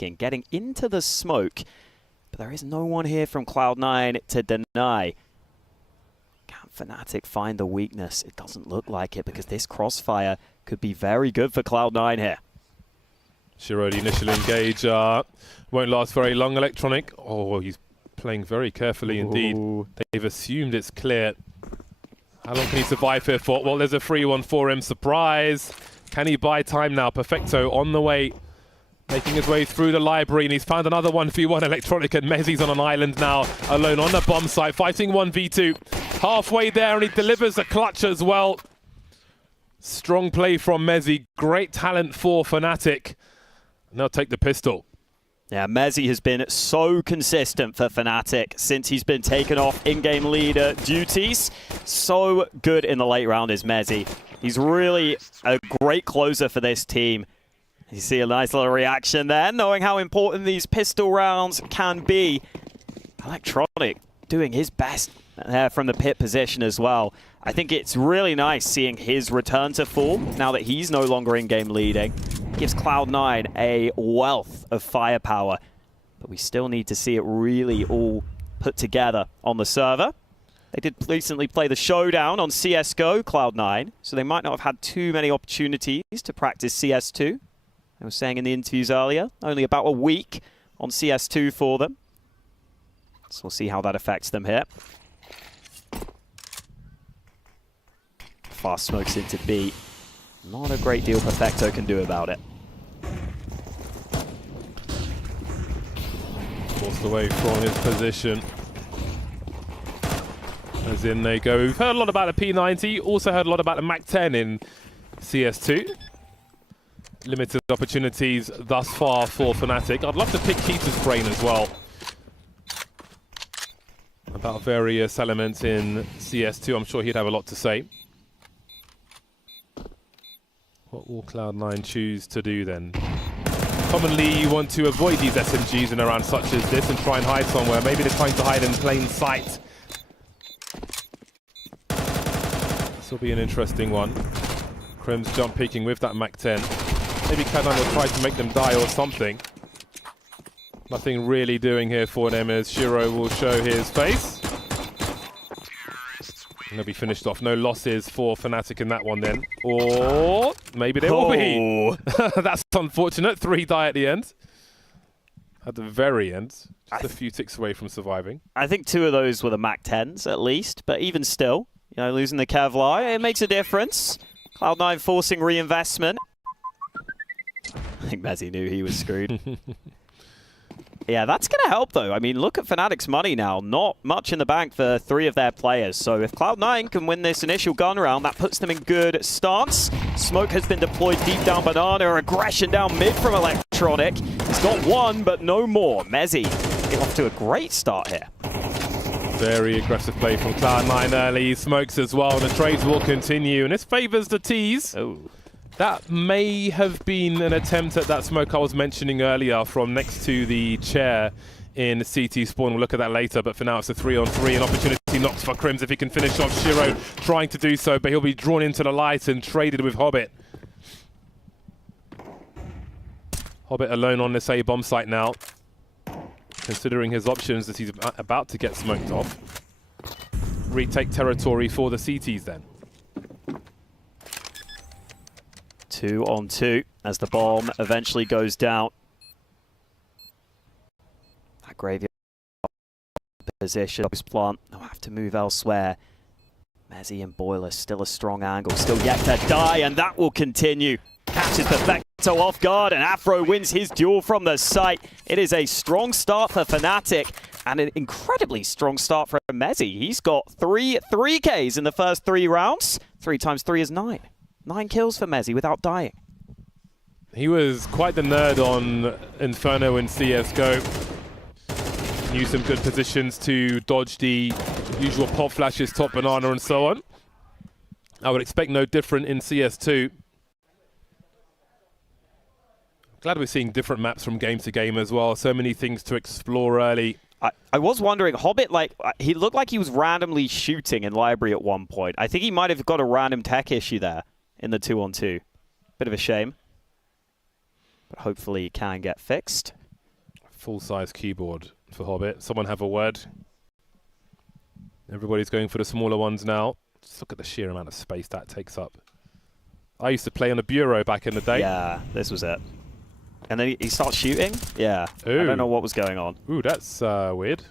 picking, getting into the smoke. But there is no one here from Cloud9 to deny. Can Fnatic find the weakness? It doesn't look like it, because this crossfire could be very good for Cloud9 here. csgo, the initial engage won't last very long. Electronic, oh, he's playing very carefully indeed. They've assumed it's clear. How long can he survive here for? Well, there's a free one for him. Surprise. Can he buy time now? Perfecto on the way, making his way through the library, and he's found another 1v1 Electronic, and Mezzi's on an island now, alone on the bomb site, fighting 1v2. Halfway there, and he delivers a clutch as well. Strong play from Mezzi. Great talent for Fnatic. And they'll take the pistol. Yeah, Mezzi has been so consistent for Fnatic since he's been taken off in-game leader duties. So good in the late round is Mezzi. He's really a great closer for this team. You see a nice little reaction there, knowing how important these pistol rounds can be. Electronic doing his best there from the pit position as well. I think it's really nice seeing his return to form now that he's no longer in-game leading. Gives Cloud9 a wealth of firepower, but we still need to see it really all put together on the server. They did recently play the showdown on CSGO, Cloud9, so they might not have had too many opportunities to practice CS2. I was saying in the interviews earlier, only about a week on CS2 for them. So we'll see how that affects them here. Fast smokes into B. Not a great deal Perfecto can do about it. Forced away from his position. As in they go. We've heard a lot about the P90, also heard a lot about the MAC-10 in CS2. Limited opportunities thus far for Fnatic. I'd love to pick Keita's brain as well about various elements in CS2. I'm sure he'd have a lot to say. What will Cloud9 choose to do then? Commonly you want to avoid these SMGs in a round such as this and try and hide somewhere. Maybe they're trying to hide in plain sight. This will be an interesting one. Crim's jump peeking with that MAC-10. Maybe Cloud9 will try to make them die or something. Nothing really doing here for them as csgo will show his face. And they'll be finished off. No losses for Fnatic in that one then. Or maybe there will be. That's unfortunate. 3 die at the end. At the very end. Just a few ticks away from surviving. I think 2 of those were the MAC-10s at least. But even still, you know, losing the Kevlar, it makes a difference. Cloud9 forcing reinvestment. I think Mezzi knew he was screwed. Yeah, that's going to help, though. I mean, look at Fnatic's money now. Not much in the bank for 3 of their players. So if Cloud9 can win this initial gun round, that puts them in good stance. Smoke has been deployed deep down Banana. Aggression down mid from Electronic. He's got 1, but no more. Mezzi get off to a great start here. Very aggressive play from Cloud9 early. Smokes as well. The trades will continue. And this favors the tease. Oh. That may have been an attempt at that smoke I was mentioning earlier from next to the chair in CT spawn. We'll look at that later, but for now it's a 3-on-3. An opportunity knocks for Crims if he can finish off csgo, trying to do so, but he'll be drawn into the light and traded with Hobbit. Hobbit alone on this A bomb site now, considering his options as he's about to get smoked off. Retake territory for the CTs then. 2-on-2 as the bomb eventually goes down. That graveyard position. Plant. They'll have to move elsewhere. Mezzi and Boiler still a strong angle. Still yet to die, and that will continue. Catches Perfecto off guard, and Afro wins his duel from the site. It is a strong start for Fnatic, and an incredibly strong start for Mezzi. He's got 3 Ks in the first 3 rounds. 3 times 3 is 9. 9 kills for Mezzi without dying. He was quite the nerd on Inferno in CSGO. Knew some good positions to dodge the usual pop flashes, top banana, and so on. I would expect no different in CS2. Glad we're seeing different maps from game to game as well. So many things to explore early. I was wondering, Hobbit, like, he looked like he was randomly shooting in library at one point. I think he might have got a random tech issue there in the 2-on-2. Bit of a shame. But hopefully it can get fixed. Full-size keyboard for Hobbit. Someone have a word. Everybody's going for the smaller ones now. Just look at the sheer amount of space that takes up. I used to play on a bureau back in the day. Yeah, this was it. And then he starts shooting? Yeah. Ooh. I don't know what was going on. Ooh, that's weird.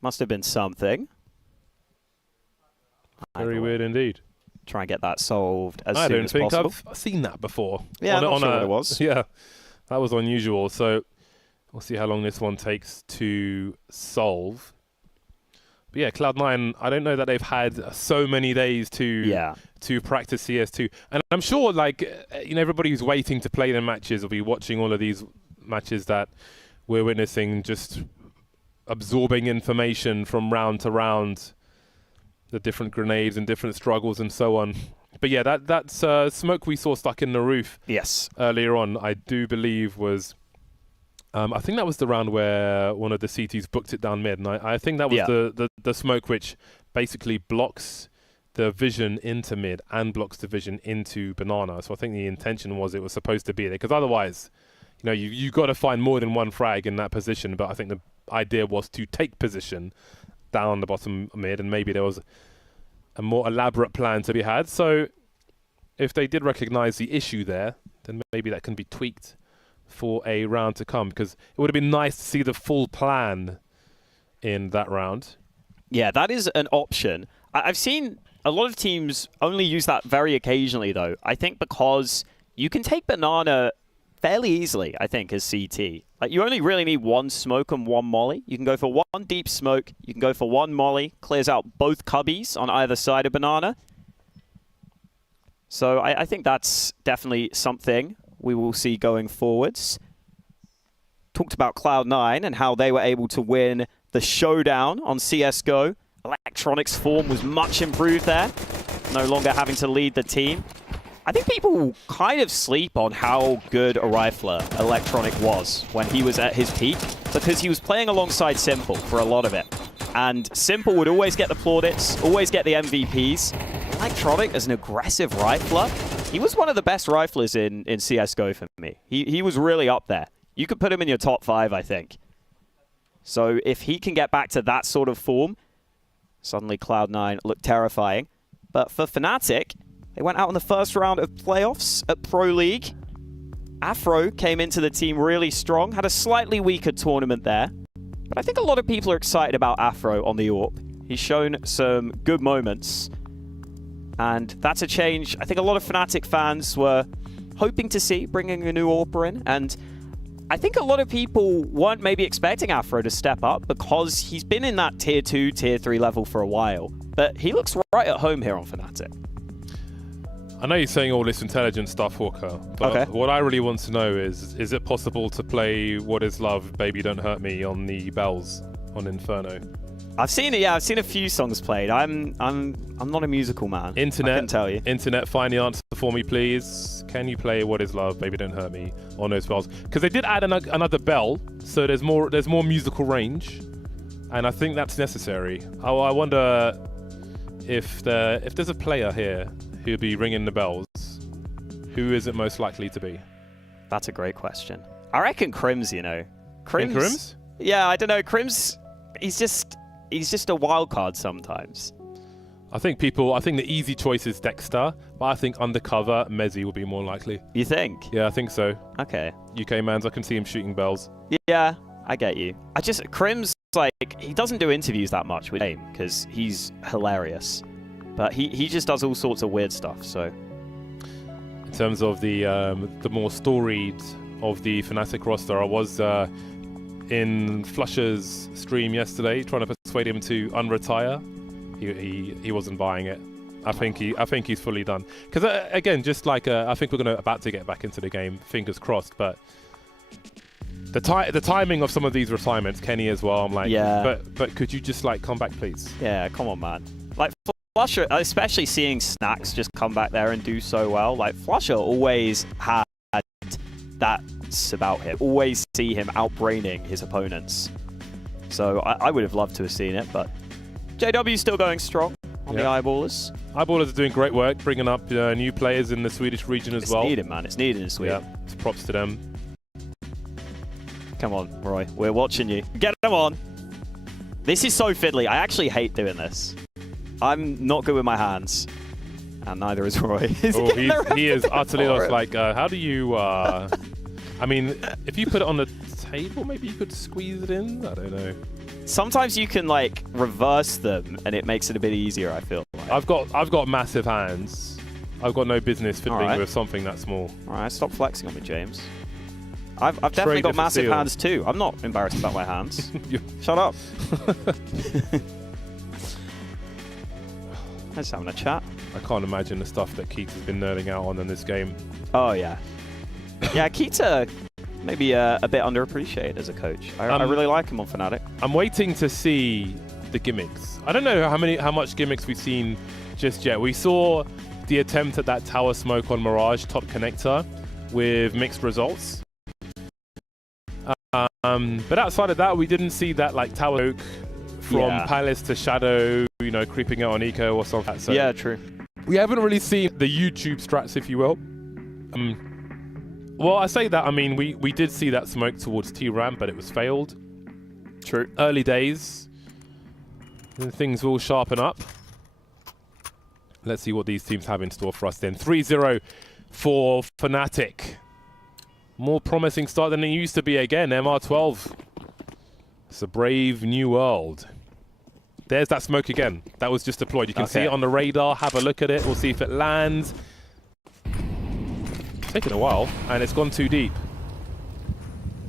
Must have been something. Very weird indeed. Try and get that solved as I soon don't as think possible. I've seen that before. Yeah, I'm not sure what it was. Yeah, that was unusual. So we'll see how long this one takes to solve. But yeah, Cloud9, I don't know that they've had so many days to practice CS2. And I'm sure, like, you know, everybody who's waiting to play the matches will be watching all of these matches that we're witnessing, just absorbing information from round to round, the different grenades and different struggles and so on. But yeah, that's smoke we saw stuck in the roof earlier on, I do believe was... I think that was the round where one of the CTs booked it down mid, and I think that was the smoke which basically blocks the vision into mid and blocks the vision into banana. So I think the intention was it was supposed to be there, because otherwise, you know, you got to find more than one frag in that position. But I think the idea was to take position down the bottom mid, and maybe there was a more elaborate plan to be had. So if they did recognize the issue there, then maybe that can be tweaked for a round to come, because it would have been nice to see the full plan in that round. Yeah, that is an option. I've seen a lot of teams only use that very occasionally, though. I think because you can take banana fairly easily, I think, as CT. Like, you only really need one smoke and one molly. You can go for one deep smoke, you can go for one molly, clears out both cubbies on either side of banana. So I think that's definitely something we will see going forwards. Talked about Cloud9 and how they were able to win the showdown on CSGO. Electronic's form was much improved there, no longer having to lead the team. I think people kind of sleep on how good a rifler Electronic was when he was at his peak, because he was playing alongside Simple for a lot of it. And Simple would always get the plaudits, always get the MVPs. Electronic as an aggressive rifler, he was one of the best riflers in CSGO for me. He was really up there. You could put him in your top 5, I think. So if he can get back to that sort of form, suddenly Cloud9 looked terrifying. But for Fnatic, they went out in the first round of playoffs at Pro League. Afro came into the team really strong, had a slightly weaker tournament there. But I think a lot of people are excited about Afro on the AWP. He's shown some good moments. And that's a change I think a lot of Fnatic fans were hoping to see, bringing a new AWPer in. And I think a lot of people weren't maybe expecting Afro to step up, because he's been in that tier 2, tier 3 level for a while. But he looks right at home here on Fnatic. I know you're saying all this intelligent stuff, Hawker, but what I really want to know is it possible to play What Is Love, Baby Don't Hurt Me on the bells on Inferno? I've seen it, yeah. I've seen a few songs played. I'm not a musical man. Internet, I can tell you. Internet, find the answer for me, please. Can you play What Is Love, Baby Don't Hurt Me on those bells? Because they did add another bell, so there's more musical range, and I think that's necessary. I wonder if there's a player here who'll be ringing the bells. Who is it most likely to be? That's a great question. I reckon Crims, you know. Crims? Yeah, I don't know. Crims, he's just a wild card sometimes. I think the easy choice is Dexter, but I think undercover Mezzi will be more likely. You think? Yeah, I think so. Okay. UK mans, I can see him shooting bells. Yeah, I get you. Crims, like, he doesn't do interviews that much with him because he's hilarious. But he just does all sorts of weird stuff, so. In terms of the more storied of the Fnatic roster, I was in Flusher's stream yesterday trying to persuade him to unretire. He wasn't buying it. I think he's fully done. Because again, just like I think we're about to get back into the game, fingers crossed. But the timing of some of these retirements, Kenny as well. I'm like, yeah. But could you just like come back, please? Yeah, come on, man. Like Flusher, especially seeing Snacks just come back there and do so well. Like Flusher always had that about him. Always see him outbraining his opponents. So I would have loved to have seen it, but JW's still going strong on the Eyeballers. Eyeballers are doing great work, bringing up new players in the Swedish region as well. It's needed, man. It's needed in Sweden. Yeah, it's props to them. Come on, Roy. We're watching you. Get him on. This is so fiddly. I actually hate doing this. I'm not good with my hands. And neither is Roy. He is utterly lost. Like, how do you... I mean, if you put it on the table, maybe you could squeeze it in? I don't know. Sometimes you can, like, reverse them, and it makes it a bit easier, I feel like. I've got massive hands. I've got no business fiddling with something that small. All right, stop flexing on me, James. I've definitely got massive hands too. I'm not embarrassed about my hands. Shut up. Just having a chat. I can't imagine the stuff that Keith has been nerding out on in this game. Oh, yeah. Yeah, Keita maybe a bit underappreciated as a coach. I really like him on Fnatic. I'm waiting to see the gimmicks. I don't know how much gimmicks we've seen just yet. We saw the attempt at that tower smoke on Mirage top connector with mixed results. But outside of that, we didn't see that like tower smoke from Palace to Shadow, you know, creeping out on Eco or something. So yeah, true. We haven't really seen the YouTube strats, if you will. Well, I say that, I mean, we did see that smoke towards T-Ramp, but it was failed. True. Early days. And things will sharpen up. Let's see what these teams have in store for us then. 3-0 for Fnatic. More promising start than it used to be again. MR12. It's a brave new world. There's that smoke again. That was just deployed. You can see it on the radar. Have a look at it. We'll see if it lands. It's taken a while, and it's gone too deep.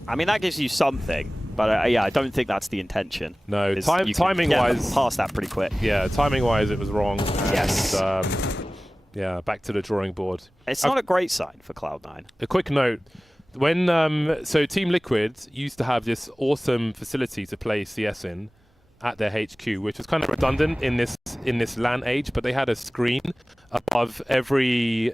I mean, that gives you something, but yeah, I don't think that's the intention. No, timing-wise... past that pretty quick. Yeah, timing-wise, it was wrong. Yes. And, yeah, back to the drawing board. It's not a great sign for Cloud9. A quick note. When so Team Liquid used to have this awesome facility to play CS in at their HQ, which was kind of redundant in this LAN age, but they had a screen above every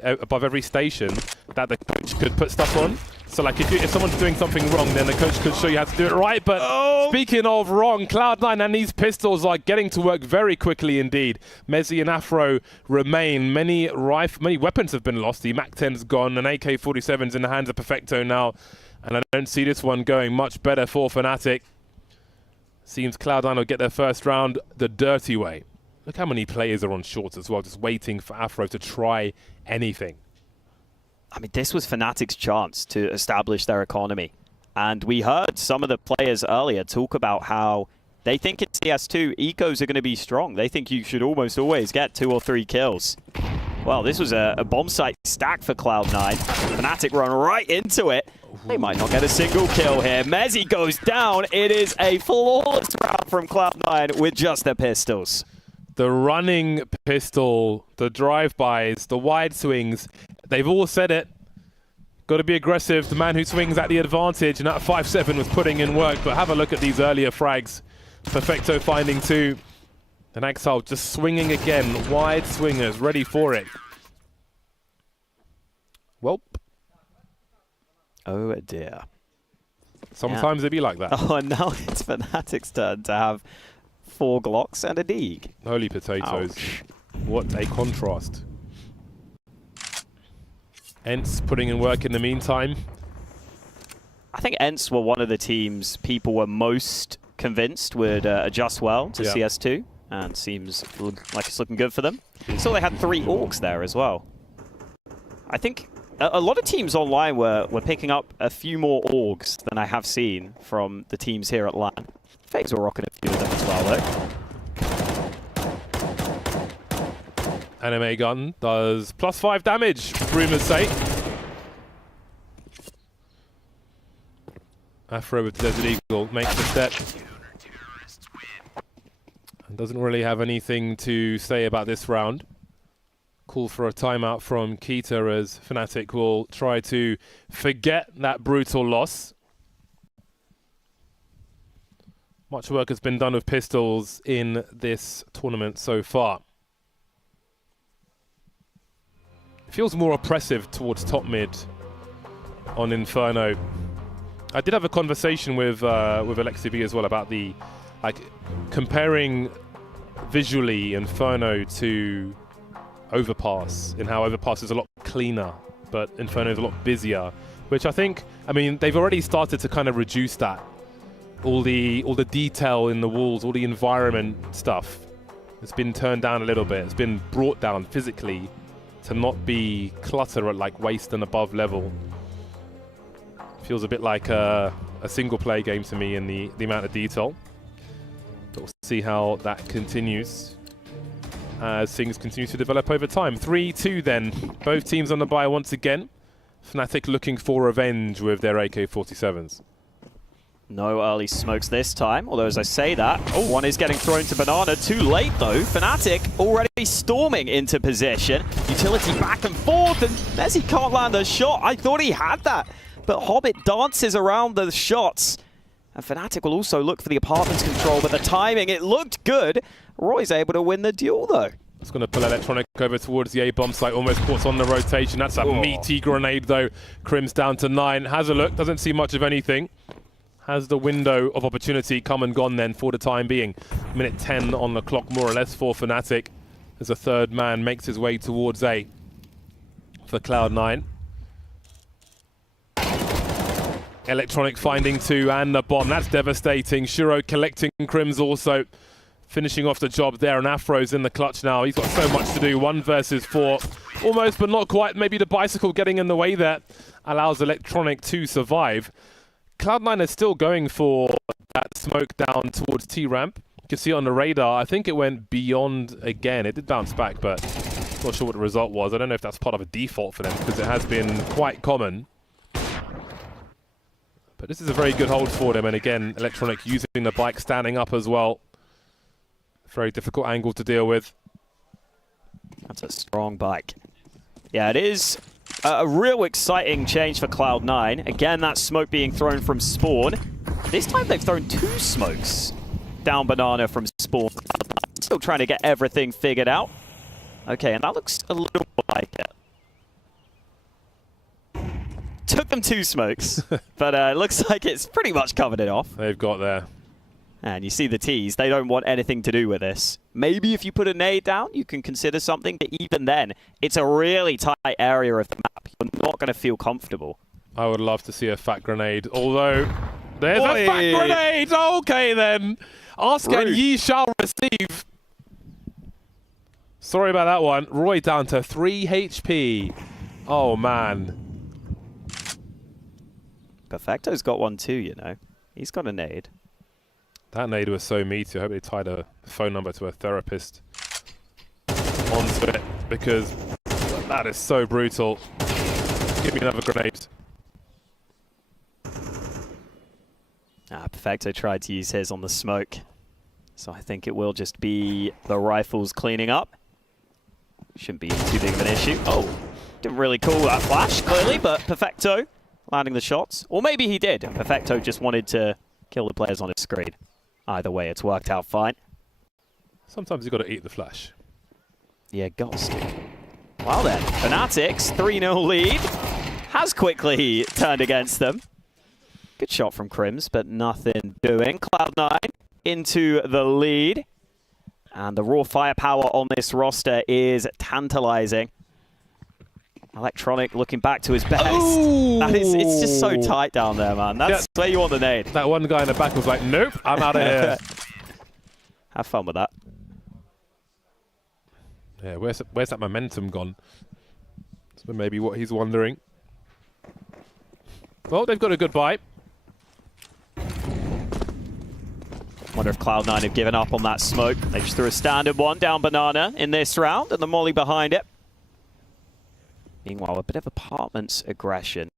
station that the coach could put stuff on. So like if someone's doing something wrong, then the coach could show you how to do it right. But speaking of wrong, Cloud9 and these pistols are getting to work very quickly indeed. Mezzi and Afro remain. Many weapons have been lost. The MAC-10's gone, an AK-47's in the hands of Perfecto now. And I don't see this one going much better for Fnatic. Seems Cloud9 will get their first round the dirty way. Look how many players are on shorts as well, just waiting for Afro to try anything. I mean, this was Fnatic's chance to establish their economy. And we heard some of the players earlier talk about how they think in CS2, ecos are going to be strong. They think you should almost always get 2 or 3 kills. Well, this was a bomb site stack for Cloud9. Fnatic run right into it. They might not get a single kill here. Mezzi goes down. It is a flawless round from Cloud9 with just the pistols. The running pistol, the drive-bys, the wide swings, they've all said it. Got to be aggressive. The man who swings at the advantage, and that 5-7 was putting in work. But have a look at these earlier frags. Perfecto finding 2. And Axel just swinging again. Wide swingers, ready for it. Welp. Oh dear. Sometimes it be like that. Oh, and now it's Fnatic's turn to have 4 Glocks and a Deeg. Holy potatoes. Ouch. What a contrast. Ents putting in work in the meantime. I think Ents were one of the teams people were most convinced would adjust well to CS2, and seems like it's looking good for them. So they had 3 Orcs there as well. I think a lot of teams online were picking up a few more Orgs than I have seen from the teams here at LAN. FAZE were rocking a few of them as well, though. Anime gun does +5 damage, rumors say. Afro with Desert Eagle makes the step. And doesn't really have anything to say about this round. Call for a timeout from Keita as Fnatic will try to forget that brutal loss. Much work has been done with pistols in this tournament so far. It feels more oppressive towards top mid on Inferno. I did have a conversation with Alexi B as well about the comparing visually Inferno to Overpass, and how Overpass is a lot cleaner, but Inferno is a lot busier. which I think, I mean, they've already started to kind of reduce that. All the detail in the walls, all the environment stuff, it's been turned down a little bit. It's been brought down physically to not be clutter at like waist and above level. Feels a bit like a single player game to me in the amount of detail. But we'll see how that continues as things continue to develop over time. 3-2 then. Both teams on the bye once again. Fnatic looking for revenge with their AK-47s. No early smokes this time, although as I say that, one is getting thrown to Banana. Too late though. Fnatic already storming into position. Utility back and forth, and Messi can't land a shot. I thought he had that, but Hobbit dances around the shots. And Fnatic will also look for the apartments control, but the timing, it looked good. Roy's able to win the duel though. It's going to pull Electronic over towards the A-bomb site, almost caught on the rotation. That's a meaty grenade though. Crim's down to 9. Has a look, doesn't see much of anything. Has the window of opportunity come and gone then for the time being. Minute 10 on the clock more or less for Fnatic as a third man makes his way towards A for Cloud9. Electronic finding 2 and the bomb. That's devastating. Shiro collecting Crims also. Finishing off the job there, and Afro's in the clutch now. He's got so much to do. 1 versus 4. Almost, but not quite. Maybe the bicycle getting in the way there allows Electronic to survive. Cloud9 is still going for that smoke down towards T-ramp. You can see it on the radar. I think it went beyond again. It did bounce back, but not sure what the result was. I don't know if that's part of a default for them, because it has been quite common. But this is a very good hold for them, and again, Electronic using the bike, standing up as well. Very difficult angle to deal with. That's a strong bike. Yeah, it is a real exciting change for Cloud9. Again, that smoke being thrown from spawn. This time they've thrown 2 smokes down Banana from spawn. Still trying to get everything figured out. Okay, and that looks a little like it. Took them 2 smokes, but it looks like it's pretty much covered it off. They've got there. And you see the T's, they don't want anything to do with this. Maybe if you put a nade down, you can consider something, but even then, it's a really tight area of the map. You're not going to feel comfortable. I would love to see a fat grenade, although there's a fat grenade! Okay then! Ask and ye shall receive. Sorry about that one. Roy down to 3 HP. Oh man. Perfecto's got one too, you know. He's got a nade. That nade was so meaty. I hope they tied a phone number to a therapist onto it, because that is so brutal. Give me another grenade. Perfecto tried to use his on the smoke. So I think it will just be the rifles cleaning up. Shouldn't be too big of an issue. Oh, didn't really call that flash, clearly, but Perfecto landing the shots. Or maybe he did. Perfecto just wanted to kill the players on his screen. Either way, it's worked out fine. Sometimes you've got to eat the flash. Yeah, got to. Well then, Fnatic's 3-0 lead has quickly turned against them. Good shot from Crims, but nothing doing. Cloud9 into the lead. And the raw firepower on this roster is tantalizing. Electronic looking back to his best. It's just so tight down there, man. That's where you want the nade. That one guy in the back was like, nope, I'm out of here. Have fun with that. Yeah, where's that momentum gone? That's maybe what he's wondering. Well, they've got a good bite. Wonder if Cloud9 have given up on that smoke. They just threw a standard one down Banana in this round, and the molly behind it. Meanwhile, a bit of apartments aggression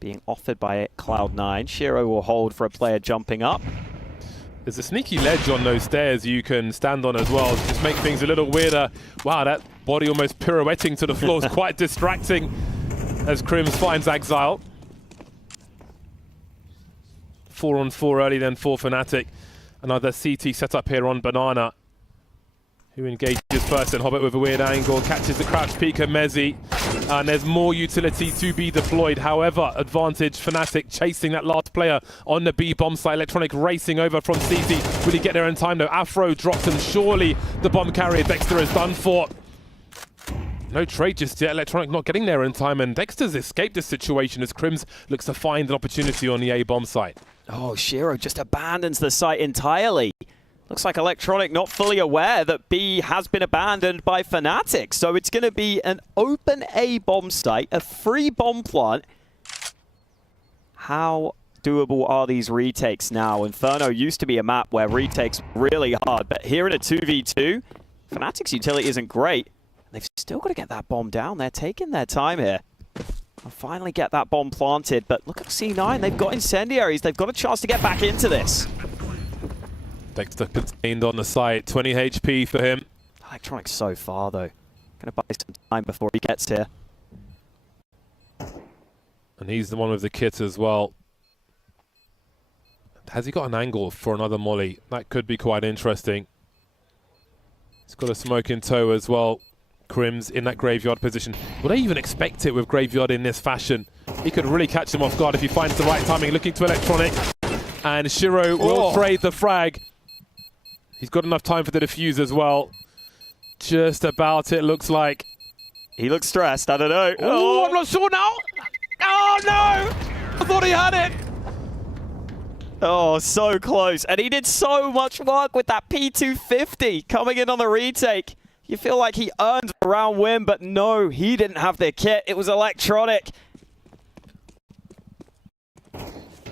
being offered by Cloud9. Shiro will hold for a player jumping up. There's a sneaky ledge on those stairs you can stand on as well, just make things a little weirder. Wow, that body almost pirouetting to the floor is quite distracting as Crims finds Exile. 4-on-4 early then for Fnatic. Another CT setup here on Banana, who engages first, and Hobbit with a weird angle, catches the crouch peek of Mezzi, and there's more utility to be deployed. However, advantage Fnatic chasing that last player on the B bomb site. Electronic racing over from CT. Will he get there in time though? Afro drops him. Surely the bomb carrier Dexter is done for. No trade just yet. Electronic not getting there in time, and Dexter's escaped this situation as Crims looks to find an opportunity on the A-bomb site. Oh, shiro just abandons the site entirely. Looks like Electronic not fully aware that B has been abandoned by Fnatic. So it's going to be an open A-bomb site, a free bomb plant. How doable are these retakes now? Inferno used to be a map where retakes were really hard, but here in a 2v2, Fnatic's utility isn't great. They've still got to get that bomb down. They're taking their time here. I'll finally get that bomb planted, but look at C9. They've got incendiaries. They've got a chance to get back into this. Dexter contained on the site, 20 HP for him. Electronic's so far, though. Gonna buy some time before he gets here. And he's the one with the kit as well. Has he got an angle for another molly? That could be quite interesting. He's got a smoke in tow as well. Crims in that graveyard position. Would I even expect it with graveyard in this fashion? He could really catch him off guard if he finds the right timing. Looking to Electronic. And shiro will trade the frag. He's got enough time for the defuse as well. Just about, it looks like. He looks stressed. I don't know. Oh, I'm not sure now. Oh, no. I thought he had it. Oh, so close. And he did so much work with that P250 coming in on the retake. You feel like he earned a round win, but no, he didn't have the kit. It was Electronic.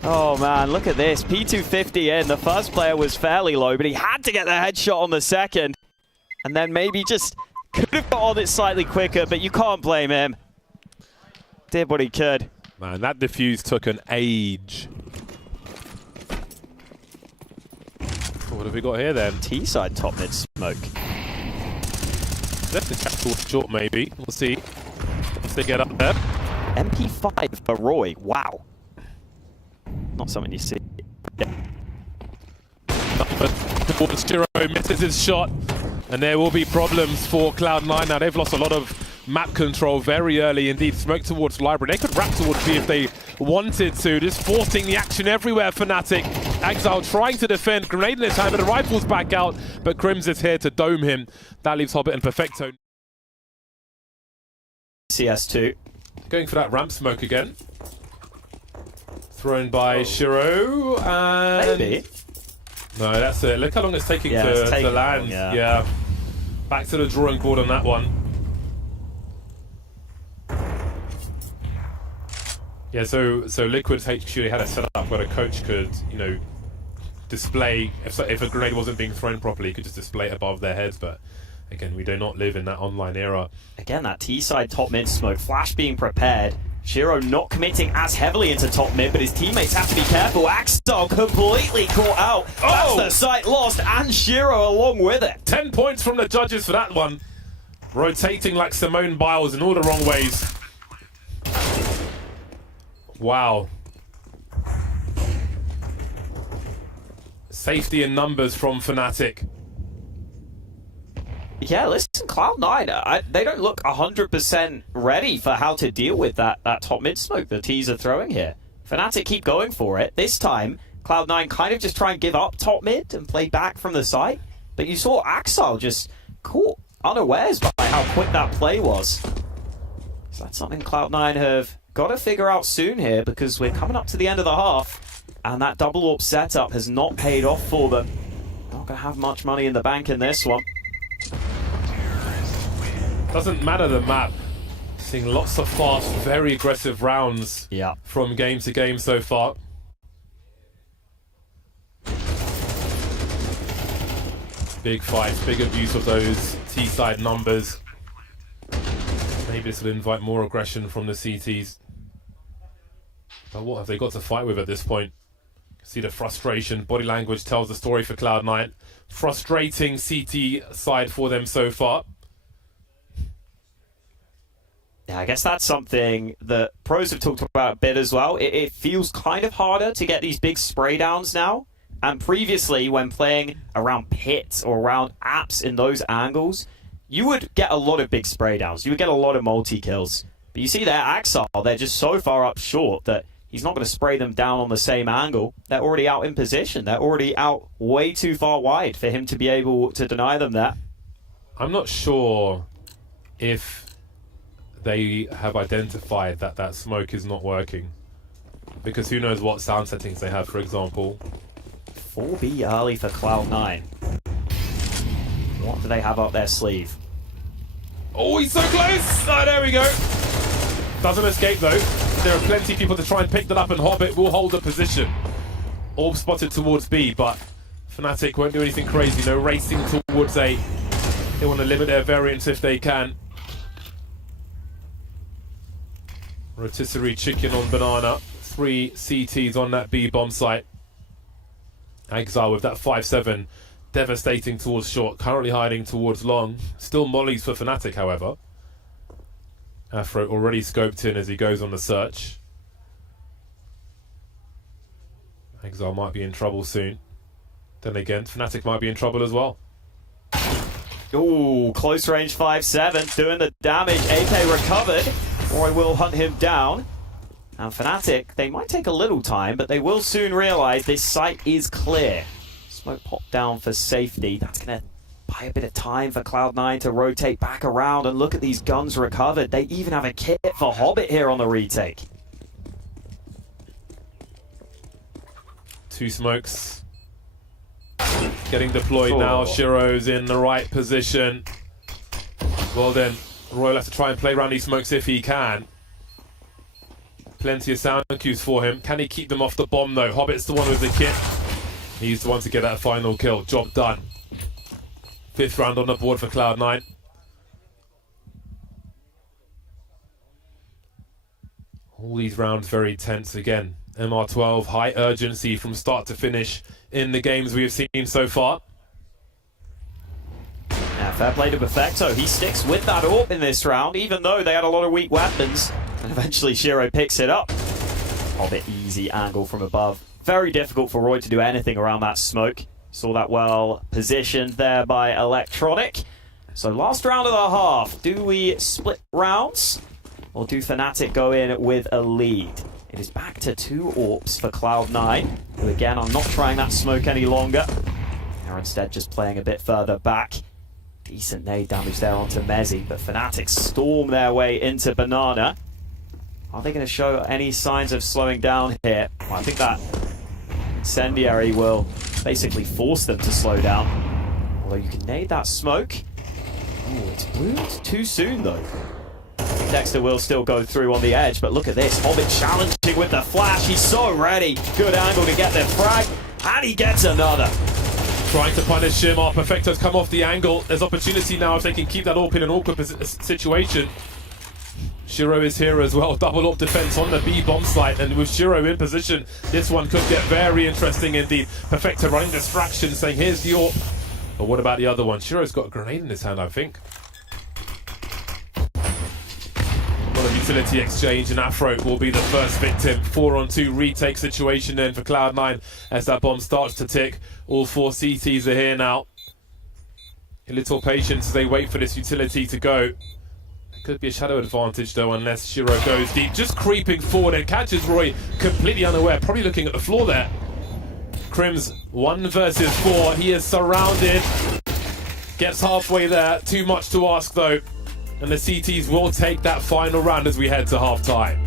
Oh, man, look at this. P250 in. The first player was fairly low, but he had to get the headshot on the second. And then maybe just could have got on it slightly quicker, but you can't blame him. Did what he could. Man, that defuse took an age. What have we got here then? T-side top mid smoke. Left the chat towards short maybe. We'll see. Once they get up there. MP5 for Roy. Wow. Not something you see. Yeah. Towards shiro, misses his shot. And there will be problems for Cloud9 now. They've lost a lot of map control very early indeed. Smoke towards library. They could wrap towards B if they wanted to. Just forcing the action everywhere, Fnatic. Exile trying to defend. Grenade in his hand, but the rifle's back out. But Crims is here to dome him. That leaves Hobbit and Perfecto. CS2. Going for that ramp smoke again. Thrown by shiro. And Maybe. No, that's it. Look how long it's taking to land. Long, yeah. Back to the drawing board on that one. Yeah, so Liquid's HQ, they had a setup where a coach could, you know, display, if a grenade wasn't being thrown properly, he could just display it above their heads, but again, we do not live in that online era. Again, that T-side top mid smoke, Flash being prepared. Shiro not committing as heavily into top mid, but his teammates have to be careful. Axstar completely caught out. That's the site lost, and Shiro along with it. 10 points from the judges for that one. Rotating like Simone Biles in all the wrong ways. Wow. Safety in numbers from Fnatic. Yeah, listen, Cloud9, they don't look 100% ready for how to deal with that top mid smoke the T's are throwing here. Fnatic keep going for it. This time, Cloud9 kind of just try and give up top mid and play back from the site. But you saw Axel just caught unawares by how quick that play was. So that's something Cloud9 have got to figure out soon here, because we're coming up to the end of the half, and that double AWP setup has not paid off for them. Not going to have much money in the bank in this one. Doesn't matter the map. Seeing lots of fast, very aggressive rounds from game to game so far. Big fights, big abuse of those T-side numbers. Maybe this will invite more aggression from the CTs. But what have they got to fight with at this point? See the frustration, body language tells the story for Cloud9. Frustrating CT side for them so far. Yeah, I guess that's something that pros have talked about a bit as well. It feels kind of harder to get these big spray downs now. And previously, when playing around pits or around apps in those angles, you would get a lot of big spray downs. You would get a lot of multi-kills. But you see there, Axel, they're just so far up short that he's not going to spray them down on the same angle. They're already out in position. They're already out way too far wide for him to be able to deny them that. I'm not sure if they have identified that that smoke is not working. Because who knows what sound settings they have, for example. 4B early for Cloud9. What do they have up their sleeve? Oh, he's so close! Oh, there we go. Doesn't escape though. There are plenty of people to try and pick that up, and Hobbit will hold the position. Orb spotted towards B, but Fnatic won't do anything crazy. No racing towards A. They want to limit their variance if they can. Rotisserie chicken on banana. 3 CTs on that B bomb site. Exile with that 5-7. Devastating towards short. Currently hiding towards long. Still mollies for Fnatic, however. Afro already scoped in as he goes on the search. Exile might be in trouble soon. Then again, Fnatic might be in trouble as well. Ooh, close range 5-7, doing the damage. AK recovered. Roy will hunt him down. And Fnatic, they might take a little time, but they will soon realize this site is clear. Smoke popped down for safety. That's going to buy a bit of time for Cloud9 to rotate back around, and look at these guns recovered. They even have a kit for Hobbit here on the retake. 2 smokes. Getting deployed now. Shiro's in the right position. Well then, Roy will have to try and play around these smokes if he can. Plenty of sound cues for him. Can he keep them off the bomb though? Hobbit's the one with the kit. He's the one to get that final kill. Job done. 5th round on the board for Cloud9. All these rounds very tense again. MR12, high urgency from start to finish in the games we have seen so far. Now, fair play to Perfecto. He sticks with that AWP in this round, even though they had a lot of weak weapons. And eventually Shiro picks it up. Hobbit, easy angle from above. Very difficult for Roy to do anything around that smoke. Saw that well positioned there by Electronic. So last round of the half. Do we split rounds? Or do Fnatic go in with a lead? It is back to 2 AWPs for Cloud9, who again are not trying that smoke any longer. They're instead just playing a bit further back. Decent nade damage there onto Mezzi, but Fnatic storm their way into Banana. Are they going to show any signs of slowing down here? Well, I think that incendiary will basically force them to slow down. Although you can nade that smoke. Oh, it's bloomed too soon though. Dexter will still go through on the edge, but look at this. Hobbit challenging with the flash. He's so ready. Good angle to get the frag, and he gets another. Trying to punish him. Perfecto's come off the angle. There's opportunity now if they can keep that AWP in an awkward situation. Shiro is here as well. Double AWP defense on the B bomb site, and with Shiro in position, this one could get very interesting indeed. Perfecto running distraction, saying here's the AWP. But what about the other one? Shiro's got a grenade in his hand, I think. Utility exchange, and Afro will be the first victim. 4-on-2 retake situation then for Cloud9 as that bomb starts to tick. All 4 CTs are here now. A little patience as they wait for this utility to go. It could be a shadow advantage though, unless Shiro goes deep. Just creeping forward and catches Roy completely unaware, probably looking at the floor there. Crims 1 versus 4. He is surrounded. Gets halfway there. Too much to ask though. And the CTs will take that final round as we head to half-time.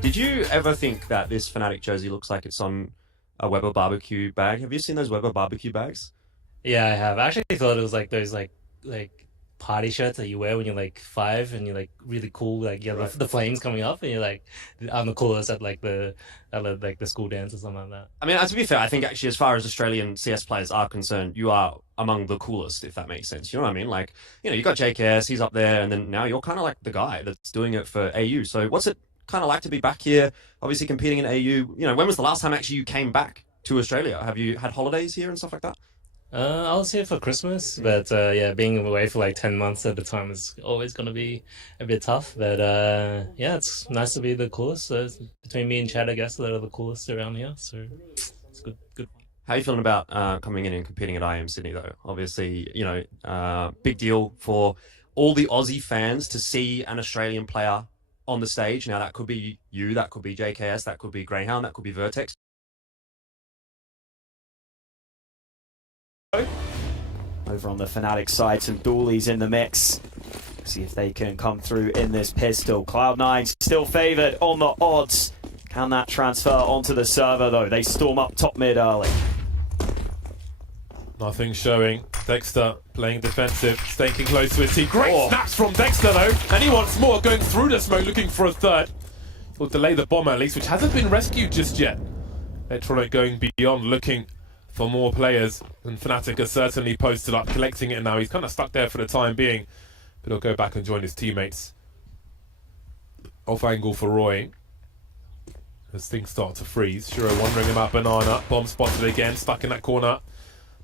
Did you ever think that this Fnatic jersey looks like it's on a Weber barbecue bag? Have you seen those Weber barbecue bags? Yeah, I have. I actually thought it was like those like party shirts that you wear when you're like 5 and you're like really cool, like you have the flames coming up and you're like, I'm the coolest at like the school dance or something like that. I mean, to be fair, I think actually as far as Australian CS players are concerned, you are among the coolest, if that makes sense. You know what I mean? Like, you know, you got JKS, he's up there, and then now you're kind of like the guy that's doing it for AU. So what's it kind of like to be back here, obviously competing in AU? You know, when was the last time actually you came back to Australia? Have you had holidays here and stuff like that? I was here for Christmas, but yeah, being away for like 10 months at a time is always going to be a bit tough. But yeah, it's nice to be the coolest. Between me and Chad, I guess, they're the coolest around here. So it's good. How are you feeling about coming in and competing at IM Sydney, though? Obviously, you know, big deal for all the Aussie fans to see an Australian player on the stage. Now, that could be you, that could be JKS, that could be Greyhound, that could be Vertex. Over on the Fnatic side, some Doolies in the mix. See if they can come through in this pistol. Cloud9 still favoured on the odds. Can that transfer onto the server, though? They storm up top mid early. Nothing showing. Dexter playing defensive, staying close to his team. Great snaps from Dexter, though. And he wants more, going through the smoke, looking for a third. Will delay the bomb at least, which hasn't been rescued just yet. Electronic going beyond, looking for more players, and Fnatic has certainly posted up, collecting it now. He's kind of stuck there for the time being, but he'll go back and join his teammates. Off angle for Roy as things start to freeze. Shiro wandering about Banana, bomb spotted again, stuck in that corner.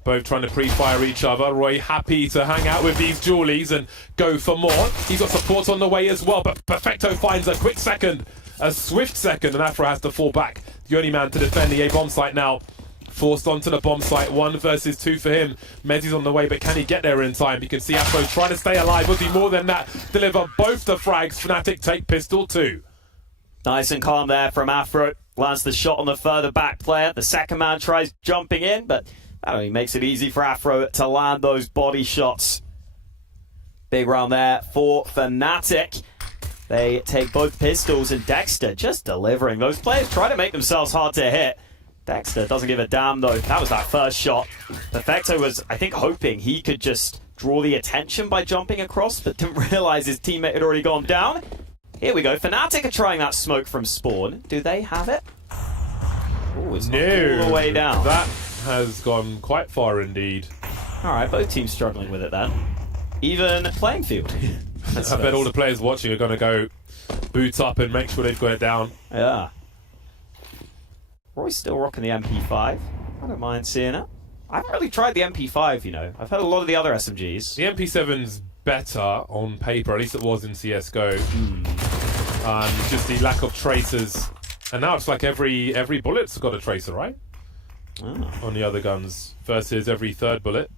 Both trying to pre-fire each other. Roy happy to hang out with these Julies and go for more. He's got support on the way as well, but Perfecto finds a quick second, a swift second, and Afro has to fall back. The only man to defend the A bomb site now. Forced onto the bomb site, 1 versus 2 for him. Mezzi's on the way, but can he get there in time? You can see Afro trying to stay alive. Was he more than that? Deliver both the frags. Fnatic take pistol 2. Nice and calm there from Afro. Lands the shot on the further back player. The second man tries jumping in, but that only makes it easy for Afro to land those body shots. Big round there for Fnatic. They take both pistols, and Dexter just delivering. Those players try to make themselves hard to hit. Dexter doesn't give a damn, though. That was that first shot. Perfecto was, I think, hoping he could just draw the attention by jumping across, but didn't realize his teammate had already gone down. Here we go. Fnatic are trying that smoke from spawn. Do they have it? Oh, it's not all the way down. That has gone quite far indeed. All right, both teams struggling with it then. Even playing field. I bet all the players watching are going to go boot up and make sure they've got it down. Yeah. Roy's still rocking the MP5. I don't mind seeing it. I haven't really tried the MP5, you know. I've heard a lot of the other SMGs. The MP7's better on paper, at least it was in CSGO. Just the lack of tracers. And now it's like every bullet's got a tracer, right? On the other guns versus every third bullet.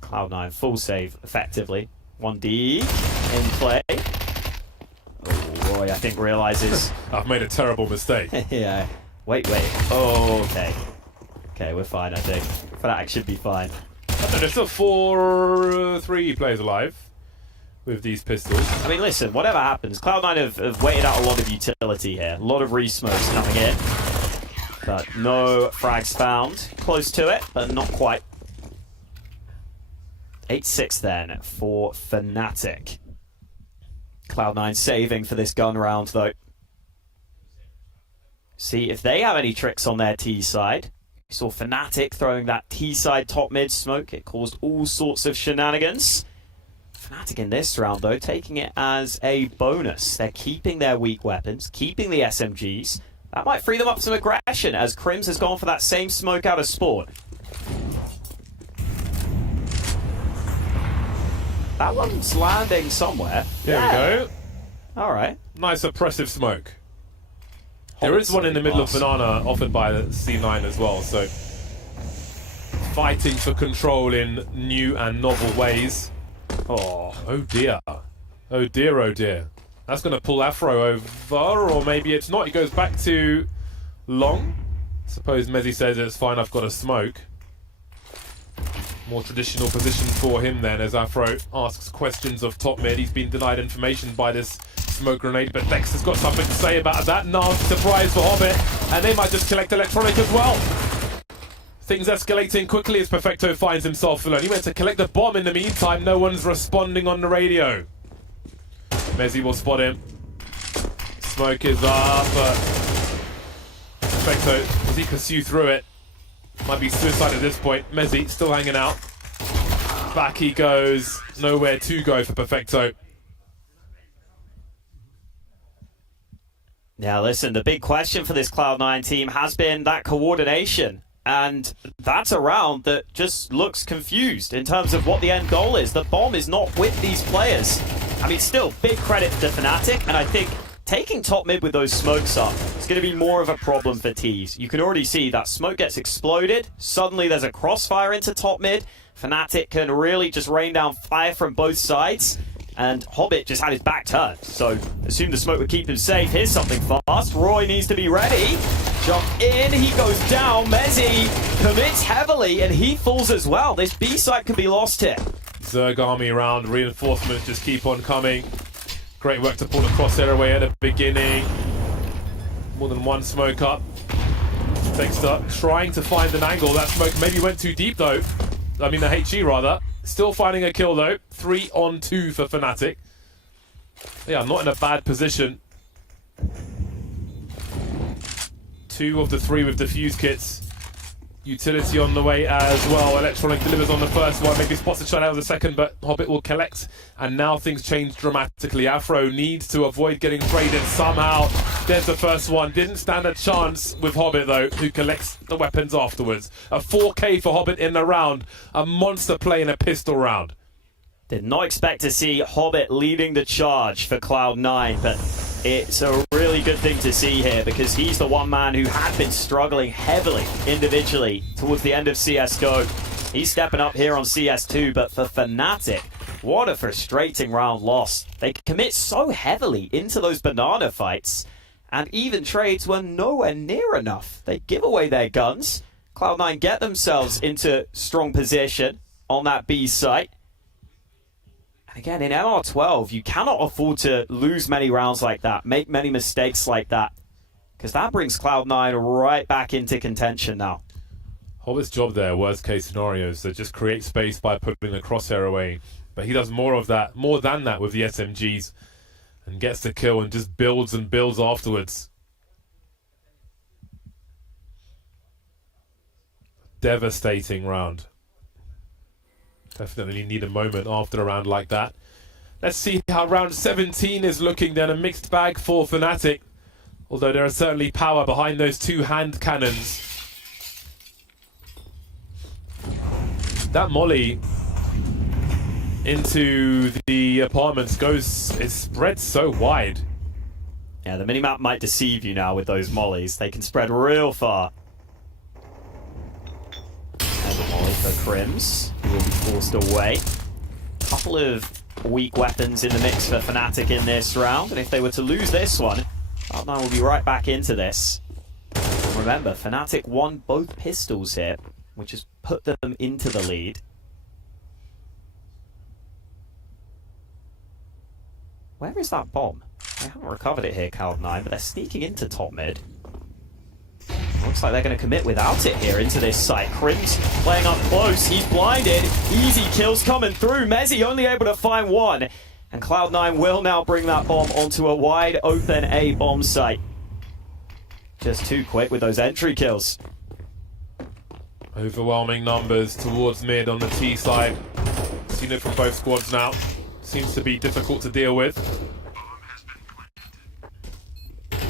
Cloud9 full save effectively. 1D in play. Oh, Roy, I think realizes. I've made a terrible mistake. Yeah. Wait. Oh, okay. Okay, we're fine, I think. Fnatic should be fine. And there's still 3 players alive with these pistols. I mean, listen, whatever happens, Cloud9 have waited out a lot of utility here. A lot of re-smokes coming in. But no frags found. Close to it, but not quite. 8-6 then for Fnatic. Cloud9 saving for this gun round, though. See if they have any tricks on their T side. We saw Fnatic throwing that T side top mid smoke. It caused all sorts of shenanigans. Fnatic in this round, though, taking it as a bonus. They're keeping their weak weapons, keeping the SMGs. That might free them up some aggression, as Crims has gone for that same smoke out of spawn. That one's landing somewhere. There we go. All right. Nice oppressive smoke. There is one in the middle of Banana offered by the C9 as well, so fighting for control in new and novel ways. Oh dear. Oh dear, oh dear. That's going to pull Afro over, or maybe it's not. He goes back to long. Suppose Mezzi says it's fine, I've got a smoke. More traditional position for him then, as Afro asks questions of top mid. He's been denied information by this smoke grenade, but Dexter's got something to say about that. Nasty surprise for Hobbit, and they might just collect Electronic as well. Things escalating quickly as Perfecto finds himself alone. He went to collect the bomb in the meantime. No one's responding on the radio. Mezzi will spot him. Smoke is up, but Perfecto, does he pursue through it? Might be suicide at this point. Mezzi still hanging out. Back he goes. Nowhere to go for Perfecto. Yeah, listen, the big question for this Cloud9 team has been that coordination. And that's a round that just looks confused in terms of what the end goal is. The bomb is not with these players. I mean, still, big credit to Fnatic, and I think taking top mid with those smokes up is going to be more of a problem for Tees. You can already see that smoke gets exploded. Suddenly there's a crossfire into top mid. Fnatic can really just rain down fire from both sides. And Hobbit just had his back turned, so assume the smoke would keep him safe. Here's something fast. Roy needs to be ready. Jump in, he goes down. Mezzi commits heavily, and he falls as well. This B site could be lost here. Zerg army around, reinforcements just keep on coming. Great work to pull the crosshair away at the beginning. More than one smoke up. Dexter trying to find an angle. That smoke maybe went too deep though. I mean the HG rather. Still finding a kill though. 3-on-2 for Fnatic. Yeah, not in a bad position. 2 of the 3 with defuse kits. Utility on the way as well. Electronic delivers on the first one. Maybe spots a shot out of the second, but Hobbit will collect. And now things change dramatically. Afro needs to avoid getting traded somehow. There's the first one. Didn't stand a chance with Hobbit though, who collects the weapons afterwards. A 4K for Hobbit in the round. A monster play in a pistol round. Did not expect to see Hobbit leading the charge for Cloud9, but it's a really good thing to see here because he's the one man who had been struggling heavily individually towards the end of CSGO. He's stepping up here on CS2, but for Fnatic, what a frustrating round loss. They commit so heavily into those banana fights, and even trades were nowhere near enough. They give away their guns. Cloud9 get themselves into strong position on that B site. Again, in MR12, you cannot afford to lose many rounds like that, make many mistakes like that, because that brings Cloud9 right back into contention now. Hobbit's job there, worst case scenarios, so just create space by putting the crosshair away. But he does more of that, more than that with the SMGs, and gets the kill and just builds and builds afterwards. Devastating round. Definitely need a moment after a round like that. Let's see how round 17 is looking then. A mixed bag for Fnatic. Although there is certainly power behind those 2 hand cannons. That molly into the apartments it spreads so wide. Yeah, the minimap might deceive you now with those mollies. They can spread real far. There's a molly for Crims, who will be forced away. Couple of weak weapons in the mix for Fnatic in this round, and if they were to lose this one, Cloud9 will be right back into this. Remember, Fnatic won both pistols here, which has put them into the lead. Where is that bomb? They haven't recovered it here, Cloud9, but they're sneaking into top mid. Looks like they're going to commit without it here into this site. Crims playing up close. He's blinded. Easy kills coming through. Mezzi only able to find one. And Cloud9 will now bring that bomb onto a wide open A bomb site. Just too quick with those entry kills. Overwhelming numbers towards mid on the T side. Seen it from both squads now. Seems to be difficult to deal with. Maybe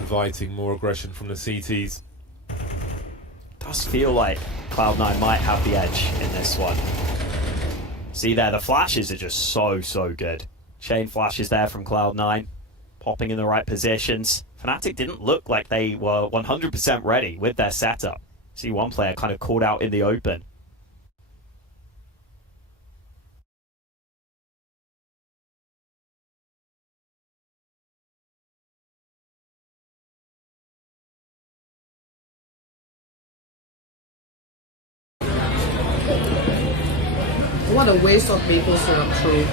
inviting more aggression from the CTs. Does feel like Cloud9 might have the edge in this one. See there, the flashes are just so good. Chain flashes there from Cloud9, popping in the right positions. Fnatic didn't look like they were 100% ready with their setup. See one player kind of caught out in the open. What a waste of maple syrup, true.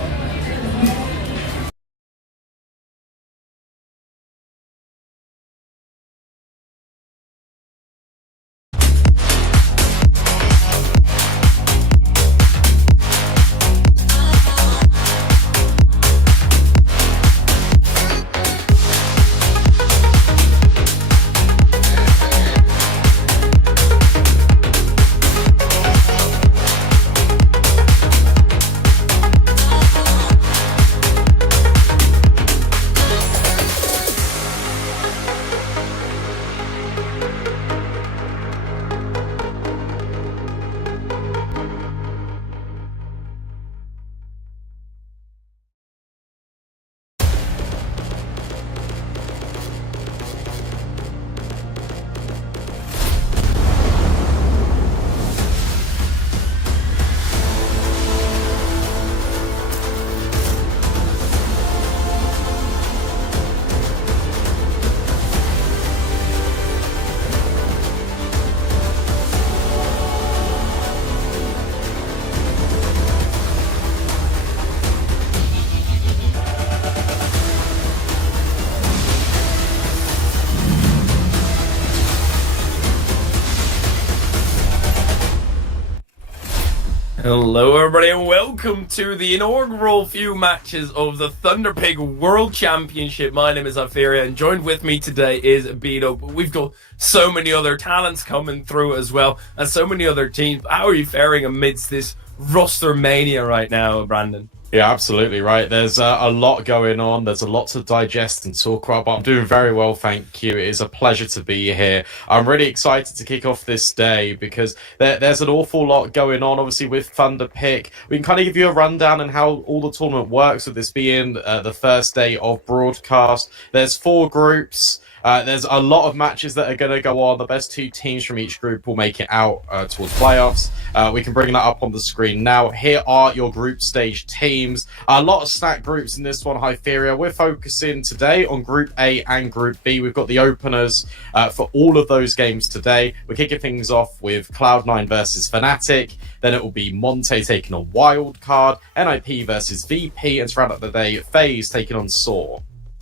Hello everybody and welcome to the inaugural few matches of the Thunderpick World Championship. My name is Alferia and joined with me today is Beto. We've got so many other talents coming through as well and so many other teams. How are you faring amidst this roster mania right now, Brandon? Yeah, absolutely right. There's a lot going on. There's a lot to digest and talk about, but I'm doing very well, thank you. It is a pleasure to be here. I'm really excited to kick off this day because there's an awful lot going on, obviously, with Thunderpick. We can kind of give you a rundown on how all the tournament works, with this being the first day of broadcast. There's 4 groups. There's a lot of matches that are going to go on. The best 2 teams from each group will make it out towards playoffs. We can bring that up on the screen now. Here are your group stage teams. A lot of stacked groups in this one, Hyperia. We're focusing today on Group A and Group B. We've got the openers for all of those games today. We're kicking things off with Cloud9 versus Fnatic. Then it will be Monte taking on Wildcard, NIP versus VP, and to round up the day, FAZE taking on Saw.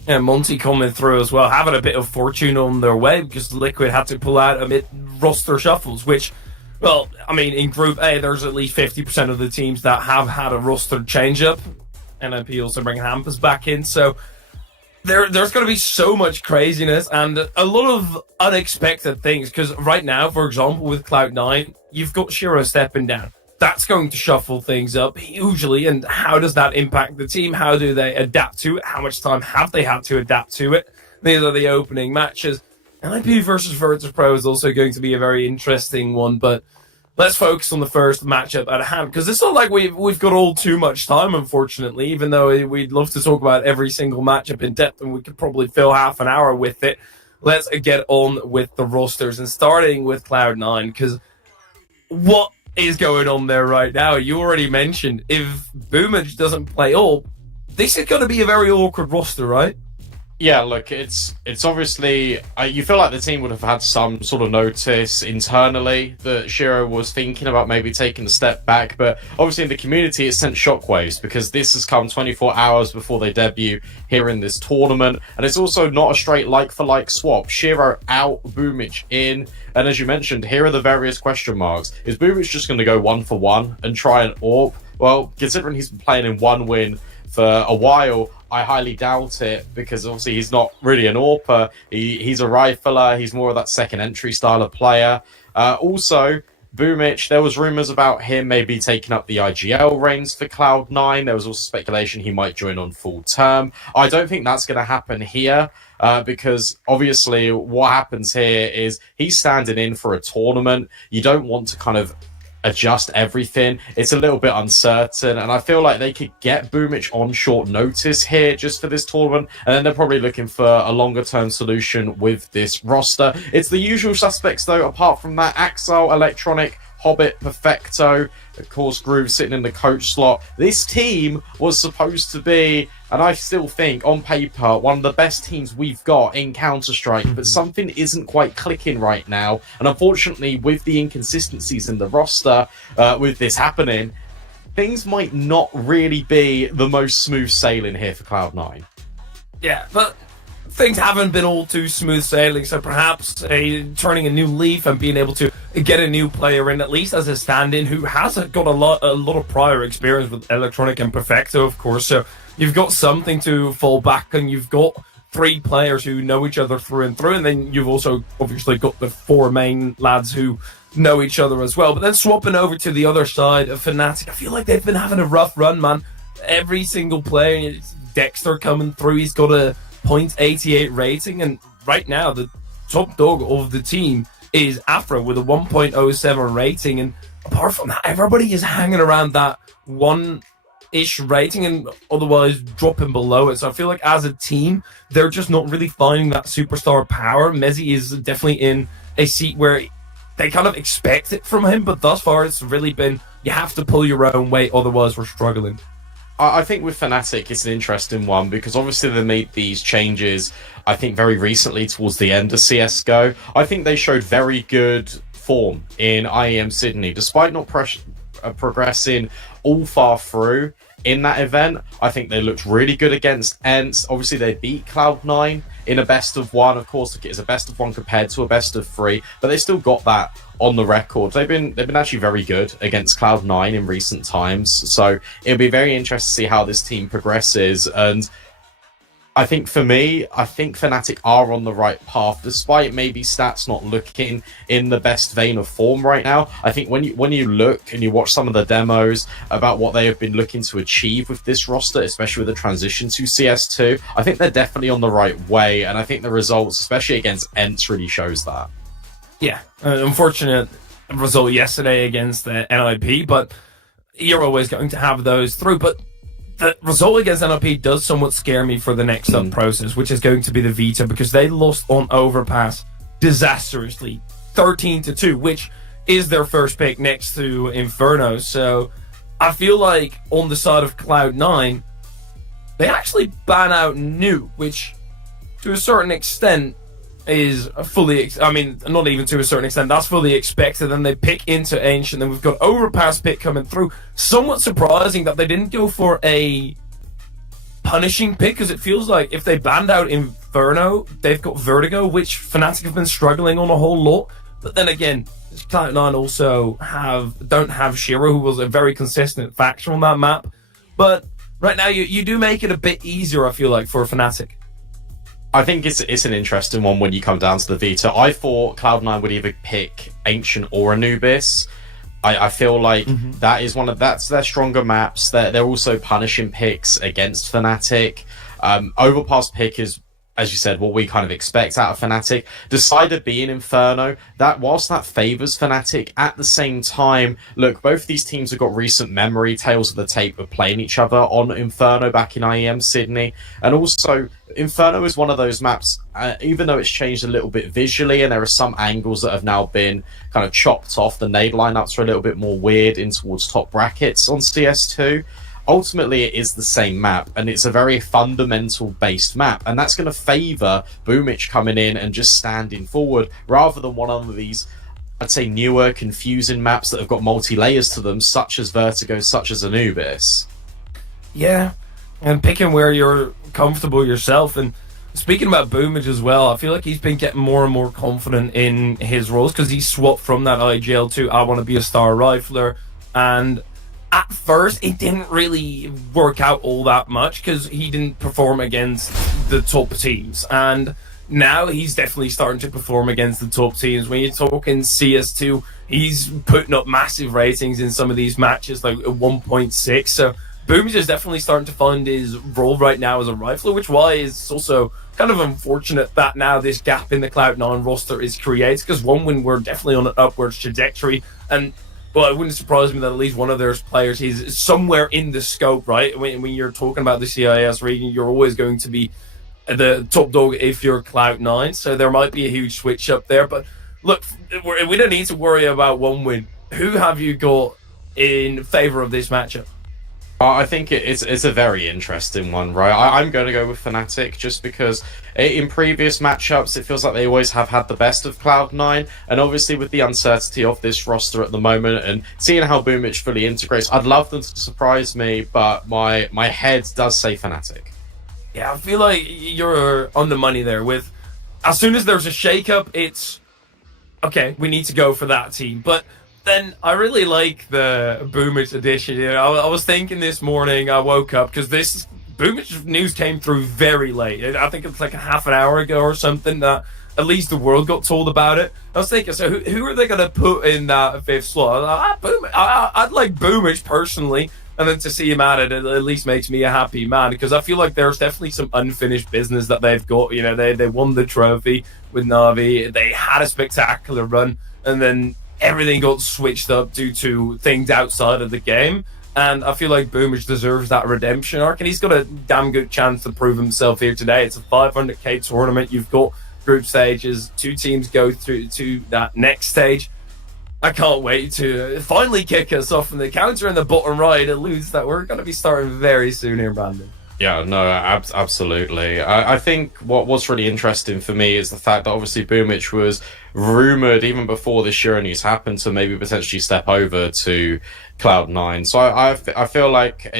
And Monte coming through as well, having a bit of fortune on their way because Liquid had to pull out amid roster shuffles, which, well, I mean, in Group A, there's at least 50% of the teams that have had a roster change-up. NIP also bringing Hampus back in, so there's going to be so much craziness and a lot of unexpected things, because right now, for example, with Cloud9, you've got Shiro stepping down. That's going to shuffle things up hugely, and how does that impact the team? How do they adapt to it? How much time have they had to adapt to it? These are the opening matches. NIP versus Virtus.pro is also going to be a very interesting one, but let's focus on the first matchup at hand, because it's not like we've got all too much time, unfortunately, even though we'd love to talk about every single matchup in depth, and we could probably fill half an hour with it. Let's get on with the rosters, and starting with Cloud9, because what is going on there right now? You already mentioned, if Boomage doesn't play all, this is going to be a very awkward roster, right? Yeah, look, it's obviously, you feel like the team would have had some sort of notice internally that Shiro was thinking about maybe taking a step back, but obviously in the community it sent shockwaves because this has come 24 hours before they debut here in this tournament, and it's also not a straight like-for-like swap. Shiro out, Boomage in, and as you mentioned, here are the various question marks. Is Boomage just going to go 1-for-1 and try an AWP? Well, considering he's been playing in 1 win for a while, I highly doubt it, because obviously he's not really an AWPer. He's a rifler. He's more of that second entry style of player. Also, Boomich, there was rumours about him maybe taking up the IGL reins for Cloud9. There was also speculation he might join on full term. I don't think that's going to happen here, because obviously what happens here is he's standing in for a tournament. You don't want to kind of adjust everything. It's a little bit uncertain, and I feel like they could get Boomich on short notice here just for this tournament, and then they're probably looking for a longer term solution with this roster. It's the usual suspects though, apart from that: Axel, Electronic, Hobbit, Perfecto, of course Groove sitting in the coach slot. This team was supposed to be, and I still think on paper, one of the best teams we've got in Counter-Strike, but something isn't quite clicking right now, and unfortunately with the inconsistencies in the roster, with this happening, things might not really be the most smooth sailing here for Cloud9. Yeah, but things haven't been all too smooth sailing, so perhaps turning a new leaf and being able to get a new player in, at least as a stand-in, who has got a lot of prior experience with Electronic and Perfecto, of course, so you've got something to fall back on. You've got 3 players who know each other through and through, and then you've also obviously got the 4 main lads who know each other as well. But then swapping over to the other side of Fnatic, I feel like they've been having a rough run, man. Every single player, Dexter coming through, he's got a .88 rating, and right now the top dog of the team is Afro with a 1.07 rating, and apart from that, everybody is hanging around that 1-ish rating and otherwise dropping below it. So I feel like as a team, they're just not really finding that superstar power. Mezzi is definitely in a seat where they kind of expect it from him, but thus far it's really been, you have to pull your own weight, otherwise we're struggling. I think with Fnatic, it's an interesting one because obviously they made these changes, I think, very recently towards the end of CSGO. I think they showed very good form in IEM Sydney, despite not progressing all far through in that event. I think they looked really good against Ents. Obviously, they beat Cloud9 in a best of 1. Of course, it's a best of 1 compared to a best of 3, but they still got that on the record, they've been actually very good against Cloud9 in recent times. So it'll be very interesting to see how this team progresses. And I think for me, I think Fnatic are on the right path, despite maybe stats not looking in the best vein of form right now. I think when you look and you watch some of the demos about what they have been looking to achieve with this roster, especially with the transition to CS2, I think they're definitely on the right way. And I think the results, especially against ENT, really shows that. Yeah, unfortunate result yesterday against the NIP, but you're always going to have those through. But the result against NIP does somewhat scare me for the next up process, which is going to be the Vita, because they lost on Overpass disastrously, 13-2, which is their first pick next to Inferno. So I feel like on the side of Cloud9, they actually ban out New, which to a certain extent is fully, I mean, not even to a certain extent, that's fully expected. Then they pick into Ancient, then we've got Overpass pick coming through. Somewhat surprising that they didn't go for a punishing pick, because it feels like if they banned out Inferno, they've got Vertigo, which Fnatic have been struggling on a whole lot. But then again, Cloud9 also don't have Shiro, who was a very consistent faction on that map. But right now, you do make it a bit easier, I feel like, for Fnatic. I think it's an interesting one when you come down to the Vita. I thought Cloud9 would either pick Ancient or Anubis. I feel like that's their stronger maps. They're also punishing picks against Fnatic. Overpass pick is, as you said, what we kind of expect out of Fnatic. Decider being Inferno, that whilst that favours Fnatic, at the same time, look, both these teams have got recent memory, tales of the tape of playing each other on Inferno back in IEM Sydney. And also, Inferno is one of those maps, even though it's changed a little bit visually, and there are some angles that have now been kind of chopped off, the nade lineups are a little bit more weird in towards top brackets on CS2. Ultimately, it is the same map, and it's a very fundamental based map, and that's going to favour Boomich coming in and just standing forward, rather than one of these, I'd say, newer, confusing maps that have got multi-layers to them, such as Vertigo, such as Anubis. Yeah, and picking where you're comfortable yourself. And speaking about Boomich as well, I feel like he's been getting more and more confident in his roles, because he swapped from that IGL to I want to be a star rifler, and at first, it didn't really work out all that much because he didn't perform against the top teams. And now he's definitely starting to perform against the top teams. When you're talking CS2, he's putting up massive ratings in some of these matches, like 1.6. So Boomich is definitely starting to find his role right now as a rifler, which why is also kind of unfortunate that now this gap in the Cloud9 roster is created, because OneWin were definitely on an upwards trajectory. And well, it wouldn't surprise me that at least one of their players is somewhere in the scope, right? When you're talking about the CIS region, you're always going to be the top dog if you're Cloud9, so there might be a huge switch up there. But look, we don't need to worry about OneWin. Who have you got in favour of this matchup? I think it's a very interesting one, right? I'm going to go with Fnatic just because in previous matchups, it feels like they always have had the best of Cloud9. And obviously with the uncertainty of this roster at the moment and seeing how Boomich fully integrates, I'd love them to surprise me, but my head does say Fnatic. Yeah, I feel like you're on the money there. With as soon as there's a shake-up, it's okay, we need to go for that team. But then I really like the Boomich edition. You know, I was thinking this morning, I woke up, because this Boomich news came through very late. I think it's like a half an hour ago or something that at least the world got told about it. I was thinking, so who are they going to put in that fifth slot? I'd like Boomich personally. And then to see him at it at least makes me a happy man, because I feel like there's definitely some unfinished business that they've got. You know, they won the trophy with Na'Vi. They had a spectacular run, and then everything got switched up due to things outside of the game. And I feel like Boomich deserves that redemption arc, and he's got a damn good chance to prove himself here today. It's a 500k tournament. You've got group stages. 2 teams go through to that next stage. I can't wait to finally kick us off from the counter in the bottom right. It alludes that we're going to be starting very soon here, Brandon. Yeah, no, absolutely. I think what's really interesting for me is the fact that obviously Boomich was rumoured even before this Shiro news happened to maybe potentially step over to Cloud9. So I feel like it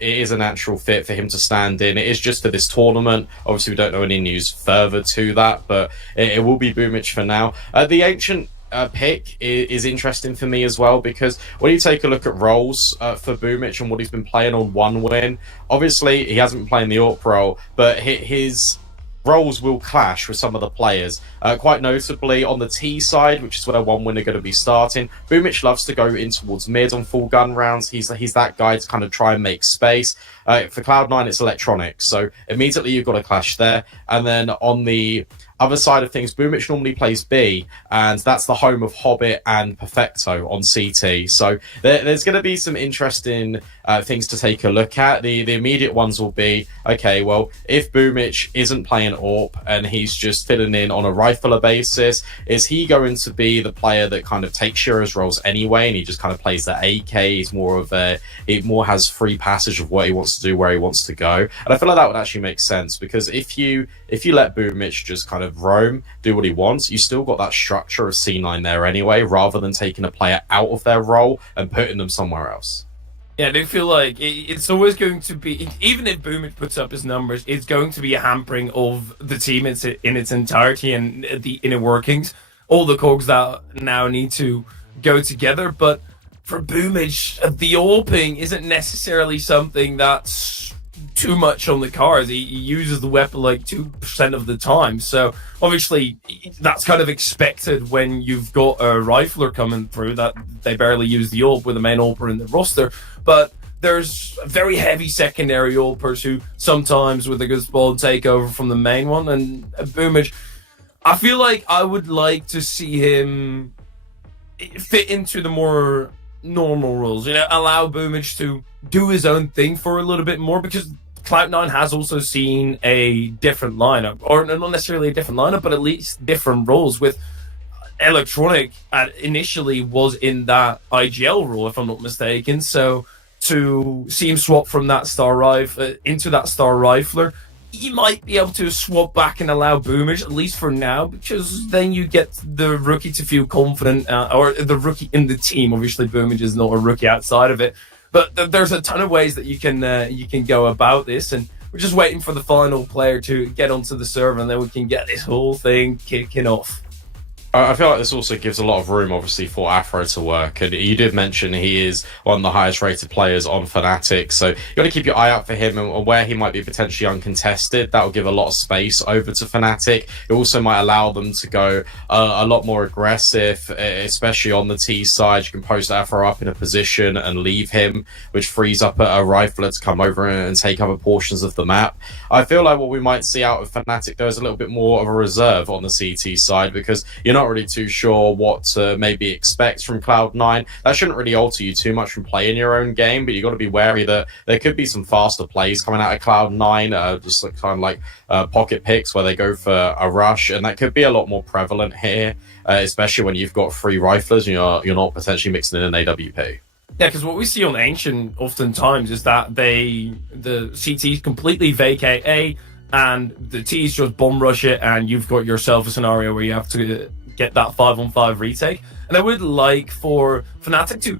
is a natural fit for him to stand in. It is just for this tournament. Obviously, we don't know any news further to that, but it will be Boomich for now. The Ancient pick is interesting for me as well, because when you take a look at roles for Boomich and what he's been playing on 1win, obviously he hasn't been playing the AWP role, but his roles will clash with some of the players. Quite notably on the T side, which is where 1win are going to be starting, Boomich loves to go in towards mid on full gun rounds. He's that guy to kind of try and make space. For Cloud9, it's electronics, so immediately you've got a clash there. And then on the other side of things, Boomich normally plays B, and that's the home of Hobbit and Perfecto on CT. So there's going to be some interesting things to take a look at. The immediate ones will be, okay, well, if Boomich isn't playing AWP and he's just filling in on a rifler basis, is he going to be the player that kind of takes Shiro's roles anyway, and he just kind of plays the AK? He's he more has free passage of what he wants to do, where he wants to go. And I feel like that would actually make sense, because if you let Boomich just kind of roam, do what he wants, you still got that structure of C9 there anyway, rather than taking a player out of their role and putting them somewhere else. Yeah, I do feel like it's always going to be, even if Boomich puts up his numbers, it's going to be a hampering of the team in its entirety and the inner workings, all the cogs that now need to go together. But for Boomich, the AWPing isn't necessarily something that's too much on the cards. He uses the weapon like 2% of the time, so obviously that's kind of expected when you've got a rifler coming through that they barely use the AWP with the main AWPer in the roster. But there's very heavy secondary AWPers who sometimes with a good spawn take over from the main one, and Boomich, I feel like I would like to see him fit into the more normal roles, allow Boomich to do his own thing for a little bit more, because Cloud9 has also seen a different lineup, or not necessarily a different lineup, but at least different roles. With Electronic initially was in that IGL role, if I'm not mistaken, so to see him swap from that Star Rifle into that Star Rifler, he might be able to swap back and allow Boomich, at least for now, because then you get the rookie to feel confident, or the rookie in the team. Obviously, Boomich is not a rookie outside of it, but there's a ton of ways that you can go about this, and we're just waiting for the final player to get onto the server, and then we can get this whole thing kicking off. I feel like this also gives a lot of room, obviously, for Afro to work. And you did mention he is one of the highest rated players on Fnatic, so you got to keep your eye out for him, and where he might be potentially uncontested, that will give a lot of space over to Fnatic. It also might allow them to go a lot more aggressive, especially on the T side. You can post Afro up in a position and leave him, which frees up a rifler to come over and take other portions of the map. I feel like what we might see out of Fnatic, though, is a little bit more of a reserve on the CT side, because you're not really too sure what to maybe expect from Cloud9. That shouldn't really alter you too much from playing your own game, but you got to be wary that there could be some faster plays coming out of Cloud9, just kind of like pocket picks where they go for a rush, and that could be a lot more prevalent here, especially when you've got 3 riflers and you're not potentially mixing in an AWP. Yeah, because what we see on Ancient oftentimes is that the CTs completely vacate A, and the T's just bomb rush it, and you've got yourself a scenario where you have to get that 5-on-5 retake. And I would like for Fnatic to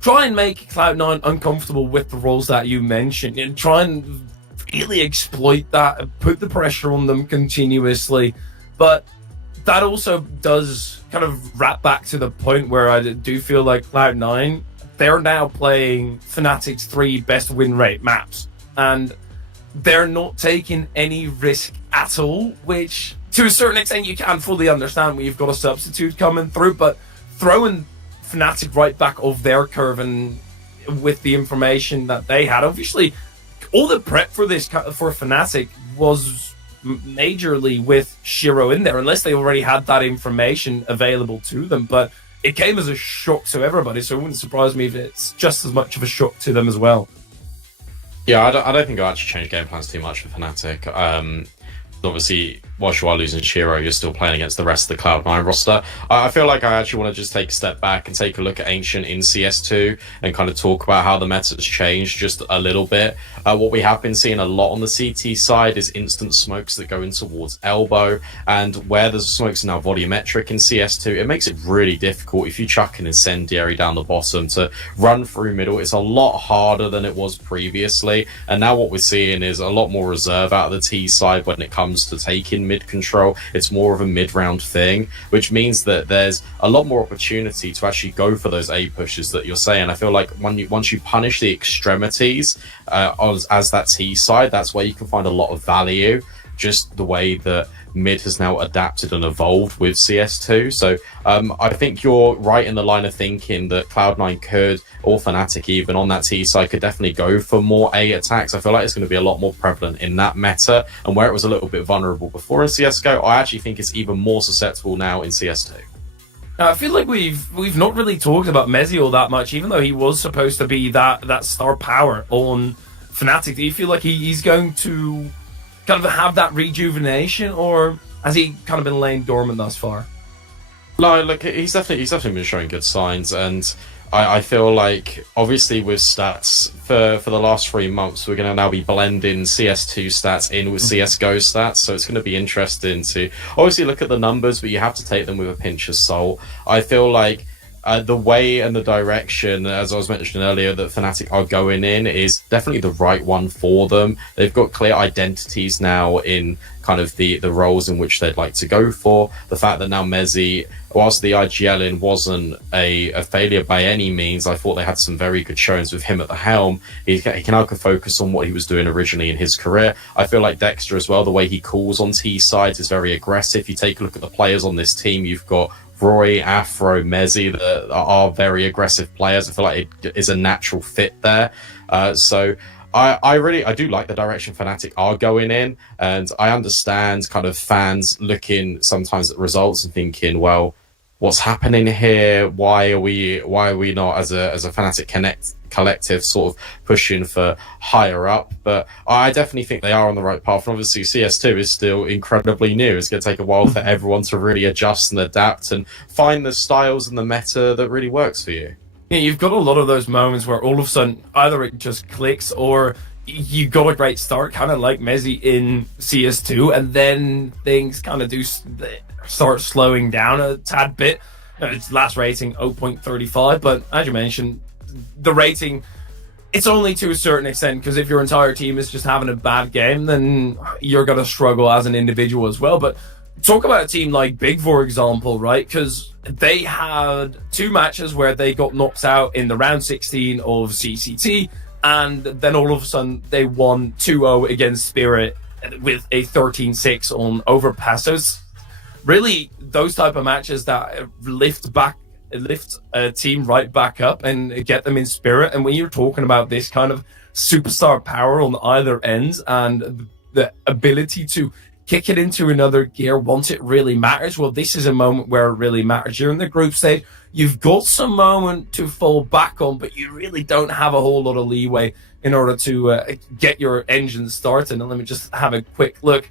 try and make Cloud9 uncomfortable with the roles that you mentioned, and try and really exploit that and put the pressure on them continuously. But that also does kind of wrap back to the point where I do feel like Cloud9, they're now playing Fnatic's 3 best win rate maps, and they're not taking any risk at all, which to a certain extent you can fully understand when you've got a substitute coming through, but throwing Fnatic right back off their curve, and with the information that they had, obviously all the prep for this for Fnatic was majorly with Shiro in there, unless they already had that information available to them. But it came as a shock to everybody, so it wouldn't surprise me if it's just as much of a shock to them as well. Yeah, I don't think I'll actually change game plans too much for Fnatic. Obviously, whilst you are losing Shiro, you're still playing against the rest of the Cloud9 roster. I feel like I actually want to just take a step back and take a look at Ancient in CS2 and kind of talk about how the meta has changed just a little bit. What we have been seeing a lot on the CT side is instant smokes that go in towards elbow, and where the smokes are now volumetric in CS2, it makes it really difficult if you chuck an incendiary down the bottom to run through middle. It's a lot harder than it was previously, and now what we're seeing is a lot more reserve out of the T side when it comes to taking mid control. It's more of a mid-round thing, which means that there's a lot more opportunity to actually go for those A pushes that you're saying. I feel like once you punish the extremities as that T side, that's where you can find a lot of value. Just the way that mid has now adapted and evolved with CS2. So I think you're right in the line of thinking that Cloud9 could, or Fnatic even on that T side, could definitely go for more A attacks. I feel like it's going to be a lot more prevalent in that meta, and where it was a little bit vulnerable before in CSGO, I actually think it's even more susceptible now in CS2. I feel like we've not really talked about Mezzi all that much, even though he was supposed to be that star power on Fnatic. Do you feel like he's going to kind of have that rejuvenation, or has he kind of been laying dormant thus far? No, look, he's definitely been showing good signs, and I feel like obviously with stats for the last 3 months, we're going to now be blending CS2 stats in with CSGO stats, so it's going to be interesting to obviously look at the numbers, but you have to take them with a pinch of salt. I feel like the way and the direction, as I was mentioning earlier, that Fnatic are going in is definitely the right one for them. They've got clear identities now in kind of the roles in which they'd like to go for. The fact that now Mezzi, whilst the IGL wasn't a failure by any means, I thought they had some very good showings with him at the helm. He can now focus on what he was doing originally in his career. I feel like Dexter as well, the way he calls on T sides is very aggressive. You take a look at the players on this team, you've got Roy, Afro, Mezzi that are very aggressive players. I feel like it is a natural fit there. So I do like the direction Fnatic are going in, and I understand kind of fans looking sometimes at results and thinking, well, what's happening here? Why are we not as a Fnatic collective sort of pushing for higher up? But I definitely think they are on the right path. And obviously CS2 is still incredibly new. It's going to take a while for everyone to really adjust and adapt and find the styles and the meta that really works for you. Yeah, you've got a lot of those moments where all of a sudden either it just clicks or you got a great start, kind of like Mezzi in CS2, and then things kind of start slowing down a tad bit. Its last rating 0.35, but as you mentioned, the rating, it's only to a certain extent, because if your entire team is just having a bad game, then you're going to struggle as an individual as well. But talk about a team like Big, for example, right? Because they had 2 matches where they got knocked out in the round 16 of CCT, and then all of a sudden they won 2-0 against Spirit with a 13-6 on Overpass. So it's really those type of matches that lift a team right back up and get them in spirit. And when you're talking about this kind of superstar power on either end and the ability to kick it into another gear once it really matters, well, this is a moment where it really matters. You're in the group stage, you've got some moment to fall back on, but you really don't have a whole lot of leeway in order to get your engine started. And let me just have a quick look.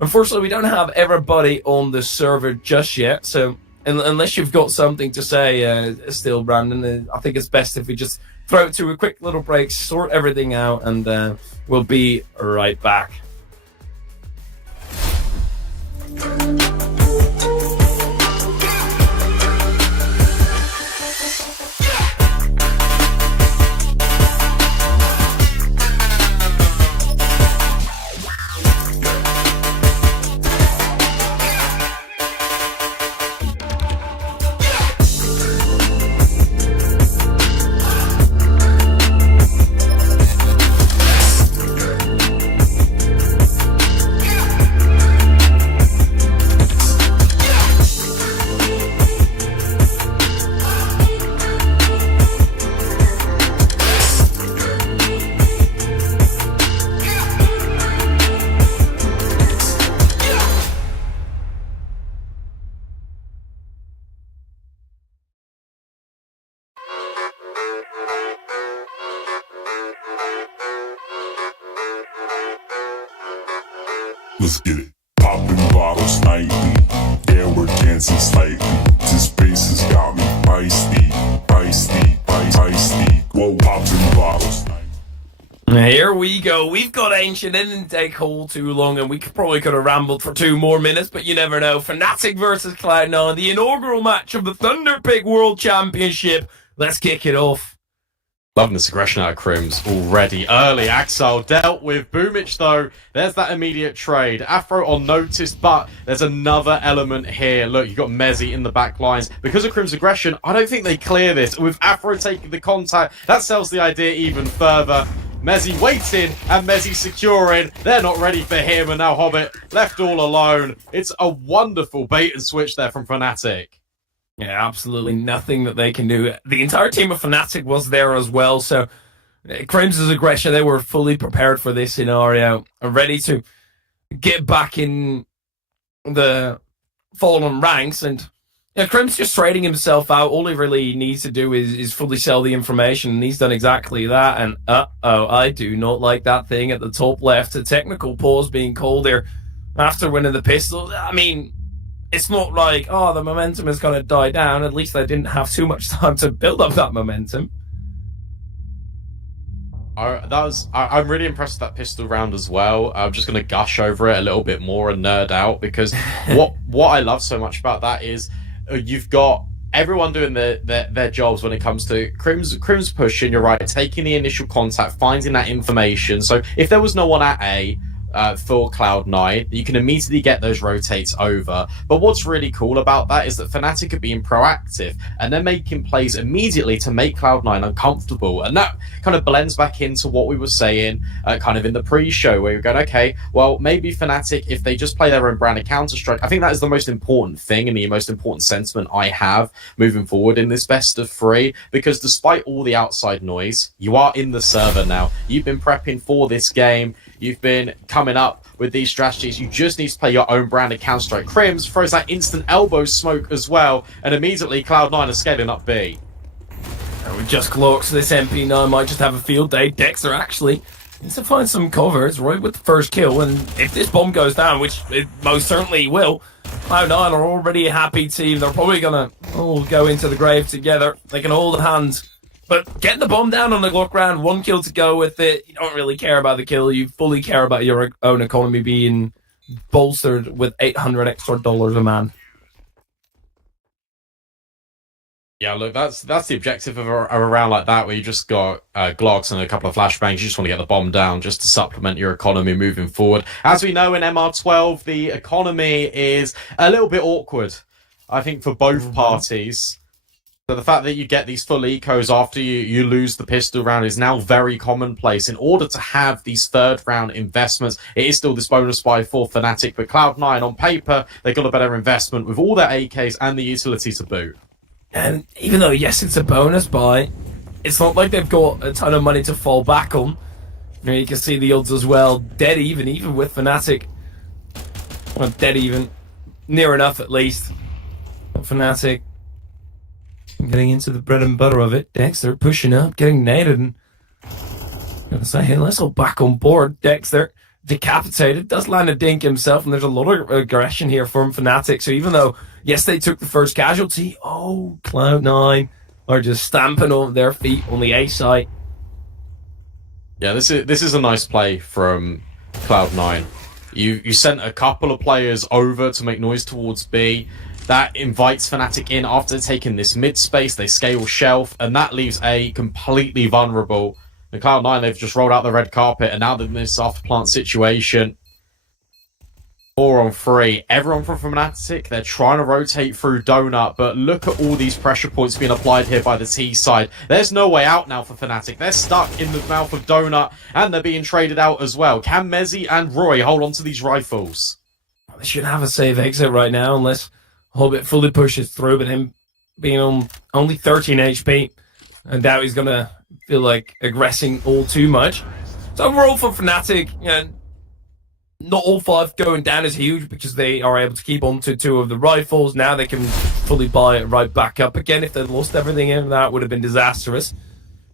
Unfortunately, we don't have everybody on the server just yet, so unless you've got something to say still, Brandon, I think it's best if we just throw it to a quick little break, sort everything out, and we'll be right back. Let's get it. Popping bottles nightly, yeah, we're dancing slightly. This bass has got me feisty. Whoa, popping bottles nightly. Here we go. We've got Ancient. It didn't take all too long, and we probably could have rambled for 2 more minutes, but you never know. Fnatic versus Cloud9, the inaugural match of the Thunderpick World Championship. Let's kick it off. Loving this aggression out of Crims already early. Axel dealt with Boomich though. There's that immediate trade. Afro on notice, but there's another element here. Look, you've got Mezzi in the back lines. Because of Crims' aggression, I don't think they clear this. With Afro taking the contact, that sells the idea even further. Mezzi waiting and Mezzi securing. They're not ready for him, and now Hobbit left all alone. It's a wonderful bait and switch there from Fnatic. Yeah, absolutely nothing that they can do. The entire team of Fnatic was there as well, so Crims' aggression, they were fully prepared for this scenario and ready to get back in the fallen ranks. And Crims just trading himself out. All he really needs to do is fully sell the information, and he's done exactly that. And I do not like that thing at the top left. A technical pause being called there after winning the pistol. I mean, it's not like, oh, the momentum is going to die down. At least they didn't have too much time to build up that momentum. I'm really impressed with that pistol round as well. I'm just going to gush over it a little bit more and nerd out, because what I love so much about that is you've got everyone doing their jobs when it comes to Crims pushing, you're right, taking the initial contact, finding that information. So if there was no one at A, for Cloud9, you can immediately get those rotates over. But what's really cool about that is that Fnatic are being proactive and they're making plays immediately to make Cloud9 uncomfortable. And that kind of blends back into what we were saying kind of in the pre-show, where you're going, okay, well, maybe Fnatic, if they just play their own brand of Counter-Strike, I think that is the most important thing and the most important sentiment I have moving forward in this best of 3, because despite all the outside noise, you are in the server now. You've been prepping for this game. You've been coming up with these strategies. You just need to play your own brand of Counter-Strike. Crims throws that instant elbow smoke as well, and immediately Cloud9 are scaling up B. And we just clocks this MP9 might just have a field day. Dexter actually needs to find some cover. It's right with the first kill, and if this bomb goes down, which it most certainly will, Cloud9 are already a happy team. They're probably going to all go into the grave together. They can hold hands. But getting the bomb down on the Glock round, 1 kill to go with it. You don't really care about the kill. You fully care about your own economy being bolstered with $800 extra a man. Yeah, look, that's the objective of a round like that, where you just got Glocks and a couple of flashbangs. You just want to get the bomb down just to supplement your economy moving forward. As we know in MR12, the economy is a little bit awkward, I think, for both parties. So the fact that you get these full ecos after you lose the pistol round is now very commonplace. In order to have these third round investments, it is still this bonus buy for Fnatic, but Cloud9 on paper, they got a better investment with all their AKs and the utility to boot. And even though, yes, it's a bonus buy, it's not like they've got a ton of money to fall back on. You can see the odds as well, dead even with Fnatic. Well, dead even, near enough at least. Fnatic getting into the bread and butter of it. Dexter pushing up, getting naded, and gonna say, hey, let's all back on board. Dexter decapitated, does land a dink himself, and there's a lot of aggression here from Fnatic. So even though, yes, they took the first casualty, Cloud9 are just stamping on their feet on the A site. Yeah, this is a nice play from Cloud9. You sent a couple of players over to make noise towards B. That invites Fnatic in after taking this mid space. They scale shelf, and that leaves A completely vulnerable. And Cloud9, they've just rolled out the red carpet, and now they're in this after plant situation. 4 on 3. Everyone from Fnatic, they're trying to rotate through Donut, but look at all these pressure points being applied here by the T side. There's no way out now for Fnatic. They're stuck in the mouth of Donut, and they're being traded out as well. Can Mezzi and Roy hold on to these rifles? They should have a safe exit right now, unless Hobbit fully pushes through, but him being on only 13 HP, I doubt he's going to feel like aggressing all too much. So overall for Fnatic, not all 5 going down is huge, because they are able to keep on to 2 of the rifles. Now they can fully buy it right back up again. If they'd lost everything in, that would have been disastrous.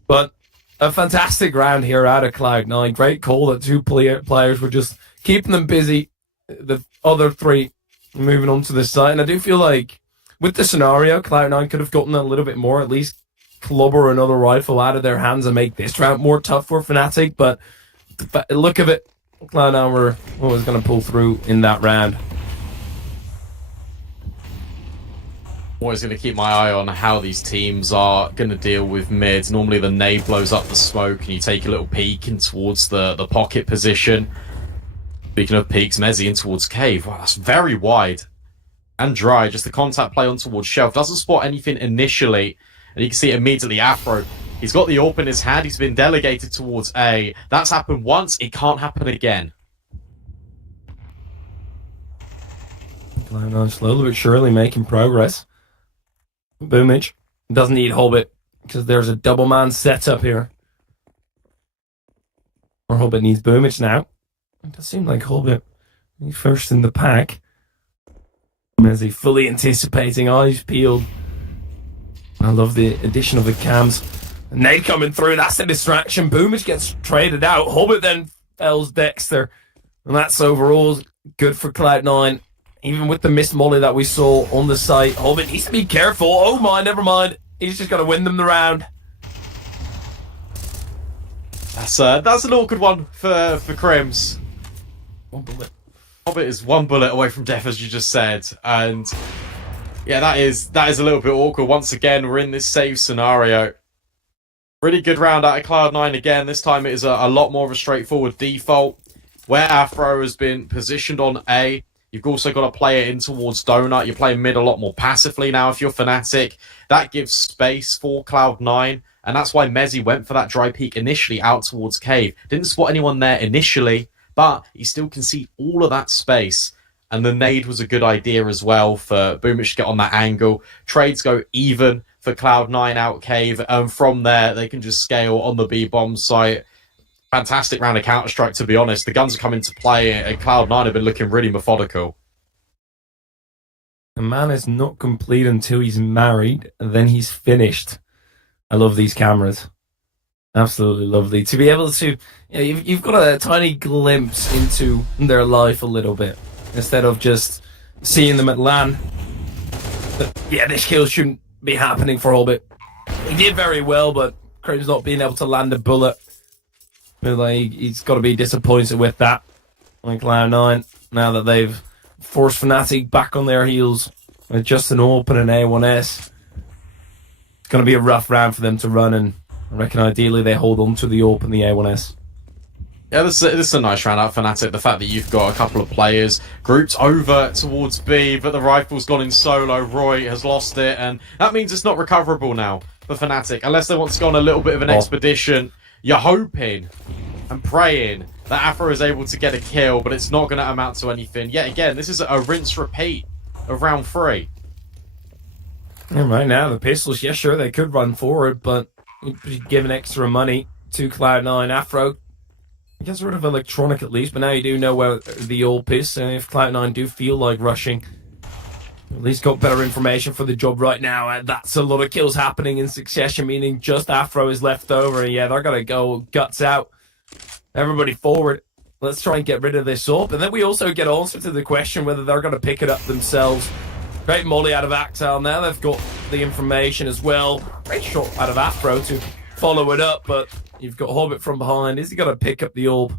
But a fantastic round here out of Cloud9. Great call that 2 players were just keeping them busy. The other 3 moving on to this side, and I do feel like with the scenario, Cloud9 could have gotten a little bit more, at least clobber another rifle out of their hands and make this round more tough for Fnatic, but the look of it, Cloud9 were always going to pull through in that round. Always going to keep my eye on how these teams are going to deal with mid. Normally the nade blows up the smoke and you take a little peek in towards the pocket position. Speaking of peaks, Mezzy in towards cave. Wow, that's very wide and dry. Just the contact play on towards shelf. Doesn't spot anything initially. And you can see immediately Afro. He's got the AWP in his hand. He's been delegated towards A. That's happened once. It can't happen again. Slowly but surely making progress. Boomage doesn't need Hobbit because there's a double man setup here. Or Hobbit needs Boomage now. It does seem like Hobbit he's first in the pack. As he fully anticipating, eyes peeled. I love the addition of the cams. Nade coming through, that's the distraction. Boomage gets traded out. Hobbit then fells Dexter. And that's overall good for Cloud9. Even with the missed molly that we saw on the site, Hobbit needs to be careful. Oh my, never mind. He's just got to win them the round. That's an awkward one for Crims. One bullet. Hobbit is one bullet away from death, as you just said, and yeah, that is a little bit awkward. Once again, we're in this save scenario. Really good round out of Cloud9 again. This time it is a lot more of a straightforward default, where Afro has been positioned on A. You've also got to play it in towards Donut. You're playing mid a lot more passively now if you're Fnatic. That gives space for Cloud9, and that's why Mezzy went for that dry peek initially out towards Cave. Didn't spot anyone there initially, but he still can see all of that space. And the nade was a good idea as well for Boomich to get on that angle. Trades go even for Cloud9 out Cave, and from there they can just scale on the B-bomb site. Fantastic round of Counter-Strike, to be honest. The guns are coming to play, and Cloud9 have been looking really methodical. A man is not complete until he's married, and then he's finished. I love these cameras. Absolutely lovely. To be able to... you've got a tiny glimpse into their life a little bit, instead of just seeing them at LAN. But, yeah, this kill shouldn't be happening for Hobbit. He did very well, but Crim's not being able to land a bullet. Like, he's got to be disappointed with that. Like Cloud9, now that they've forced Fnatic back on their heels with just an AWP and an A1S. It's going to be a rough round for them to run, and I reckon ideally they hold on to the AWP and the A1S. Yeah, this is a nice round out for Fnatic. The fact that you've got a couple of players grouped over towards B, but the rifle's gone in solo. Roy has lost it, and that means it's not recoverable now for Fnatic. Unless they want to go on a little bit of an expedition, you're hoping and praying that Afro is able to get a kill, but it's not going to amount to anything. Yet again, this is a rinse-repeat of round 3. And right now, the pistols, yeah, sure, they could run forward, but giving extra money to Cloud9. Afro gets rid of electronic at least, but now you do know where the AWP is, and if Cloud9 do feel like rushing, at least got better information for the job right now, and that's a lot of kills happening in succession, meaning just Afro is left over, and yeah, they're going to go guts out. Everybody forward. Let's try and get rid of this AWP, and then we also get answer to the question whether they're going to pick it up themselves. Great molly out of Actal. Now they've got the information as well. Great shot out of Afro to follow it up, but you've got Hobbit from behind. Is he going to pick up the AWP?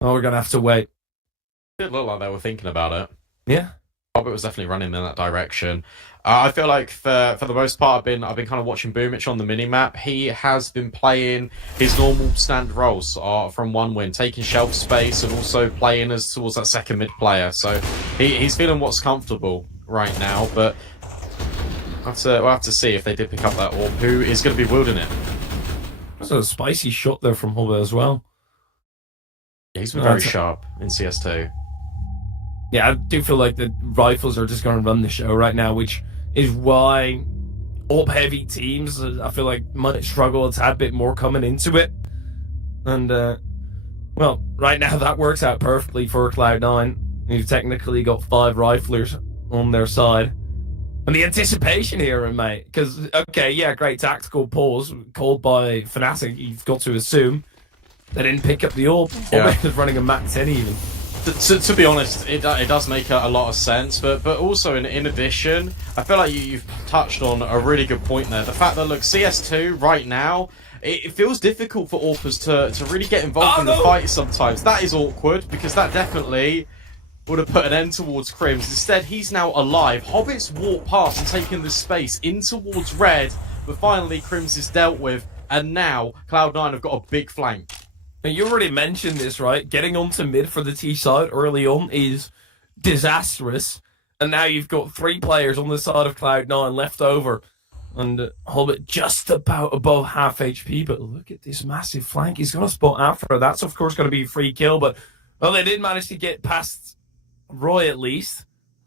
Oh, we're going to have to wait. It did look like they were thinking about it. Yeah. Hobbit was definitely running in that direction. I feel like for the most part, I've been kind of watching Boomich on the minimap. He has been playing his normal standard roles from 1win, taking shelf space and also playing as towards that second mid player. So he's feeling what's comfortable right now. But we'll have to see if they did pick up that AWP. Who is going to be wielding it? That's a spicy shot there from Hobbit as well. Yeah, he's been very sharp in CS2. Yeah, I do feel like the rifles are just going to run the show right now, which is why AWP-heavy teams, I feel like, might struggle a tad bit more coming into it. And, well, right now that works out perfectly for Cloud9. You've technically got 5 riflers on their side. And the anticipation here, mate, because, okay, yeah, great tactical pause called by Fnatic. You've got to assume they didn't pick up the AWP. Yeah. Or running a Mac 10 even. To be honest, it does make a lot of sense, but also in addition, I feel like you've touched on a really good point there. The fact that, look, CS2 right now, it feels difficult for AWPers to really get involved in the fight sometimes. That is awkward, because that definitely would have put an end towards Crims. Instead, he's now alive. Hobbit's walked past and taken the space in towards red, but finally Crims is dealt with, and now Cloud9 have got a big flank. And you already mentioned this, right? Getting onto mid for the T side early on is disastrous, and now you've got 3 players on the side of Cloud9 left over, and Hobbit just about above half HP, but look at this massive flank. He's going to spot after. That's, of course, going to be a free kill, but, well, they did manage to get past Roy at least.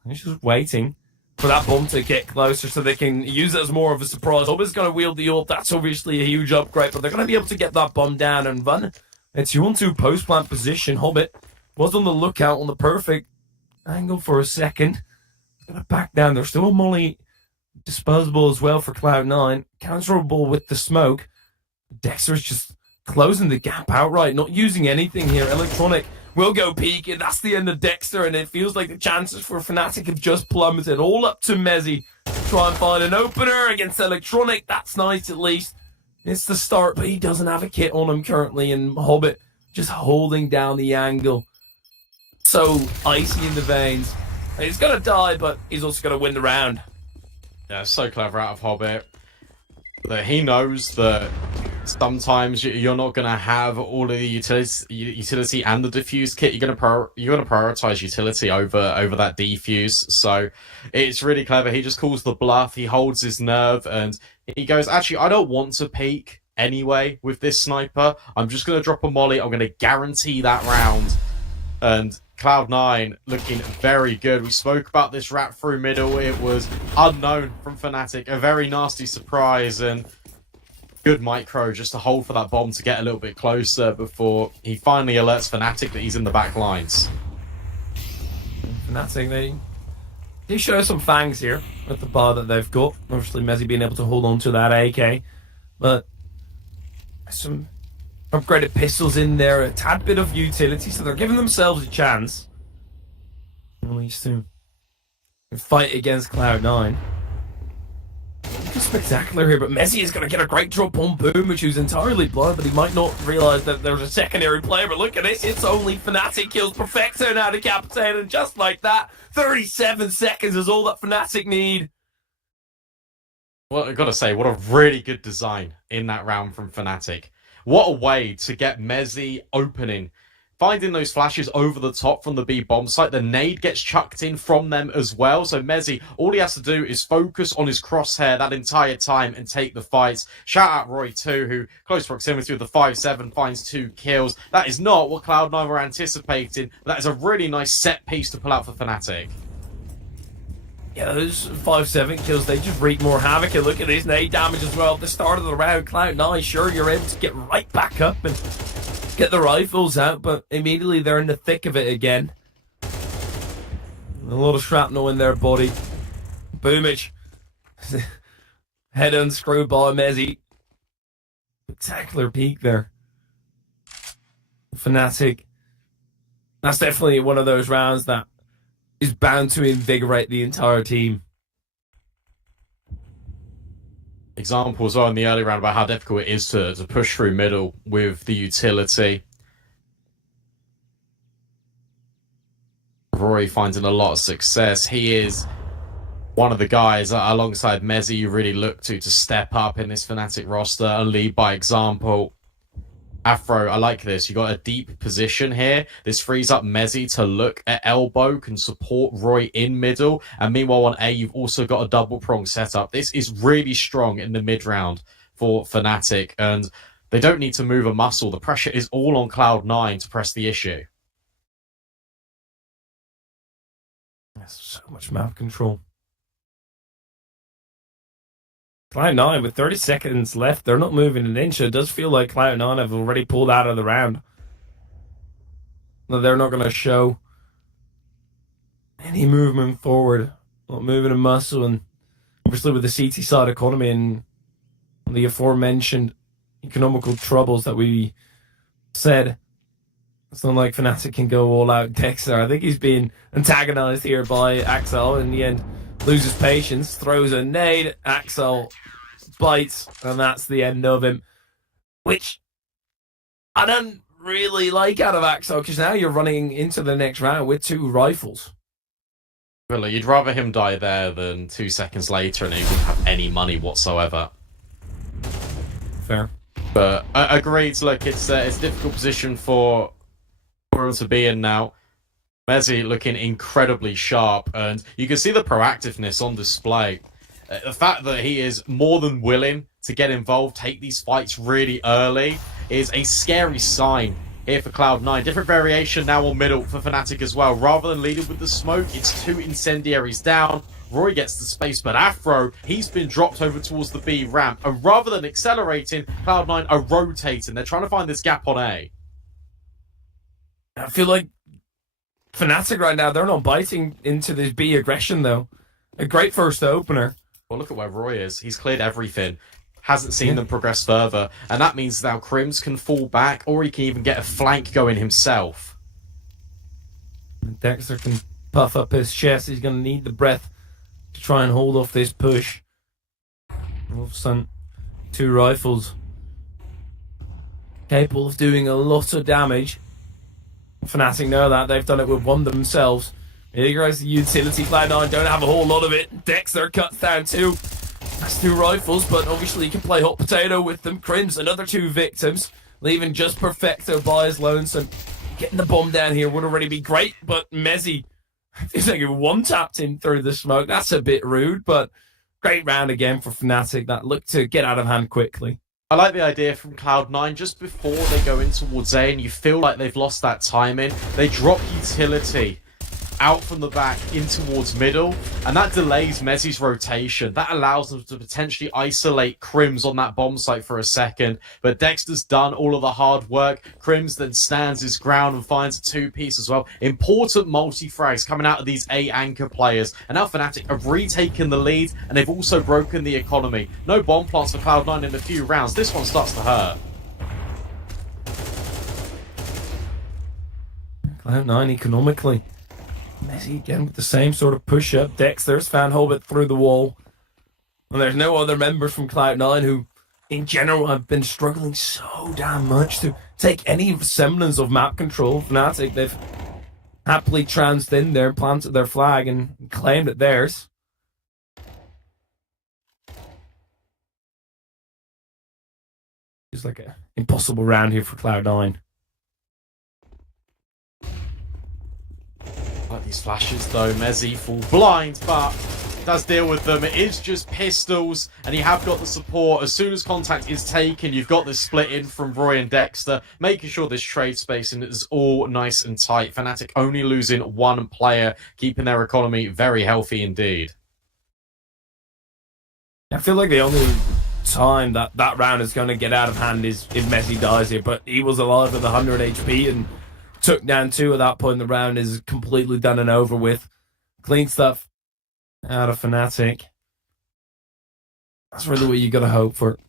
He's just waiting for that bomb to get closer so they can use it as more of a surprise. Hobbit's going to wield the ult. That's obviously a huge upgrade, but they're going to be able to get that bomb down and run. It's 2-on-2 post-plant position. Hobbit was on the lookout on the perfect angle for a second. Going to back down. There's still a molly disposable as well for Cloud9. Counterable with the smoke. Dexter's just closing the gap outright, not using anything here. Electronic will go peak, and that's the end of Dexter, and it feels like the chances for Fnatic have just plummeted. All up to Mezzy to try and find an opener against Electronic. That's nice at least. It's the start, but he doesn't have a kit on him currently, and Hobbit just holding down the angle. So icy in the veins. He's going to die, but he's also going to win the round. Yeah, so clever out of Hobbit. That he knows that sometimes you're not going to have all of the utility and the defuse kit. You're going to prioritize utility over that defuse. So it's really clever. He just calls the bluff. He holds his nerve and he goes, actually, I don't want to peek anyway with this sniper. I'm just going to drop a molly. I'm going to guarantee that round. And Cloud9 looking very good. We spoke about this wrap through middle. It was unknown from Fnatic. A very nasty surprise and good micro just to hold for that bomb to get a little bit closer before he finally alerts Fnatic that he's in the back lines. Fnatic, they show some fangs here with the bar that they've got. Obviously, Mezzy being able to hold on to that AK. But some upgraded pistols in there, a tad bit of utility, so they're giving themselves a chance. At least to fight against Cloud9. Spectacular here, but Mezzy is going to get a great drop on Boomich, who's entirely blind, but he might not realise that there's a secondary player. But look at this, it's only Fnatic kills Perfecto now decapitated, and just like that, 37 seconds is all that Fnatic need. Well, I've got to say, what a really good design in that round from Fnatic. What a way to get Mezzy opening. Finding those flashes over the top from the B bomb site. The nade gets chucked in from them as well. So Mezzy, all he has to do is focus on his crosshair that entire time and take the fights. Shout out Roy too, who close proximity with the 5-7 finds 2 kills. That is not what Cloud9 were anticipating. That is a really nice set piece to pull out for Fnatic. Yeah, those 5-7 kills, they just wreak more havoc. And look at his nade damage as well at the start of the round. Cloud9, sure, you're able to get right back up and get the rifles out, but immediately they're in the thick of it again. A lot of shrapnel in their body. Boomich. Head unscrewed by Mezzy. Spectacular peak there. Fnatic. That's definitely one of those rounds that is bound to invigorate the entire team. Example as well in the early round about how difficult it is to push through middle with the utility. Rory finding a lot of success. He is one of the guys alongside Mezzy you really look to step up in this Fnatic roster and lead by example. Afro, I like this. You got a deep position here. This frees up Mezzy to look at elbow, can support Roy in middle. And meanwhile on A, you've also got a double prong setup. This is really strong in the mid round for Fnatic. And they don't need to move a muscle. The pressure is all on Cloud9 to press the issue. That's so much map control. Cloud9 with 30 seconds left, they're not moving an inch. It does feel like Cloud9 have already pulled out of the round. They're not going to show any movement forward, not moving a muscle, and obviously with the CT side economy and the aforementioned economical troubles that we said, it's not like Fnatic can go all out Dexter. I think he's being antagonized here by Axel. In the end, loses patience, throws a nade. Axel bites, and that's the end of him. Which I don't really like out of Axo, because now you're running into the next round with 2 rifles. Well, you'd rather him die there than 2 seconds later and he wouldn't have any money whatsoever. Fair. But agreed. Look, it's a difficult position for him to be in now. Mezzi looking incredibly sharp, and you can see the proactiveness on display. The fact that he is more than willing to get involved, take these fights really early, is a scary sign here for Cloud9. Different variation now on middle for Fnatic as well. Rather than leading with the smoke, it's 2 incendiaries down. Roy gets the space, but Afro, he's been dropped over towards the B ramp. And rather than accelerating, Cloud9 are rotating. They're trying to find this gap on A. I feel like Fnatic right now, they're not biting into this B aggression, though. A great first opener. Well, look at where Roy is. He's cleared everything. Hasn't seen them progress further. And that means now Crims can fall back, or he can even get a flank going himself. Dexter can puff up his chest. He's going to need the breath to try and hold off this push. All of a sudden, 2 rifles. Capable of doing a lot of damage. Fnatic know that. They've done it with 1 themselves. Here goes the utility. Cloud9 don't have a whole lot of it. Dexter cuts down 2. That's 2 rifles, but obviously you can play hot potato with them. Crims, another 2 victims. Leaving just Perfecto by his lonesome. Getting the bomb down here would already be great, but Mezzi feels like he one-tapped him through the smoke. That's a bit rude, but great round again for Fnatic that looked to get out of hand quickly. I like the idea from Cloud9 just before they go in towards A and you feel like they've lost that timing. They drop utility out from the back in towards middle, and that delays Mezzi's rotation. That allows them to potentially isolate Crims on that bomb site for a second, but Dexter's done all of the hard work. Crims then stands his ground and finds a 2-piece as well. Important multi-frags coming out of these A anchor players, and now Fnatic have retaken the lead, and they've also broken the economy. No bomb plants for Cloud9 in a few rounds. This one starts to hurt. Cloud9 economically. Mezzi again with the same sort of push-up. Dexter's found Hobbit through the wall. And there's no other members from Cloud9 who, in general, have been struggling so damn much to take any semblance of map control. Fnatic, they've happily transed in there, planted their flag, and claimed it theirs. It's like an impossible round here for Cloud9. Like these flashes though, Mezzi full blind, but does deal with them. It is just pistols, and you have got the support. As soon as contact is taken, you've got the split in from Roy and Dexter, making sure this trade spacing is all nice and tight. Fnatic only losing 1 player, keeping their economy very healthy indeed. I feel like the only time that round is going to get out of hand is if Mezzi dies here, but he was alive with 100 HP and took down 2 at that point in the round. Is completely done and over with. Clean stuff out of Fnatic. That's really what you got to hope for.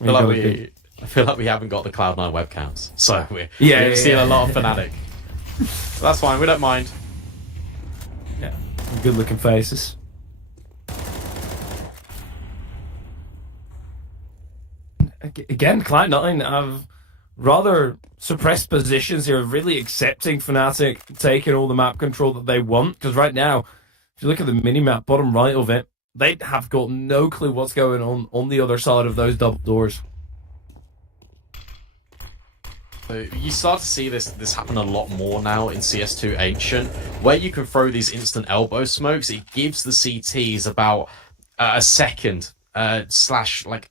I feel like we haven't got the Cloud9 webcams, so we've seen a lot of Fnatic. But that's fine, we don't mind. Yeah, good looking faces. Again, Cloud9 have rather suppressed positions here, really accepting Fnatic taking all the map control that they want. Because right now, if you look at the mini-map, bottom right of it, they have got no clue what's going on the other side of those double doors. So you start to see this happen a lot more now in CS2 Ancient, where you can throw these instant elbow smokes. It gives the CTs about a second, slash like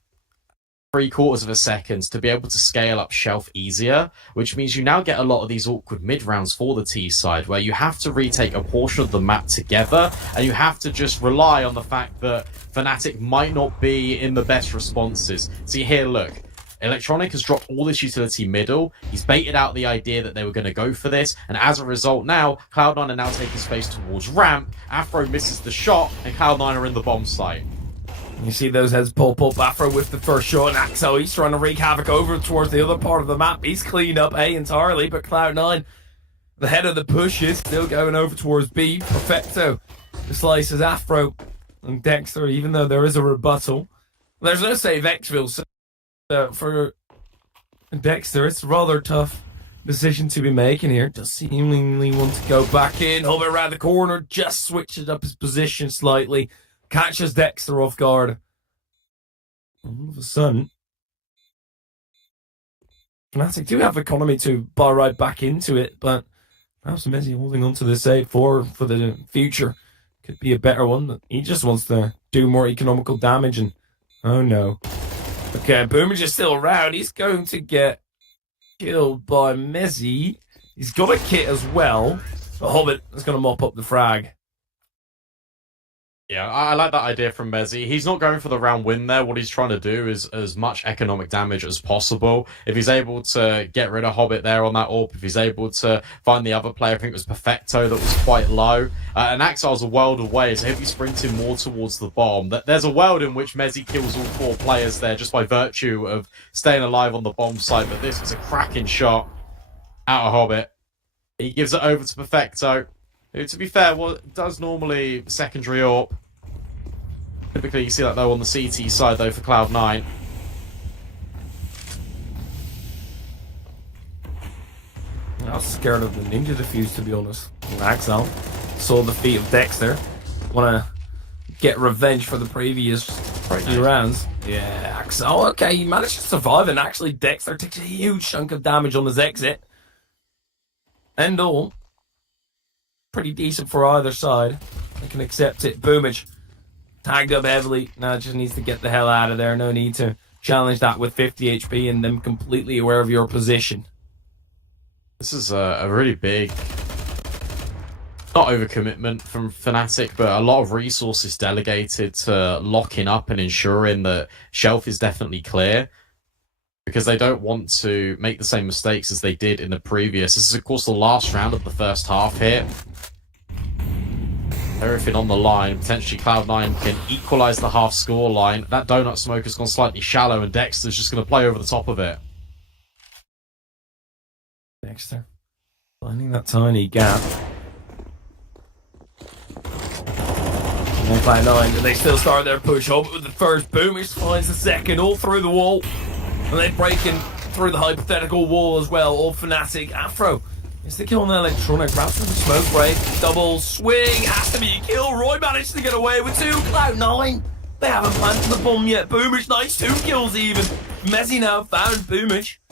3/4 of a second to be able to scale up shelf easier, which means you now get a lot of these awkward mid rounds for the T side, where you have to retake a portion of the map together, and you have to just rely on the fact that Fnatic might not be in the best responses. See here, look. Electronic has dropped all this utility middle. He's baited out the idea that they were going to go for this, and as a result now, Cloud9 are now taking space towards ramp. Afro misses the shot, and Cloud9 are in the bomb site. You see those heads pop up. Afro with the first shot, and Axo, he's trying to wreak havoc over towards the other part of the map. He's cleaned up A entirely, but Cloud9, the head of the push, is still going over towards B. Perfecto slices Afro and Dexter, even though there is a rebuttal. There's no save Xville, so for Dexter, it's rather tough decision to be making here. Does seemingly want to go back in. Hover around the corner, just switches up his position slightly. Catches Dexter off guard. All of a sudden, Fnatic do have economy to buy right back into it, but perhaps Messi holding on to the save for the future could be a better one. But he just wants to do more economical damage, and oh no. Okay, Boomage is still around. He's going to get killed by Messi. He's got a kit as well. But Hobbit is going to mop up the frag. Yeah, I like that idea from Messi. He's not going for the round win there. What he's trying to do is as much economic damage as possible. If he's able to get rid of Hobbit there on that AWP, if he's able to find the other player, I think it was Perfecto that was quite low. And Axel's a world away, so he'll be sprinting more towards the bomb. There's a world in which Messi kills all 4 players there just by virtue of staying alive on the bomb site, but this is a cracking shot out of Hobbit. He gives it over to Perfecto, who, to be fair, does normally secondary AWP. Typically, you see that though on the CT side though for Cloud9. I was scared of the Ninja Defuse, to be honest. Axel saw the feet of Dexter. Want to get revenge for the previous few rounds. Yeah, Axel. Okay, he managed to survive, and actually Dexter takes a huge chunk of damage on his exit. And all. Pretty decent for either side. I can accept it. Boomage. Tagged up heavily. Now just needs to get the hell out of there. No need to challenge that with 50 HP and them completely aware of your position. This is a really big, not overcommitment from Fnatic, but a lot of resources delegated to locking up and ensuring that shelf is definitely clear, because they don't want to make the same mistakes as they did in the previous. This is, of course, the last round of the first half here. Everything on the line. Potentially Cloud9 can equalise the half score line. That donut smoke has gone slightly shallow, and Dexter's just going to play over the top of it. Dexter finding that tiny gap. Cloud9, and they still start their push up with the first boom. He finds the second, all through the wall. And they're breaking through the hypothetical wall as well. All Fnatic. Afro is the kill on the electronic. Grabs from the smoke break. Double swing. Has to be a kill. Roy managed to get away with 2. Cloud9. They haven't planted the bomb yet. Boomage, nice 2 kills even. Messi now found Boomage.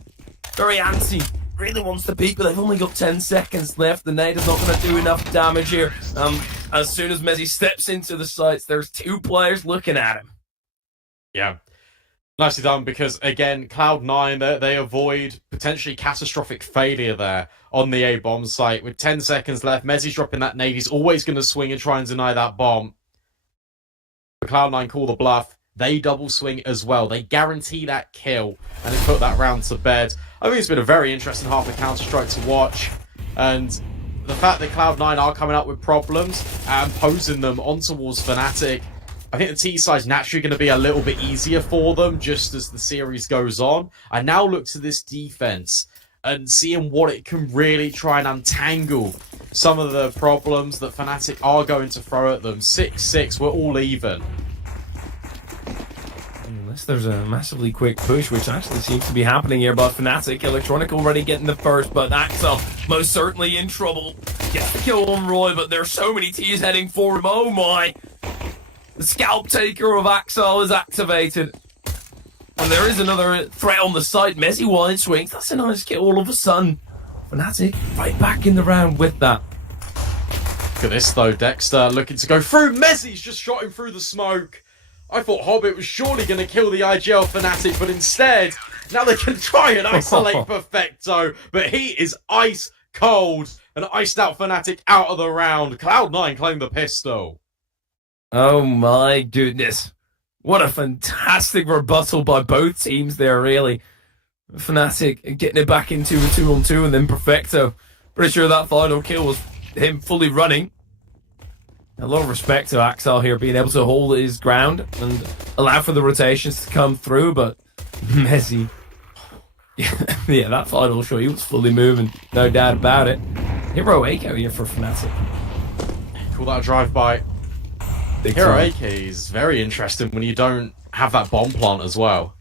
Very antsy. Really wants to peek, but they've only got 10 seconds left. The nade is not going to do enough damage here. As soon as Messi steps into the sights, there's 2 players looking at him. Yeah. Nicely done, because, again, Cloud9, they avoid potentially catastrophic failure there on the A-bomb site. With 10 seconds left, Messi's dropping that nade. He's always going to swing and try and deny that bomb. But Cloud9 call the bluff. They double swing as well. They guarantee that kill, and they put that round to bed. I think it's been a very interesting half of Counter-Strike to watch. And the fact that Cloud9 are coming up with problems and posing them on towards Fnatic, I think the T side's naturally going to be a little bit easier for them just as the series goes on. I now look to this defense and seeing what it can really try and untangle some of the problems that Fnatic are going to throw at them. 6-6, we're all even. Unless there's a massively quick push, which actually seems to be happening here by Fnatic. Electronic already getting the first, but Axel most certainly in trouble. Gets the kill on Roy, but there's so many T's heading for him. Oh my! The scalp taker of Axel is activated. And there is another threat on the side. Messi wide swings. That's a nice kill all of a sudden. Fnatic right back in the round with that. Look at this though, Dexter looking to go through. Messi's just shot him through the smoke. I thought Hobbit was surely going to kill the IGL Fnatic, but instead, now they can try and isolate Perfecto. But he is ice cold and iced out Fnatic out of the round. Cloud9 claim the pistol. Oh my goodness. What a fantastic rebuttal by both teams there, really. Fnatic getting it back into a 2-on-2 and then Perfecto. Pretty sure that final kill was him fully running. A lot of respect to Axel here being able to hold his ground and allow for the rotations to come through, but Messi. Yeah, that final shot, he was fully moving, no doubt about it. Hero Echo here for Fnatic. Call that a drive-by. Hero AK is very interesting when you don't have that bomb plant as well.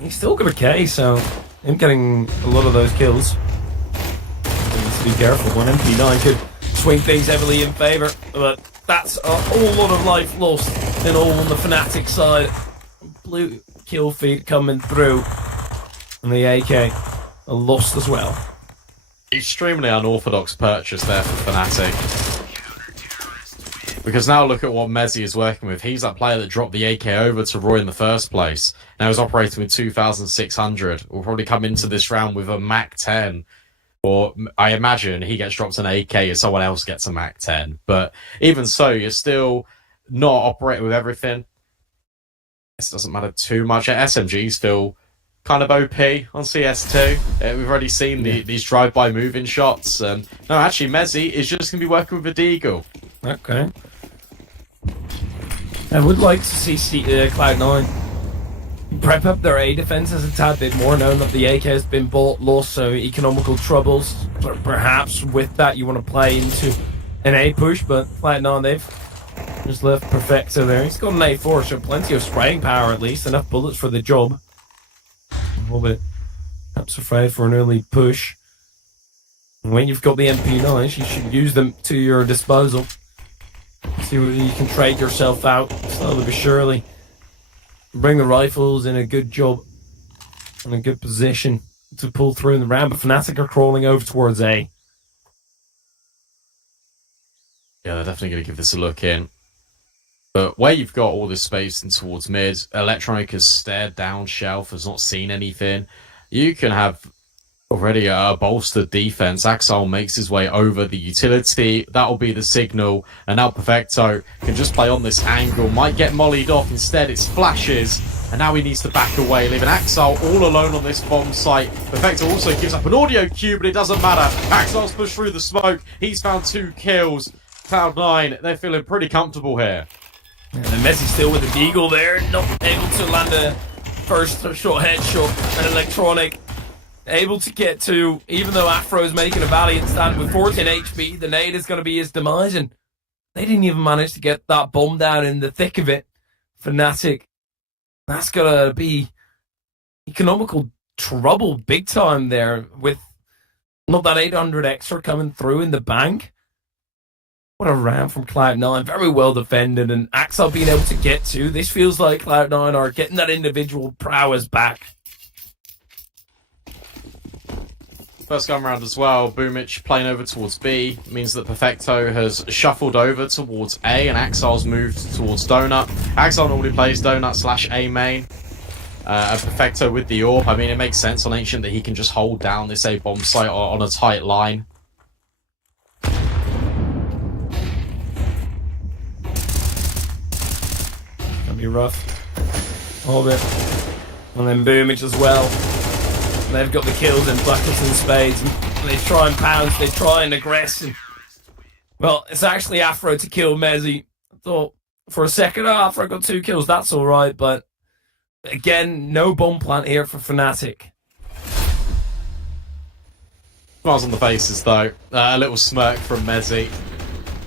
He's still got a K, so him getting a lot of those kills. Needs to be careful. One MP9 could swing things heavily in favour, but that's a whole lot of life lost in all on the Fnatic side. Blue kill feed coming through, and the AK are lost as well. Extremely unorthodox purchase there for Fnatic. Because now look at what Mezzi is working with. He's that player that dropped the AK over to Roy in the first place. Now he's operating with 2,600. Will probably come into this round with a Mac 10. Or I imagine he gets dropped an AK and someone else gets a Mac 10. But even so, you're still not operating with everything. This doesn't matter too much. SMG's still kind of OP on CS2. We've already seen these drive-by moving shots. No, actually, Mezzi is just going to be working with a Deagle. Okay. I would like to see Cloud9 prep up their A defenses a tad bit more, knowing that the AK has been bought, lost, so economical troubles. Perhaps with that you want to play into an A push, but Cloud9, they've just left Perfecto there. He's got an A4, so plenty of spraying power at least, enough bullets for the job. A little bit perhaps afraid for an early push. And when you've got the MP9s, you should use them to your disposal. See whether you can trade yourself out slowly but surely. Bring the rifles in a good job, in a good position to pull through in the round. But Fnatic are crawling over towards A. Yeah, they're definitely going to give this a look in. But where you've got all this space in towards mid, Electronic has stared down shelf, has not seen anything. You can have already a bolstered defense. Axel makes his way over the utility. That'll be the signal. And now Perfecto can just play on this angle. Might get mollied off. Instead, it's flashes. And now he needs to back away, leaving Axel all alone on this bomb site. Perfecto also gives up an audio cue, but it doesn't matter. Axel's pushed through the smoke. He's found 2 kills. Cloud9, they're feeling pretty comfortable here. And then Messi still with the Deagle there. Not able to land a first shot headshot. And Electronic able to get 2, even though Afro's making a valiant stand with 14 HP, the nade is going to be his demise, and they didn't even manage to get that bomb down in the thick of it. Fnatic, that's going to be economical trouble big time there, with not that 800 extra coming through in the bank. What a round from Cloud9, very well defended, and Axel being able to get 2. This feels like Cloud9 are getting that individual prowess back. First gun round as well, Boomich playing over towards B, means that Perfecto has shuffled over towards A and Axel's moved towards Donut. Axel normally plays Donut / A main. And Perfecto with the AWP, I mean it makes sense on Ancient that he can just hold down this A bomb site on a tight line. Gonna be rough. Hold it. And then Boomich as well. They've got the kills in buckets and spades. And they try and pounce, they try and aggress. And, well, it's actually Afro to kill Mezzi. I thought for a second, Afro got 2 kills, that's alright, but again, no bomb plant here for Fnatic. Smiles on the faces though. A little smirk from Mezzi.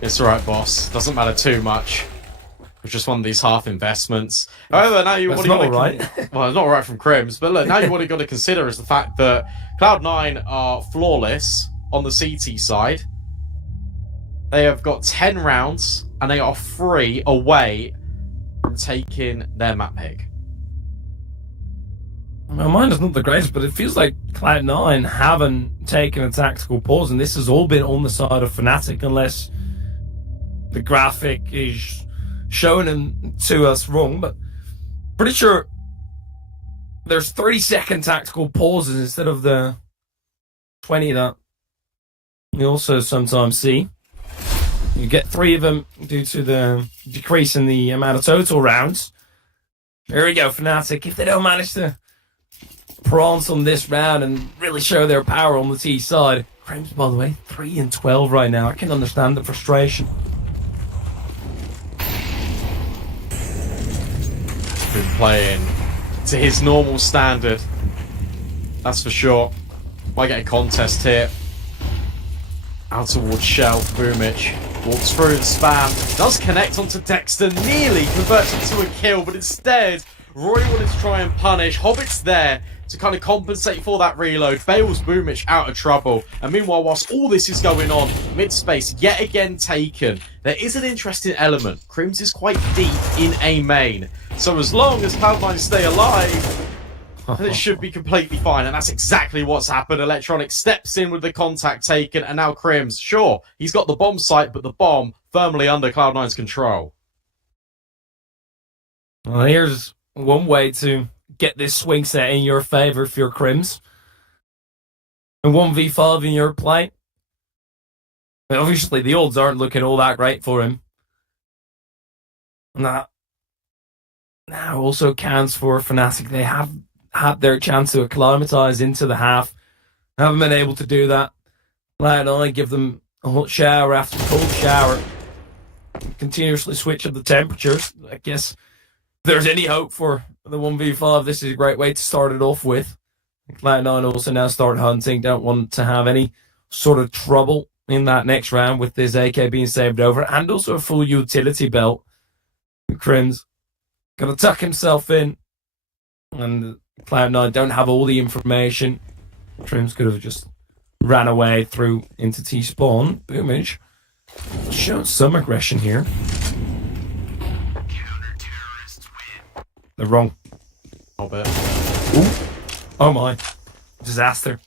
It's alright, boss. Doesn't matter too much. It's just one of these half investments. However, now you That's what not you alright. Well, it's not alright from Crims, but look, now you what you got to consider is the fact that Cloud9 are flawless on the CT side. They have got 10 rounds and they are 3 away from taking their map pick. My mind is not the greatest, but it feels like Cloud9 haven't taken a tactical pause, and this has all been on the side of Fnatic, unless the graphic is showing them to us wrong, but pretty sure there's 30-second tactical pauses instead of the 20 that you also sometimes see. You get 3 of them due to the decrease in the amount of total rounds. Here we go, Fnatic. If they don't manage to prance on this round and really show their power on the T side. Crims, by the way, 3-12 right now. I can understand the frustration. Been playing to his normal standard, that's for sure. Might get a contest here. Out towards Shell, Boomich walks through the spam, does connect onto Dexter, nearly converts it to a kill, but instead Roy wanted to try and punish. Hobbit's there to kind of compensate for that reload, bails Boomich out of trouble. And meanwhile, whilst all this is going on, mid-space yet again taken. There is an interesting element. Crims is quite deep in A main. So as long as Cloud9 stay alive, then it should be completely fine. And that's exactly what's happened. Electronic steps in with the contact taken, and now Crims, sure, he's got the bomb site, but the bomb firmly under Cloud9's control. Well, here's one way to get this swing set in your favor if you're Crims. And 1v5 in your play. But obviously, the odds aren't looking all that great for him. And that now also counts for Fnatic. They have had their chance to acclimatise into the half. Haven't been able to do that. Cloud9 give them a hot shower after cold shower. Continuously switch up the temperatures. I guess if there's any hope for the 1v5, this is a great way to start it off with. Cloud9 also now start hunting. Don't want to have any sort of trouble in that next round with this AK being saved over. And also a full utility belt. Crims gonna tuck himself in. And Cloud9 don't have all the information. Crims could have just ran away through into T-spawn. Boomage showing some aggression here. They're wrong. I'll bet. Ooh. Oh my. Disaster.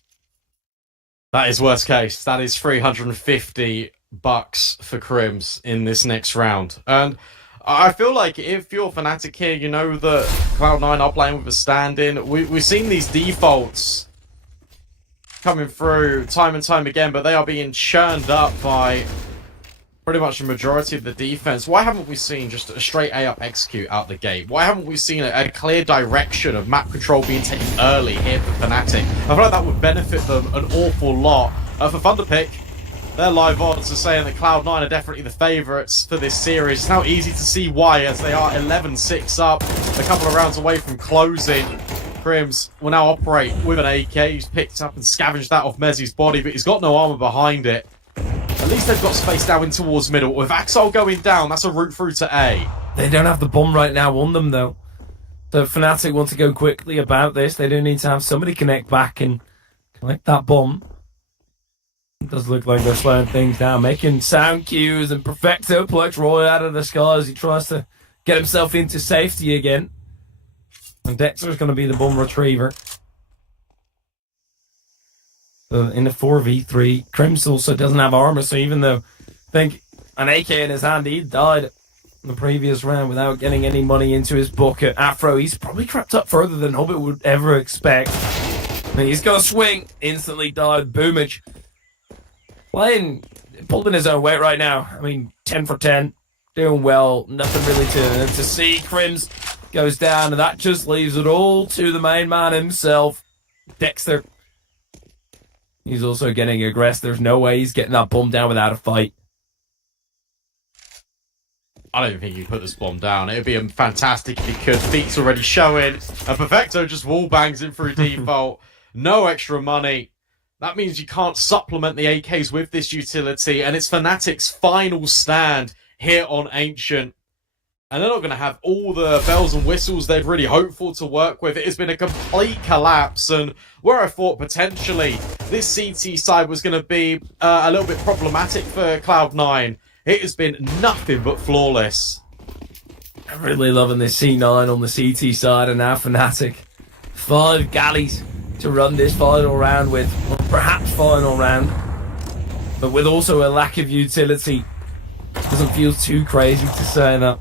That is worst case. That is $350 for Crims in this next round. And I feel like if you're Fnatic here, you know that Cloud9 are playing with a stand-in. We've seen these defaults coming through time and time again, but they are being churned up by pretty much the majority of the defense. Why haven't we seen just a straight A-up execute out the gate? Why haven't we seen a clear direction of map control being taken early here for Fnatic? I feel like that would benefit them an awful lot. For Thunderpick, their live odds are saying that Cloud9 are definitely the favourites for this series. It's now easy to see why, as they are 11-6 up, a couple of rounds away from closing. Crims will now operate with an AK. He's picked up and scavenged that off Mezzi's body, but he's got no armour behind it. At least they've got space down in towards middle. With Axel going down, that's a route through to A. They don't have the bomb right now on them, though. So Fnatic want to go quickly about this. They do need to have somebody connect back and collect that bomb. It does look like they're slowing things down, making sound cues, and Perfecto plucks Roy out of the sky as he tries to get himself into safety again. And Dexter's going to be the bomb retriever. In the 4v3, Crims also doesn't have armor, so even though I think an AK in his hand, he died in the previous round without getting any money into his bucket. Afro, he's probably crept up further than Hobbit would ever expect. And he's going to swing, instantly died. Boomage playing, pulled in his own weight right now. I mean, 10 for 10, doing well, nothing really to see. Crims goes down, and that just leaves it all to the main man himself, Dexter. He's also getting aggressed. There's no way he's getting that bomb down without a fight. I don't think he put this bomb down. It'd be fantastic if he could. Feet's already showing. And Perfecto just wall bangs in through default. No extra money. That means you can't supplement the AKs with this utility. And it's Fnatic's final stand here on Ancient. And they're not going to have all the bells and whistles they'd really hoped for to work with. It has been a complete collapse. And where I thought potentially this CT side was going to be a little bit problematic for Cloud9, it has been nothing but flawless. I'm really loving this C9 on the CT side, and now Fnatic. 5 galleys to run this final round with, or perhaps final round. But with also a lack of utility. Doesn't feel too crazy to say that.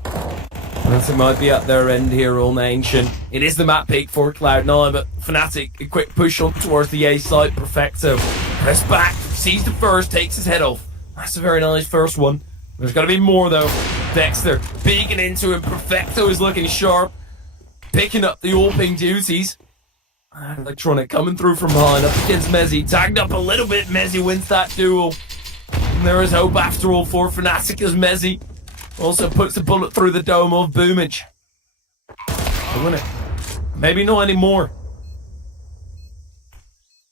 It might be at their end here on Ancient. It is the map pick for Cloud9, but Fnatic, a quick push on towards the A site. Perfecto. Press back, sees the first, takes his head off. That's a very nice first one. There's got to be more though. Dexter beaking into him. Perfecto is looking sharp. Picking up the all-ping duties. Electronic coming through from behind up against Mezzi. Tagged up a little bit. Mezzi wins that duel. And there is hope after all for Fnatic as Mezzi also puts the bullet through the dome of Boomage. They win it. Maybe not anymore.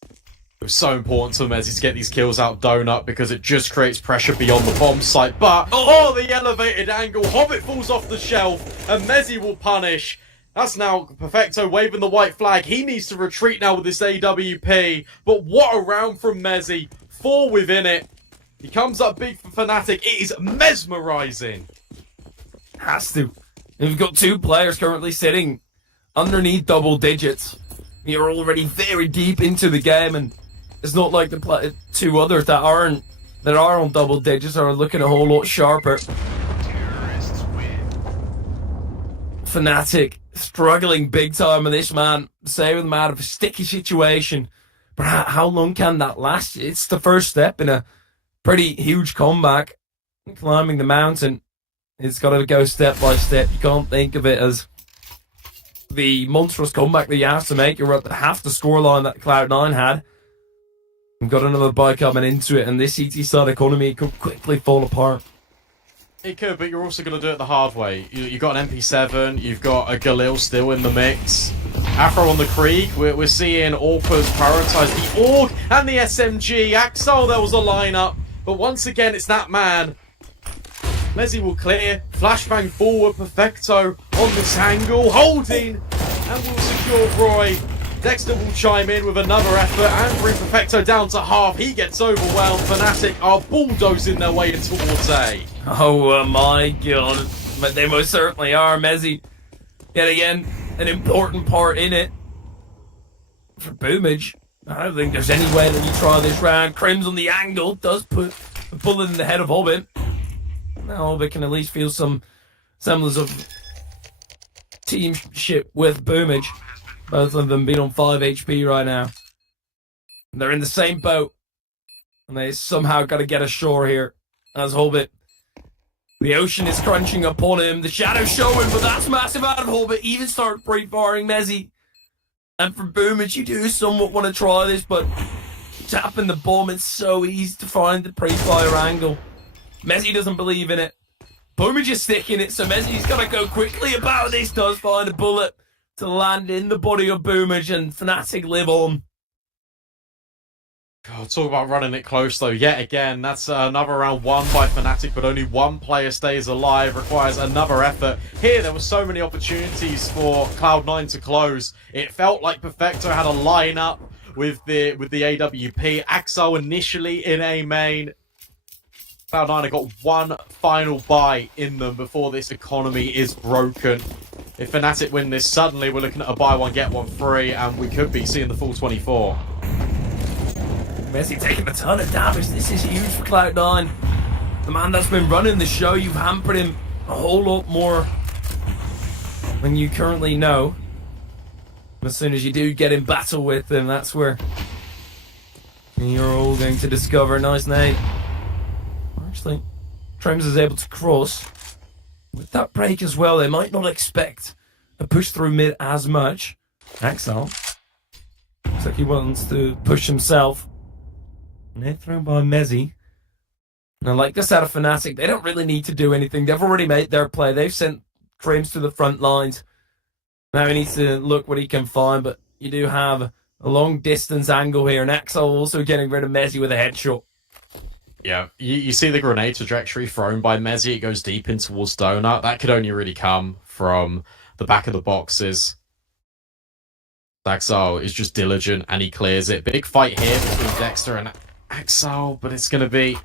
It was so important to Mezzi to get these kills out Donut because it just creates pressure beyond the bomb site. But, the elevated angle. Hobbit falls off the shelf and Mezzi will punish. That's now Perfecto waving the white flag. He needs to retreat now with this AWP. But what a round from Mezzy. 4 within it. He comes up big for Fnatic. It is mesmerizing. Has to. We've got 2 players currently sitting underneath double digits. You're already very deep into the game, and it's not like the 2 others that are on double digits are looking a whole lot sharper. Fnatic struggling big time with this man, saving them out of a sticky situation. But how long can that last? It's the first step in a pretty huge comeback. Climbing the mountain, it's got to go step by step. You can't think of it as the monstrous comeback that you have to make. You're at half the scoreline that Cloud9 had. We've got another buy coming into it, and this ET side economy could quickly fall apart. It could, but you're also going to do it the hard way. You've got an MP7, you've got a Galil still in the mix. Afro on the Krieg, we're seeing Orpers prioritise the AUG and the SMG. Axel, there was a lineup, but once again, it's that man. Mezzy will clear, flashbang forward, Perfecto on this angle, holding, and will secure Roy. Dexter will chime in with another effort and bring Perfecto down to half. He gets overwhelmed. Fnatic are bulldozing their way towards A. Oh my god. But they most certainly are. Mezzy, yet again, an important part in it. For Boomage, I don't think there's any way that you try this round. Crims on the angle does put a bullet in the head of Hobbit. Now Hobbit can at least feel some semblance of teamship with Boomage. Both of them being on 5 HP right now. And they're in the same boat. And they somehow got to get ashore here. As Hobbit. The ocean is crunching upon him. The shadow's showing, but that's massive out of Hobbit. Even start pre-firing Mezzy. And for Boomage, you do somewhat want to try this, but tapping the bomb, it's so easy to find the pre-fire angle. Mezzy doesn't believe in it. Boomage is sticking it, so Mezzy's got to go quickly about this. Does find a bullet to land in the body of Boomage, and Fnatic live on. God, talk about running it close though. Yet again, that's another round won by Fnatic, but only one player stays alive. Requires another effort. Here, there were so many opportunities for Cloud9 to close. It felt like Perfecto had a lineup with the AWP. Axel initially in A main. Cloud9 have got one final buy in them before this economy is broken. If Fnatic win this, suddenly we're looking at a buy one, get one free, and we could be seeing the full 24. Mezzy taking a ton of damage. This is huge for Cloud9. The man that's been running the show, you've hampered him a whole lot more than you currently know. As soon as you do get in battle with him, that's where you're all going to discover. Nice nade. Actually, Trems is able to cross. With that break as well, they might not expect a push through mid as much. Axel looks like he wants to push himself. And they're thrown by Mezzy. And I like this out of Fnatic. They don't really need to do anything. They've already made their play. They've sent Crims to the front lines. Now he needs to look what he can find, but you do have a long distance angle here. And Axel also getting rid of Mezzy with a headshot. Yeah, you see the grenade trajectory thrown by Mezzy. It goes deep in towards Donut. That could only really come from the back of the boxes. Axel is just diligent and he clears it. Big fight here between Dexter and Axel, but it's going to be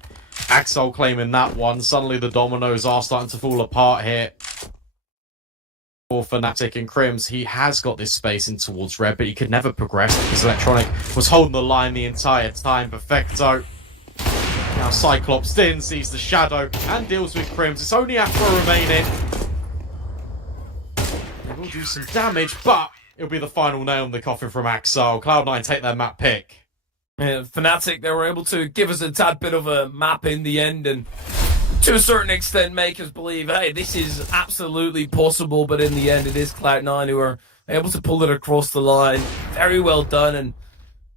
Axel claiming that one. Suddenly the dominoes are starting to fall apart here. For Fnatic and Crims, he has got this space in towards Red, but he could never progress because Electronic was holding the line the entire time. Perfecto. Now Cyclops in, sees the shadow, and deals with Crims. It's only Afro remaining. They will do some damage, but it'll be the final nail in the coffin from Axel. Cloud9 take their map pick. Yeah, Fnatic, they were able to give us a tad bit of a map in the end, and to a certain extent make us believe, hey, this is absolutely possible, but in the end it is Cloud9 who are able to pull it across the line. Very well done, and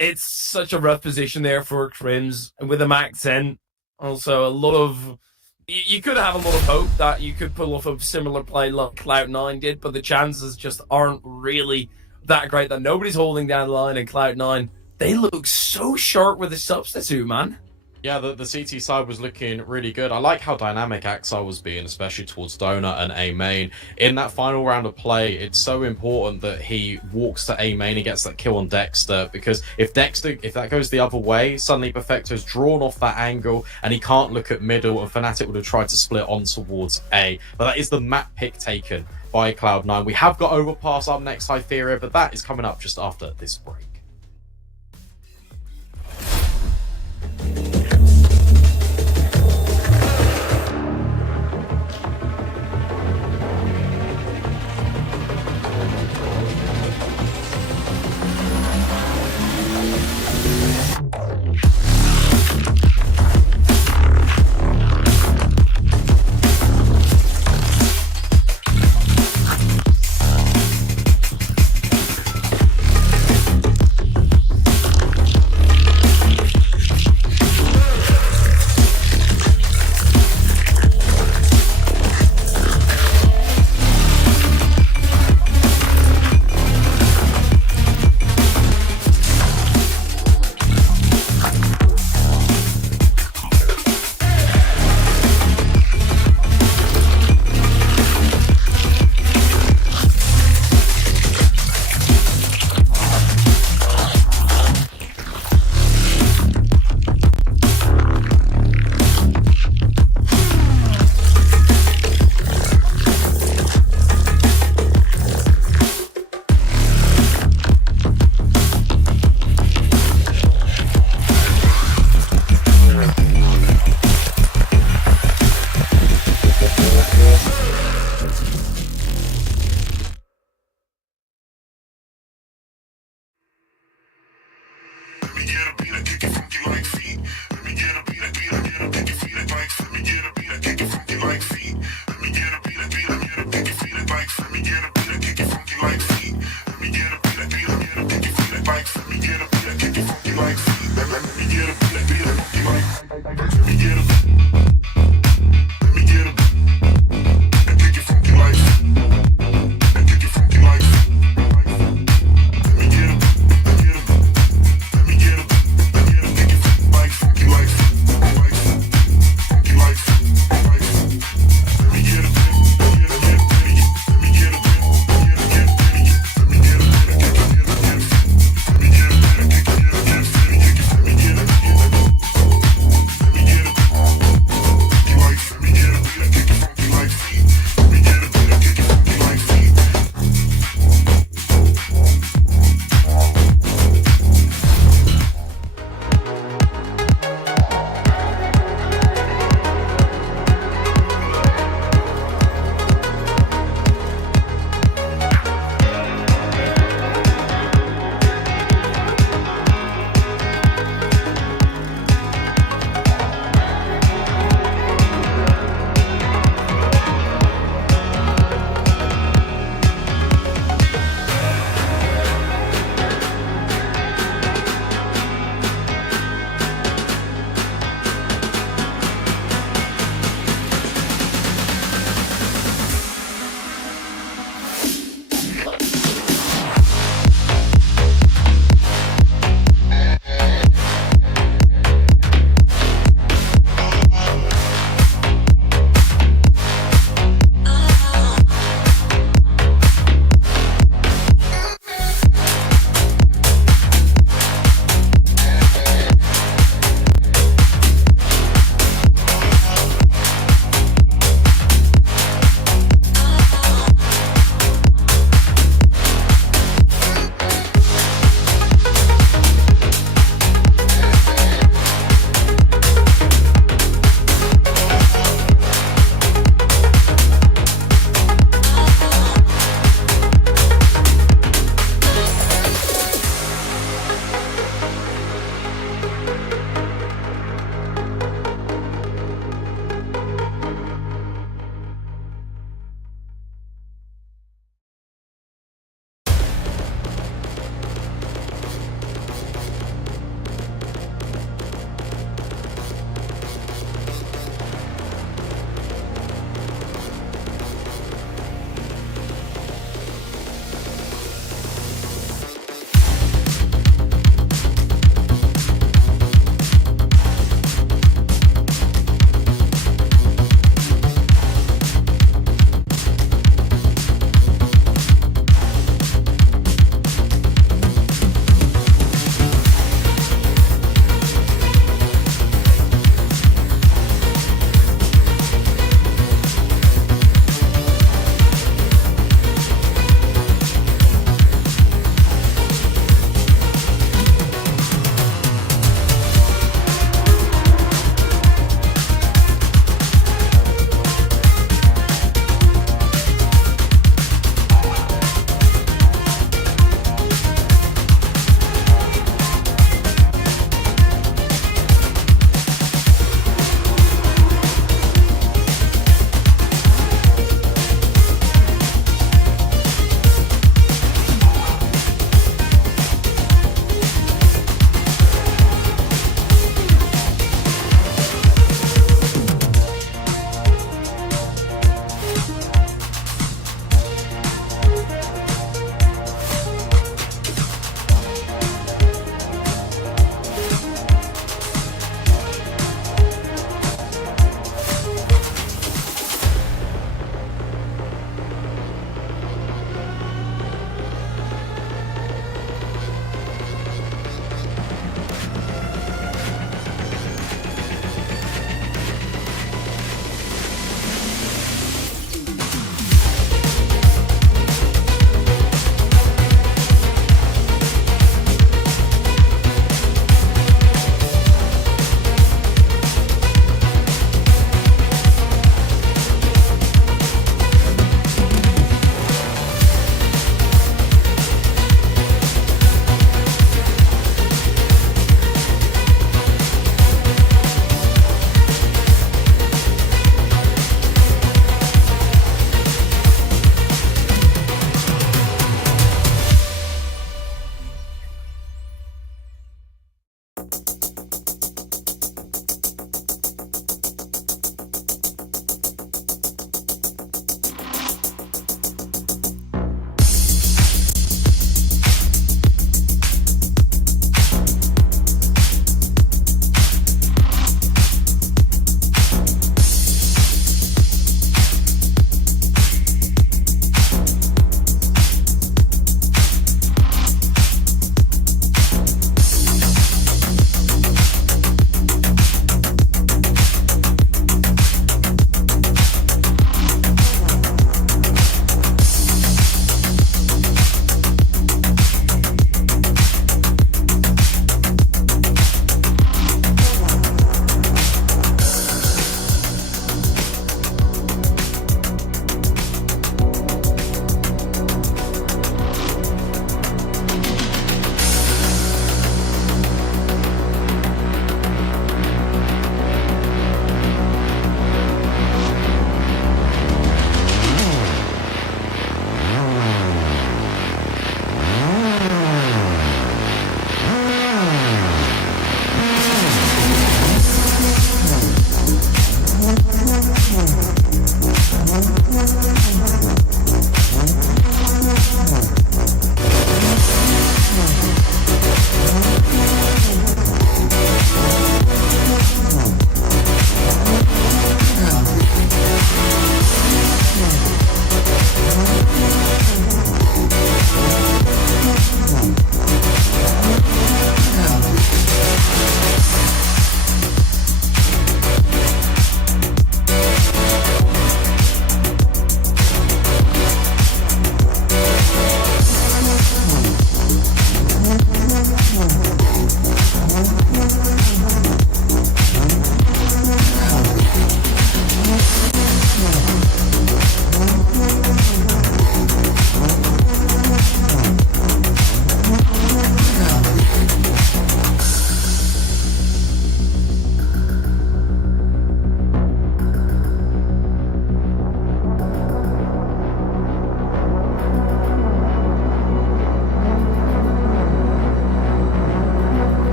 it's such a rough position there for Crims, and with a Mac 10, also a lot of... You could have a lot of hope that you could pull off a similar play like Cloud9 did, but the chances just aren't really that great that nobody's holding down the line, and Cloud9, they look so sharp with the substitute, man. Yeah, the CT side was looking really good. I like how dynamic Axar was being, especially towards Donut and A main. In that final round of play, it's so important that he walks to A main and gets that kill on Dexter, because if that goes the other way, suddenly Perfecto's drawn off that angle and he can't look at middle, and Fnatic would have tried to split on towards A. But that is the map pick taken by Cloud9. We have got Overpass up next, Hytheria, but that is coming up just after this break.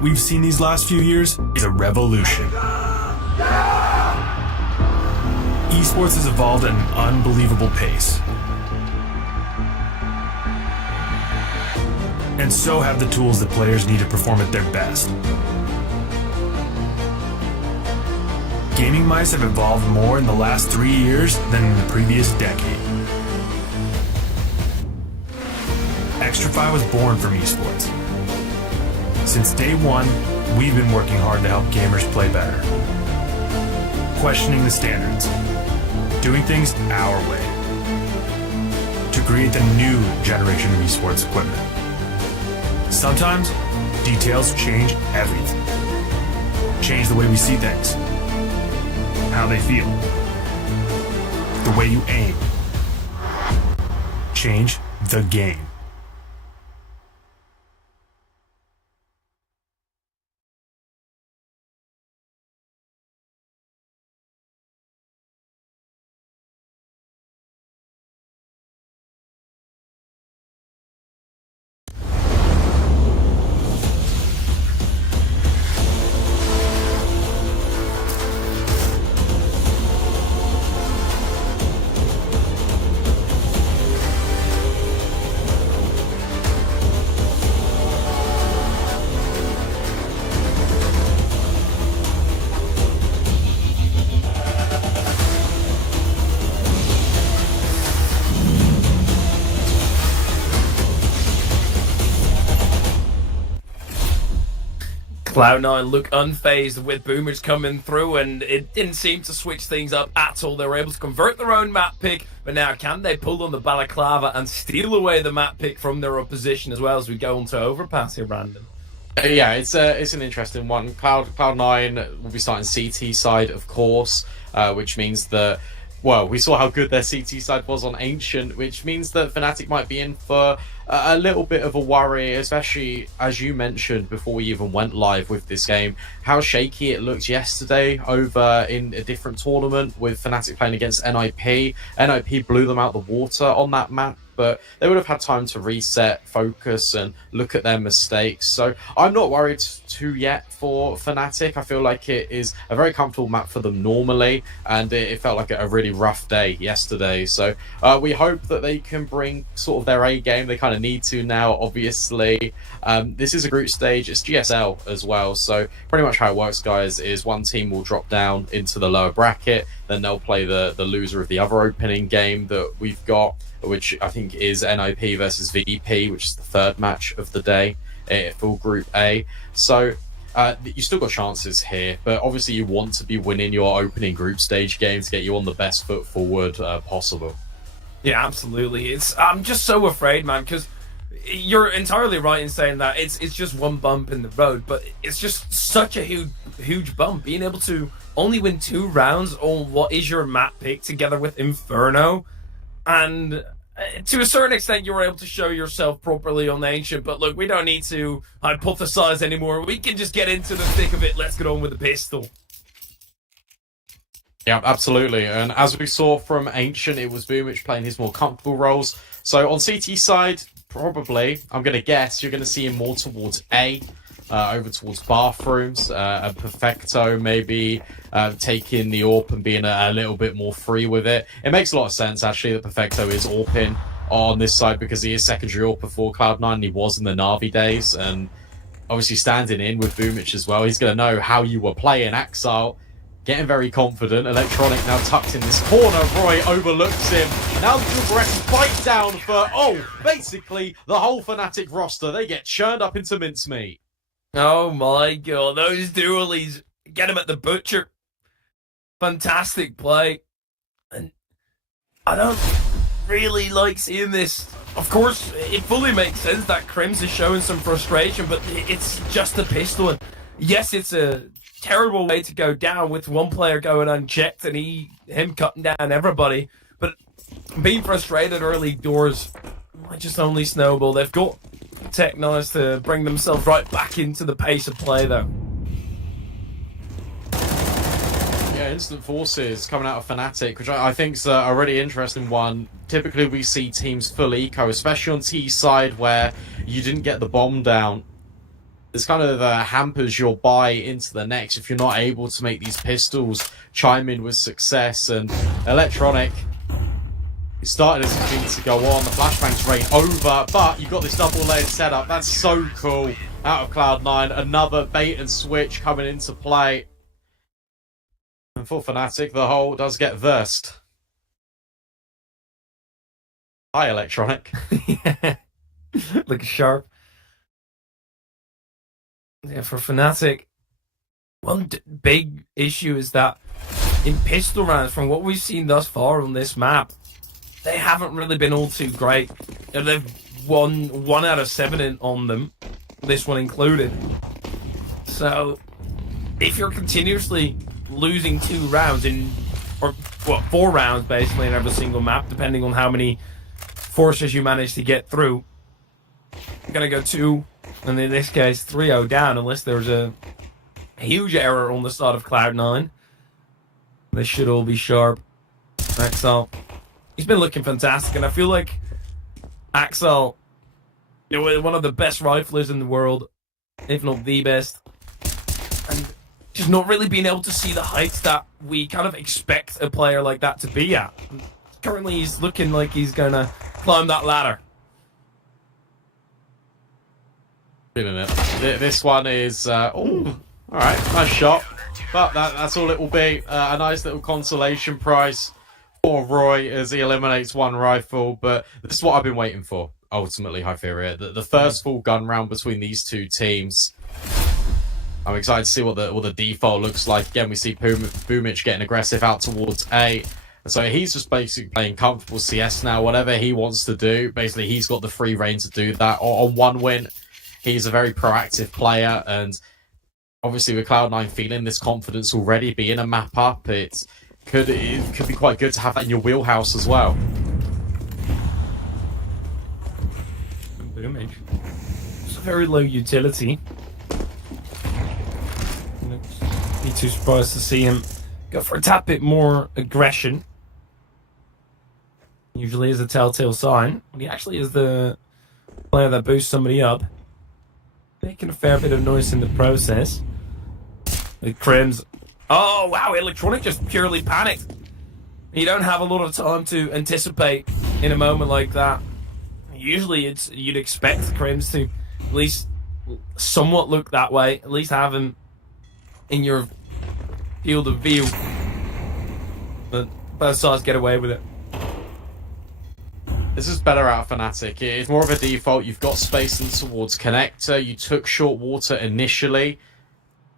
What we've seen these last few years is a revolution. Esports has evolved at an unbelievable pace. And so have the tools that players need to perform at their best. Gaming mice have evolved more in the last 3 years than in the previous decade. Xtrfy was born from esports. Since day one, we've been working hard to help gamers play better. Questioning the standards. Doing things our way. To create the new generation of esports equipment. Sometimes, details change everything. Change the way we see things. How they feel. The way you aim. Change the game. Cloud9 look unfazed with boomers coming through, and it didn't seem to switch things up at all. They were able to convert their own map pick, but now can they pull on the balaclava and steal away the map pick from their opposition as well as we go on to overpass here, Brandon? Yeah, it's an interesting one. Cloud9 will be starting CT side, of course, which means that, well, we saw how good their CT side was on Ancient, which means that Fnatic might be in for a little bit of a worry, especially as you mentioned before we even went live with this game, how shaky it looked yesterday over in a different tournament with Fnatic playing against NIP. NIP blew them out the water on that map, but they would have had time to reset, focus, and look at their mistakes. So I'm not worried too yet for Fnatic. I feel like it is a very comfortable map for them normally, and it felt like a really rough day yesterday. So we hope that they can bring sort of their A game. They kind of need to now, obviously. This is a group stage. It's GSL as well. So pretty much how it works, guys, is one team will drop down into the lower bracket, then they'll play the loser of the other opening game that we've got, which I think is NIP versus VP, which is the third match of the day for Group A. So you still got chances here, but obviously you want to be winning your opening group stage game to get you on the best foot forward possible. Yeah, absolutely. I'm just so afraid, man, because you're entirely right in saying that it's just one bump in the road, but it's just such a huge bump. Being able to only win 2 rounds on what is your map pick together with Inferno, and to a certain extent you were able to show yourself properly on Ancient, but look, we don't need to hypothesize anymore. We can just get into the thick of it. Let's get on with the pistol. Yeah, absolutely. And as we saw from Ancient, it was Boomich playing his more comfortable roles. So on CT side, probably, I'm going to guess, you're going to see him more towards A, over towards bathrooms, and Perfecto maybe taking the AWP and being a little bit more free with it. It makes a lot of sense, actually, that Perfecto is AWPing on this side because he is secondary AWP before Cloud9, and he was in the Na'Vi days, and obviously standing in with Boomich as well. He's going to know how you were playing. Axile getting very confident. Electronic now tucked in this corner. Roy overlooks him. Now the Dual bite down for, basically the whole Fnatic roster. They get churned up into mincemeat. Oh my god, those dualies, get him at the butcher. Fantastic play. And I don't really like seeing this. Of course, it fully makes sense that Crims is showing some frustration, but it's just a pistol. And yes, it's a terrible way to go down with one player going unchecked and him cutting down everybody. But being frustrated early doors might just only snowball. They've got tech nice to bring themselves right back into the pace of play, though. Yeah, instant forces coming out of Fnatic, which I think is a really interesting one. Typically, we see teams full eco, especially on T side where you didn't get the bomb down this kind of hampers your buy into the next if you're not able to make these pistols chime in with success. And Electronic is starting as things to go on. The flashbangs rain over, but you've got this double layered setup. That's so cool. Out of Cloud9, another bait and switch coming into play. And for Fnatic, the hole does get versed. Hi, Electronic. Yeah. Look sharp. Yeah, for Fnatic, one big issue is that in pistol rounds, from what we've seen thus far on this map, they haven't really been all too great. They've won 1 out of 7 on them, this one included. So, if you're continuously losing 2 rounds or 4 rounds basically in every single map, depending on how many forces you manage to get through, you're gonna go 2, and in this case 3-0 down, unless there's a huge error on the side of Cloud9. They should all be sharp. Axel, he's been looking fantastic, and I feel like Axel, one of the best riflers in the world, if not the best, and just not really being able to see the heights that we kind of expect a player like that to be at. Currently, he's looking like he's gonna climb that ladder. Wait a minute. This one is... oh, alright, nice shot. But that's all it will be. A nice little consolation prize for Roy as he eliminates 1 rifle. But this is what I've been waiting for, ultimately, Hyperia. The first full gun round between these 2 teams. I'm excited to see what the default looks like. Again, we see Boomich getting aggressive out towards A. So he's just basically playing comfortable CS now. Whatever he wants to do, basically he's got the free reign to do that. On 1 win, he's a very proactive player, and obviously with Cloud9 feeling this confidence already, being a map up, it could be quite good to have that in your wheelhouse as well. Boomage. It's a very low utility. Be too surprised to see him go for a tad bit more aggression. Usually is a telltale sign. But he actually is the player that boosts somebody up. Making a fair bit of noise in the process. The Crims. Oh, wow, Electronic just purely panicked. You don't have a lot of time to anticipate in a moment like that. Usually you'd expect Crims to at least somewhat look that way. At least have him in your field of view. But both sides get away with it. This is better out of Fnatic. It's more of a default. You've got spacing towards connector. You took short water initially.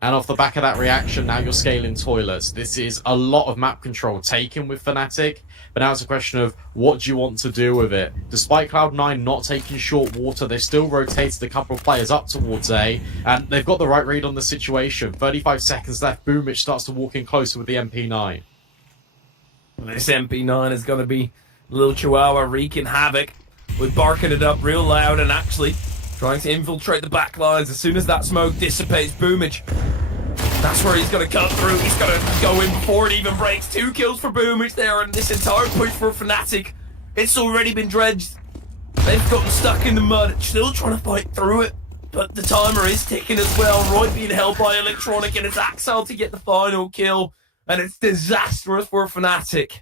And off the back of that reaction, now you're scaling toilets. This is a lot of map control taken with Fnatic. But now it's a question of what do you want to do with it. Despite Cloud9 not taking short water, they've still rotated a couple of players up towards A. And they've got the right read on the situation. 35 seconds left. Boomich starts to walk in closer with the MP9. This MP9 is going to be a little chihuahua wreaking havoc. We're barking it up real loud and actually trying to infiltrate the back lines. As soon as that smoke dissipates, Boomich, that's where he's going to cut through. He's going to go in before it even breaks. 2 kills for Boomich there, and this entire push for Fnatic, it's already been dredged. They've gotten stuck in the mud, still trying to fight through it. But the timer is ticking as well. Roy being held by Electronic, and it's Axel to get the final kill. And it's disastrous for Fnatic.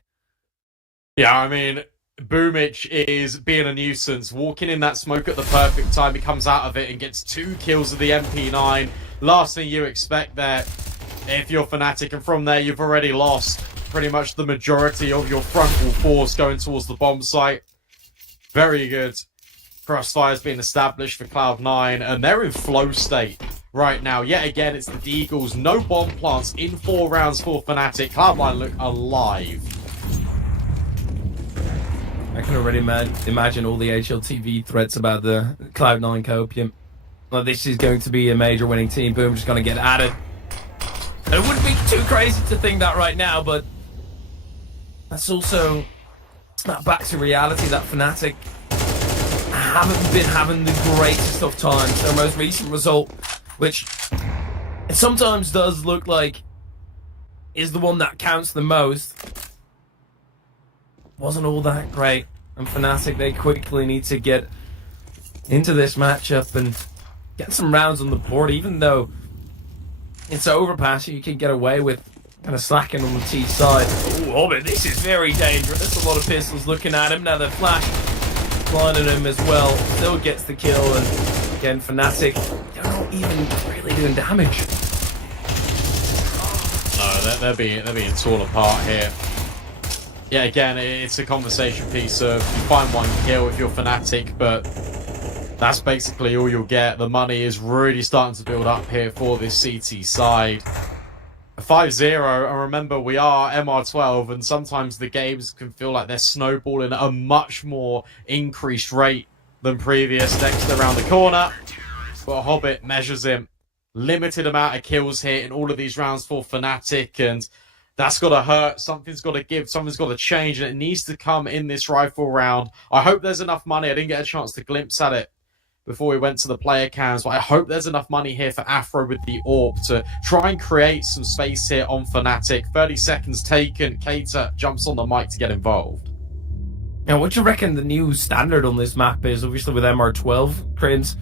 Yeah, I mean, Boomich is being a nuisance. Walking in that smoke at the perfect time. He comes out of it and gets 2 kills of the MP9. Last thing you expect there if you're Fnatic. And from there, you've already lost pretty much the majority of your frontal force going towards the bomb site. Very good. Crossfire's been established for Cloud9. And they're in flow state right now. Yet again, it's the Deagles. No bomb plants in 4 rounds for Fnatic. Cloud9 look alive. I can already imagine all the HLTV threats about the Cloud9 copium. Well, this is going to be a major winning team. Boom, just going to get added. And it wouldn't be too crazy to think that right now, but that's also back to reality that Fnatic haven't been having the greatest of times. Their most recent result, which it sometimes does look like is the one that counts the most, wasn't all that great. And Fnatic, they quickly need to get into this matchup and get some rounds on the board, even though it's overpass, you can get away with kind of slacking on the T side. Oh, but this is very dangerous. A lot of pistols looking at him. Now the flash blinding him as well. Still gets the kill, and again, Fnatic, they're not even really doing damage. No, they're being torn apart here. Yeah, again, it's a conversation piece of you find one kill if you're Fnatic, but that's basically all you'll get. The money is really starting to build up here for this CT side. 5-0, and remember, we are MR12, and sometimes the games can feel like they're snowballing at a much more increased rate than previous. Dexter around the corner, but Hobbit measures him. Limited amount of kills here in all of these rounds for Fnatic, and that's got to hurt. Something's got to give, something's got to change, and it needs to come in this rifle round. I hope there's enough money. I didn't get a chance to glimpse at it before we went to the player cams, but I hope there's enough money here for Afro with the AWP to try and create some space here on Fnatic. 30 seconds taken. Keita jumps on the mic to get involved. Now, what do you reckon the new standard on this map is? Obviously with MR12, Crane's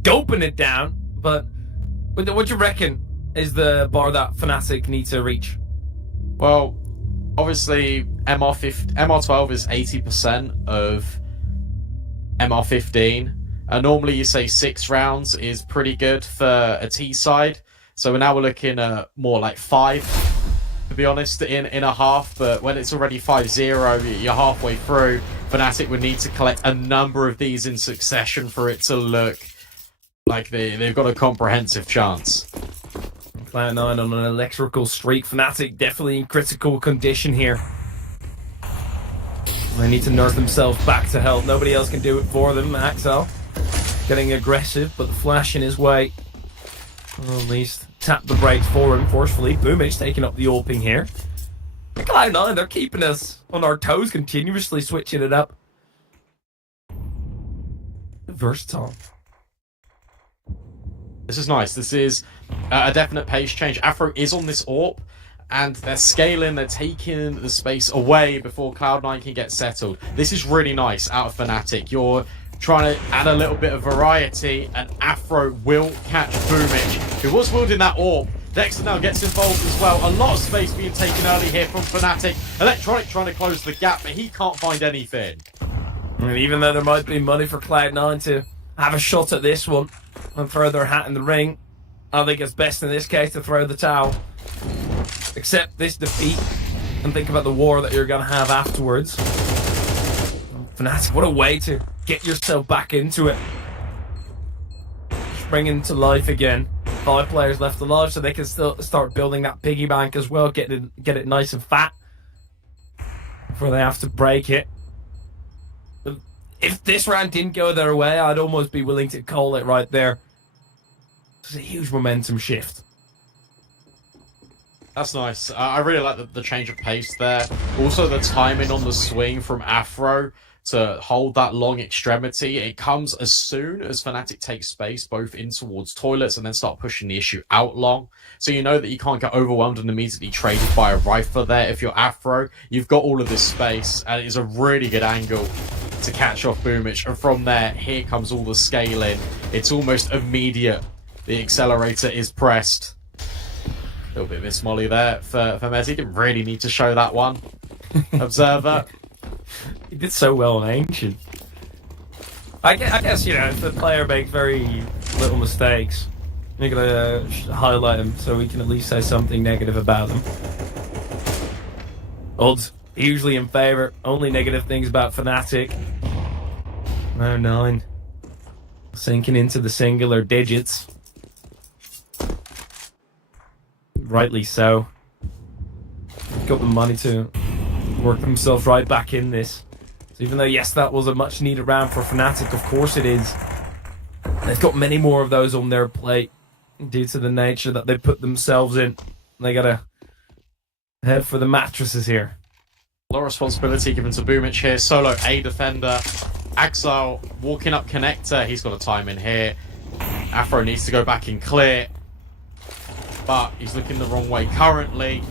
doping it down, but what do you reckon is the bar that Fnatic need to reach? Well, obviously MR12 is 80% of MR15. Normally you say 6 rounds is pretty good for a T side. So now we're looking at more like 5, to be honest, in a half. But when it's already 5-0, you're halfway through. Fnatic would need to collect a number of these in succession for it to look like they've got a comprehensive chance. Cloud9 on an electrical streak. Fnatic definitely in critical condition here. They need to nurse themselves back to health. Nobody else can do it for them. Axel getting aggressive, but the flash in his way. Or at least tap the brakes for him forcefully. Boomage taking up the AWPing here. Cloud9, they're keeping us on our toes, continuously switching it up. Versatile. This is nice. This is a definite pace change. Afro is on this AWP, and they're scaling, they're taking the space away before Cloud9 can get settled. This is really nice out of Fnatic. You're trying to add a little bit of variety, and Afro will catch Boomage, who was wielding that AWP. Dexter now gets involved as well. A lot of space being taken early here from Fnatic. Electronic trying to close the gap, but he can't find anything. And even though there might be money for Cloud9 to have a shot at this one and throw their hat in the ring, I think it's best in this case to throw the towel. Accept this defeat and think about the war that you're going to have afterwards. Fnatic, what a way to get yourself back into it. Springing to life again. 5 players left alive, so they can still start building that piggy bank as well, get it nice and fat before they have to break it. If this round didn't go their way, I'd almost be willing to call it right there. It's a huge momentum shift. That's nice. I really like the change of pace there. Also, the timing on the swing from Afro to hold that long extremity. It comes as soon as Fnatic takes space, both in towards toilets, and then start pushing the issue out long. So you know that you can't get overwhelmed and immediately traded by a rifle there. If you're Afro, you've got all of this space, and it is a really good angle to catch off Boomage. And from there, here comes all the scaling. It's almost immediate. The accelerator is pressed. A little bit of a smolly there for Messi. Didn't really need to show that one. Observer. He did so well on Ancient. I guess, you know, if the player makes very little mistakes, you're going to highlight them so we can at least say something negative about them. Odds usually in favour. Only negative things about Fnatic. No, 9. Sinking into the singular digits. Rightly so. Got the money to work themselves right back in this. So even though, yes, that was a much needed round for Fnatic, of course it is. They've got many more of those on their plate due to the nature that they put themselves in. They gotta head for the mattresses here. A lot of responsibility given to Boomage here. Solo A defender. Axel walking up connector. He's got a time in here. Afro needs to go back in clear, but he's looking the wrong way currently.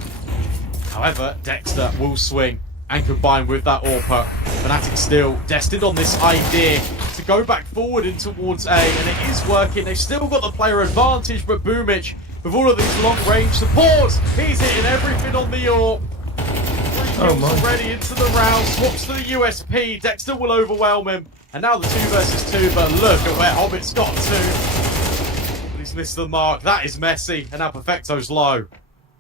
However, Dexter will swing and combine with that AWP. Fnatic still destined on this idea to go back forward in towards A, and it is working. They've still got the player advantage, but Boomich, with all of these long-range supports, he's hitting everything on the AWP. 3 kills already into the round, swaps to the USP. Dexter will overwhelm him, and now the 2 versus 2, but look at where Hobbit's got to. But he's missed the mark. That is messy, and now Perfecto's low.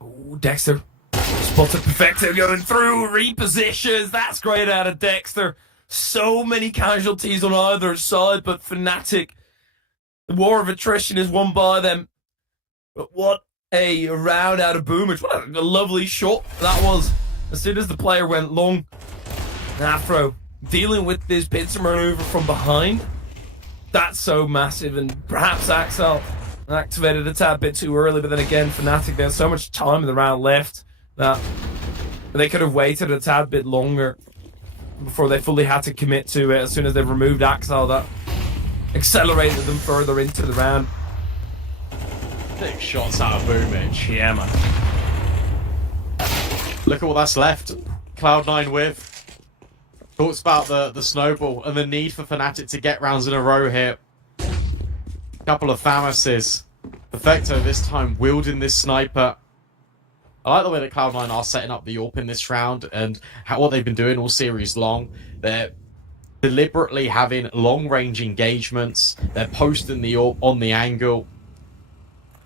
Ooh, Dexter spotted Perfecto going through, repositions. That's great out of Dexter. So many casualties on either side, but Fnatic, the war of attrition is won by them. But what a round out of Boomers. What a lovely shot that was. As soon as the player went long, Afro dealing with this pincer maneuver from behind. That's so massive, and perhaps Axel activated a tad bit too early, but then again, Fnatic, there's so much time in the round left that they could have waited a tad bit longer before they fully had to commit to it. As soon as they've removed Axel, that accelerated them further into the round. Big shots out of Boomich. Yeah, man. Look at what that's left. Cloud9 with. Talks about the snowball and the need for Fnatic to get rounds in a row here. Couple of FAMASes. Perfecto this time wielding this sniper. I like the way that Cloud9 are setting up the AWP in this round, and what they've been doing all series long. They're deliberately having long-range engagements. They're posting the AWP on the angle.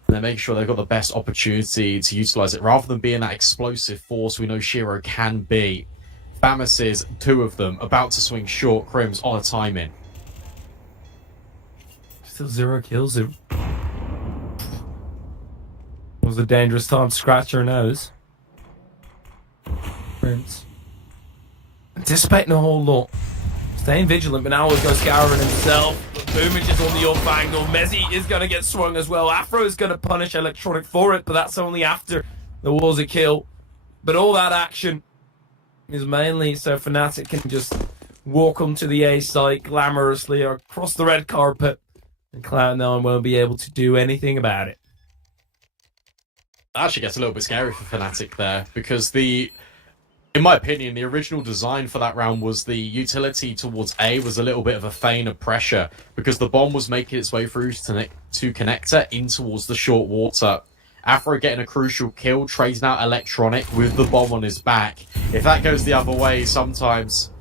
And they make sure they've got the best opportunity to utilize it, rather than being that explosive force we know Shiro can be. FAMASes, 2 of them, about to swing short. Crims on a timing. Still 0 kills. It was a dangerous time to scratch her nose. Prince. Anticipating a whole lot. Staying vigilant, but now we'll go scouring himself. Boomich is on the off angle. Mezzi is going to get swung as well. Afro is going to punish Electronic for it, but that's only after there was a kill. But all that action is mainly so Fnatic can just walk onto the A site glamorously or across the red carpet, and Cloud9 won't be able to do anything about it. That actually gets a little bit scary for Fnatic there, because in my opinion, the original design for that round was the utility towards A was a little bit of a feign of pressure, because the bomb was making its way through to connector in towards the short water. Afro getting a crucial kill, trading out Electronic with the bomb on his back. If that goes the other way, sometimes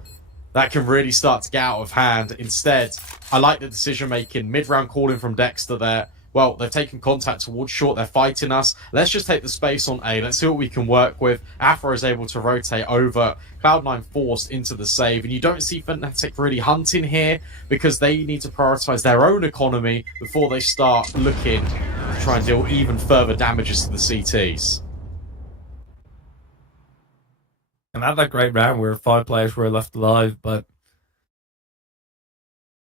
that can really start to get out of hand. Instead, I like the decision making. Mid-round calling from Dexter there. Well, they've taken contact towards short. They're fighting us. Let's just take the space on A. Let's see what we can work with. Afro is able to rotate over. Cloud9 forced into the save. And you don't see Fnatic really hunting here, because they need to prioritize their own economy before they start looking to try and deal even further damages to the CTs. And had that great round where 5 players were left alive, but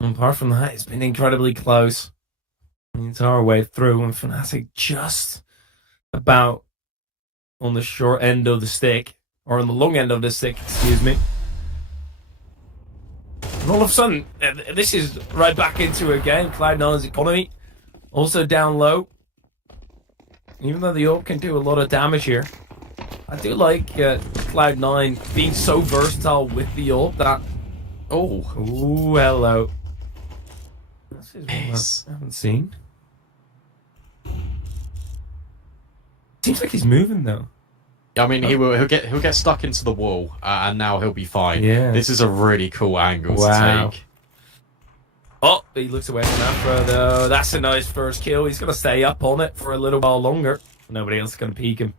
apart from that, it's been incredibly close the entire way through, and Fnatic just about on the short end of the stick, or on the long end of the stick, excuse me. And all of a sudden, this is right back into a game. Cloud9's economy also down low. Even though the AWP can do a lot of damage here, I do like Cloud9 being so versatile with the AWP that... Oh, ooh, hello. This is one I haven't seen. Seems like he's moving though. I mean, he'll get stuck into the wall, and now he'll be fine. Yeah. This is a really cool angle to take. Oh, he looks away from Afro though. That's a nice first kill. He's gonna stay up on it for a little while longer. Nobody else is gonna peek him.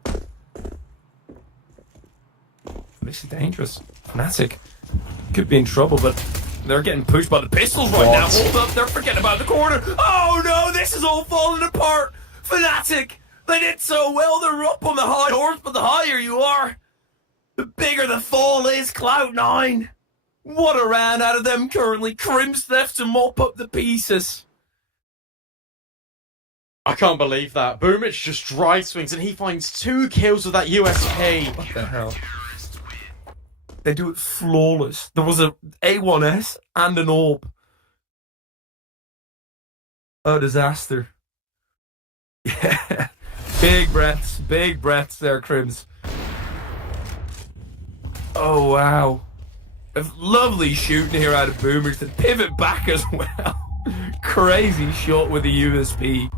This is dangerous. Fnatic could be in trouble, but they're getting pushed by the pistols right now. Hold up, they're forgetting about the corner. Oh no, this is all falling apart. Fnatic, they did so well. They're up on the high horse, but the higher you are, the bigger the fall is. Cloud9. What a round out of them currently. Crim's left to mop up the pieces. I can't believe that. Boomich just dry swings, and he finds 2 kills with that USP. What the hell? They do it flawless. There was a A1S and an AWP. A disaster. Yeah. Big breaths there, Crims. Oh, wow. Lovely shooting here out of Boomers to pivot back as well. Crazy shot with the USP.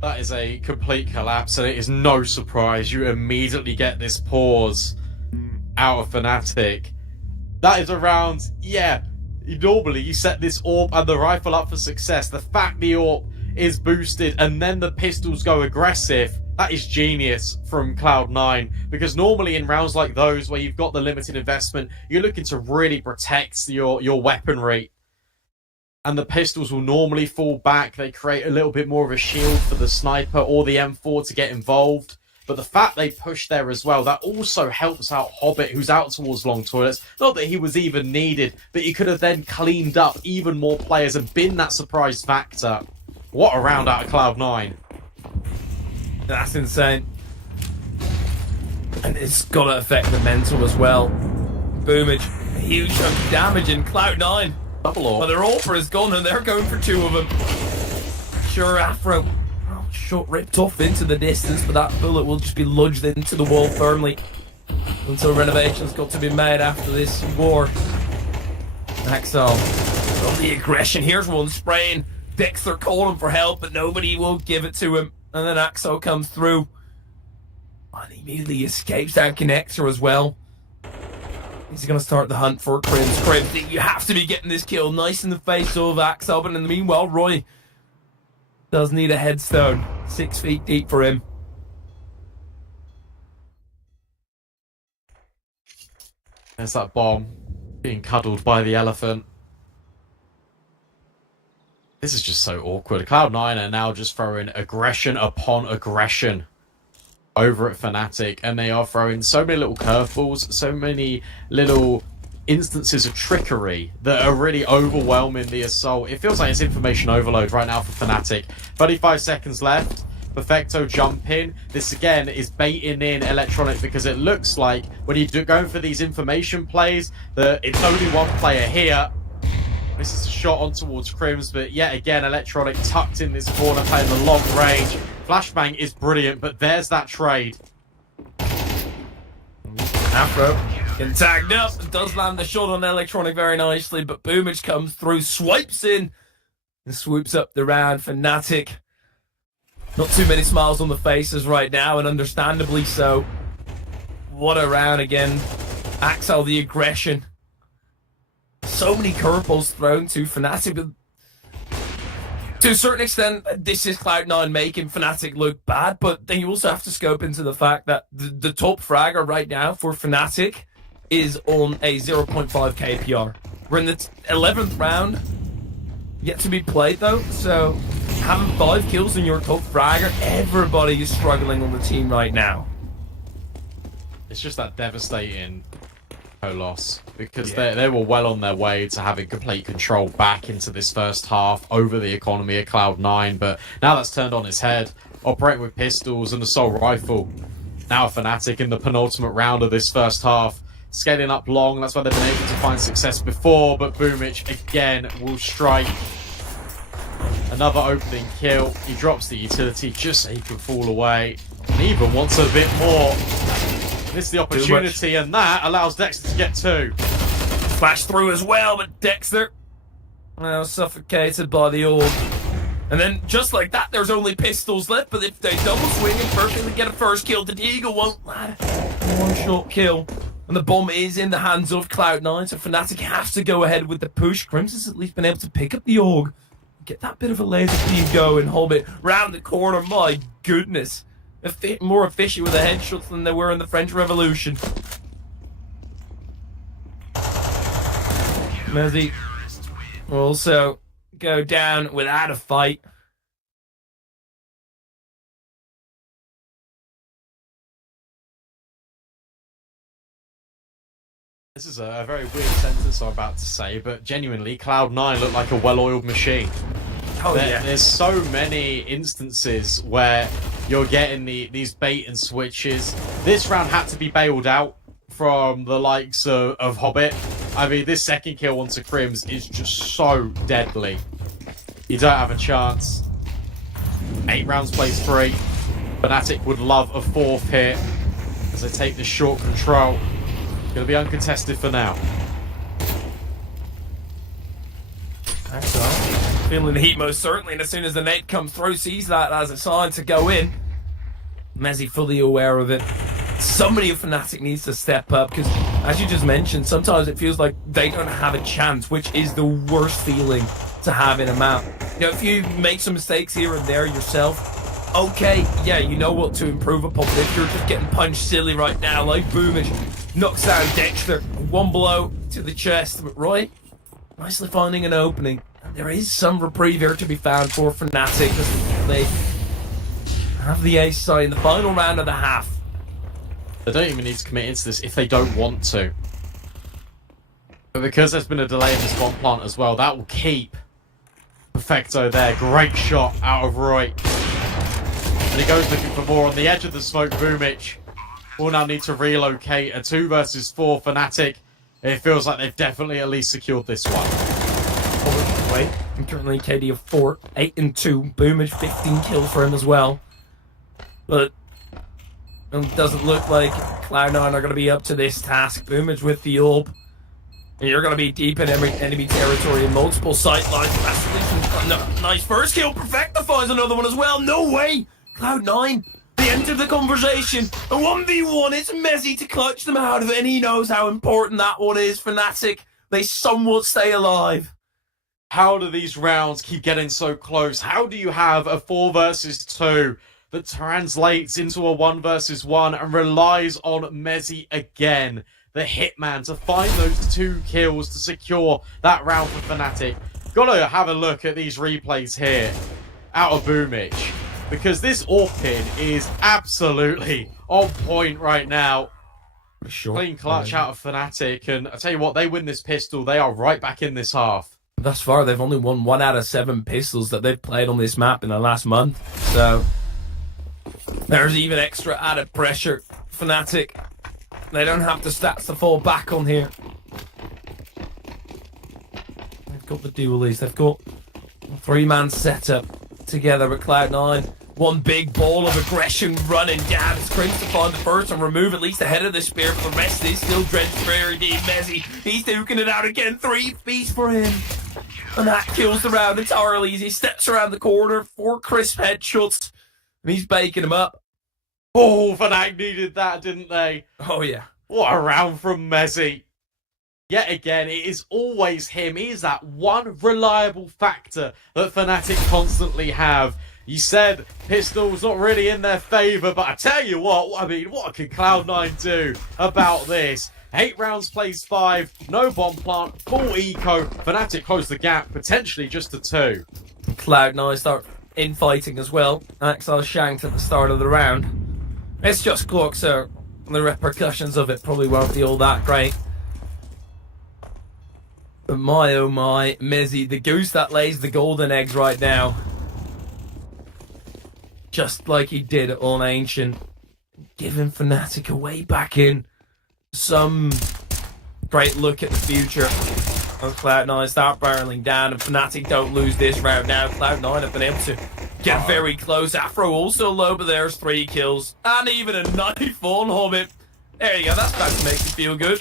That is a complete collapse, and it is no surprise you immediately get this pause out of Fnatic. That is around, yeah, normally you set this AWP and the rifle up for success. The fact the AWP is boosted and then the pistols go aggressive, that is genius from Cloud9, because normally in rounds like those where you've got the limited investment, you're looking to really protect your weaponry. And the pistols will normally fall back. They create a little bit more of a shield for the sniper or the M4 to get involved. But the fact they push there as well, that also helps out Hobbit, who's out towards long toilets. Not that he was even needed, but he could have then cleaned up even more players and been that surprise factor. What a round out of Cloud9. That's insane. And it's got to affect the mental as well. Boomage, a huge chunk of damage in Cloud9. Double AWP. But their AWPer is gone and they're going for 2 of them. Sure, Afro. Oh, shot ripped off into the distance, but that bullet will just be lodged into the wall firmly until renovation's got to be made after this war. Axel. Oh, the aggression. Here's one spraying. Dexter calling for help, but nobody will give it to him. And then Axel comes through. And he immediately escapes down connector as well. He's going to start the hunt for Crims. Crims, you have to be getting this kill nice in the face of Axel. But in the meanwhile, Roy does need a headstone. 6 feet deep for him. There's that bomb being cuddled by the elephant. This is just so awkward. Cloud9 are now just throwing aggression upon aggression over at Fnatic, and they are throwing so many little curveballs, so many little instances of trickery that are really overwhelming the assault. It feels like it's information overload right now for Fnatic. 35 seconds left. Perfecto jump in. This again is baiting in Electronic, because it looks like when you're going for these information plays that it's only one player here. This is a shot on towards Crims, but yet again Electronic tucked in this corner, playing the long range. Flashbang is brilliant, but there's that trade. Afro getting tagged up, does land the shot on Electronic very nicely, but Boomage comes through, swipes in, and swoops up the round. Fnatic, not too many smiles on the faces right now, and understandably so. What a round again. Axel, the aggression. So many curveballs thrown to Fnatic, but to a certain extent, this is Cloud9 making Fnatic look bad, but then you also have to scope into the fact that the top fragger right now for Fnatic is on a 0.5 KPR. We're in the 11th round, yet to be played though, so having 5 kills in your top fragger, everybody is struggling on the team right now. It's just that devastating loss, because they were well on their way to having complete control back into this first half over the economy of Cloud9, but now that's turned on its head. Operating with pistols and assault rifle. Now Fnatic in the penultimate round of this first half, scaling up long. That's why they've been able to find success before, but Boomich again will strike. Another opening kill. He drops the utility just so he can fall away, and even wants a bit more. Missed the opportunity, and that allows Dexter to get 2. Flash through as well, but Dexter now suffocated by the orb. And then, just like that, there's only pistols left, but if they double swing and perfectly get a first kill, the Deagle won't land. 1-shot kill. And the bomb is in the hands of Cloud9, so Fnatic have to go ahead with the push. Crims has at least been able to pick up the AUG, get that bit of a laser feed going. Hobbit round the corner, my goodness. More efficient with the headshots than they were in the French Revolution. Mezzy will also go down without a fight. This is a very weird sentence I'm about to say, but genuinely, Cloud9 look like a well-oiled machine. Oh, yeah. There's so many instances where you're getting these bait and switches. This round had to be bailed out from the likes of Hobbit. I mean, this second kill onto Crims is just so deadly. You don't have a chance. 8 rounds plays 3. Fnatic would love a 4th here as they take the short control. Going to be uncontested for now. Excellent. Feeling the heat most certainly, and as soon as the nade comes through, sees that as a sign to go in. Mezzi fully aware of it. Somebody of Fnatic needs to step up, because as you just mentioned, sometimes it feels like they don't have a chance, which is the worst feeling to have in a map. You know, if you make some mistakes here and there yourself, okay, yeah, you know what to improve upon, but if you're just getting punched silly right now, like Boomage knocks down Dexter, one blow to the chest, but Roy, nicely finding an opening. And there is some reprieve here to be found for Fnatic, as they have the ace side in the final round of the half. They don't even need to commit into this if they don't want to. But because there's been a delay in this bomb plant as well, that will keep Perfecto there. Great shot out of Roy. And he goes looking for more on the edge of the smoke. Boomich will now need to relocate. A 2 versus 4 Fnatic. It feels like they've definitely at least secured this one. Wait, and currently KD of 4, 8 and 2. Boomage 15 kills for him as well. But it doesn't look like Cloud9 are going to be up to this task. Boomage with the orb. And you're going to be deep in enemy territory in multiple sight lines. Nice first kill. Perfecto finds another one as well. No way! Cloud9, they entered the conversation. A 1v1, it's Mezzi to clutch them out of it, and he knows how important that one is. Fnatic, they somewhat stay alive. How do these rounds keep getting so close? How do you have a 4 versus 2 that translates into a 1 versus 1 and relies on Mezzi again, the hitman, to find those 2 kills to secure that round for Fnatic? Gotta have a look at these replays here out of Boomich, because this AWP is absolutely on point right now. Sure. Clean clutch out of Fnatic, and I tell you what, they win this pistol, they are right back in this half. Thus far, they've only won 1 out of 7 pistols that they've played on this map in the last month. So there's even extra added pressure. Fnatic, they don't have the stats to fall back on here. They've got the dualies. They've got a 3-man setup together with Cloud9. One big ball of aggression running down. It's Crimson to find the first and remove at least the head of the spear, but the rest is still drenched very deep. Mezzi, he's duking it out again. 3 feet for him. And that kills the round entirely as he steps around the corner. 4 crisp headshots. And he's baking him up. Oh, Fnatic needed that, didn't they? Oh, yeah. What a round from Mezzi. Yet again, it is always him. He is that one reliable factor that Fnatic constantly have. You said pistol's not really in their favour, but I tell you what, I mean, what can Cloud9 do about this? 8 rounds plays 5, no bomb plant, full eco. Fnatic close the gap, potentially just to 2. Cloud9 start infighting as well. Axel shanked at the start of the round. It's just clock, so the repercussions of it probably won't be all that great. But my oh my, Mezzi, the goose that lays the golden eggs right now. Just like he did on Ancient. Giving Fnatic a way back in. Some great look at the future. And Cloud9 start barreling down, and Fnatic don't lose this round now. Cloud9 have been able to get very close. Afro also low, but there's 3 kills. And even a knife on Hobbit. There you go, that's about to make you feel good.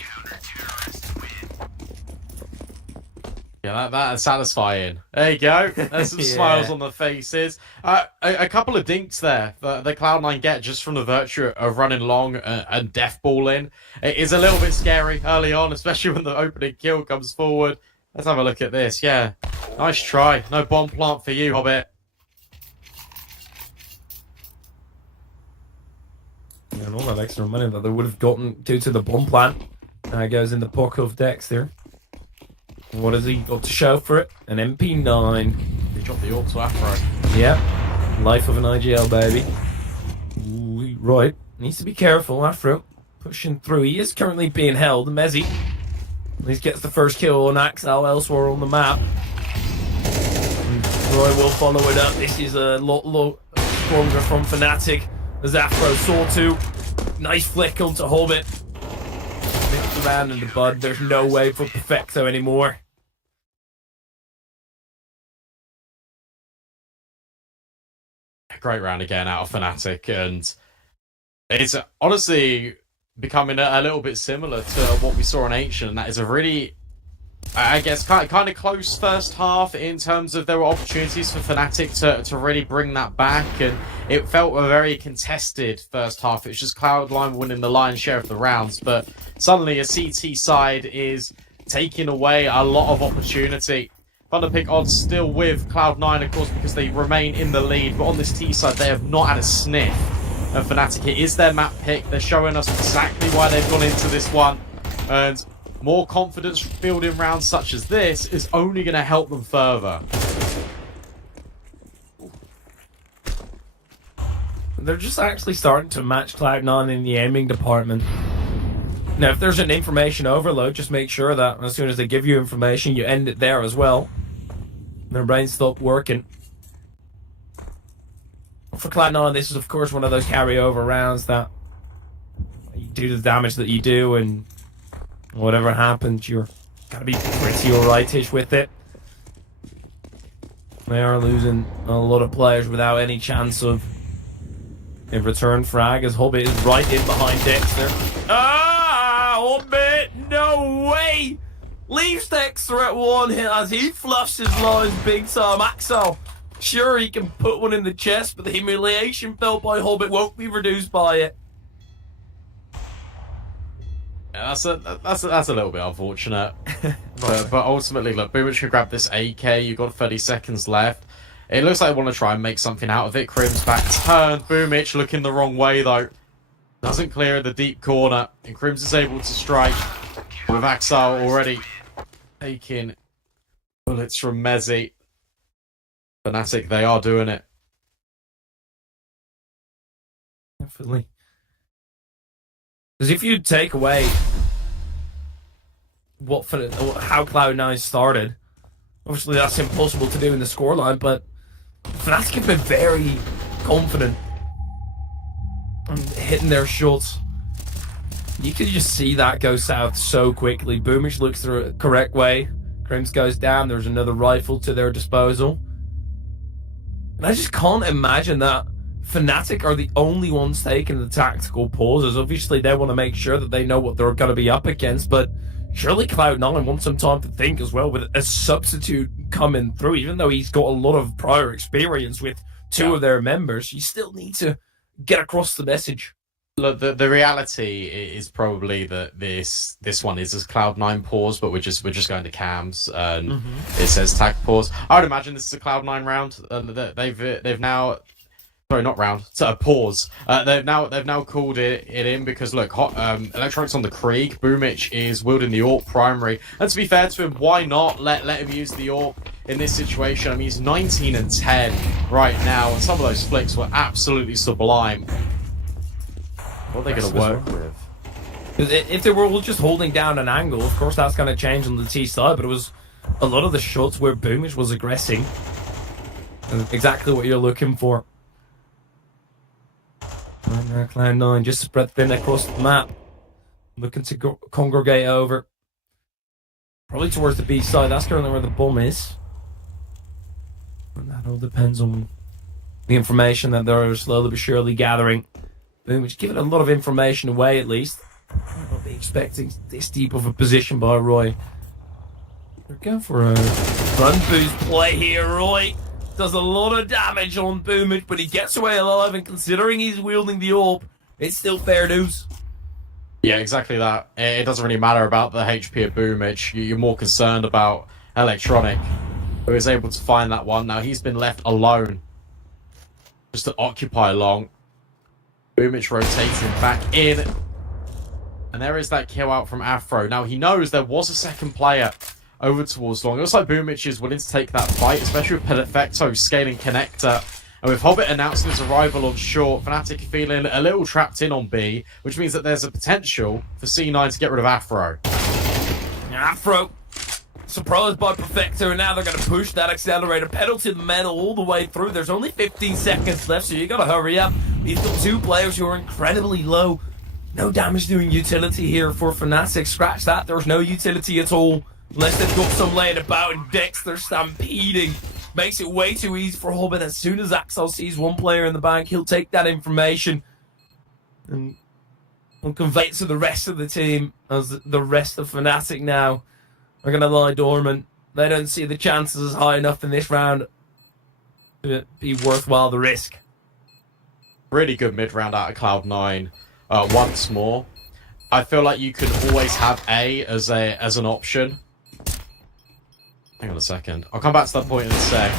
Yeah, that's satisfying. There you go. There's some smiles on the faces. A couple of dinks there that the Cloud9 get just from the virtue of running long and death balling. It is a little bit scary early on, especially when the opening kill comes forward. Let's have a look at this. Yeah, nice try. No bomb plant for you, Hobbit. And all that extra money that they would have gotten due to the bomb plant goes in the pocket of Dexter. What has he got to show for it? An MP9. He dropped the auto Afro. Yep. Life of an IGL, baby. Ooh, right. Needs to be careful. Afro pushing through. He is currently being held. Mezzi. He gets the first kill on Axel elsewhere on the map. And Roy will follow it up. This is a lot stronger from Fnatic. As Afro saw to. Nice flick onto Hobbit. Nipped around in the bud. There's no way for Perfecto anymore. Great round again out of Fnatic, and it's honestly becoming a little bit similar to what we saw in Ancient, and that is a really, I guess, kind of close first half in terms of there were opportunities for Fnatic to really bring that back, and it felt a very contested first half. It's just Cloud9 winning the lion's share of the rounds, but suddenly a CT side is taking away a lot of opportunity. Thunderpick odds still with Cloud9, of course, because they remain in the lead, but on this T side they have not had a sniff of Fnatic. It is their map pick. They're showing us exactly why they've gone into this one, and more confidence building rounds such as this is only going to help them further. They're just actually starting to match Cloud9 in the aiming department. Now, if there's an information overload, just make sure that as soon as they give you information, you end it there as well. Their brains stop working. For Cloud9, this is of course one of those carryover rounds that you do the damage that you do, and whatever happens, you're gotta be pretty alrightish with it. They are losing a lot of players without any chance of a return frag, as Hobbit is right in behind Dexter. Ah, Hobbit! No way! Leaves Dexter at one hit as he fluffs his lines big time. Axel, sure, he can put one in the chest, but the humiliation felt by Hobbit won't be reduced by it. Yeah, that's a little bit unfortunate. but ultimately, look, Boomich can grab this AK. You've got 30 seconds left. It looks like they want to try and make something out of it. Crim's back turned. Boomich looking the wrong way, though. Doesn't clear the deep corner. And Crims is able to strike with Axel already taking bullets from Mezzi. Fnatic, they are doing it. Definitely. Because if you take away how Cloud9 started, obviously that's impossible to do in the scoreline, but Fnatic have been very confident on hitting their shots. You can just see that go south so quickly. Boomich looks the correct way. Crims goes down. There's another rifle to their disposal. And I just can't imagine that Fnatic are the only ones taking the tactical pauses. Obviously, they want to make sure that they know what they're going to be up against, but surely Cloud9 wants some time to think as well with a substitute coming through. Even though he's got a lot of prior experience with two of their members, you still need to get across the message. Look, the reality is probably that this one is a Cloud9 pause, but we're just going to cams and it says tag pause. I would imagine this is a Cloud9 round. They've now. Sorry, not round. It's a pause. They've now called it in because look, Electronic's on the Krieg. Boomich is wielding the AWP primary, and to be fair to him, why not let him use the AWP in this situation? I mean, he's 19 and 10 right now, and some of those flicks were absolutely sublime. What are they going to work with? If they were all just holding down an angle, of course that's going to change on the T side, but it was a lot of the shots where Boomich was aggressing. Exactly what you're looking for. Cloud9 just spread thin across the map, looking to congregate over. Probably towards the B side, that's currently where the bomb is. And that all depends on the information that they're slowly but surely gathering. Boom, which giving a lot of information away at least. I'll not be expecting this deep of a position by Roy. They're going for a run boost play here, Roy. Does a lot of damage on Boomich, but he gets away alive, and considering he's wielding the AWP, it's still fair news. Yeah, exactly that. It doesn't really matter about the HP of Boomich. You're more concerned about Electronic, who is able to find that one. Now he's been left alone just to occupy long. Boomich rotating back in. And there is that kill out from Afro. Now he knows there was a second player over towards long. It looks like Boomich is willing to take that fight, especially with Perfecto scaling connector. And with Hobbit announcing his arrival on short, Fnatic feeling a little trapped in on B, which means that there's a potential for C9 to get rid of Afro. Afro, surprised by Perfecto, and now they're going to push that accelerator pedal to the metal all the way through. There's only 15 seconds left, so you got to hurry up. He's got two players who are incredibly low. No damage doing utility here for Fnatic. Scratch that, there's no utility at all. Unless they've got some laying about, and Dexter stampeding. Makes it way too easy for Hobbit. As soon as Axel sees one player in the bank, he'll take that information. And will convey it to the rest of the team, as the rest of Fnatic now are going to lie dormant. They don't see the chances as high enough in this round to be worthwhile the risk. Really good mid-round out of Cloud9 once more. I feel like you can always have A as an option. Hang on a second. I'll come back to that point in a sec.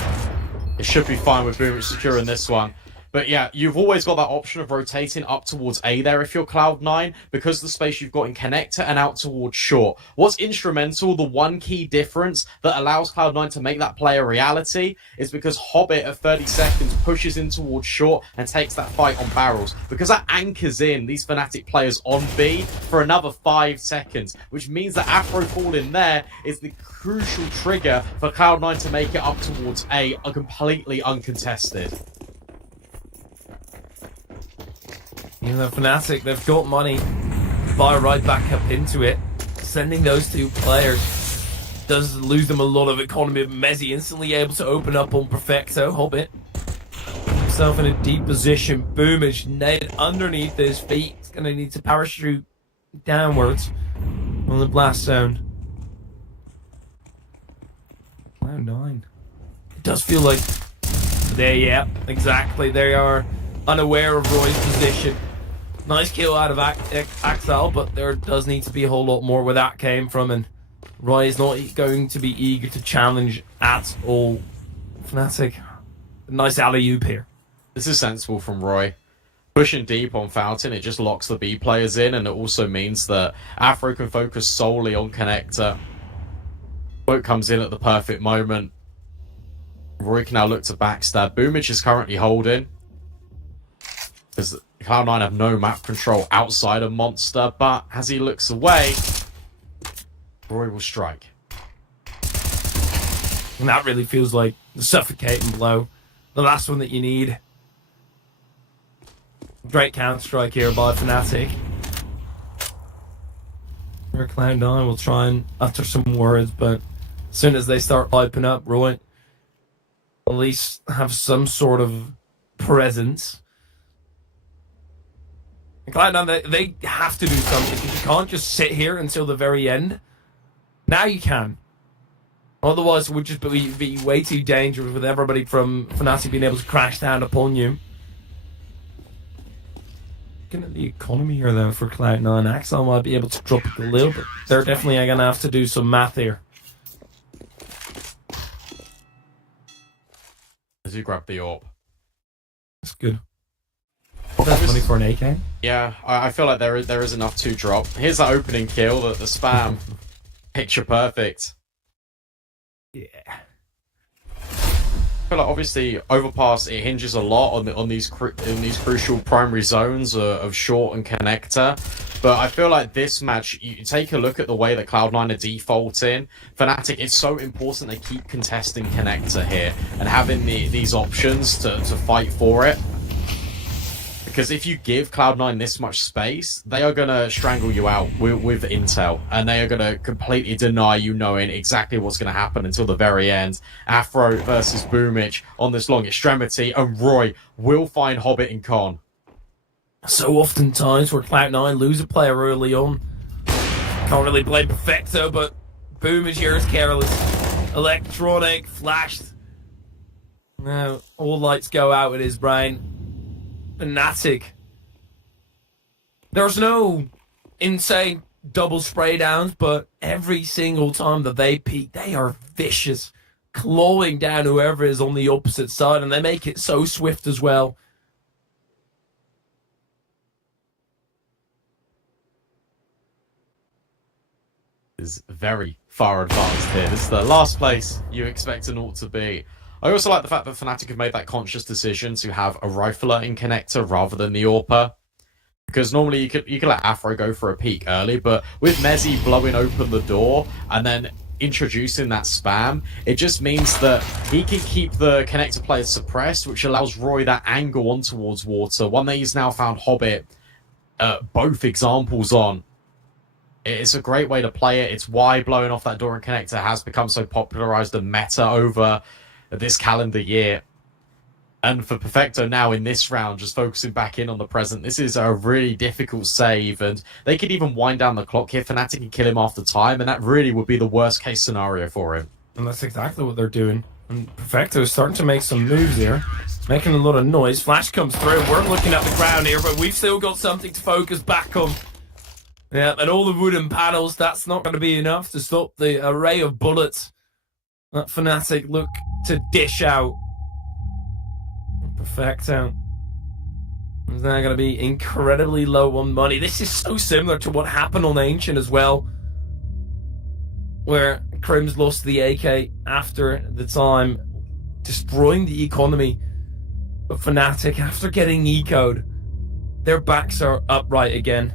It should be fine with Boomich securing this one. But yeah, you've always got that option of rotating up towards A there if you're Cloud9, because the space you've got in connector and out towards short. What's instrumental, the one key difference that allows Cloud9 to make that play a reality, is because Hobbit at 30 seconds pushes in towards short and takes that fight on barrels. Because that anchors in these Fnatic players on B for another 5 seconds, which means that Afro fall in there is the crucial trigger for Cloud9 to make it up towards A, completely uncontested. You know, Fnatic, they've got money to buy right back up into it. Sending those two players does lose them a lot of economy. Mezzi instantly able to open up on Perfecto. Hobbit himself in a deep position. Boomage nailed underneath his feet. He's going to need to parachute downwards on the blast zone. Cloud9. It does feel like yeah, exactly. They are unaware of Roy's position. Nice kill out of Axel, but there does need to be a whole lot more where that came from, and Roy is not going to be eager to challenge at all. Fnatic, nice alley-oop here. This is sensible from Roy. Pushing deep on Fountain, it just locks the B players in, and it also means that Afro can focus solely on connector. Boat comes in at the perfect moment. Roy can now look to backstab. Boomich is currently holding, because Cloud9 have no map control outside of Monster, but as he looks away, Roy will strike. And that really feels like the suffocating blow. The last one that you need. Great counter-strike here by Fnatic. Where Cloud9 will try and utter some words, but as soon as they start piping up, Roy at least have some sort of presence. Cloud9, they have to do something, because you can't just sit here until the very end. Now you can. Otherwise, it would just be way too dangerous with everybody from Fnatic being able to crash down upon you. Looking at the economy here, though, for Cloud9, Axel might be able to drop it a little bit. They're definitely going to have to do some math here. As you grab the AWP. That's good. That's money for an AK. Yeah, I feel like there is enough to drop. Here's that opening kill, the spam. Picture perfect. Yeah. I feel like obviously Overpass, it hinges a lot on these crucial primary zones of short and connector. But I feel like this match, you take a look at the way that Cloud9 are defaulting. Fnatic, it's so important they keep contesting connector here and having these options to fight for it. Because if you give Cloud9 this much space, they are going to strangle you out with intel. And they are going to completely deny you knowing exactly what's going to happen until the very end. Afro versus Boomich on this long extremity. And Roy will find Hobbit and Con. So often times where Cloud9 lose a player early on. Can't really blame Perfecto, but Boomich here is careless. Electronic, flashed. Now, all lights go out with his brain. Fnatic. There's no insane double spray downs, but every single time that they peek, they are vicious, clawing down whoever is on the opposite side, and they make it so swift as well. Is very far advanced here. This is the last place you expect an ult to be. I also like the fact that Fnatic have made that conscious decision to have a rifler in connector rather than the AWPer. Because normally you could let Afro go for a peek early, but with Mezzi blowing open the door and then introducing that spam, it just means that he can keep the connector players suppressed, which allows Roy that angle on towards water, one that he's now found Hobbit both examples on. It's a great way to play it. It's why blowing off that door and connector has become so popularized and meta over this calendar year. And for Perfecto now in this round, just focusing back in on the present, this is a really difficult save, and they could even wind down the clock here. Fnatic can kill him after time, and that really would be the worst case scenario for him. And that's exactly what they're doing. And Perfecto is starting to make some moves here, making a lot of noise. Flash comes through. We're looking at the ground here, but we've still got something to focus back on. Yeah, and all the wooden panels, that's not going to be enough to stop the array of bullets that Fnatic look to dish out. Perfecto is now going to be incredibly low on money. This is so similar to what happened on Ancient as well, where Crims lost the AK after the time, destroying the economy. But Fnatic, after getting eco'd, their backs are upright again.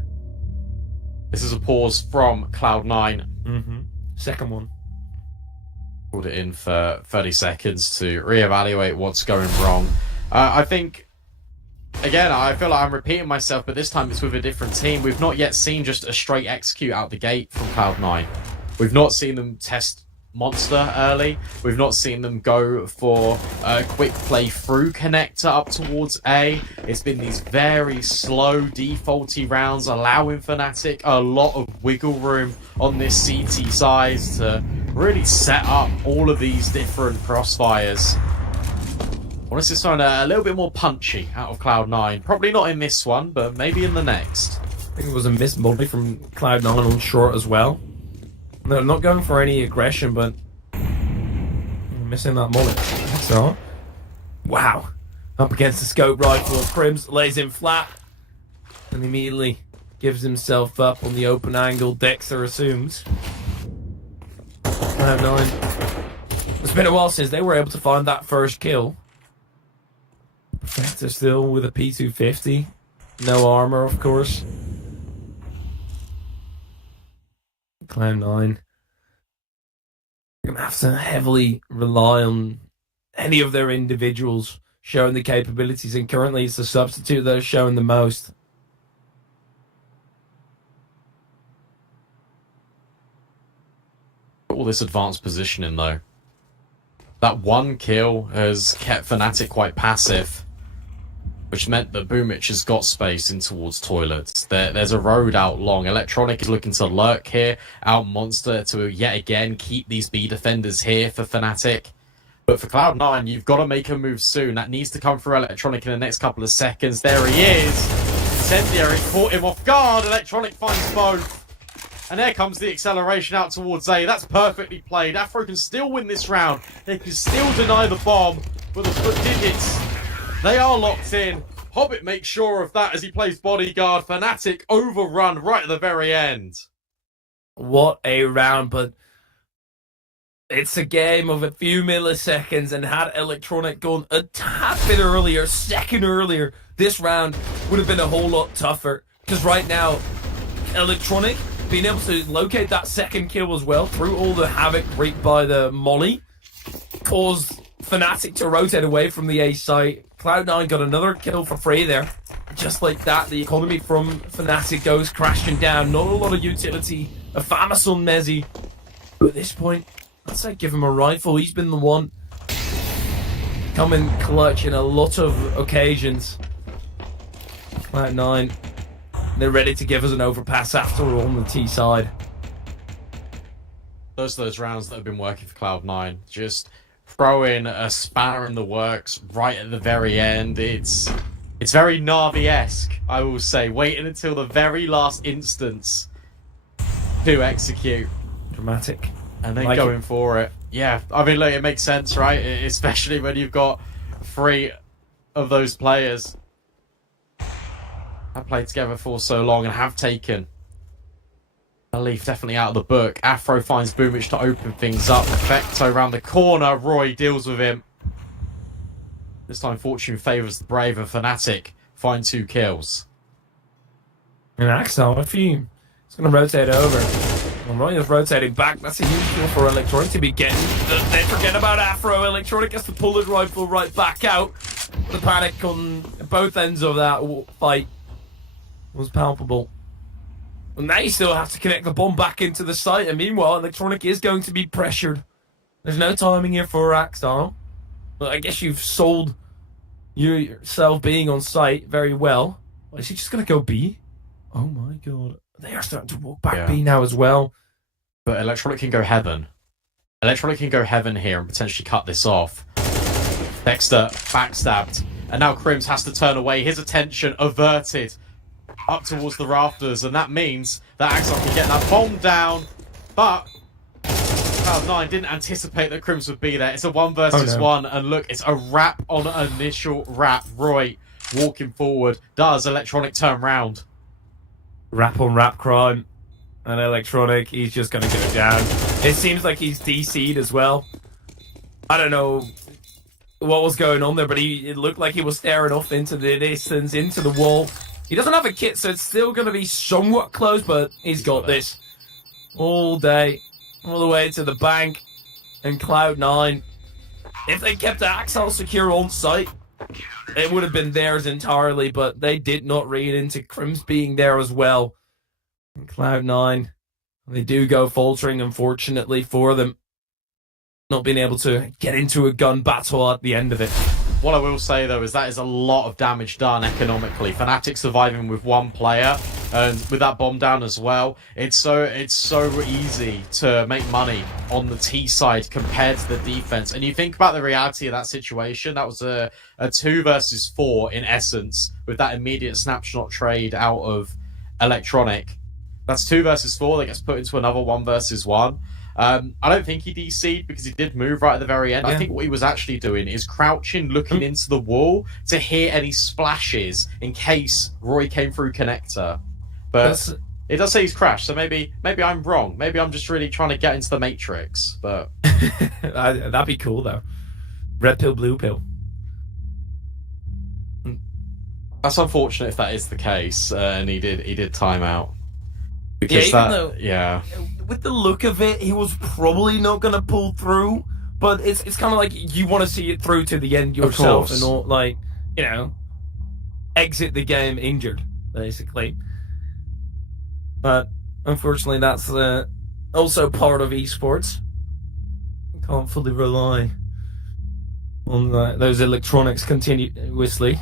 This is a pause from Cloud9. Second one. Pulled it in for 30 seconds to reevaluate what's going wrong. I think, again, I feel like I'm repeating myself, but this time it's with a different team. We've not yet seen just a straight execute out the gate from Cloud9. We've not seen them test Monster early. We've not seen them go for a quick play through connector up towards A. It's been these very slow, defaulty rounds, allowing Fnatic a lot of wiggle room on this CT size to really set up all of these different crossfires. I want to see something a little bit more punchy out of Cloud9. Probably not in this one, but maybe in the next. I think it was a missed volley from Cloud9 on short as well. They're not going for any aggression, but missing that mullet. So, wow. Up against the scope rifle. Crims lays in flat and immediately gives himself up on the open angle. Dexter assumes. Cloud9. It's been a while since they were able to find that first kill. Perfecto still with a P250. No armor, of course. Cloud9. You're going to have to heavily rely on any of their individuals showing the capabilities, and currently it's the substitute that is showing the most. All this advanced positioning, though. That one kill has kept Fnatic quite passive, which meant that Boomich has got space in towards toilets. There's a road out long. Electronic is looking to lurk here, out Monster to yet again keep these B defenders here for Fnatic. But for Cloud9, you've got to make a move soon. That needs to come through Electronic in the next couple of seconds. There he is. Incendiary caught him off guard. Electronic finds both. And there comes the acceleration out towards A. That's perfectly played. Afro can still win this round. They can still deny the bomb. But the foot digits, they are locked in. Hobbit makes sure of that as he plays bodyguard. Fnatic overrun right at the very end. What a round, but it's a game of a few milliseconds, and had Electronic gone a tad bit earlier, second earlier, this round would have been a whole lot tougher. Because right now, Electronic being able to locate that second kill as well through all the havoc wreaked by the molly caused Fnatic to rotate away from the A site. Cloud9 got another kill for free there. Just like that, the economy from Fnatic goes crashing down. Not a lot of utility. A FAMAS on Mezzy. But at this point, I'd say give him a rifle. He's been the one coming clutch in a lot of occasions. Cloud9, they're ready to give us an overpass after all on the T side. Those rounds that have been working for Cloud9. Just throw in a spanner in the works right at the very end. It's very Na'Vi-esque, I will say. Waiting until the very last instance to execute. Dramatic. And then going for it. Yeah, I mean, look, it makes sense, right? Especially when you've got 3 of those players have played together for so long and have taken a leaf definitely out of the book. Afro finds Boomich to open things up. Perfecto around the corner. Roy deals with him. This time fortune favours the brave, and Fnatic find 2 kills. And Axel, if he... It's going to rotate over. And Roy is rotating back. That's a huge kill for Electronic to be getting. Then forget about Afro. Electronic has to pull his rifle right back out. The panic on both ends of that fight was palpable. And now you still have to connect the bomb back into the site. And meanwhile, Electronic is going to be pressured. There's no timing here for Axel. But I guess you've sold you yourself being on site very well. Is he just going to go B? Oh my god. They are starting to walk back B now as well. But Electronic can go heaven. Electronic can go heaven here and potentially cut this off. Dexter backstabbed. And now Crims has to turn away. His attention averted up towards the rafters. And that means that Axel can get that bomb down. But Cloud9 didn't anticipate that Crims would be there. It's a 1 versus 1. And look, it's a wrap on initial wrap. Roy walking forward. Does Electronic turn round? Wrap on wrap crime. And Electronic, he's just going to go down. It seems like he's DC'd as well. I don't know what was going on there, but it looked like he was staring off into the distance, into the wall. He doesn't have a kit, so it's still going to be somewhat close, but he's got this. All day, all the way to the bank. And Cloud9, if they kept Axel secure on site, it would have been theirs entirely, but they did not read into Crims being there as well. And Cloud9, they do go faltering, unfortunately, for them. Not being able to get into a gun battle at the end of it. What I will say, though, is that is a lot of damage done economically. Fnatic surviving with 1 player, and with that bomb down as well, it's so easy to make money on the T side compared to the defense. And you think about the reality of that situation, that was a 2 versus 4 in essence, with that immediate snapshot trade out of Electronic. That's 2 versus 4 that gets put into another 1 versus 1. I don't think he DC'd because he did move right at the very end. I think what he was actually doing is crouching, looking into the wall to hear any splashes in case Roy came through connector. But it does say he's crashed, so maybe I'm wrong. Maybe I'm just really trying to get into the Matrix. But that'd be cool though. Red pill, blue pill. That's unfortunate if that is the case, and he did time out. Because with the look of it, he was probably not going to pull through, but it's kind of like you want to see it through to the end yourself and not, like, you know, exit the game injured, basically. But unfortunately, that's also part of esports. You can't fully rely on those electronics continuously.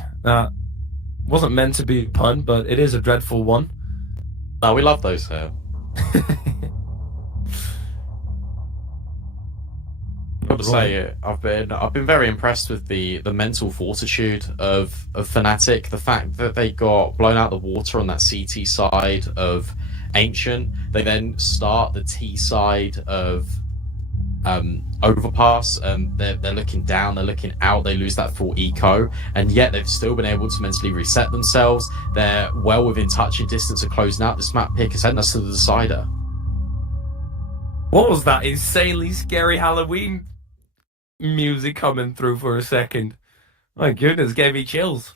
Wasn't meant to be a pun, but it is a dreadful one. No, we love those here. I've got to say, I've been very impressed with the mental fortitude of Fnatic. The fact that they got blown out the water on that CT side of Ancient. They then start the T side of Overpass, and they're looking down, they're looking out, they lose that full eco, and yet they've still been able to mentally reset themselves. They're well within touching distance of closing out this map pick and sending us to the decider. What was that insanely scary Halloween music coming through for a second? My goodness, gave me chills.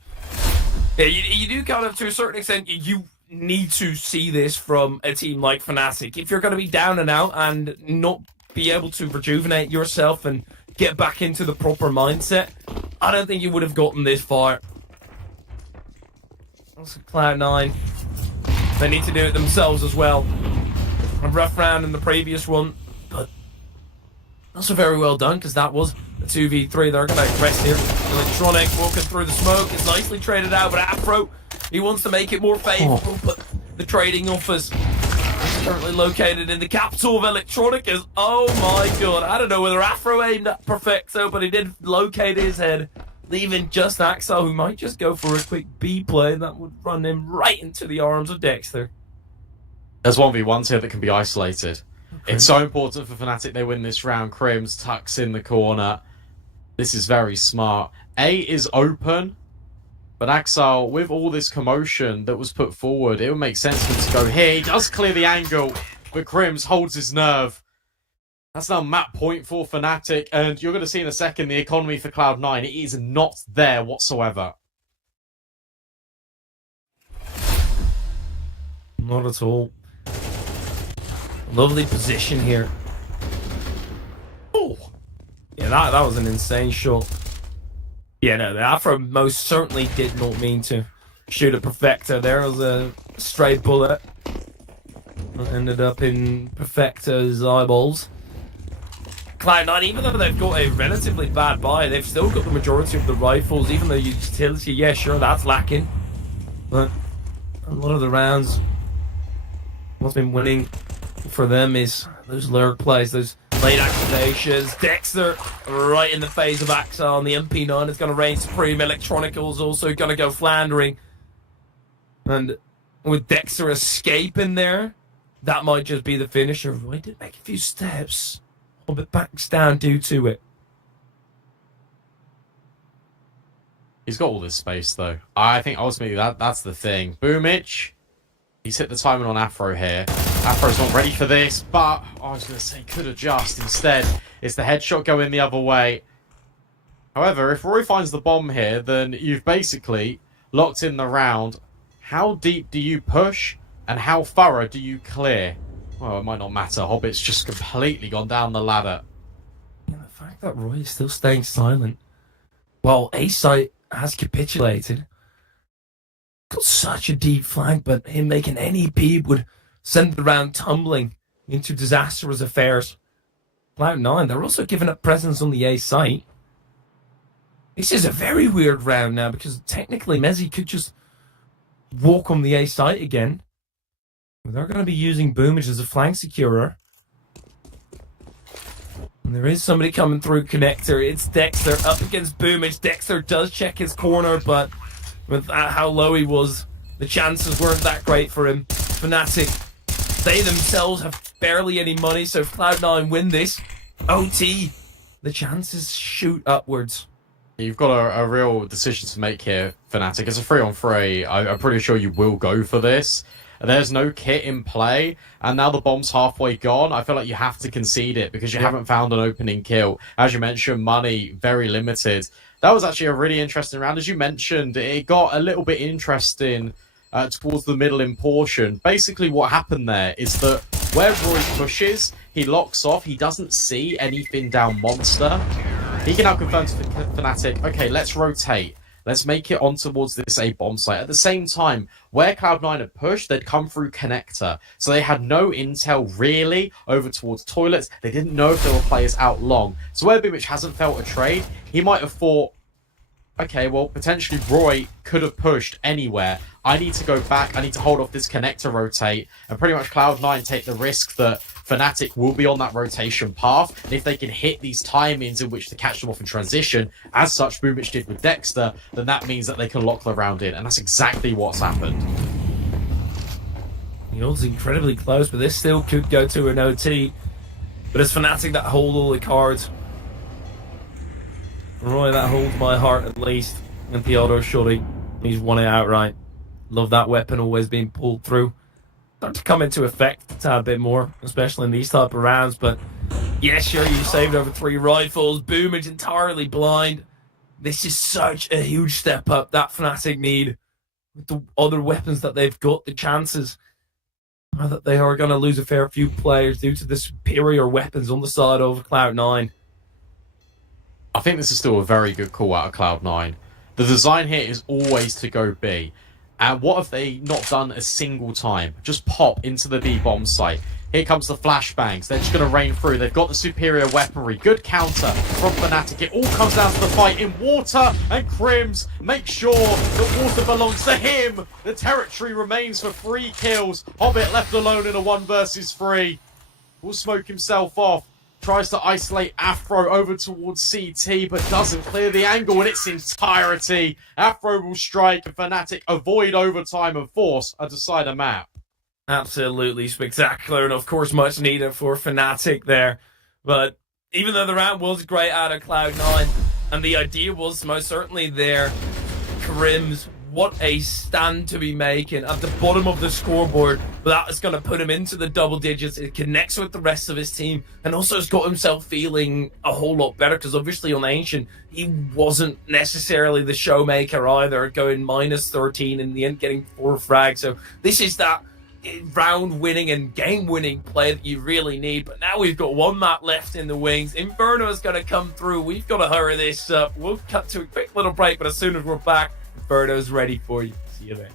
Yeah, you do kind of, to a certain extent, you need to see this from a team like Fnatic. If you're going to be down and out and not be able to rejuvenate yourself and get back into the proper mindset, I don't think you would have gotten this far. That's a Cloud9. They need to do it themselves as well. A rough round in the previous one, but also very well done, because that was a 2v3. They're going to rest here. Electronic walking through the smoke is nicely traded out, but Afro, he wants to make it more favourable, but the trading offers is currently located in the capital of Electronic. Is, oh my god, I don't know whether Afro aimed at Perfecto, but he did locate his head, leaving just Axel, who might just go for a quick B play that would run him right into the arms of Dexter. There's 1v1s here that can be isolated. Okay. It's so important for Fnatic they win this round. Crims tucks in the corner. This is very smart. A is open, but Axel, with all this commotion that was put forward, it would make sense for him to go here. He does clear the angle, but Crims holds his nerve. That's now map point for Fnatic, and you're going to see in a second the economy for Cloud9. It is not there whatsoever. Not at all. Lovely position here. Oh, yeah, that was an insane shot. Yeah, no, the Afro most certainly did not mean to shoot a Perfecto. There was a stray bullet that ended up in Perfecto's eyeballs. Cloud9, even though they've got a relatively bad buy, they've still got the majority of the rifles, even though utility, yeah, sure, that's lacking. But a lot of the rounds, what's been winning for them is those lurk plays, those late activations. Dexter right in the phase of Axel, and the MP9 is going to reign supreme. Electronical's also going to go floundering. And with Dexter escaping there, that might just be the finisher. Roy did make a few steps, but backs down due to it. He's got all this space, though. I think ultimately that's the thing. Boomich, he's hit the timing on Afro here. Afro's not ready for this, but I was going to say could adjust. Instead, it's the headshot going the other way. However, if Roy finds the bomb here, then you've basically locked in the round. How deep do you push, and how thorough do you clear? Well, it might not matter. Hobbit's just completely gone down the ladder. And the fact that Roy is still staying silent while A-Site has capitulated. Got such a deep flank, but him making any peep would send the round tumbling into disastrous affairs. Cloud9, they're also giving up presence on the A-Site. This is a very weird round now, because technically Mezzi could just walk on the A-Site again. They're going to be using Boomage as a flank securer. And there is somebody coming through connector. It's Dexter up against Boomage. Dexter does check his corner, but with how low he was, the chances weren't that great for him. Fnatic, they themselves have barely any money, so if Cloud9 win this, OT, the chances shoot upwards. You've got a real decision to make here, Fnatic. It's a 3-on-3. I'm pretty sure you will go for this. There's no kit in play, and now the bomb's halfway gone. I feel like you have to concede it because you haven't found an opening kill. As you mentioned, money very limited. That was actually a really interesting round. As you mentioned, it got a little bit interesting towards the middle in portion. Basically, what happened there is that where Roy pushes, he locks off. He doesn't see anything down Monster. He can now confirm to Fnatic, okay, let's rotate. Let's make it on towards this A bomb site. At the same time, where Cloud9 had pushed, they'd come through connector. So they had no intel really over towards toilets. They didn't know if there were players out long. So where Boomich hasn't felt a trade, he might have thought, okay, well, potentially Roy could have pushed anywhere. I need to go back. I need to hold off this connector rotate. And pretty much Cloud9 take the risk that Fnatic will be on that rotation path. And if they can hit these timings in which to catch them off in transition, as such Boomich did with Dexter, then that means that they can lock the round in. And that's exactly what's happened. You know, it's incredibly close, but this still could go to an OT. But it's Fnatic that hold all the cards. Roy, that holds my heart at least. And the auto shotty, he's won it outright. Love that weapon always being pulled through. Start to come into effect a tad bit more, especially in these type of rounds. But yeah, sure, you saved over 3 rifles. Boomage entirely blind. This is such a huge step up that Fnatic need. With the other weapons that they've got, the chances are that they are going to lose a fair few players due to the superior weapons on the side of Cloud9. I think this is still a very good call out of Cloud9. The design here is always to go B. And what have they not done a single time? Just pop into the B bomb site. Here comes the flashbangs. They're just going to rain through. They've got the superior weaponry. Good counter from Fnatic. It all comes down to the fight in water, and Crims make sure that water belongs to him. The territory remains for 3 kills. Hobbit left alone in a 1 versus 3. Will smoke himself off. Tries to isolate Afro over towards CT, but doesn't clear the angle in its entirety. Afro will strike, and Fnatic avoid overtime and force a decider map. Absolutely spectacular, and of course much needed for Fnatic there. But even though the round was great out of Cloud9, and the idea was most certainly there, Crims, what a stand to be making at the bottom of the scoreboard. But that is going to put him into the double digits. It connects with the rest of his team, and also has got himself feeling a whole lot better, because obviously on Ancient, he wasn't necessarily the showmaker either, going minus 13 in the end, getting 4 frags. So this is that round winning and game winning play that you really need. But now we've got 1 map left in the wings. Inferno is going to come through. We've got to hurry this up. We'll cut to a quick little break, but as soon as we're back, Inferno's ready for you. See you there.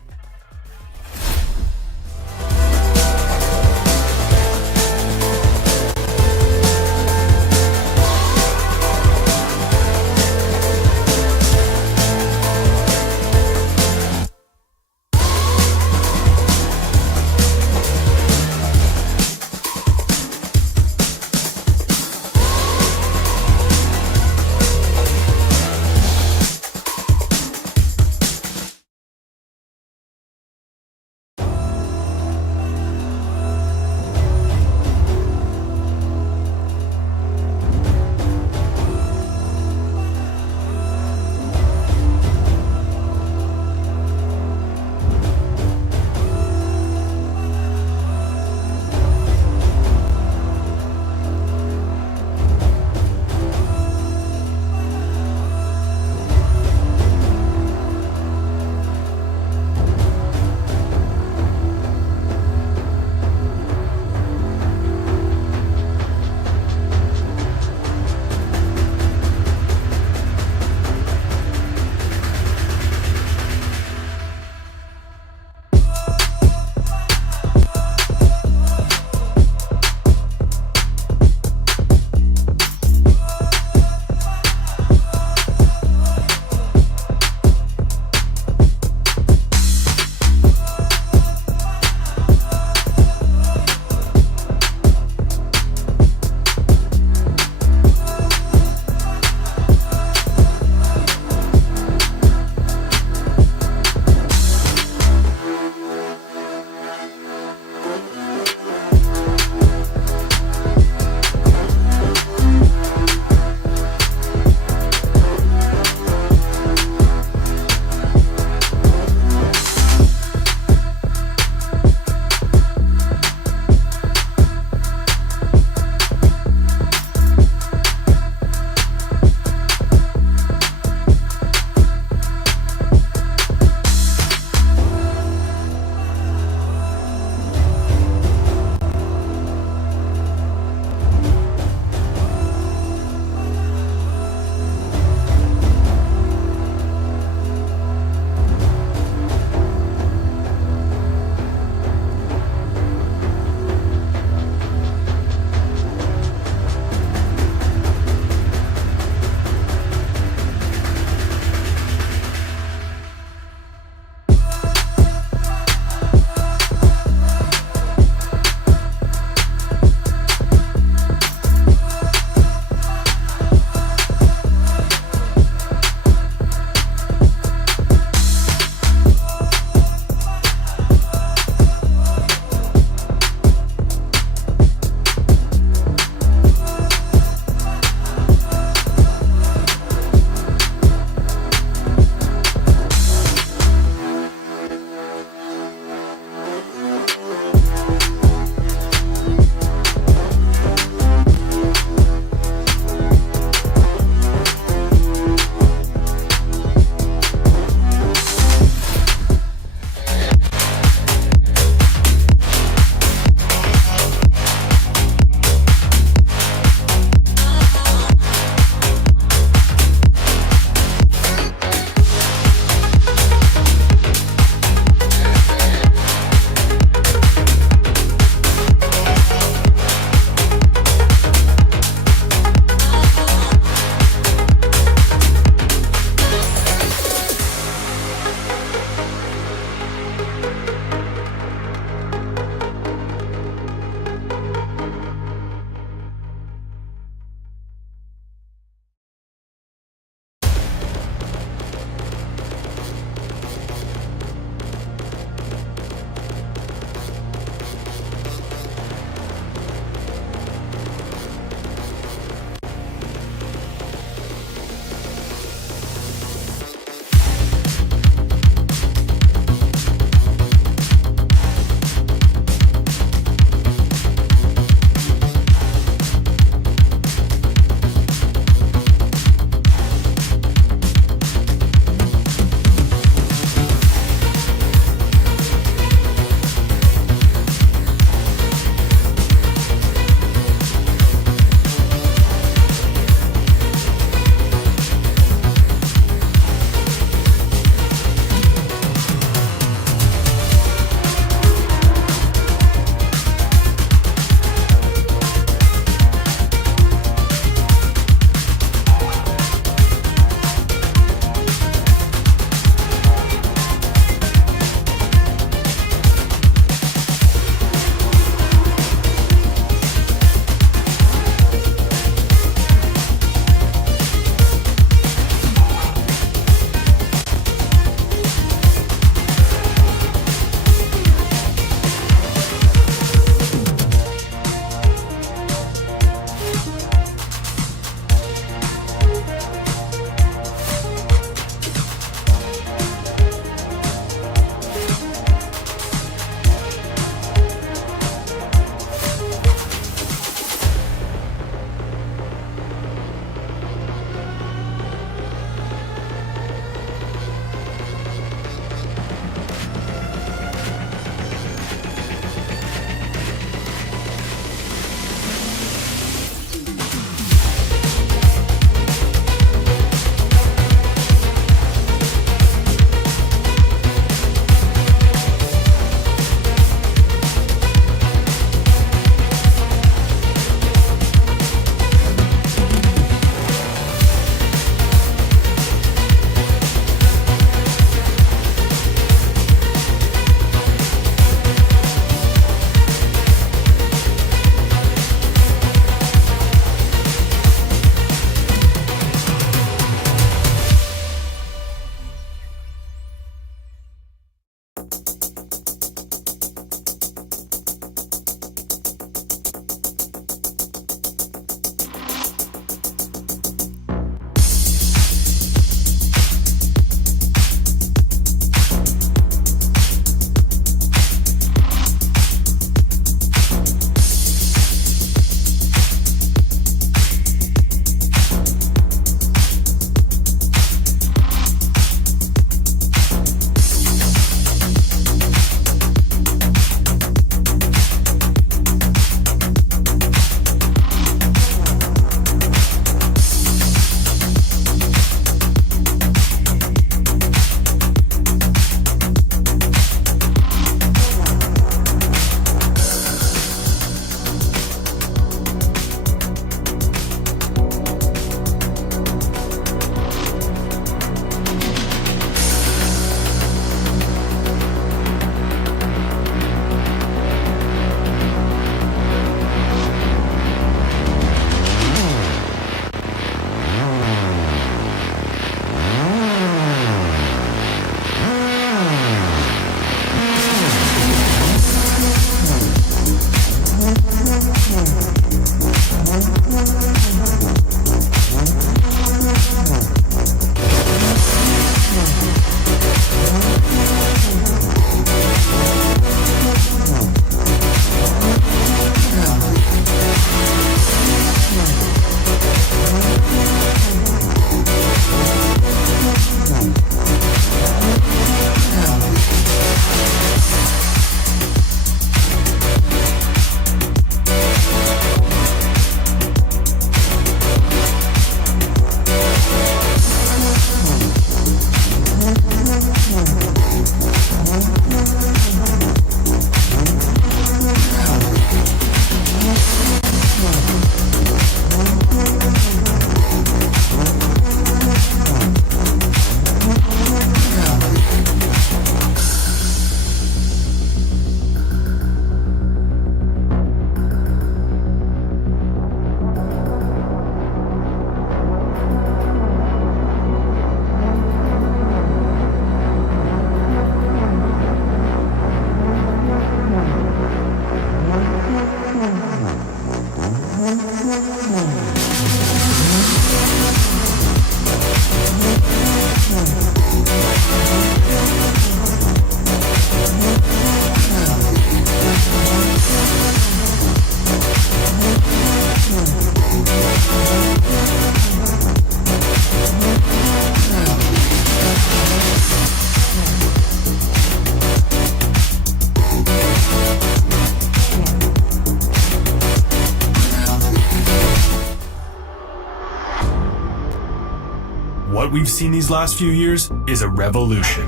we've seen these last few years is a revolution.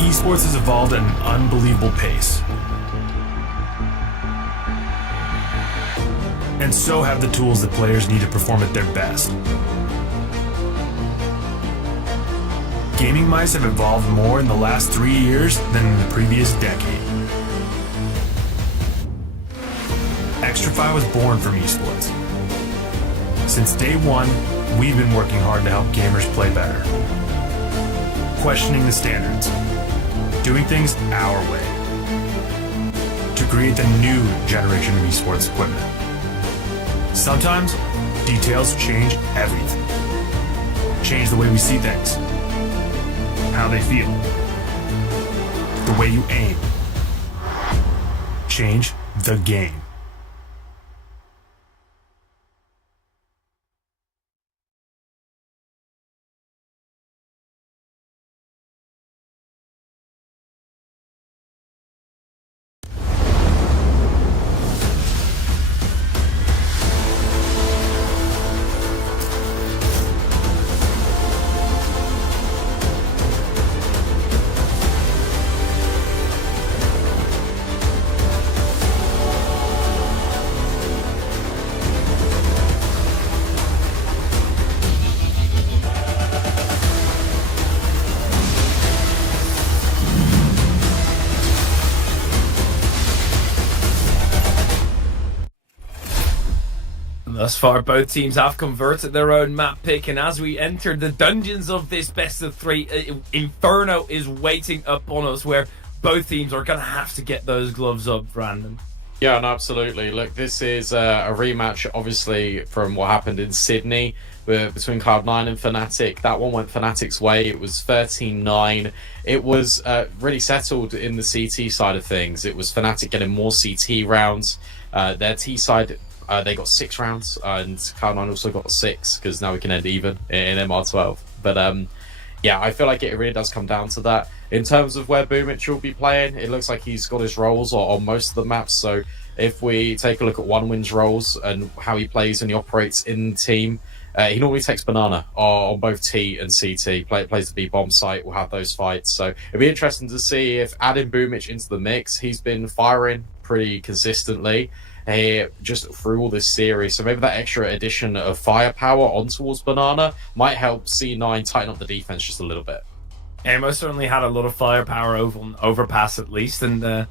Esports has evolved at an unbelievable pace. And so have the tools that players need to perform at their best. Gaming mice have evolved more in the last 3 years than in the previous decade. Xtrfy was born from esports. Since day one, we've been working hard to help gamers play better. Questioning the standards. Doing things our way. To create the new generation of esports equipment. Sometimes, details change everything. Change the way we see things. How they feel. The way you aim. Change the game. Thus far, both teams have converted their own map pick, and as we enter the dungeons of this best of three, Inferno is waiting up on us, where both teams are going to have to get those gloves up, Brandon. Yeah, no, absolutely. Look, this is a rematch, obviously, from what happened in Sydney between Cloud9 and Fnatic. That one went Fnatic's way. It was 13-9. It was really settled in the CT side of things. It was Fnatic getting more CT rounds. Their T side, they got 6 rounds, and Cloud9 also got 6, because now we can end even in MR12. But yeah, I feel like it really does come down to that. In terms of where Boomich will be playing, it looks like he's got his roles on most of the maps. So if we take a look at OneWin's roles and how he plays and he operates in the team, he normally takes Banana on both T and CT. Plays the B-bomb site, we'll have those fights. So it'll be interesting to see if adding Boomich into the mix, he's been firing pretty consistently just through all this series. So maybe that extra addition of firepower on towards Banana might help C9 tighten up the defense just a little bit. Yeah, most certainly had a lot of firepower over on Overpass at least, and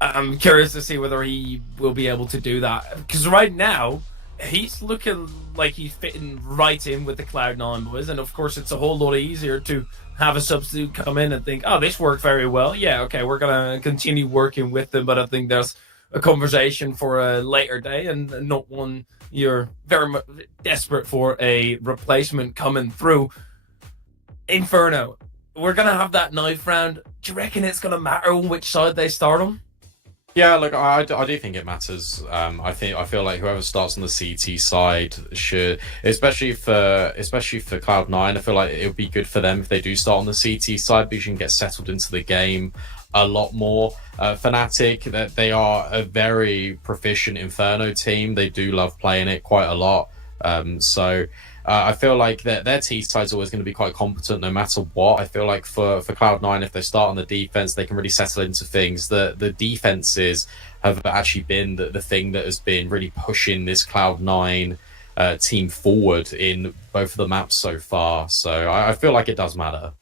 I'm curious to see whether he will be able to do that. Because right now, he's looking like he's fitting right in with the Cloud9 boys, and of course it's a whole lot easier to have a substitute come in and think, oh, this worked very well. Yeah, okay, we're going to continue working with them, but I think there's a conversation for a later day, and not one you're very much desperate for a replacement coming through. Inferno, we're going to have that knife round. Do you reckon it's going to matter on which side they start on? Yeah, look, I do think it matters. I feel like whoever starts on the CT side should, especially for Cloud9. I feel like it would be good for them if they do start on the CT side, because you can get settled into the game a lot more. Fnatic, that they are a very proficient Inferno team. They do love playing it quite a lot. So I feel like their T side is always going to be quite competent no matter what. I feel like for Cloud9, if they start on the defense, they can really settle into things. The defenses have actually been the thing that has been really pushing this Cloud9 team forward in both of the maps so far. So I feel like it does matter.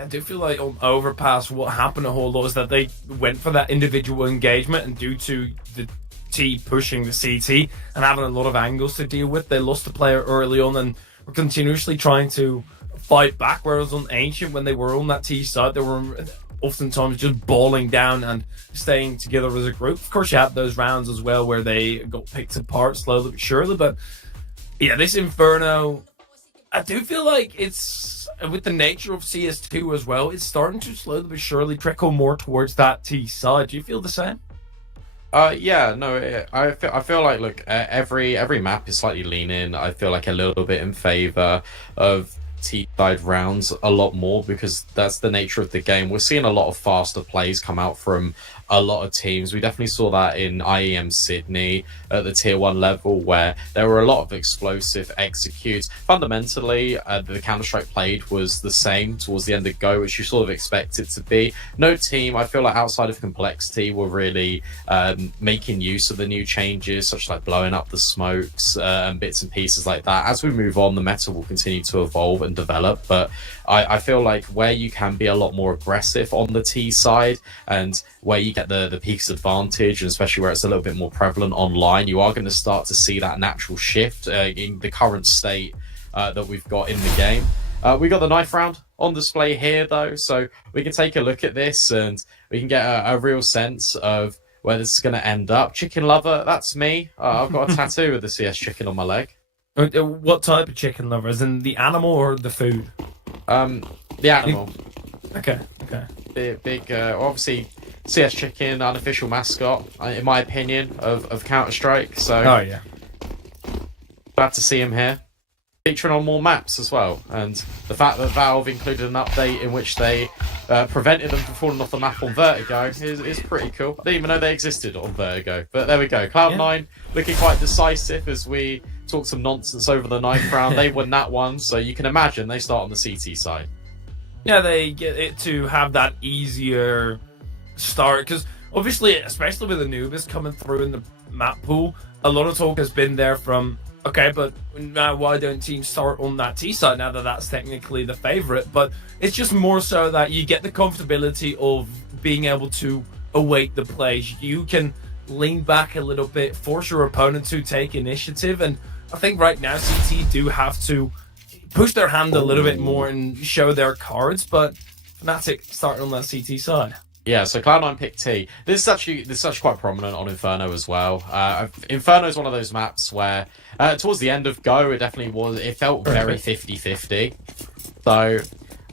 I do feel like on Overpass, what happened a whole lot is that they went for that individual engagement, and due to the T pushing the CT and having a lot of angles to deal with, they lost the player early on and were continuously trying to fight back. Whereas on Ancient, when they were on that T side, they were oftentimes just balling down and staying together as a group. Of course, you had those rounds as well where they got picked apart slowly but surely. But yeah, this Inferno, I do feel like it's, with the nature of CS2 as well, it's starting to slowly but surely trickle more towards that T side. Do you feel the same? Yeah, no, I feel like, look, every map is slightly leaning, I feel like, a little bit in favor of T-side rounds a lot more because that's the nature of the game. We're seeing a lot of faster plays come out from a lot of teams. We definitely saw that in IEM Sydney at the tier 1 level where there were a lot of explosive executes. Fundamentally, the Counter-Strike played was the same towards the end of Go, which you sort of expect it to be. No team, I feel like outside of Complexity, were really making use of the new changes, such like blowing up the smokes and bits and pieces like that. As we move on, the meta will continue to evolve and develop, but I feel like where you can be a lot more aggressive on the T side and where you get the piece advantage, and especially where it's a little bit more prevalent online, you are going to start to see that natural shift in the current state that we've got in the game. We got the knife round on display here though, so we can take a look at this and we can get a real sense of where this is going to end up. Chicken lover, that's me. I've got a tattoo of the CS chicken on my leg. What type of chicken lover? As in the animal or the food? The animal. Okay. Big, obviously, CS chicken, unofficial mascot, in my opinion, of Counter-Strike. So, Oh yeah. glad to see him here. Featuring on more maps as well, and the fact that Valve included an update in which they prevented them from falling off the map on Vertigo is pretty cool. I didn't even know they existed on Vertigo, but there we go. Cloud9 looking quite decisive as we talk some nonsense over the knife round. They won that one, so you can imagine they start on the CT side. Yeah, they get it to have that easier start, because obviously, especially with the Anubis coming through in the map pool, a lot of talk has been there from, okay, but now why don't teams start on that T side now that that's technically the favorite? But it's just more so that you get the comfortability of being able to await the plays. You can lean back a little bit, force your opponent to take initiative, and I think right now CT do have to push their hand a little bit more and show their cards, but Fnatic starting on that CT side. Yeah, so Cloud9 pick T. This is actually quite prominent on Inferno as well. Inferno is one of those maps where towards the end of Go, it definitely was. It felt very 50-50. So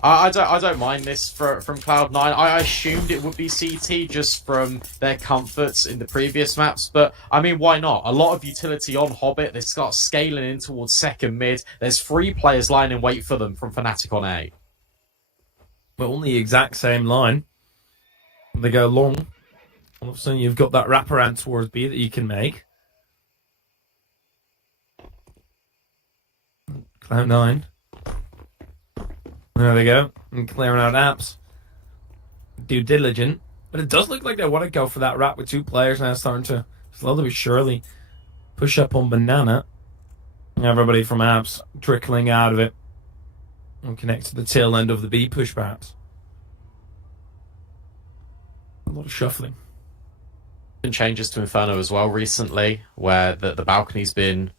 I don't mind this from Cloud9. I assumed it would be CT just from their comforts in the previous maps, but I mean, why not? A lot of utility on Hobbit. They start scaling in towards second mid. There's 3 players lying in wait for them from Fnatic on A. Well, on the exact same line. They go long. All of a sudden, you've got that wraparound towards B that you can make. Cloud9. There they go. And clearing out apps. Do diligent. But it does look like they want to go for that wrap with 2 players now, starting to slowly but surely push up on Banana. Everybody from apps trickling out of it and connect to the tail end of the B push, perhaps. A lot of shuffling. Changes to Inferno as well recently, where the balcony's been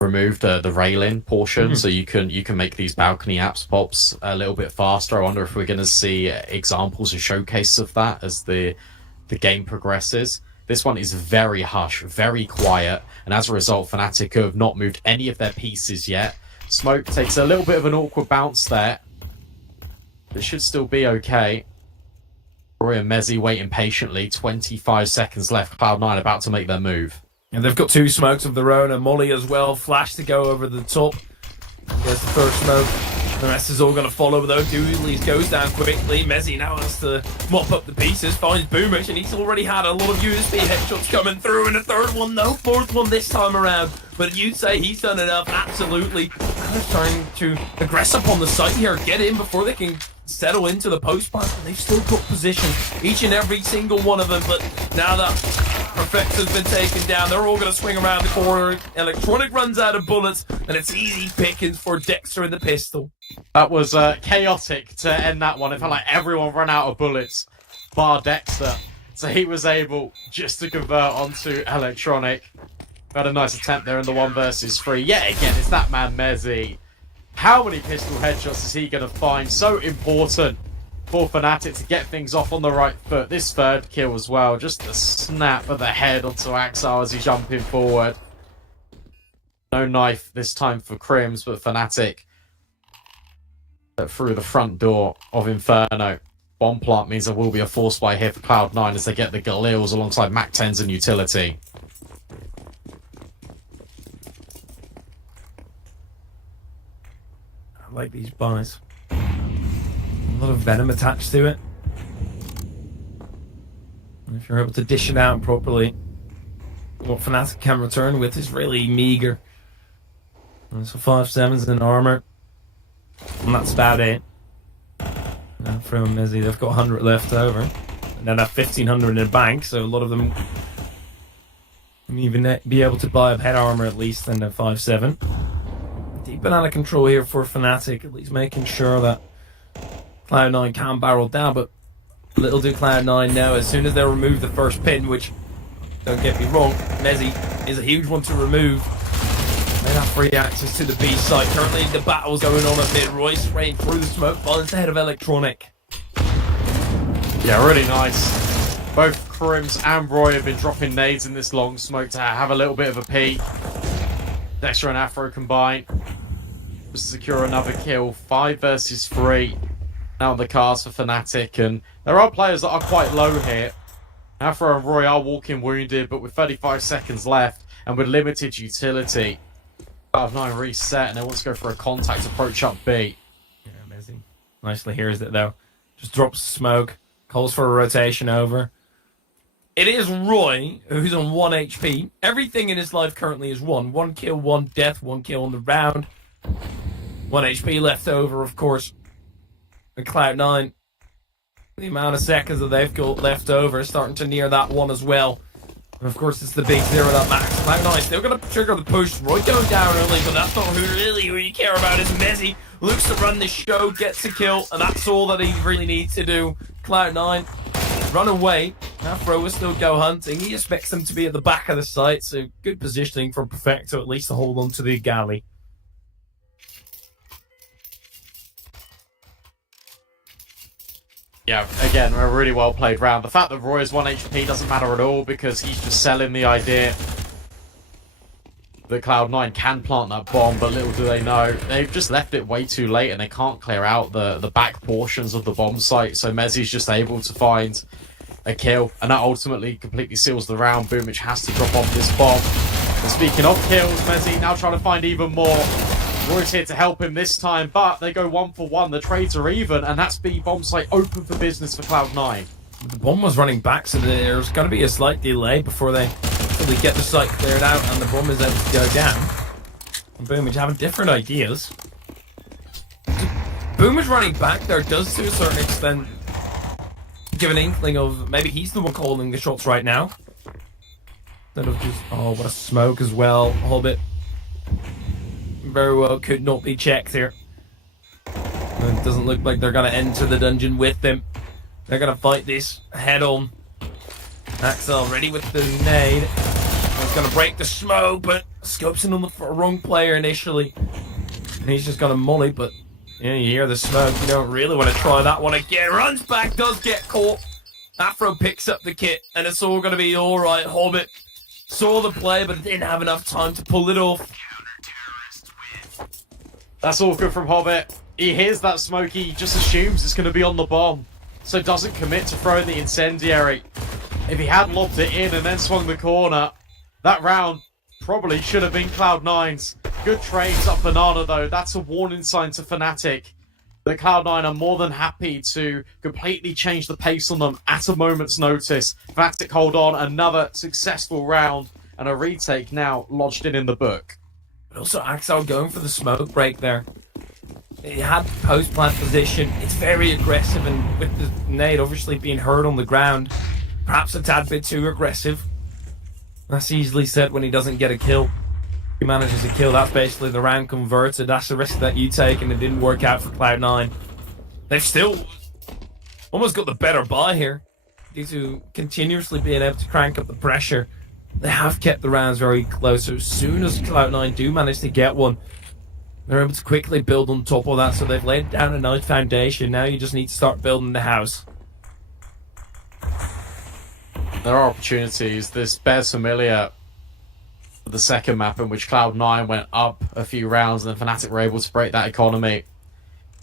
removed, the railing portion, so you can make these balcony apps pops a little bit faster. I wonder if we're going to see examples and showcases of that as the game progresses. This one is very hush, very quiet, and as a result, Fnatic have not moved any of their pieces yet. Smoke takes a little bit of an awkward bounce there. It should still be okay. Roy and Mezzi waiting patiently. 25 seconds left. Cloud9 about to make their move. And they've got 2 smokes of their own, and Molly as well. Flash to go over the top. There's the first smoke. The rest is all going to follow, though. Dooley's goes down quickly. Mezzi now has to mop up the pieces. Finds Boomich, and he's already had a lot of USB headshots coming through. And a 3rd one, no 4th one this time around. But you'd say he's done enough. Absolutely. They're trying to aggress up on the site here. Get in before they can settle into the post plant, and they've still got position, each and every single one of them. But now that Perfecta's been taken down, they're all going to swing around the corner. Electronic runs out of bullets, and it's easy pickings for Dexter in the pistol. That was chaotic to end that one. It felt like everyone ran out of bullets, bar Dexter. So he was able just to convert onto Electronic. Had a nice attempt there in the 1 versus 3. Yet again, it's that man Mezzi. How many pistol headshots is he going to find? So important for Fnatic to get things off on the right foot. This 3rd kill as well. Just the snap of the head onto Axar as he's jumping forward. No knife this time for Crims, but Fnatic through the front door of Inferno. Bomb plant means there will be a force buy here for Cloud9 as they get the Galils alongside Mac-10s and utility. like these buys. A lot of venom attached to it. And if you're able to dish it out properly, what Fnatic can return with is really meager. And so 5/7s in armor, and that's about it. Now from Mezzy, they've got 100 left over, and then have 1,500 in the bank, so a lot of them can even be able to buy up head armor at least than a 5/7. Deep and out of control here for Fnatic, at least making sure that Cloud9 can barrel down, but little do Cloud9 know, as soon as they remove the first pin, which, don't get me wrong, Mezzy is a huge one to remove. They have free access to the B site. Currently the battle's going on at mid. Royce spraying through the smoke, finds the head of Electronic. Yeah, really nice. Both Crims and Roy have been dropping nades in this long smoke to have a little bit of a peek. Dexter and Afro combine to secure another kill. 5 versus 3 now on the cards for Fnatic, and there are players that are quite low here. Afro and Roy are walking wounded, but with 35 seconds left and with limited utility, Cloud9 reset, and they want to go for a contact approach up B. Yeah, amazing. Nicely hears it though. Just drops smoke, calls for a rotation over. It is Roy, who's on 1 HP. Everything in his life currently is 1. 1 kill, 1 death, 1 kill on the round. 1 HP left over, of course. And Cloud9, the amount of seconds that they've got left over is starting to near that 1 as well. And of course, it's the big 0 that max. Cloud9 still going to trigger the push. Roy goes down early, but that's not who you care about. Is Mezzy looks to run the show, gets a kill, and that's all that he really needs to do. Cloud9 run away. Afro will still go hunting. He expects them to be at the back of the site, so good positioning from Perfecto at least to hold on to the galley. Yeah, again, a really well played round. The fact that Roy is 1 HP doesn't matter at all, because he's just selling the idea that Cloud9 can plant that bomb, but little do they know, they've just left it way too late and they can't clear out the back portions of the bomb site, so Mezzy's just able to find a kill, and that ultimately completely seals the round. Boomich has to drop off this bomb. And speaking of kills, Mezzy now trying to find even more. Roy's here to help him this time, but they go 1 for 1. The trades are even, and that's B bomb site open for business for Cloud9. The bomb was running back, so there's going to be a slight delay before they get the site cleared out and the bomb is able to go down. And Boomage having different ideas. Boomage running back there does, to a certain extent, give an inkling of maybe he's the one calling the shots right now. Instead of just, oh, what a smoke as well. Hobbit very well could not be checked here. And it doesn't look like they're going to enter the dungeon with them. They're going to fight this head on. Axel ready with the nade. He's going to break the smoke, but scopes in on the wrong player initially. And he's just going to molly, but yeah, you hear the smoke. You don't really want to try that one again. Runs back, does get caught. Afro picks up the kit, and it's all going to be alright. Hobbit saw the play, but didn't have enough time to pull it off. That's all good from Hobbit. He hears that smoke, he just assumes it's going to be on the bomb, so doesn't commit to throwing the incendiary. If he had lobbed it in and then swung the corner, that round probably should have been Cloud9's. Good trades up Banana though. That's a warning sign to Fnatic that Cloud9 are more than happy to completely change the pace on them at a moment's notice. Fnatic hold on, another successful round, and a retake now lodged in the book. But also Axel going for the smoke break there. He had post-plant position. It's very aggressive, and with the nade obviously being hurt on the ground, perhaps a tad bit too aggressive. That's easily said when he doesn't get a kill. He manages a kill, that's basically the round converted. That's the risk that you take, and it didn't work out for Cloud9. They've still almost got the better buy here due to continuously being able to crank up the pressure. They have kept the rounds very close, so as soon as Cloud9 do manage to get one, they're able to quickly build on top of that, so they've laid down a nice foundation. Now you just need to start building the house. There are opportunities. This bears familiar with the second map in which Cloud9 went up a few rounds and then Fnatic were able to break that economy.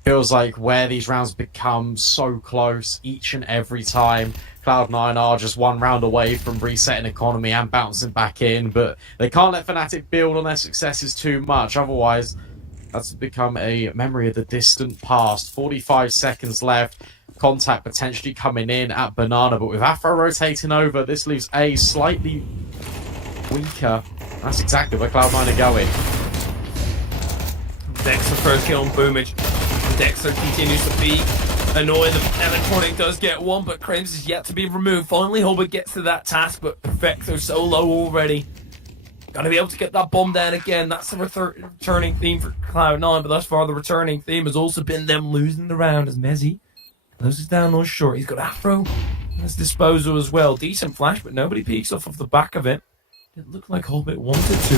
Feels like where these rounds become so close each and every time. Cloud9 are just one round away from resetting economy and bouncing back in, but they can't let Fnatic build on their successes too much, otherwise That's become a memory of the distant past. 45 seconds left. Contact potentially coming in at Banana, but with Afro rotating over, this leaves A slightly weaker. That's exactly where Cloud9 are going. Dexter first kill on Boomage. Dexter continues to be annoying. The Electronic does get one, but Crims is yet to be removed. Finally, Hobbit gets to that task, but Perfecto so low already. Gonna be able to get that bomb down again. That's the returning theme for Cloud9, but thus far the returning theme has also been them losing the round as Mezzi closes down on short. He's got Afro and his disposal as well. Decent flash, but nobody peeks off of the back of it. It looked like Hobbit wanted to.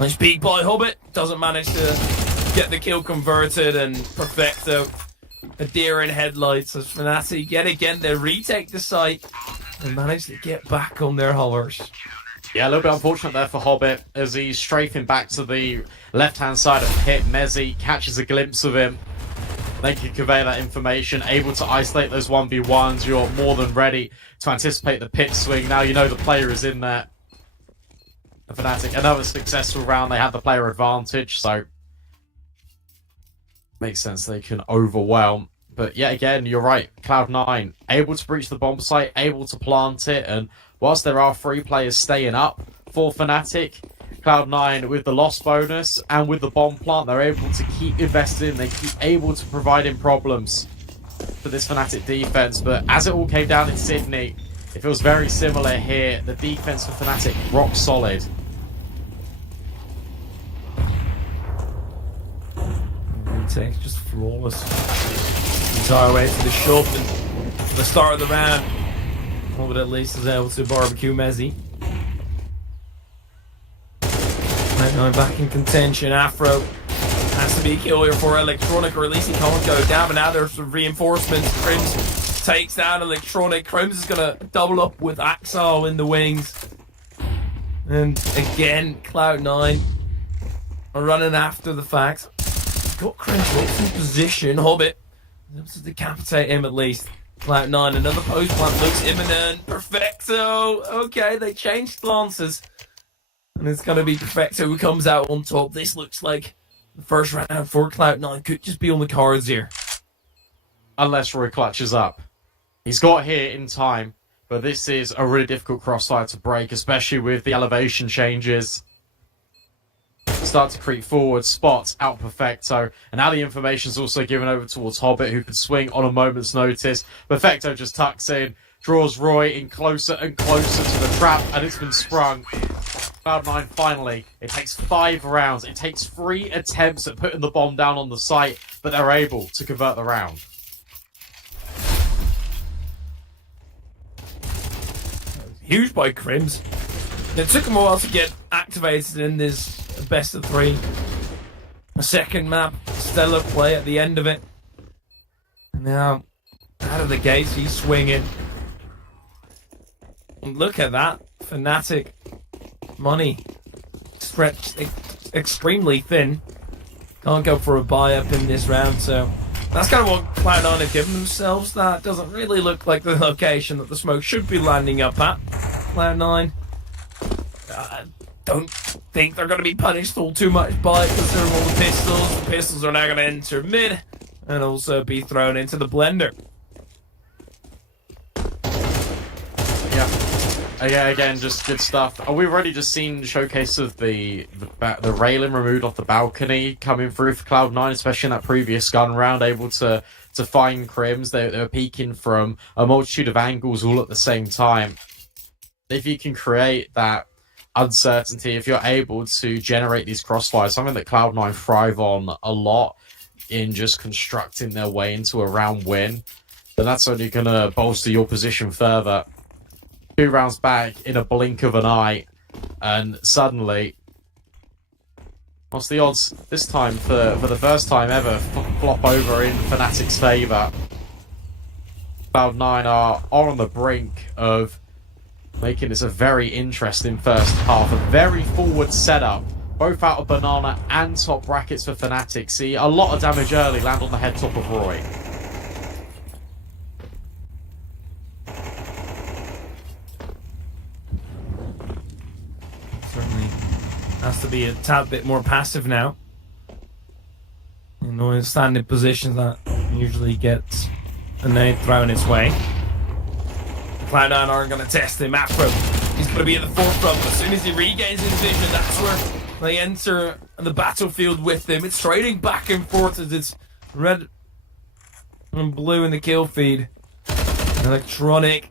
Nice peek by Hobbit. Doesn't manage to get the kill converted, and Perfecto a deer in headlights as Fnatic yet again they retake the site and manage to get back on their horse. Yeah, a little bit unfortunate there for Hobbit as he's strafing back to the left-hand side of the pit. Mezzi catches a glimpse of him. They can convey that information, able to isolate those 1v1s. You're more than ready to anticipate the pit swing. Now you know the player is in there. And Fnatic, another successful round. They had the player advantage, so makes sense they can overwhelm. But yet again, you're right. Cloud9 able to breach the bomb site, able to plant it, and whilst there are 3 players staying up for Fnatic, Cloud9 with the loss bonus and with the bomb plant, they're able to keep investing. They keep able to provide him problems for this Fnatic defense. But as it all came down in Sydney, it feels very similar here. The defense for Fnatic rock solid. Retakes just flawless the entire way to the shop and the start of the round. Hobbit at least is able to barbecue Mezzi. Now back in contention. Afro has to be a kill here for Electronic, or at least he can't go down. But now there's some reinforcements. Crims takes down Electronic. Crims is going to double up with Axel in the wings. And again, Cloud9 are running after the fact. Got Crims in position. Hobbit able to decapitate him at least. Cloud9, another post plant looks imminent. Perfecto. Okay, they changed stances. And it's going to be Perfecto who comes out on top. This looks like the first round for Cloud9 could just be on the cards here. Unless Roy clutches up. He's got here in time, but this is a really difficult crossfire to break, especially with the elevation changes. Start to creep forward, spots out Perfecto, and now the information's also given over towards Hobbit, who could swing on a moment's notice. Perfecto just tucks in, draws Roy in closer and closer to the trap, and it's been sprung. Cloud9 finally, it takes 5 rounds, it takes 3 attempts at putting the bomb down on the site, but they're able to convert the round. Huge by Crims. It took him a while to get activated in this best of 3. A second map, stellar play at the end of it. Now, out of the gates, he's swinging. And look at that. Fnatic money stretched extremely thin. Can't go for a buy-up in this round, so that's kind of what Cloud9 have given themselves. That doesn't really look like the location that the smoke should be landing up at. Cloud9 don't think they're going to be punished all too much by it, considering all the pistols. The pistols are now going to enter mid and also be thrown into the blender. Yeah, again, just good stuff. We've already just seen the showcase of the railing removed off the balcony coming through for Cloud9, especially in that previous gun round, able to find Crims. They were peeking from a multitude of angles all at the same time. If you can create that uncertainty, if you're able to generate these crossfires, something that Cloud9 thrive on a lot in just constructing their way into a round win, then that's only going to bolster your position further. 2 rounds back in a blink of an eye, and suddenly, what's the odds this time for the first time ever flop over in Fnatic's favour? Cloud9 are on the brink of making this a very interesting first half. A very forward setup, both out of Banana and top brackets for Fnatic. See a lot of damage early land on the head top of Roy. Certainly has to be a tad bit more passive now. No standing position that usually gets a nade thrown its way. Cloud9 aren't going to test him. Afro, he's going to be at the forefront. As soon as he regains his vision, that's where they enter the battlefield with him. It's trading back and forth as it's red and blue in the kill feed. Electronic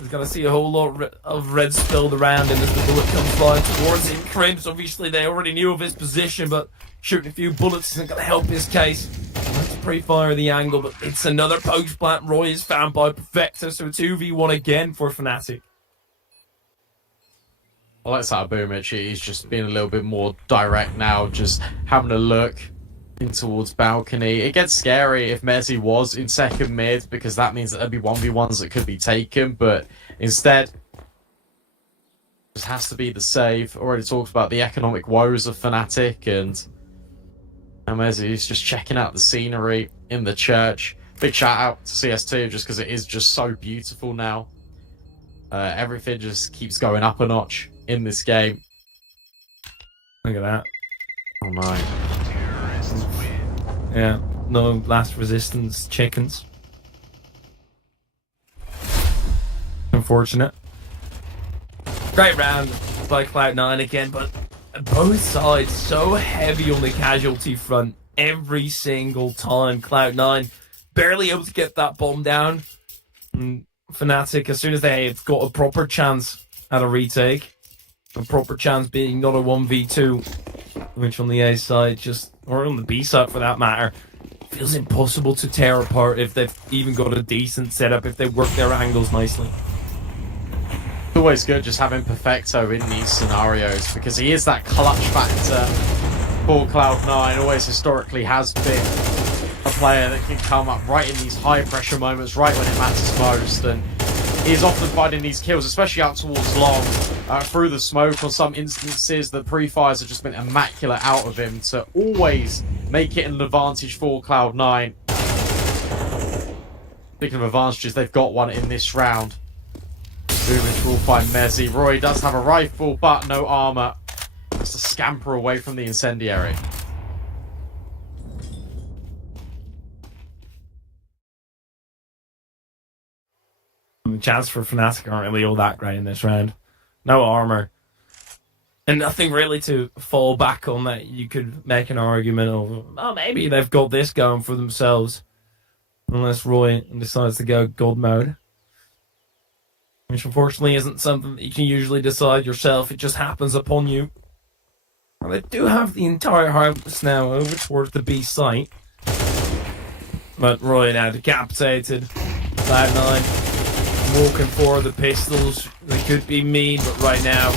is going to see a whole lot of red spilled around him as the bullet comes flying towards him. Crimps, obviously they already knew of his position, but shooting a few bullets isn't going to help his case. Let's pre-fire the angle, but it's another post plant. Roy is found by Perfecto, so 2v1 again for Fnatic. I like that Boomich. He's just being a little bit more direct now, just having a look in towards balcony. It gets scary if Mezzi was in second mid, because that means that there'd be 1v1s that could be taken, but instead, just has to be the save. Already talked about the economic woes of Fnatic, and Mezzi is just checking out the scenery in the church. Big shout out to CS2, just because it is just so beautiful now. Everything just keeps going up a notch in this game. Look at that. Oh no. Yeah, no blast resistance chickens. Unfortunate. Great round by Cloud9 again, but both sides so heavy on the casualty front every single time. Cloud9 barely able to get that bomb down. And Fnatic, as soon as they've got a proper chance at a retake, a proper chance being not a 1v2, which on the A side or on the B side for that matter, feels impossible to tear apart if they've even got a decent setup, if they work their angles nicely. It's always good just having Perfecto in these scenarios, because he is that clutch factor for Cloud9, always historically has been a player that can come up right in these high pressure moments, right when it matters most, and he's often finding these kills, especially out towards long, through the smoke. On some instances, the pre-fires have just been immaculate out of him to always make it an advantage for Cloud9. Speaking of advantages, they've got one in this round. Boomich will find Mezzi. Roy does have a rifle, but no armor. Just a scamper away from the incendiary. The chance for Fnatic aren't really all that great in this round. No armor. And nothing really to fall back on that you could make an argument of, oh, maybe they've got this going for themselves. Unless Roy decides to go God mode. Which unfortunately isn't something that you can usually decide yourself. It just happens upon you. Well, they do have the entire harvest now over towards the B site. But Roy now decapitated. Cloud9 walking for the pistols. They could be mean, but right now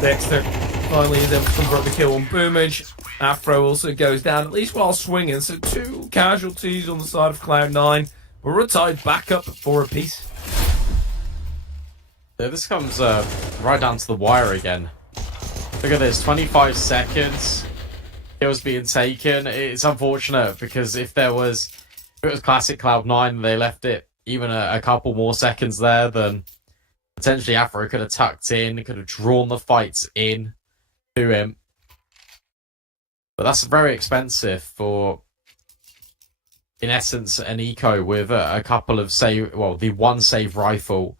Dexter finally is able to convert the kill on Boomage. Afro also goes down, at least while swinging. So 2 casualties on the side of Cloud9. But we're tied back up at 4 apiece. Yeah, this comes right down to the wire again. Look at this, 25 seconds. Kills being taken. It's unfortunate, because if it was classic Cloud9 and they left it even a couple more seconds there, then potentially Afro could have tucked in, could have drawn the fights in to him. But that's very expensive for, in essence, an eco with a couple of the one save rifle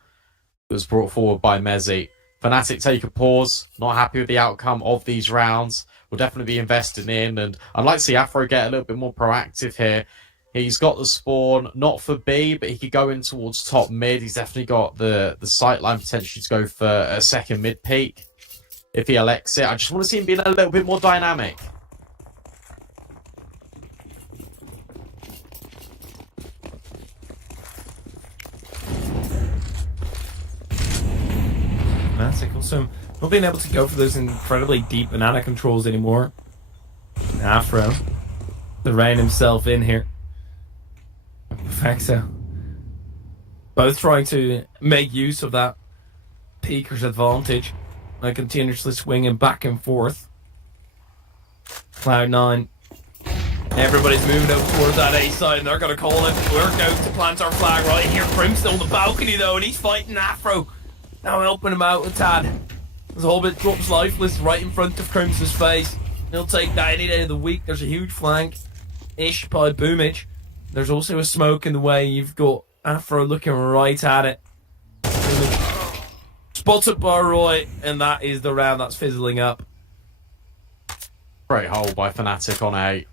that was brought forward by Mezzi. Fnatic take a pause, not happy with the outcome of these rounds. Will definitely be investing in, and I'd like to see Afro get a little bit more proactive here. He's got the spawn, not for B, but he could go in towards top mid. He's definitely got the sight line potentially to go for a second mid peak if he elects it. I just want to see him being a little bit more dynamic. Fnatic also not being able to go for those incredibly deep banana controls anymore. Afro, the rein himself in here. Perfecto. Both trying to make use of that peeker's advantage by continuously swinging back and forth. Cloud9. Everybody's moving over towards that A side, and they're going to call it. We're going to plant our flag right here. Crimson on the balcony, though, and he's fighting Afro. Now helping him out a tad. As Hobbit drops lifeless right in front of Crimson's face. He'll take that any day of the week. There's a huge flank. ish by Boomage. There's also a smoke in the way. You've got Afro looking right at it. Boomage spotted by Roy, and that is the round that's fizzling up. Great hole by Fnatic on A.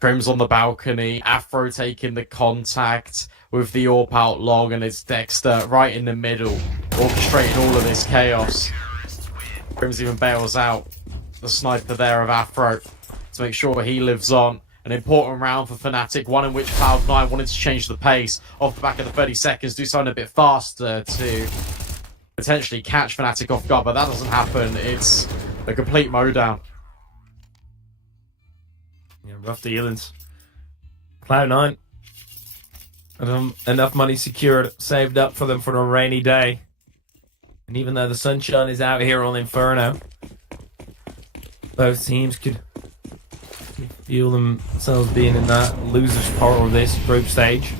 Crim's on the balcony. Afro taking the contact with the AWP out long, and it's Dexter right in the middle, orchestrating all of this chaos. Crim's even bails out the sniper there of Afro to make sure he lives on. An important round for Fnatic, one in which Cloud9 wanted to change the pace off the back of the 30 seconds, do something a bit faster to potentially catch Fnatic off guard, but that doesn't happen. It's a complete mowdown. Yeah, rough dealings. Cloud9. Enough money secured, saved up for them for a rainy day. And even though the sunshine is out here on Inferno, both teams could feel themselves being in that loser's part of this group stage.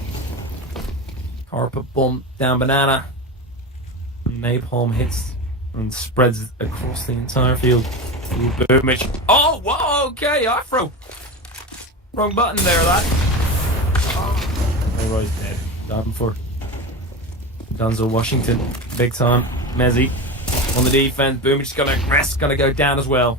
Carpet bomb down banana. Napalm hits and spreads across the entire field. Boomage. Oh, whoa, okay, Afro. Wrong button there, lad. Oh, Roy's dead. Done for. Dunzo Washington. Big time. Mezzy on the defense. Boomage gonna go down as well.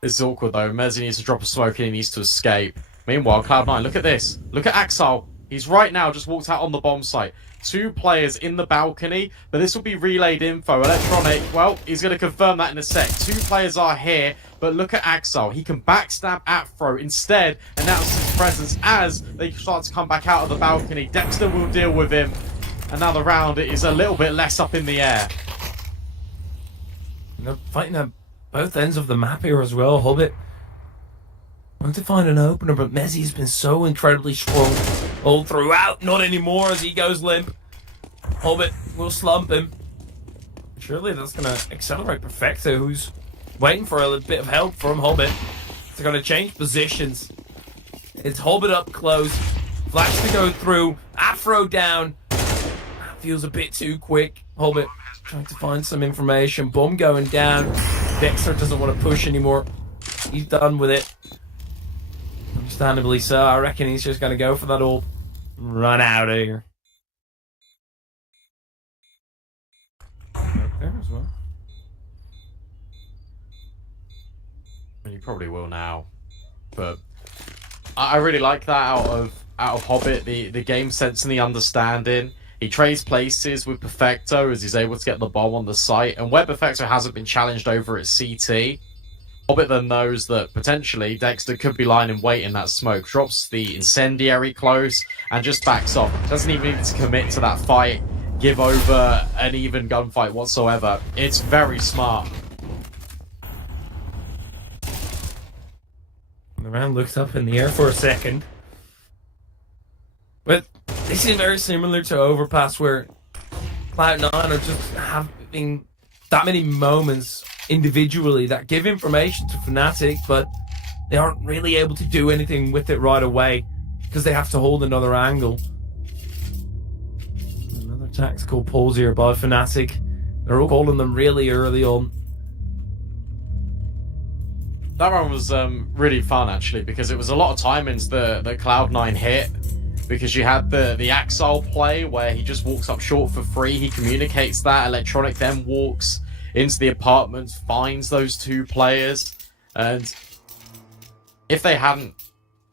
This is awkward though. Mezzy needs to drop a smoke and he needs to escape. Meanwhile, Cloud9, look at this. Look at Axel. He's right now just walked out on the bomb site. 2 players in the balcony, but this will be relayed info. Electronic, well, he's going to confirm that in a sec. 2 players are here, but look at Axel. He can backstab Afro, instead announce his presence as they start to come back out of the balcony. Dexter will deal with him. And now the round is a little bit less up in the air. They're fighting at both ends of the map here as well. Hobbit trying to find an opener, but Mezzy's been so incredibly strong all throughout. Not anymore as he goes limp. Hobbit will slump him. Surely that's going to accelerate Perfecto, who's waiting for a bit of help from Hobbit. They're going to change positions. It's Hobbit up close. Flash to go through. Afro down. Feels a bit too quick. Hobbit trying to find some information. Bomb going down. Dexter doesn't want to push anymore. He's done with it. Understandably so. I reckon he's just going to go for that all. Run out of here. Right there as well. And you probably will now. But I really like that out of Hobbit, the game sense and the understanding. He trades places with Perfecto as he's able to get the bomb on the site. And where Perfecto hasn't been challenged over at CT, Hobbit then knows that potentially Dexter could be lying in wait in that smoke. Drops the incendiary close and just backs off. Doesn't even need to commit to that fight, give over an even gunfight whatsoever. It's very smart. The round looks up in the air for a second. But this is very similar to Overpass, where Cloud9 are just having that many moments individually that give information to Fnatic, but they aren't really able to do anything with it right away because they have to hold another angle. Another tactical pause here by Fnatic. They're all calling them really early on. That one was really fun actually, because it was a lot of timings that Cloud9 hit. Because you had the Axel play where he just walks up short for free. He communicates that. Electronic then walks into the apartment, finds those 2 players. And if they hadn't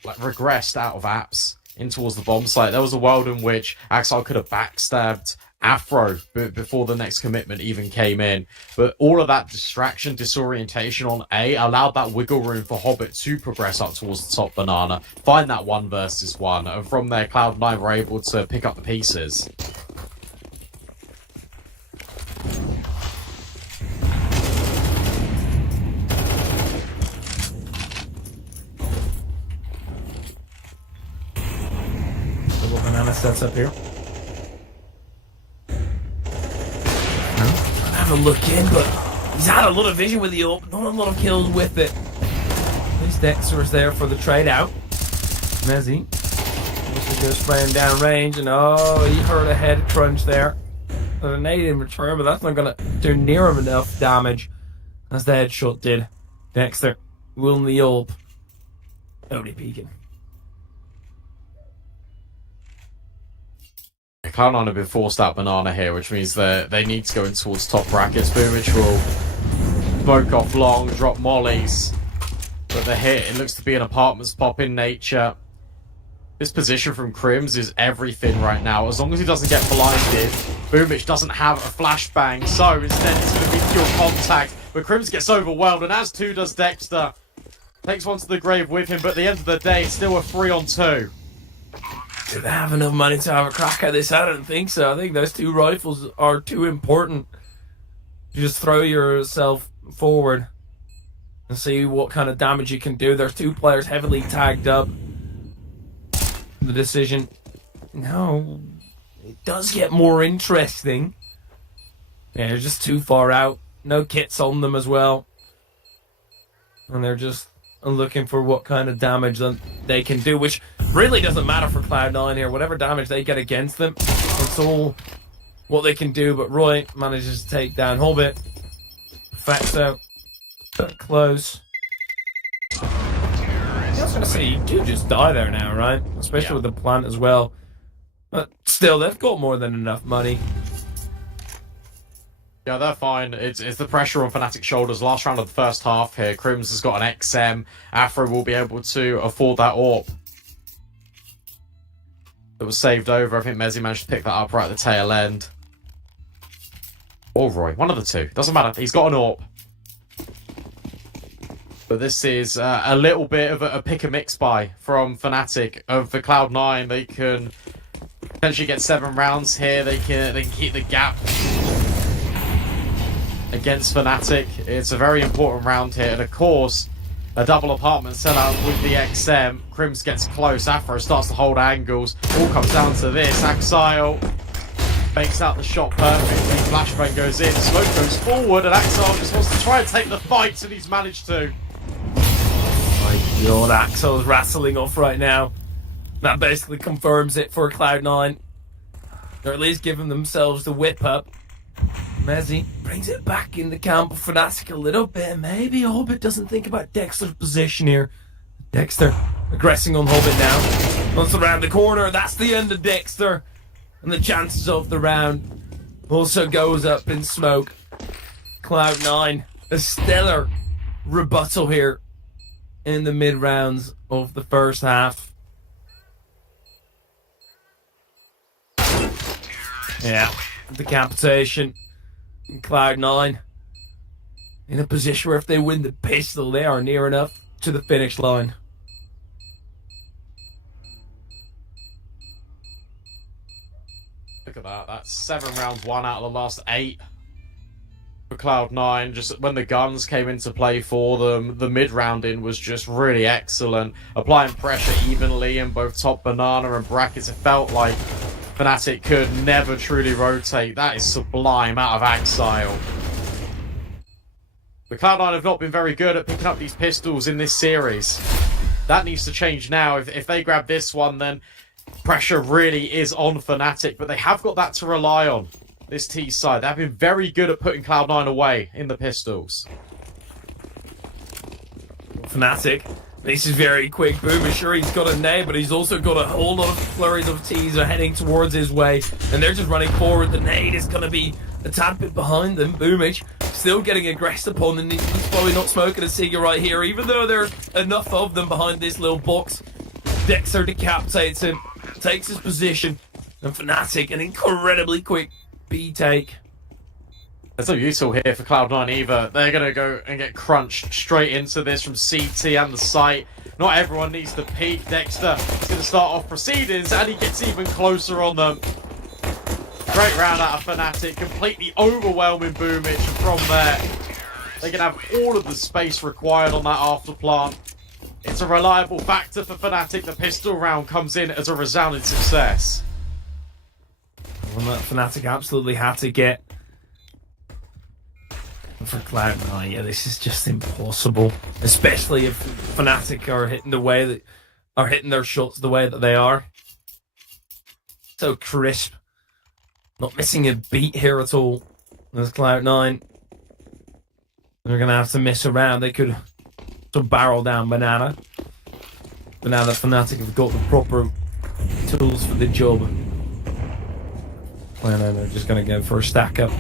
regressed out of apps in towards the bomb site, there was a world in which Axel could have backstabbed Afro before the next commitment even came in. But all of that distraction, disorientation on A allowed that wiggle room for Hobbit to progress up towards the top banana, find that 1 versus 1, and from there Cloud9 were able to pick up the pieces. Double banana sets up here. A look in, but he's had a lot of vision with the AWP, not a lot of kills with it. At least Dexter is there for the trade out. Mezzy also goes spraying down range, and oh, he heard a head crunch there. A nade in return, but that's not going to do near him enough damage as the headshot did. Dexter Will the AWP. Only peeking. Cloud9 have been forced out banana here, which means they need to go in towards top brackets. Boomich will smoke off long, drop mollies. But the hit, it looks to be an apartments pop in nature. This position from Crims is everything right now. As long as he doesn't get blinded, Boomich doesn't have a flashbang. So instead it's going to be pure contact. But Crims gets overwhelmed, and as too does Dexter. Takes one to the grave with him, but at the end of the day, it's still a 3-on-2. Do they have enough money to have a crack at this? I don't think so. I think those 2 rifles are too important. You just throw yourself forward and see what kind of damage you can do. There's 2 players heavily tagged up. The decision. No. It does get more interesting. Yeah, they're just too far out. No kits on them as well. And they're just looking for what kind of damage that they can do, which really doesn't matter for Cloud9 here. Whatever damage they get against them, it's all what they can do. But Roy manages to take down Hobbit. Facto. Close. I was going to say, you do just die there now, right? Especially with the plant as well. But still, they've got more than enough money. Yeah, they're fine. It's the pressure on Fnatic's shoulders. Last round of the first half here. Crims has got an XM. Afro will be able to afford that AWP. That was saved over. I think Mezzi managed to pick that up right at the tail end. Or Roy. One of the two. Doesn't matter. He's got an AWP. But this is a little bit of a pick-a-mix buy from Fnatic. For Cloud9, they can potentially get 7 rounds here. They can keep the gap against Fnatic. It's a very important round here. And of course, a double apartment sellout with the XM. Crims gets close. Afro starts to hold angles. All comes down to this. Axile fakes out the shot perfectly. Flashbang goes in. Smoke goes forward. And Axile just wants to try and take the fight, and he's managed to. My god, Axile's rattling off right now. That basically confirms it for Cloud9. They're at least giving themselves the whip up. Mezzi brings it back in the camp of Fnatic a little bit. Maybe Hobbit doesn't think about Dexter's position here. Dexter aggressing on Hobbit now. Once around the corner, that's the end of Dexter. And the chances of the round also goes up in smoke. Cloud9, a stellar rebuttal here in the mid-rounds of the first half. Yeah, decapitation. Cloud9 in a position where if they win the pistol, they are near enough to the finish line. Look at that. That's 7 rounds, 1 out of the last 8 for Cloud9. Just when the guns came into play for them, the mid-rounding was just really excellent. Applying pressure evenly in both top banana and brackets. It felt like Fnatic could never truly rotate. That is sublime out of Axile. The Cloud9 have not been very good at picking up these pistols in this series. That needs to change now. If they grab this one, then pressure really is on Fnatic. But they have got that to rely on, this T side. They've been very good at putting Cloud9 away in the pistols. Fnatic. This is very quick. Boomer, sure, he's got a nade, but he's also got a whole lot of flurries of T's are heading towards his way, and they're just running forward. The nade is going to be a tad bit behind them. Boomich still getting aggressed upon, and he's probably not smoking a cigarette right here, even though there's enough of them behind this little box. Dexter decapitates him, takes his position, and Fnatic, an incredibly quick B take. There's no util here for Cloud9 either. They're going to go and get crunched straight into this from CT and the site. Not everyone needs to peek. Dexter is going to start off proceedings, and he gets even closer on them. Great round out of Fnatic, completely overwhelming Boomich, and from there, they can have all of the space required on that after plant. It's a reliable factor for Fnatic. The pistol round comes in as a resounding success. One that Fnatic absolutely had to get. For Cloud9, yeah, this is just impossible. Especially if Fnatic are hitting their shots the way that they are. So crisp. Not missing a beat here at all. There's Cloud9. They're gonna have to miss around. They could to barrel down Banana. But now that Fnatic have got the proper tools for the job, well, no, they're just going to go for a stack up.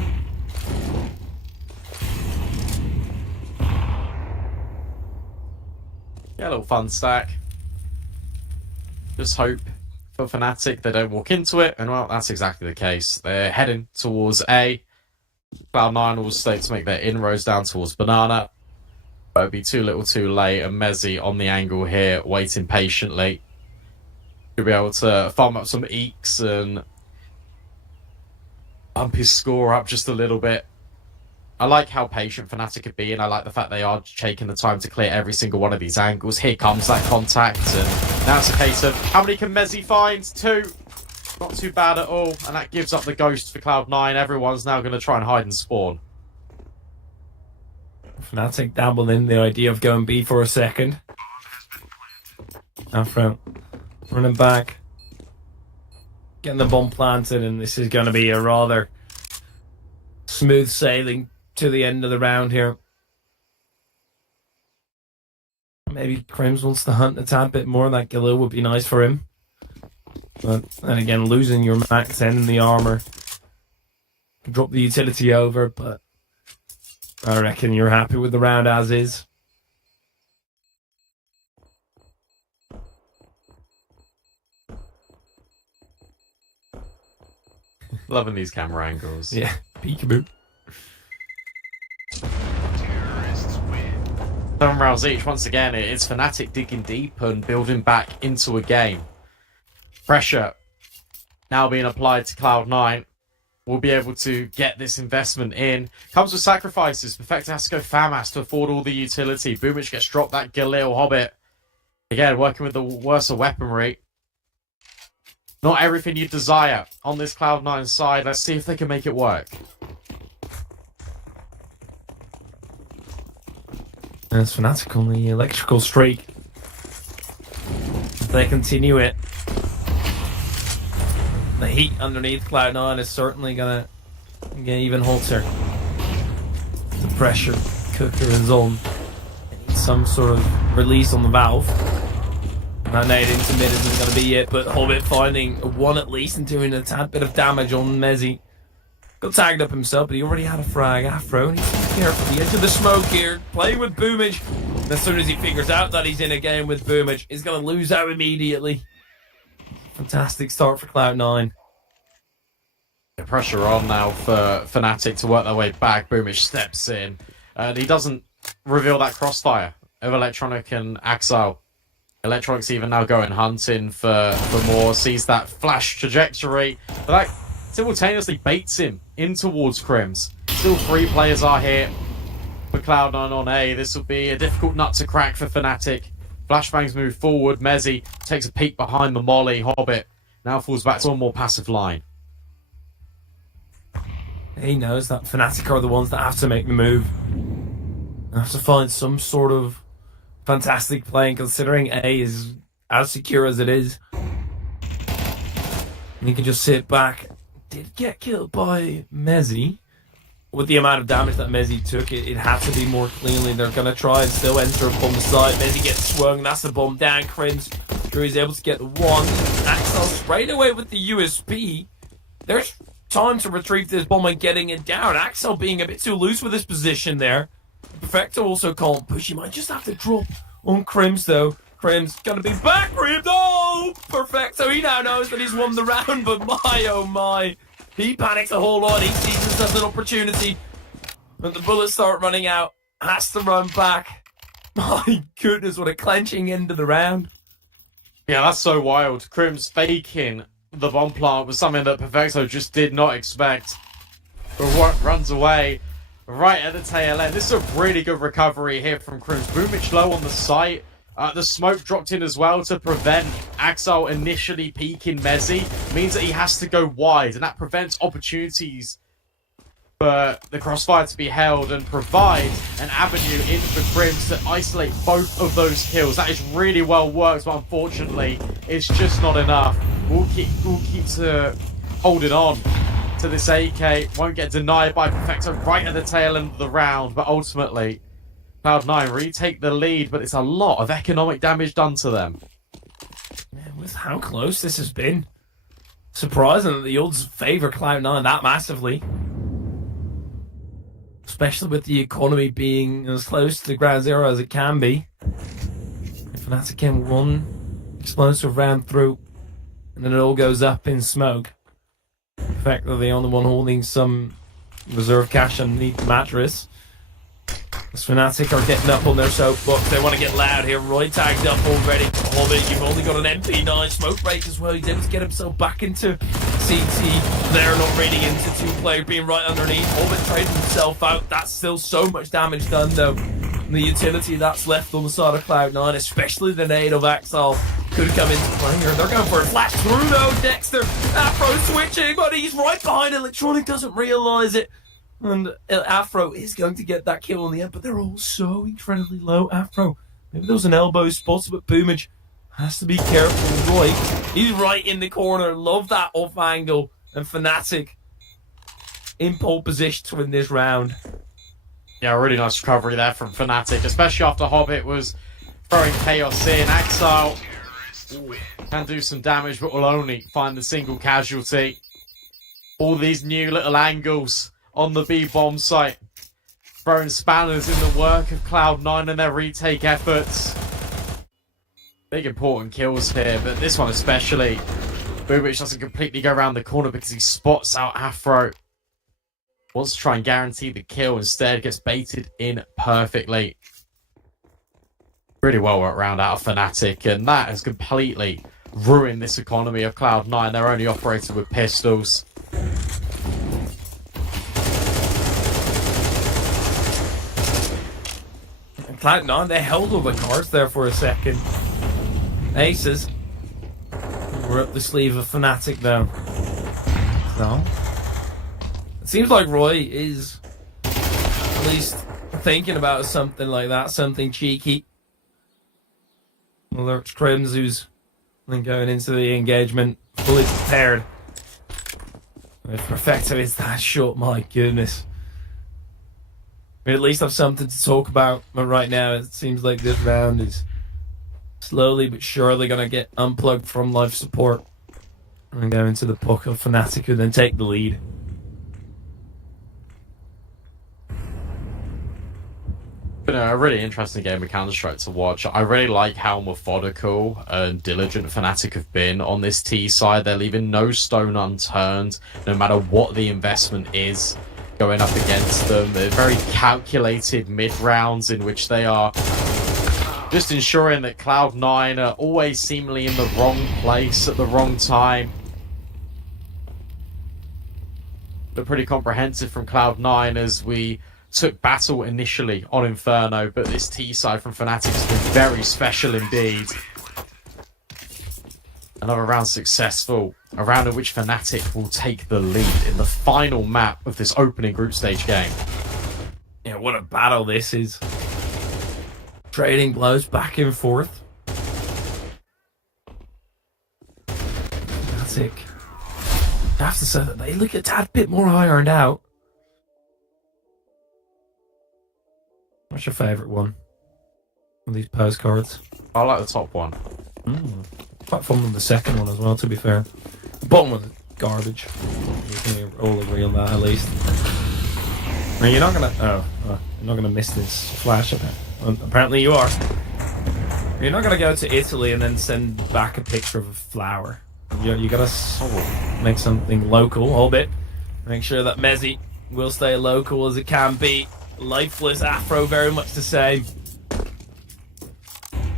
Yeah, a little fun stack. Just hope for Fnatic they don't walk into it, and well, that's exactly the case. They're heading towards A. Cloud9 will stay to make their inroads down towards Banana. But it'll be too little too late, and Mezzi on the angle here, waiting patiently. He'll be able to farm up some eeks and bump his score up just a little bit. I like how patient Fnatic could be, and I like the fact they are taking the time to clear every single one of these angles. Here comes that contact, and now it's a case of how many can Mezzi find? 2. Not too bad at all, and that gives up the ghost for Cloud9. Everyone's now going to try and hide and spawn. Fnatic dabbled in the idea of going B for a second. Afro running back, getting the bomb planted, and this is going to be a rather smooth sailing to the end of the round here. Maybe Crims wants to hunt a tad bit more. That Galil would be nice for him. But then again, losing your max 10 in the armor, drop the utility over, but I reckon you're happy with the round as is. Loving these camera angles. Yeah, peekaboo. 7 rounds each. Once again, it's Fnatic digging deep and building back into a game. Pressure now being applied to Cloud9. We'll be able to get this investment in. Comes with sacrifices. Perfecto has to go FAMAS to afford all the utility. Boomich gets dropped that Galil Hobbit. Again, working with the worse weaponry. Not everything you desire on this Cloud9 side. Let's see if they can make it work. There's Fnatic on the electrical streak. If they continue it, the heat underneath Cloud9 is certainly going to get even hotter. The pressure cooker is on. They need some sort of release on the valve. That nade into mid isn't going to be it, but Hobbit finding one at least and doing a tad bit of damage on Mezzi. Got tagged up himself, but he already had a frag. Afro needs to be careful. The edge of the smoke here, playing with Boomage. And as soon as he figures out that he's in a game with Boomage, he's going to lose out immediately. Fantastic start for Cloud9. The pressure on now for Fnatic to work their way back. Boomich steps in, and he doesn't reveal that crossfire of Electronic and Axel. Electronic's even now going hunting for more, sees that flash trajectory, but that simultaneously baits him in towards Crims. Still 3 players are here for Cloud9 on A. This will be a difficult nut to crack for Fnatic. Flashbangs move forward. Mezzi takes a peek behind the molly. Hobbit now falls back to a more passive line. He knows that Fnatic are the ones that have to make the move. They have to find some sort of fantastic play, considering A is as secure as it is. And he can just sit back. Did get killed by Mezzi. With the amount of damage that Mezzi took, it had to be more cleanly. They're going to try and still enter upon the side. Mezzi gets swung. That's the bomb down. Crims. He's able to get the one. Axel straight away with the USP. There's time to retrieve this bomb and getting it down. Axel being a bit too loose with his position there. Perfecto also can't push. He might just have to drop on Crims though. Crims gonna be back ribbed. Oh, Perfecto. He now knows that he's won the round, but my oh my. He panics a whole lot. He sees this as an opportunity. When the bullets start running out, has to run back. My goodness, what a clenching end of the round. Yeah, that's so wild. Crims faking the bomb plant was something that Perfecto just did not expect. But runs away right at the tail end. This is a really good recovery here from Crims. Boomich low on the site. The smoke dropped in as well to prevent Axel initially peeking Mezzi. Means that he has to go wide, and that prevents opportunities for the crossfire to be held and provide an avenue in for Crims to isolate both of those kills. That is really well worked, but unfortunately, it's just not enough. We'll keep holding on to this AK. Won't get denied by Perfecto right at the tail end of the round, but ultimately, Cloud9 retake the lead, but it's a lot of economic damage done to them. Man, with how close this has been. Surprising that the odds favour Cloud9 that massively. Especially with the economy being as close to the ground zero as it can be. If Fnatic can one explosive round through, and then it all goes up in smoke. The fact that they're the only one holding some reserve cash underneath the mattress. As Fnatic are getting up on their soapbox, they want to get loud here. Roy tagged up already. Hobbit, you've only got an MP9 smoke break as well. He's able to get himself back into CT. They're not reading into two-player being right underneath. Hobbit trading himself out. That's still so much damage done though. And the utility that's left on the side of Cloud9, especially the nade of Axel, could come into play here. They're going for a flash through though. Dexter, Afro switching, but he's right behind Electronic, doesn't realise it. And Afro is going to get that kill in the end, but they're all so incredibly low. Afro, maybe there was an elbow spot, but Boomage has to be careful. Roy, he's right in the corner. Love that off angle. And Fnatic in pole position to win this round. Yeah, really nice recovery there from Fnatic, especially after Hobbit was throwing chaos in. Axel can do some damage, but will only find the single casualty. All these new little angles on the B-bomb site, throwing spanners in the work of Cloud9 and their retake efforts. Big important kills here, but this one especially. Boomich doesn't completely go around the corner because he spots out Afro. Wants to try and guarantee the kill, instead gets baited in perfectly. Really well worked round out of Fnatic, and that has completely ruined this economy of Cloud9. They're only operating with pistols. Cloud9, they held all the cards there for a second. Aces. We're up the sleeve of Fnatic though. So, it seems like Roy is at least thinking about something like that, something cheeky. Well, there's Crims who's then going into the engagement fully prepared. If Perfecto is that short, my goodness. We at least have something to talk about, but right now it seems like this round is slowly but surely going to get unplugged from life support and go into the puck of Fnatic, who then take the lead. Been a really interesting game of Counter-Strike to watch. I really like how methodical and diligent Fnatic have been on this T side. They're leaving no stone unturned, no matter what the investment is going up against them. They're very calculated mid-rounds in which they are just ensuring that Cloud9 are always seemingly in the wrong place at the wrong time. But pretty comprehensive from Cloud9 as we took battle initially on Inferno, but this T side from Fnatic has been very special indeed. Another round successful, a round in which Fnatic will take the lead in the final map of this opening group stage game. Yeah, what a battle this is. Trading blows back and forth. Fnatic, I have to say that they look a tad bit more ironed out. What's your favourite one of these postcards? I like the top one. Quite fun with the second one as well, to be fair. The bottom one is garbage. We can all agree on that at least. I mean, you're not gonna. You're not gonna miss this flash. Apparently, you are. You're not gonna go to Italy and then send back a picture of a flower. You gotta make something local, hold it. Make sure that Mezzi will stay local as it can be. Lifeless Afro, very much the same.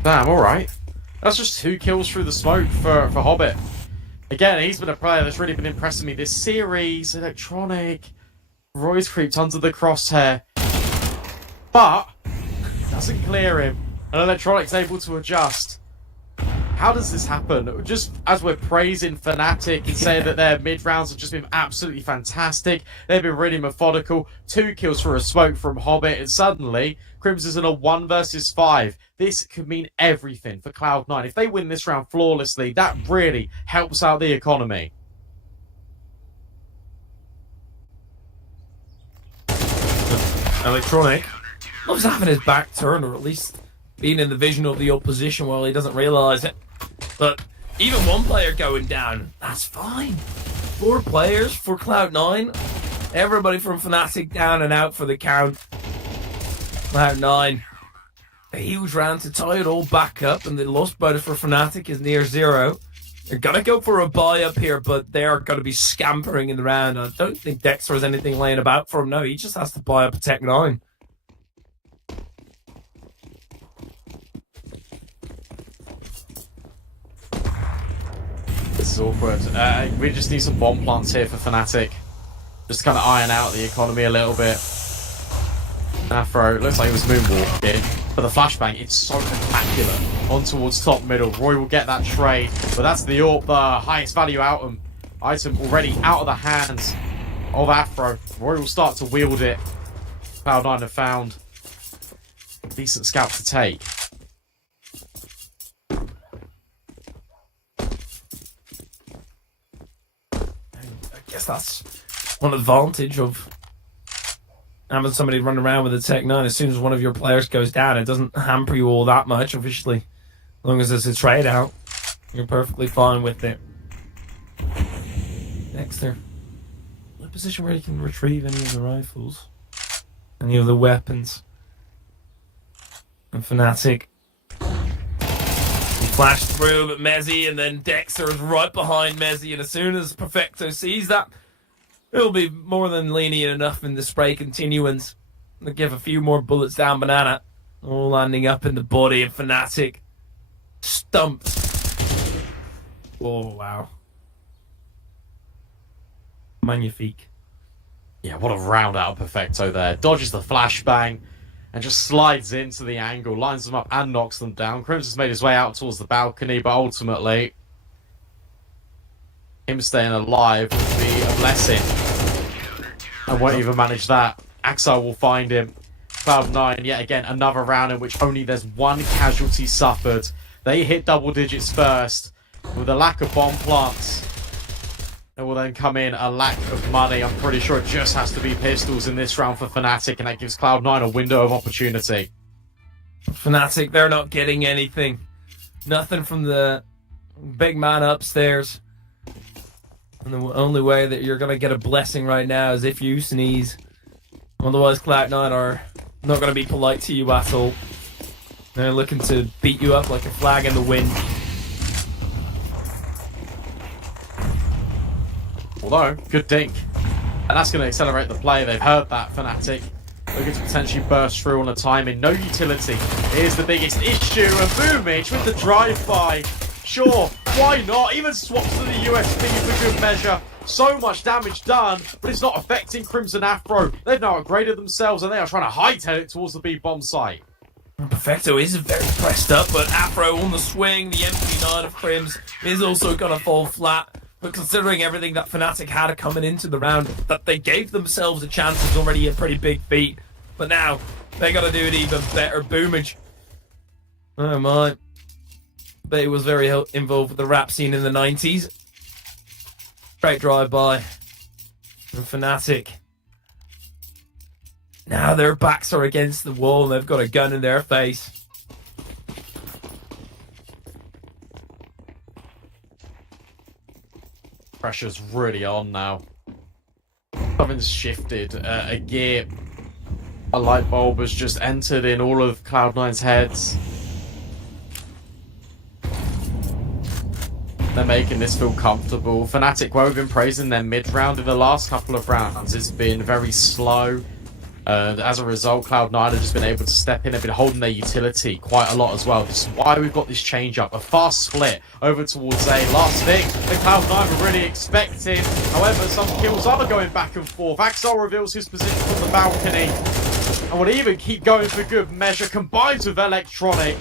Damn, alright. That's just 2 kills through the smoke for Hobbit. Again, he's been a player that's really been impressing me this series. Electronic. Roy's creeped under the crosshair. But doesn't clear him. And Electronic's able to adjust. How does this happen? Just as we're praising Fnatic and saying that their mid-rounds have just been absolutely fantastic, they've been really methodical. 2 kills for a smoke from Hobbit, and suddenly Crims is in a 1 versus 5. This could mean everything for Cloud9. If they win this round flawlessly, that really helps out the economy. Electronic loves having his back turned, or at least being in the vision of the opposition while he doesn't realise it. But even one player going down, that's fine. 4 players for Cloud9. Everybody from Fnatic down and out for the count. Cloud9, a huge round to tie it all back up, and the lost bonus for Fnatic is near 0. They're going to go for a buy up here, but they are going to be scampering in the round. I don't think Dexter has anything laying about for him. No, he just has to buy up a Tech 9. This is awkward. We just need some bomb plants here for Fnatic. Just to kind of iron out the economy a little bit. Afro, looks like he was moonwalking. But the flashbang, it's so spectacular. On towards top middle. Roy will get that trade. But that's the AWP, the highest value item already out of the hands of Afro. Roy will start to wield it. Cloud9 have found a decent scout to take. I guess that's one advantage of having somebody run around with a Tech 9. As soon as one of your players goes down, it doesn't hamper you all that much, obviously. As long as there's a trade out, you're perfectly fine with it. Dexter, in a position where you can retrieve any of the rifles, any of the weapons. And Fnatic, he flashed through, but Mezzy, and then Dexter is right behind Mezzy, and as soon as Perfecto sees that, he'll be more than lenient enough in the spray continuance to give a few more bullets down Banana, all landing up in the body of Fnatic. Stumped. Oh, wow. Magnifique. Yeah, what a round out of Perfecto there. Dodges the flashbang and just slides into the angle, lines them up and knocks them down. Crims has made his way out towards the balcony, but ultimately him staying alive would be a blessing. And won't even manage that. Axel will find him. Cloud9, yet again, another round in which only there's 1 casualty suffered. They hit double digits first. With a lack of bomb plants, there will then come in a lack of money. I'm pretty sure it just has to be pistols in this round for Fnatic, and that gives Cloud9 a window of opportunity. Fnatic, they're not getting anything. Nothing from the big man upstairs. And the only way that you're going to get a blessing right now is if you sneeze. Otherwise, Cloud9 are not going to be polite to you at all. They're looking to beat you up like a flag in the wind. Although, good dink. And that's going to accelerate the play. They've heard that, Fnatic. Looking to potentially burst through on a timing. No utility. Here's the biggest issue. And Boomich with the drive-by. Sure, why not? Even swaps to the USP for good measure. So much damage done, but it's not affecting Crimson Afro. They've now upgraded themselves and they are trying to hightail it towards the B-bomb site. Perfecto is very pressed up, but Afro on the swing. The MP9 of Crims is also going to fall flat. But considering everything that Fnatic had coming into the round, that they gave themselves a chance is already a pretty big feat. But now, they got to do it even better. Boomage. Oh my. But he was very involved with the rap scene in the 90s. Great drive-by from Fnatic. Now their backs are against the wall and they've got a gun in their face. Pressure's really on now. Something's shifted. A gear, a light bulb has just entered in all of Cloud9's heads. They're making this feel comfortable. Fnatic won't have been praising their mid-round in the last couple of rounds. It's been very slow. As a result, Cloud9 have just been able to step in. They've been holding their utility quite a lot as well. This is why we've got this change-up. A fast split over towards A. Last thing that Cloud9 were really expecting. However, some kills are going back and forth. Axel reveals his position from the balcony. And will even keep going for good measure. Combines with Electronic.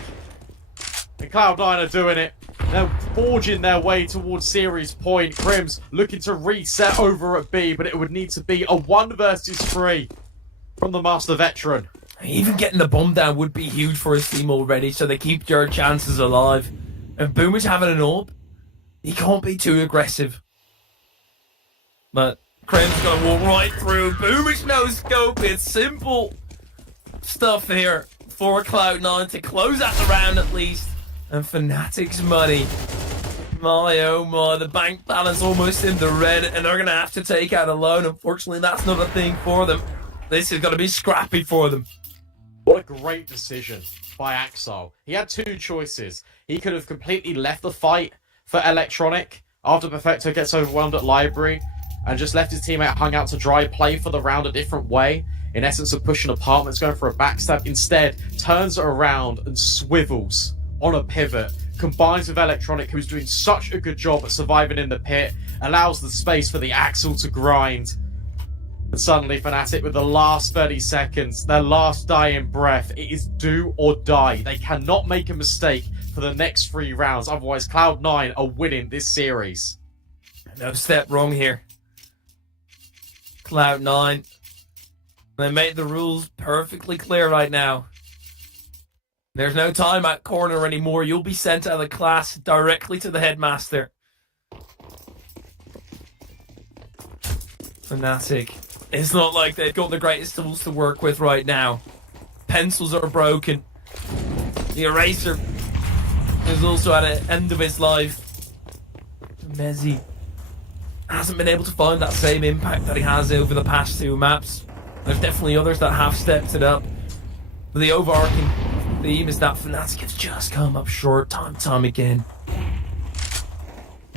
And Cloud9 are doing it. They're forging their way towards series point. Crims looking to reset over at B, but it would need to be a 1 versus 3 from the Master Veteran. Even getting the bomb down would be huge for his team already, so they keep their chances alive. And Boomer's having an AWP. He can't be too aggressive. But Crim's gonna walk right through. Boomer's no scope, it's simple. stuff here for Cloud9 to close out the round at least. And Fnatic's money. My oh my, the bank balance almost in the red, and they're going to have to take out a loan. Unfortunately, that's not a thing for them. This is going to be scrappy for them. What a great decision by Axel. He had two choices. He could have completely left the fight for Electronic after Perfecto gets overwhelmed at Library and just left his teammate hung out to dry, play for the round a different way. In essence of pushing Apartments, going for a backstab. Instead, turns it around and swivels on a pivot. Combines with Electronic, who's doing such a good job at surviving in the pit. Allows the space for the Axel to grind. And suddenly Fnatic, with the last 30 seconds, their last dying breath, it is do or die. They cannot make a mistake for the next 3 rounds. Otherwise, Cloud9 are winning this series. No step wrong here. Cloud9. They made the rules perfectly clear right now. There's no time at corner anymore. You'll be sent out of the class directly to the headmaster. Fnatic. It's not like they've got the greatest tools to work with right now. Pencils are broken. The eraser is also at the end of its life. Mezzi hasn't been able to find that same impact that he has over the past 2 maps. There's definitely others that have stepped it up. But the overarching theme is that Fnatic has just come up short time again.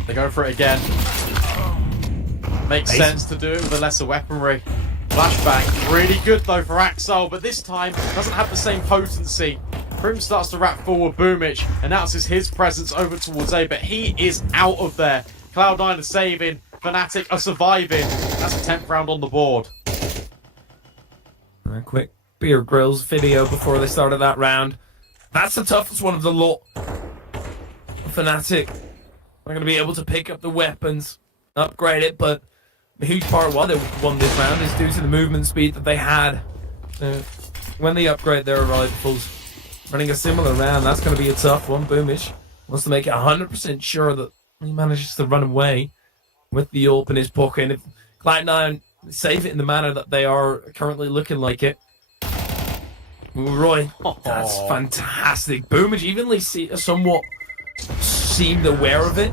They go for it again. Makes sense to do it with a lesser weaponry. Flashbang, really good though for Axel, but this time doesn't have the same potency. Prim starts to wrap forward, Boomich announces his presence over towards A, but he is out of there. Cloud9 are saving, Fnatic are surviving. That's a 10th round on the board. A quick Beer Grylls video before they started that round. That's the toughest one of the lot. Fnatic are going to be able to pick up the weapons, upgrade it, but a huge part of why they won this round is due to the movement speed that they had. When they upgrade their rifles, running a similar round, that's going to be a tough one. Boomich wants to make it 100% sure that he manages to run away with the AWP in his pocket. And if Cloud9 save it in the manner that they are currently looking like it. Roy, that's fantastic. Boomich evenly somewhat seemed aware of it.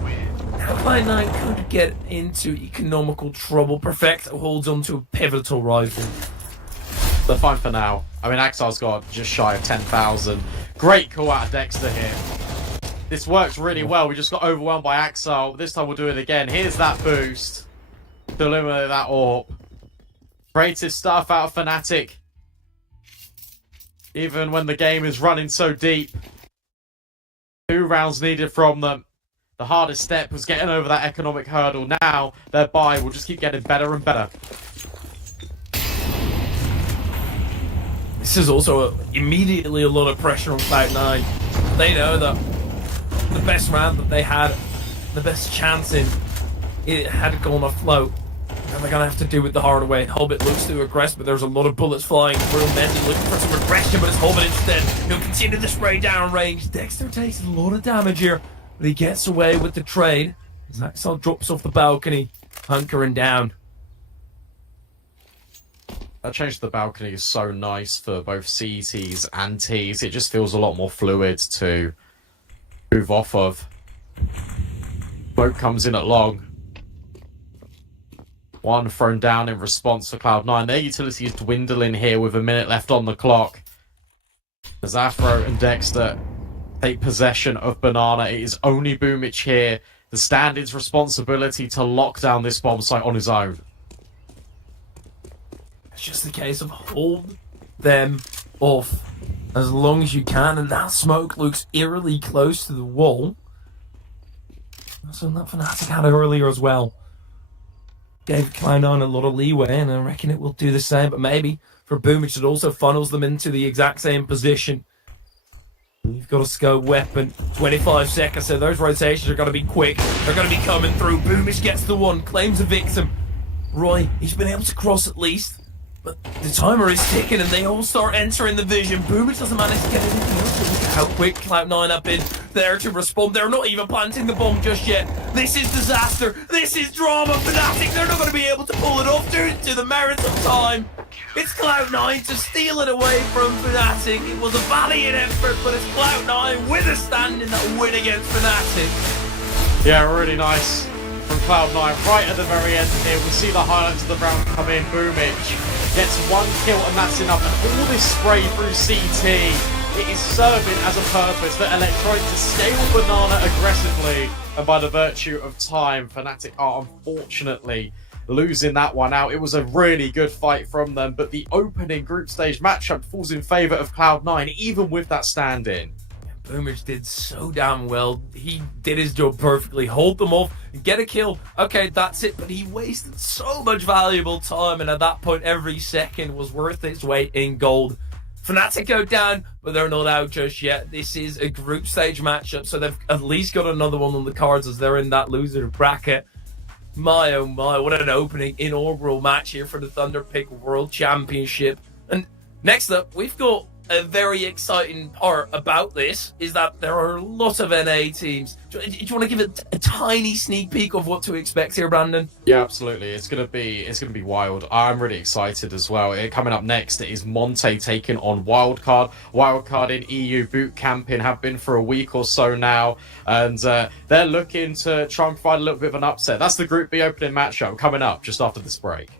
Now Cloud9 could get into economical trouble. Perfecto holds onto a pivotal rifle. They're fine for now. I mean, Axel's got just shy of 10,000. Great call out of Dexter here. This works really well. We just got overwhelmed by Axel. This time we'll do it again. Here's that boost to eliminate that AWP. Creative stuff out of Fnatic. Even when the game is running so deep. 2 rounds needed from them. The hardest step was getting over that economic hurdle. Now their buy will just keep getting better and better. This is also immediately a lot of pressure on Cloud9. They know that the best round that they had, the best chance in, it had gone afloat. And they're going to have to do it the harder way. Hobbit looks to aggress, but there's a lot of bullets flying through. Mendy looking for some aggression, but it's Hobbit instead. He'll continue to spray down range. Dexter takes a lot of damage here, but he gets away with the trade. Zaxel drops off the balcony, hunkering down. That change to the balcony is so nice for both CTs and Ts. It just feels a lot more fluid to move off of. Smoke comes in at long. One thrown down in response to Cloud9. Their utility is dwindling here with a minute left on the clock. As Afro and Dexter take possession of Banana, it is only Boomich here. The stand-in's responsibility to lock down this bomb site on his own. It's just a case of hold them off as long as you can, and that smoke looks eerily close to the wall. So that Fnatic had earlier as well. Gave Cloud9 a lot of leeway, and I reckon it will do the same, but maybe for Boomich it also funnels them into the exact same position. You've got a scope weapon, 25 seconds, so those rotations are going to be quick. They're going to be coming through. Boomich gets the one, claims a victim. Roy, he's been able to cross at least. But the timer is ticking and they all start entering the vision. Boomage doesn't manage to get anything else. Look at how quick Cloud9 have been there to respond. They're not even planting the bomb just yet. This is disaster. This is drama. Fnatic, they're not going to be able to pull it off due to the merits of time. It's Cloud9 to steal it away from Fnatic. It was a valiant effort, but it's Cloud9 with a standing that win against Fnatic. Yeah, really nice from Cloud9 right at the very end here. We'll see the highlights of the round come in. Boomage gets 1 kill and that's enough. And all this spray through CT, it is serving as a purpose for Electroid to scale Banana aggressively. And by the virtue of time, Fnatic are unfortunately losing that one out. It was a really good fight from them, but the opening group stage matchup falls in favour of Cloud9, even with that stand-in. Boomage did so damn well. He did his job perfectly. Hold them off, get a kill. Okay, that's it. But he wasted so much valuable time, and at that point, every second was worth its weight in gold. Fnatic go down, but they're not out just yet. This is a group stage matchup, so they've at least got another one on the cards as they're in that loser bracket. My oh my, what an opening inaugural match here for the Thunderpick World Championship. And next up, we've got a very exciting part about this, is that there are a lot of NA teams. Do you want to give it a tiny sneak peek of what to expect here, Brandon? Yeah, absolutely. It's gonna be wild. I'm really excited as well. Coming up next is Monte taking on Wildcard. Wildcard in EU boot camping have been for a week or so now, and they're looking to try and provide a little bit of an upset. That's the Group B opening matchup coming up just after this break.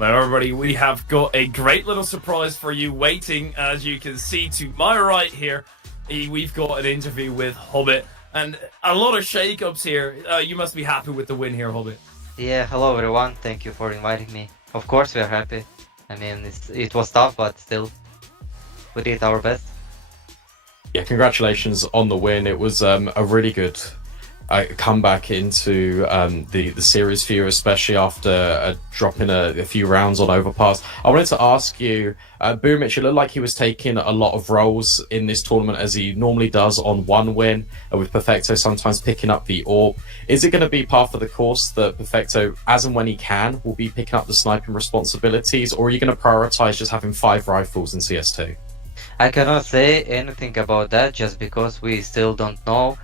Hello, everybody. We have got a great little surprise for you waiting. As you can see to my right here, we've got an interview with Hobbit. And a lot of shake-ups here. You must be happy with the win here, Hobbit. Yeah, hello everyone. Thank you for inviting me. Of course we are happy. I mean, it was tough, but still, we did our best. Yeah, congratulations on the win. It was a really good comeback into the series for you, especially after dropping a few rounds on Overpass. I wanted to ask you, Boomich, it looked like he was taking a lot of roles in this tournament as he normally does on one win, with Perfecto sometimes picking up the AWP. Is it going to be part of the course that Perfecto, as and when he can, will be picking up the sniping responsibilities, or are you going to prioritize just having 5 rifles in CS2? I cannot say anything about that just because we still don't know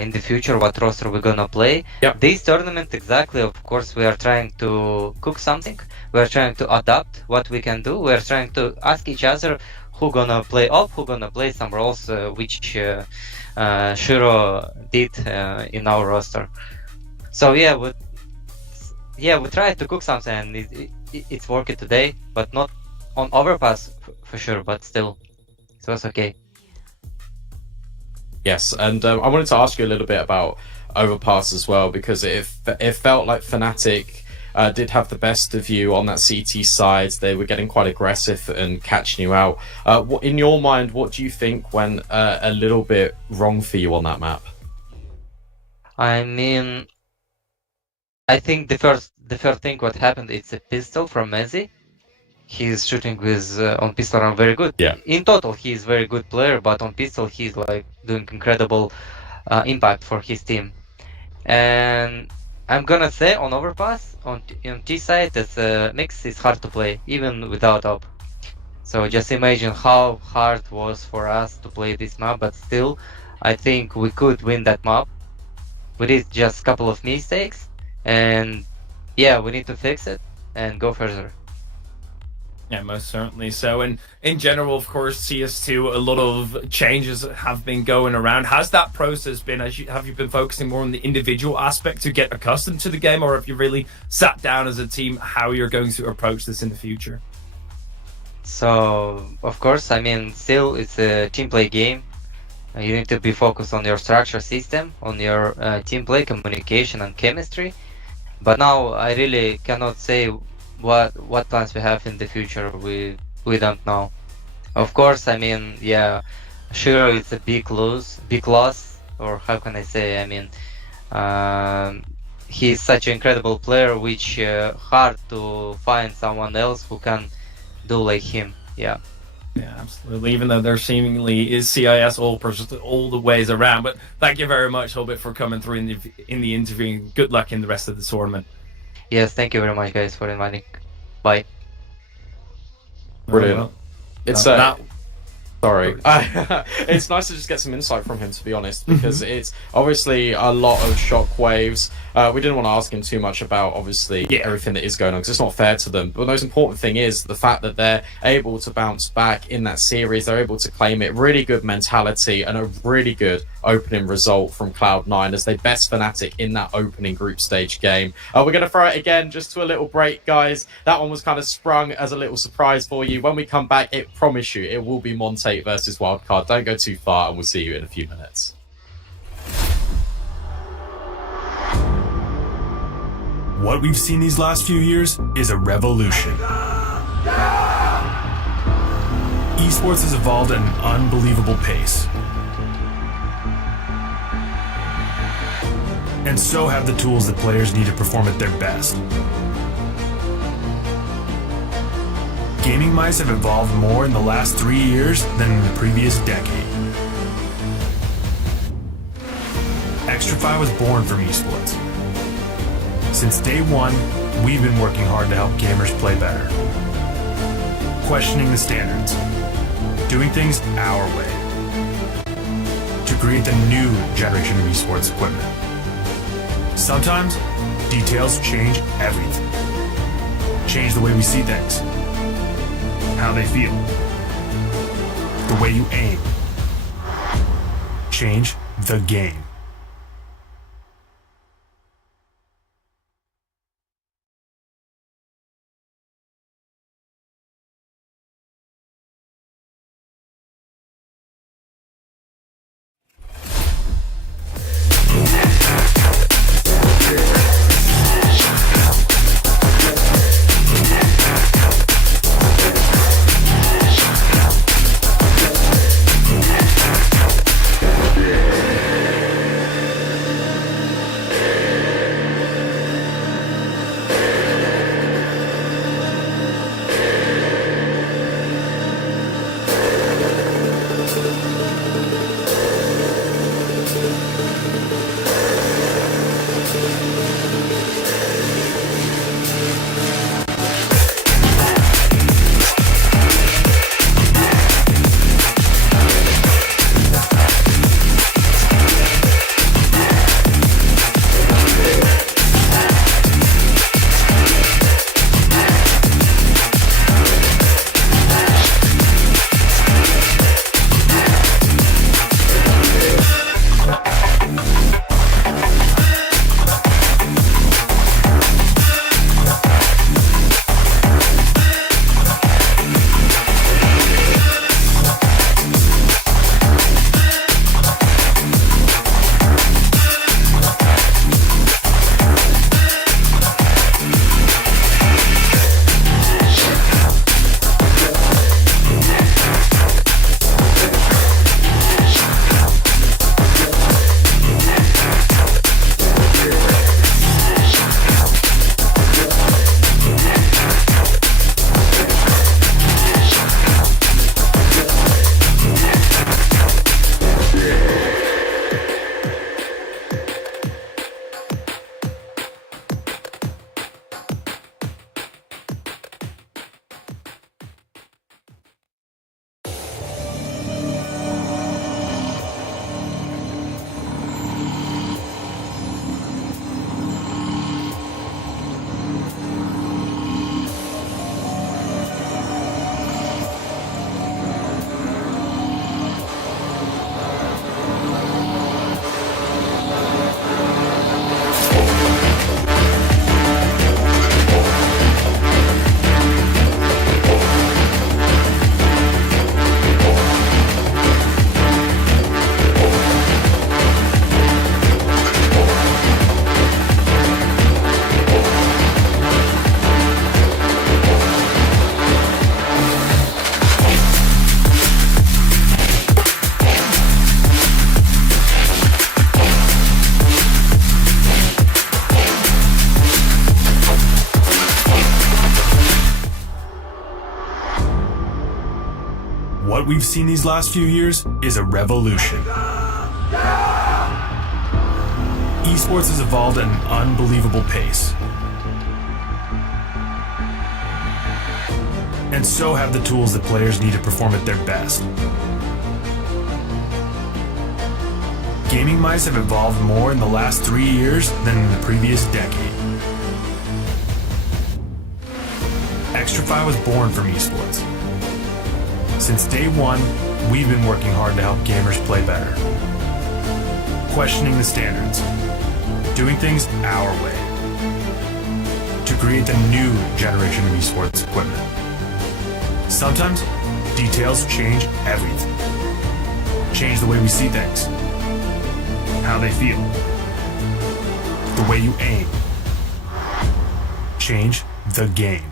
in the future what roster we're gonna play. Yep. This tournament exactly, of course, we are trying to cook something. We are trying to adapt what we can do. We are trying to ask each other who gonna play off, who gonna play some roles which Shiro did in our roster. So yeah, we tried to cook something and it's working today, but not on Overpass for sure, but still, it was okay. Yes, and I wanted to ask you a little bit about Overpass as well, because it felt like Fnatic did have the best of you on that CT side. They were getting quite aggressive and catching you out. In your mind, what do you think went a little bit wrong for you on that map? I mean, I think the first thing what happened, it's a pistol from Mezzi. He's shooting with on pistol round very good. Yeah. In total, he's very good player, but on pistol he's like doing incredible impact for his team. And I'm gonna say on Overpass, on T side, this mix is hard to play even without up. So just imagine how hard it was for us to play this map, but still, I think we could win that map. We did just a couple of mistakes, and yeah, we need to fix it and go further. Yeah, most certainly so. And in general, of course, CS2, a lot of changes have been going around. Has that process been, have you been focusing more on the individual aspect to get accustomed to the game, or have you really sat down as a team how you're going to approach this in the future? So, of course, I mean, still it's a team play game. You need to be focused on your structure system, on your team play, communication and chemistry. But now I really cannot say what plans we have in the future. We don't know. Of course, I mean, yeah, sure, it's a big loss, or how can I say? I mean, he's such an incredible player, which hard to find someone else who can do like him. Yeah. Yeah, absolutely. Even though there seemingly is CIS all the ways around. But thank you very much, Hobbit, for coming through in the interview. And good luck in the rest of the tournament. Yes, thank you very much, guys, for inviting. Bye. Brilliant. Well, It's sorry. It's nice to just get some insight from him, to be honest, because it's obviously a lot of shockwaves. We didn't want to ask him too much about, obviously, everything that is going on, because it's not fair to them. But the most important thing is the fact that they're able to bounce back in that series. They're able to claim it. Really good mentality and a really good opening result from Cloud9 as they best Fnatic in that opening group stage game. We're going to throw it again just to a little break, guys. That one was kind of sprung as a little surprise for you. When we come back, I promise you, it will be Monte versus Wildcard. Don't go too far, and we'll see you in a few minutes. What we've seen these last few years is a revolution. Esports has evolved at an unbelievable pace. And so have the tools that players need to perform at their best. Gaming mice have evolved more in the last 3 years than in the previous decade. Xtrfy was born from esports. Since day one, we've been working hard to help gamers play better. Questioning the standards. Doing things our way. To create the new generation of esports equipment. Sometimes, details change everything. Change the way we see things. How they feel. The way you aim. Change the game. What we've seen these last few years is a revolution. Esports has evolved at an unbelievable pace. And so have the tools that players need to perform at their best. Gaming mice have evolved more in the last 3 years than in the previous decade. XtraFi was born from esports. Since day one, we've been working hard to help gamers play better. Questioning the standards. Doing things our way. To create the new generation of esports equipment. Sometimes, details change everything. Change the way we see things. How they feel. The way you aim. Change the game.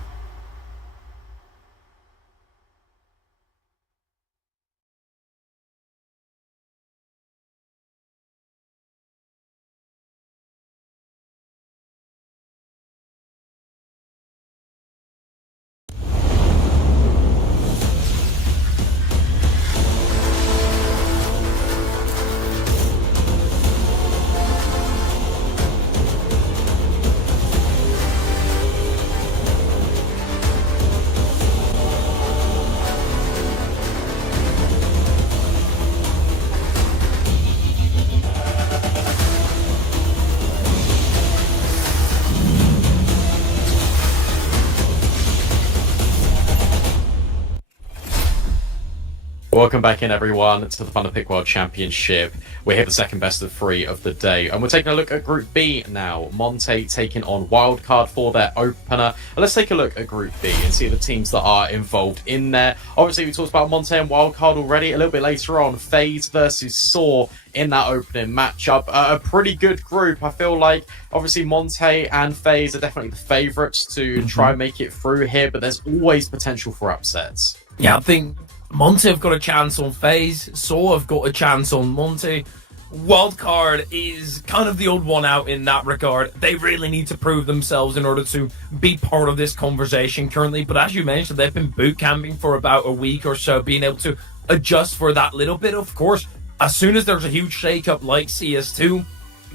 Welcome back in, everyone, to the Thunderpick World Championship. We're here for the second best of 3 of the day, and we're taking a look at Group B now. Monte taking on Wildcard for their opener. And let's take a look at Group B and see the teams that are involved in there. Obviously, we talked about Monte and Wildcard already. A little bit later on, FAZE versus Saw in that opening matchup. A pretty good group. I feel like, obviously, Monte and FAZE are definitely the favourites to try and make it through here, but there's always potential for upsets. Yeah, I think Monte have got a chance on FaZe, Saw have got a chance on Monte. Wildcard is kind of the odd one out in that regard. They really need to prove themselves in order to be part of this conversation currently. But as you mentioned, they've been boot camping for about a week or so, being able to adjust for that little bit. Of course, as soon as there's a huge shake-up like CS2,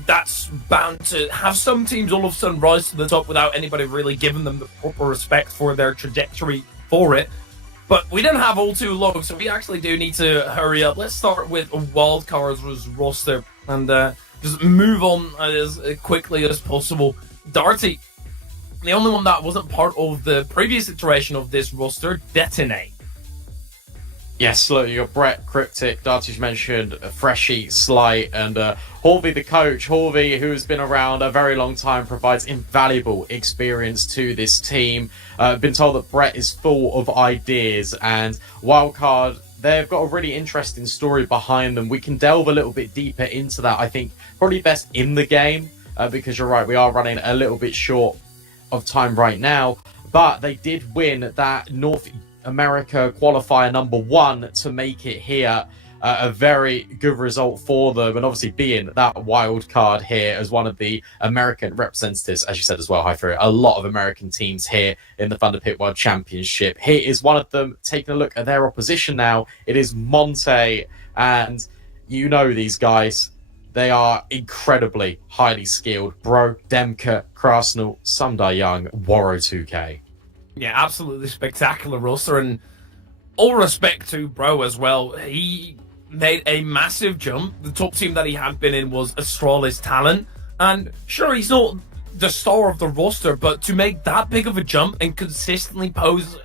that's bound to have some teams all of a sudden rise to the top without anybody really giving them the proper respect for their trajectory for it. But we didn't have all too long, so we actually do need to hurry up. Let's start with Wildcard's roster and just move on as quickly as possible. Darty, the only one that wasn't part of the previous iteration of this roster, Detonate. Yes, look, you got Brett, Cryptic, Darty's mentioned, Freshy, Slight, and Horvey, the coach. Horvey, who has been around a very long time, provides invaluable experience to this team. Been told that Brett is full of ideas, and Wildcard, they've got a really interesting story behind them. We can delve a little bit deeper into that, I think, probably best in the game, because you're right, we are running a little bit short of time right now, but they did win that North America qualifier #1 to make it here. A very good result for them, and obviously being that wild card here as one of the American representatives, as you said as well, Hypher. A lot of American teams here in the Thunderpick World Championship. Here is one of them. Taking a look at their opposition now. It is Monte, and you know these guys. They are incredibly highly skilled. Bro, Demka, Krasnal, Sundar Young, Waro 2K. Yeah, absolutely spectacular roster, and all respect to Bro as well. He made a massive jump. The top team that he had been in was Astralis Talent, and sure, he's not the star of the roster, but to make that big of a jump and consistently pose,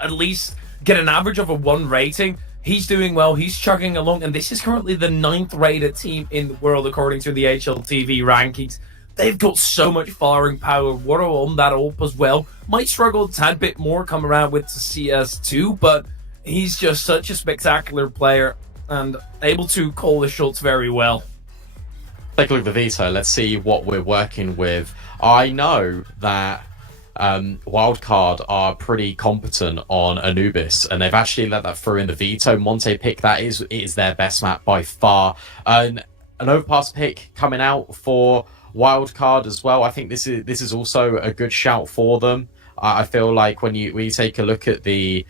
at least get an average of a 1 rating, he's doing well. He's chugging along, and this is currently the 9th rated team in the world according to the HLTV rankings. They've got so much firing power. Waro on that up as well. Might struggle a tad bit more come around with CS2, but he's just such a spectacular player and able to call the shots very well. Take a look at the veto. Let's see what we're working with. I know that Wildcard are pretty competent on Anubis, and they've actually let that through in the veto. Monte pick, that is their best map by far. An overpass pick coming out for Wildcard as well. I think this is also a good shout for them. I feel like when you take a look at the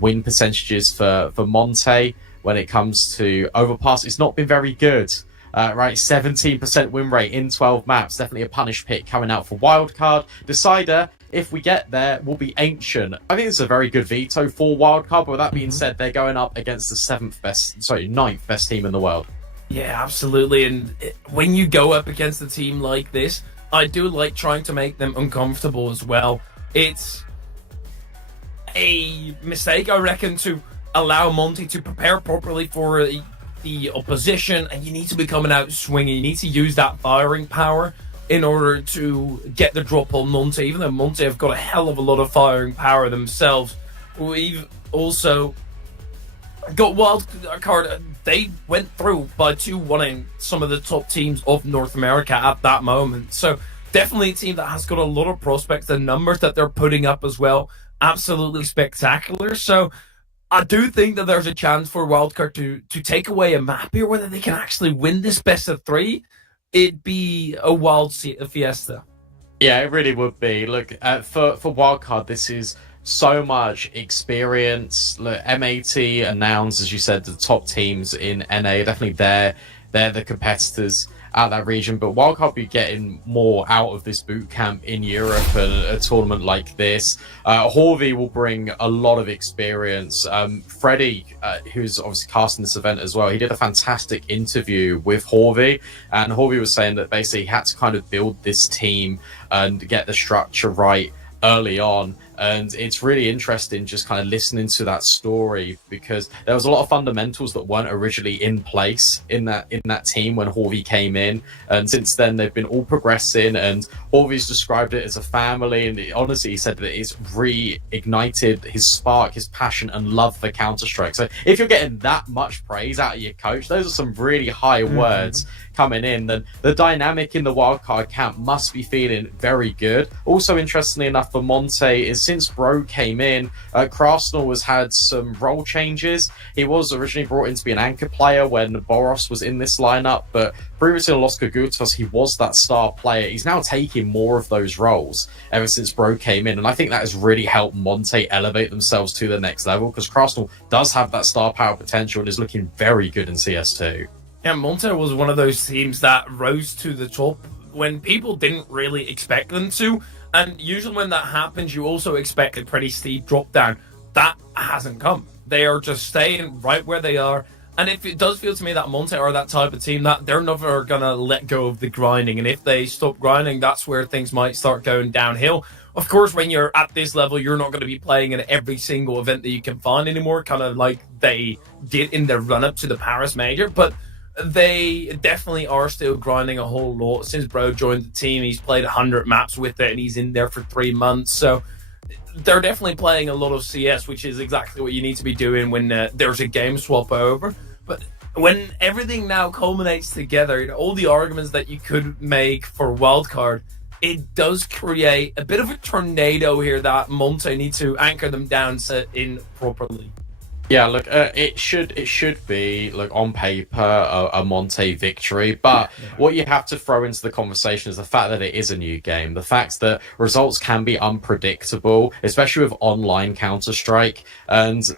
win percentages for Monte when it comes to overpass. It's not been very good. Right, 17% win rate in 12 maps. Definitely a punish pick coming out for Wildcard. Decider, if we get there, will be Ancient. I think it's a very good veto for Wildcard, but with that being said, they're going up against the ninth best team in the world. Yeah, absolutely. And when you go up against a team like this, I do like trying to make them uncomfortable as well. It's a mistake, I reckon, to allow Monte to prepare properly for the opposition, and you need to be coming out swinging. You need to use that firing power in order to get the drop on Monte. Even though Monte have got a hell of a lot of firing power themselves, we've also got Wildcard. They went through by 2-1 some of the top teams of North America at that moment. So definitely a team that has got a lot of prospects. The numbers that they're putting up as well, absolutely spectacular. So I do think that there's a chance for Wildcard to take away a map here. Whether they can actually win this best of 3, it'd be a wild fiesta. Yeah, it really would be. Look, for Wildcard, this is so much experience. Look, MAT and Nouns, as you said, the top teams in NA, definitely they're the competitors out that region. But Wildcard will be getting more out of this boot camp in Europe and a tournament like this. Horvey will bring a lot of experience. Freddie, who's obviously casting this event as well, he did a fantastic interview with Horvey, and Horvey was saying that basically he had to kind of build this team and get the structure right early on. And it's really interesting just kind of listening to that story, because there was a lot of fundamentals that weren't originally in place in that team when Horvey came in, and since then they've been all progressing, and Horvey's described it as a family, and honestly he said that it's reignited his spark, his passion and love for Counter-Strike. So if you're getting that much praise out of your coach, those are some really high words coming in. Then the dynamic in the Wildcard camp must be feeling very good. Also, interestingly enough for Monte, is since Bro came in, Krasnal has had some role changes. He was originally brought in to be an anchor player when Boros was in this lineup, but previously in Los Cagutos he was that star player. He's now taking more of those roles ever since Bro came in, and I think that has really helped Monte elevate themselves to the next level, because Krasnal does have that star power potential and is looking very good in CS2. Yeah, Monte was one of those teams that rose to the top when people didn't really expect them to. And usually when that happens, you also expect a pretty steep drop down. That hasn't come. They are just staying right where they are. And if it does feel to me that Monte are that type of team that they're never going to let go of the grinding. And if they stop grinding, that's where things might start going downhill. Of course, when you're at this level, you're not going to be playing in every single event that you can find anymore, kind of like they did in the run-up to the Paris Major. But they definitely are still grinding a whole lot. Since Bro joined the team, he's played 100 maps with it, and he's in there for 3 months. So they're definitely playing a lot of CS, which is exactly what you need to be doing when there's a game swap over. But when everything now culminates together, you know, all the arguments that you could make for Wildcard, it does create a bit of a tornado here that Monte need to anchor them down, set in properly. Yeah, look, it should be, look, on paper, a Monte victory, but what you have to throw into the conversation is the fact that it is a new game, the fact that results can be unpredictable, especially with online Counter-Strike, and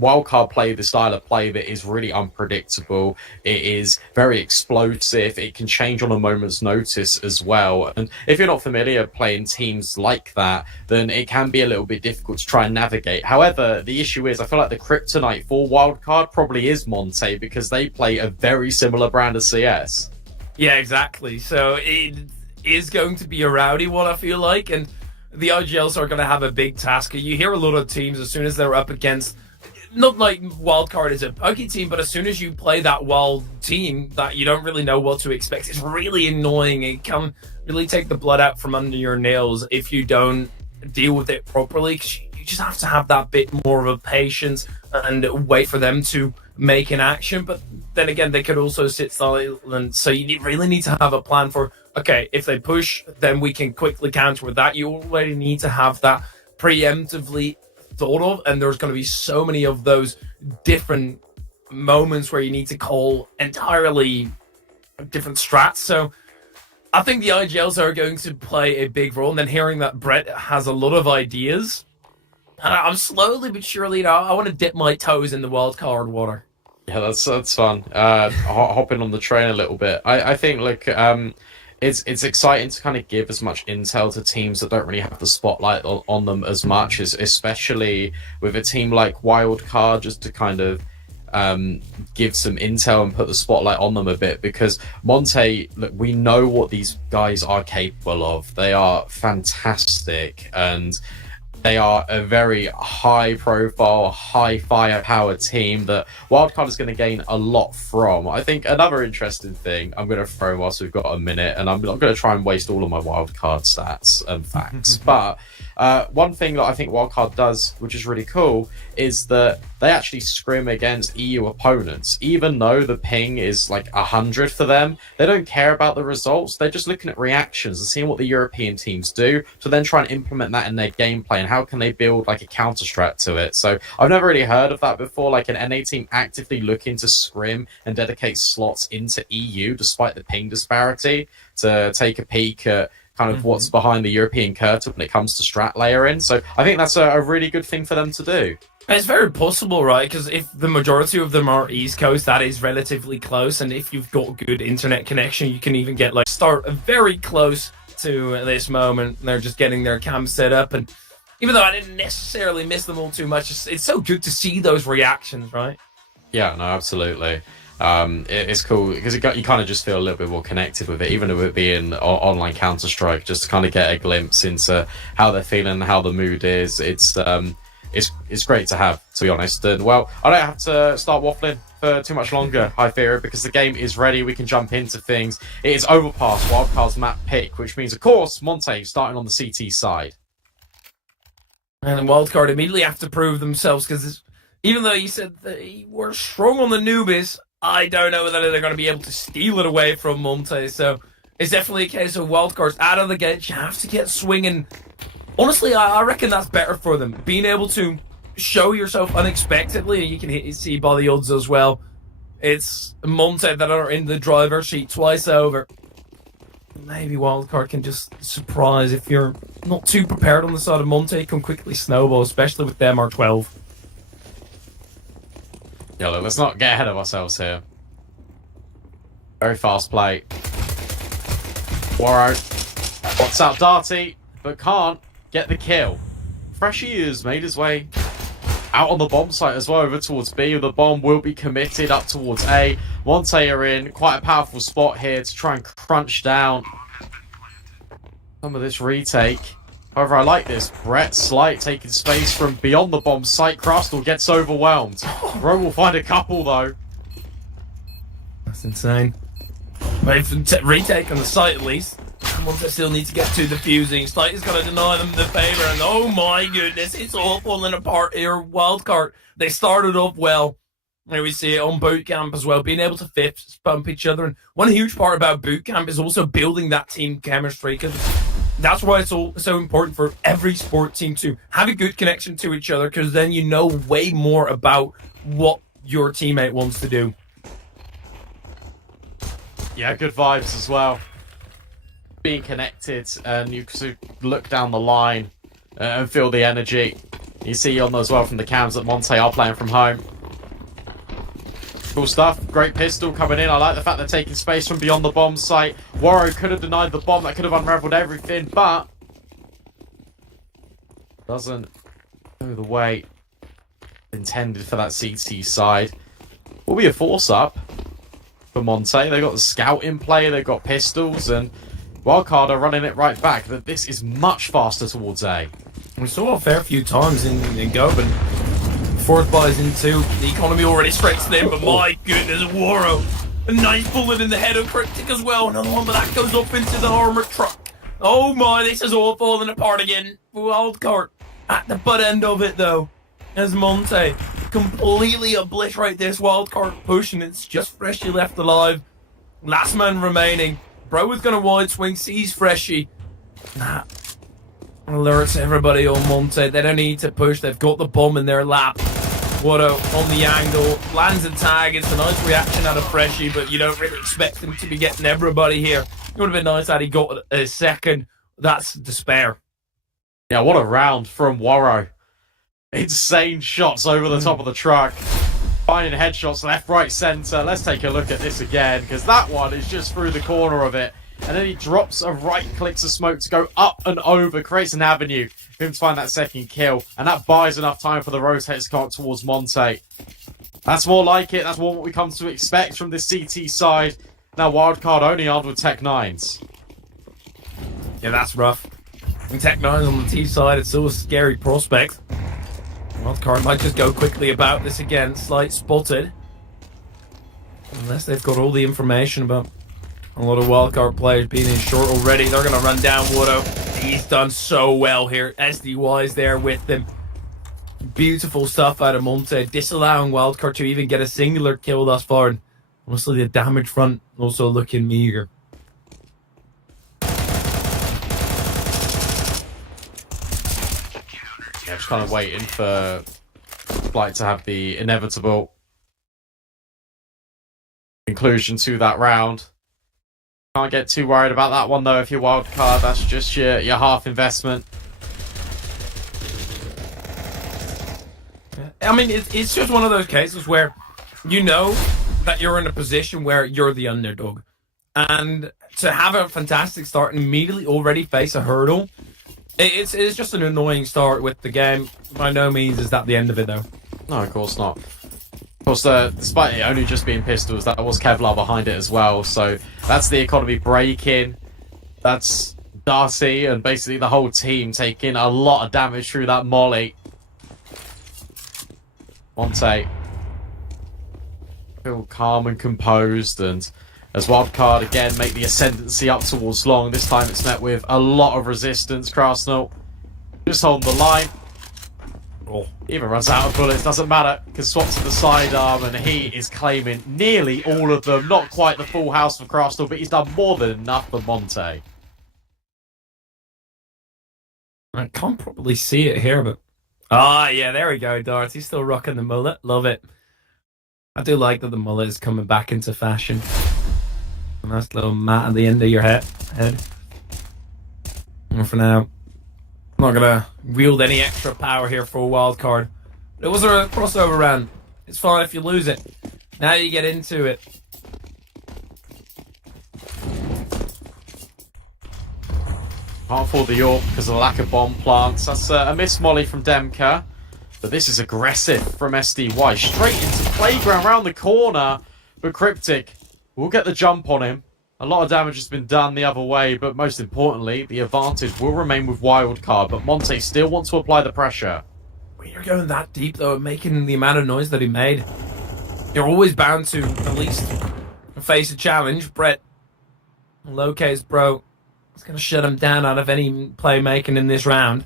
Wildcard play the style of play that is really unpredictable. It is very explosive. It can change on a moment's notice as well. And if you're not familiar playing teams like that, then it can be a little bit difficult to try and navigate. However, the issue is I feel like the kryptonite for Wildcard probably is Monte, because they play a very similar brand of CS. Yeah, exactly. So it is going to be a rowdy one, I feel like. And the IGLs are going to have a big task. You hear a lot of teams as soon as they're up against, not like Wildcard is a pokey team, but as soon as you play that wild team that you don't really know what to expect, it's really annoying. It can really take the blood out from under your nails if you don't deal with it properly. You just have to have that bit more of a patience and wait for them to make an action. But then again, they could also sit silent. So you really need to have a plan for, okay, if they push, then we can quickly counter with that. You already need to have that preemptively thought of, and there's going to be so many of those different moments where you need to call entirely different strats. So I think the IGLs are going to play a big role, and then hearing that Brett has a lot of ideas, And I'm slowly but surely, I want to dip my toes in the wildcard water. Yeah, that's fun. Hopping on the train a little bit. I think it's exciting to kind of give as much intel to teams that don't really have the spotlight on them as much, especially with a team like Wildcard, just to kind of give some intel and put the spotlight on them a bit, because Monte, look, we know what these guys are capable of. They are fantastic, and they are a very high-profile, high-firepower team that Wildcard is going to gain a lot from. I think another interesting thing I'm going to throw whilst we've got a minute, and I'm not going to try and waste all of my Wildcard stats and facts, but one thing that I think Wildcard does, which is really cool, is that they actually scrim against EU opponents. Even though the ping is like 100 for them, they don't care about the results. They're just looking at reactions and seeing what the European teams do, to then try and implement that in their gameplay, and how can they build like a counter strat to it. So I've never really heard of that before, like an NA team actively looking to scrim and dedicate slots into EU despite the ping disparity, to take a peek at kind of what's behind the European curtain when it comes to strat layering. So I think that's a really good thing for them to do. It's very possible, right? Because if the majority of them are East Coast, that is relatively close. And if you've got good internet connection, you can even get start very close to this moment. They're just getting their cam set up. And even though I didn't necessarily miss them all too much, it's so good to see those reactions, right? Yeah, no, absolutely. It's cool because you kind of just feel a little bit more connected with it, even with it being online Counter-Strike, just to kind of get a glimpse into how they're feeling and how the mood is. It's great to have, to be honest. And well, I don't have to start waffling for too much longer, I fear, because the game is ready. We can jump into things. It is Overpass, Wildcard's map pick, which means, of course, Monte starting on the CT side. And Wildcard immediately have to prove themselves, because even though you said they were strong on the newbies, I don't know whether they're going to be able to steal it away from Monte. So it's definitely a case of Wildcards out of the gate. You have to get swinging. Honestly, I reckon that's better for them. Being able to show yourself unexpectedly, and you can see by the odds as well. It's Monte that are in the driver's seat twice over. Maybe Wildcard can just surprise if you're not too prepared on the side of Monte. It can quickly snowball, especially with them R12. Yeah, look, let's not get ahead of ourselves here. Very fast play. Warrow wants out Darty, but can't get the kill. Freshie has made his way out on the bomb site as well, over towards B. The bomb will be committed up towards A. Monte are in quite a powerful spot here to try and crunch down some of this retake. However, I like this. Brett Slight taking space from beyond the bomb site. Crustle gets overwhelmed. Bro will find a couple, though. That's insane. They've retake on the site, at least. Monte still need to get to the fusing. Slight is going to deny them the favor, and oh my goodness, it's all falling apart here. Wildcard, they started up well. Here we see it on boot camp as well, being able to fist bump each other. And one huge part about boot camp is also building that team chemistry, because that's why it's so important for every sport team to have a good connection to each other, because then you know way more about what your teammate wants to do. Yeah, good vibes as well. Being connected, and you can look down the line and feel the energy. You see on as well from the cams that Monte are playing from home. Cool stuff. Great pistol coming in. I like the fact they're taking space from beyond the bomb site. Warrow could have denied the bomb. That could have unraveled everything, but doesn't go the way intended for that CT side. Will be a force up for Monte. They've got the scout in play. They've got pistols, and Wildcard are running it right back. But this is much faster towards A. We saw a fair few times in Goban. Fourth buys into the economy already straights them, but my goodness, Warrow. A nice bullet in the head of Cryptic as well. Another one, but that goes up into the armored truck. Oh my, this is all falling apart again. Wildcard at the butt end of it though, as Monte completely obliterate this Wildcard push, and it's just Freshie left alive. Last man remaining. Bro is going to wide swing, sees Freshie. Nah. Alerts everybody on Monte. They don't need to push. They've got the bomb in their lap. Watto on the angle. Lands a tag. It's a nice reaction out of Freshie, but you don't really expect him to be getting everybody here. It would have been nice had he got a second. That's despair. Yeah, what a round from Warrow. insane shots over the top of the truck. Finding headshots left, right, centre. Let's take a look at this again, because that one is just through the corner of it. And then he drops a right, clicks of smoke to go up and over, creates an avenue for him to find that second kill. And that buys enough time for the rotators to come up towards Monte. That's more like it. That's more what we come to expect from this CT side. Now Wildcard only armed with Tech 9s. Yeah, that's rough. And Tech 9s on the T side, it's still a scary prospect. Wildcard might just go quickly about this again. Slight spotted. Unless they've got all the information about a lot of Wildcard players being in short already. They're going to run down Wodo. He's done so well here. SDY is there with them. Beautiful stuff out of Monte. Disallowing Wildcard to even get a singular kill thus far. And honestly, the damage front also looking meager. Yeah, just kind of waiting for Flight to have the inevitable conclusion to that round. Can't get too worried about that one though. If you're Wildcard, that's just your half investment. I mean, it's just one of those cases where you know that you're in a position where you're the underdog. And to have a fantastic start and immediately already face a hurdle, it's just an annoying start with the game. By no means is that the end of it, though. No, of course not. Of course, despite it only just being pistols, that was Kevlar behind it as well. So that's the economy breaking. That's Darcy and basically the whole team taking a lot of damage through that molly. Monte feel calm and composed, and as Wildcard again make the ascendancy up towards long. This time it's met with a lot of resistance. Krasnal just holding the line. Oh, even runs out of bullets, doesn't matter, because swaps to the sidearm and he is claiming nearly all of them. Not quite the full house for Krasnal, but he's done more than enough for Monte. I can't probably see it here, but ah, yeah, there we go, Darts. He's still rocking the mullet. Love it. I do like that the mullet is coming back into fashion. A nice little mat at the end of your head. And for now, I'm not going to wield any extra power here for a Wildcard. It was a crossover round. It's fine if you lose it. Now you get into it. Can't afford the York because of the lack of bomb plants. That's a miss molly from Demka. But this is aggressive from SDY. Straight into playground round the corner. But Cryptic will get the jump on him. A lot of damage has been done the other way, but most importantly, the advantage will remain with Wildcard. But Monte still wants to apply the pressure. When you're going that deep, though, and making the amount of noise that he made, you're always bound to at least face a challenge. Brett, low case, bro. It's going to shut him down out of any playmaking in this round.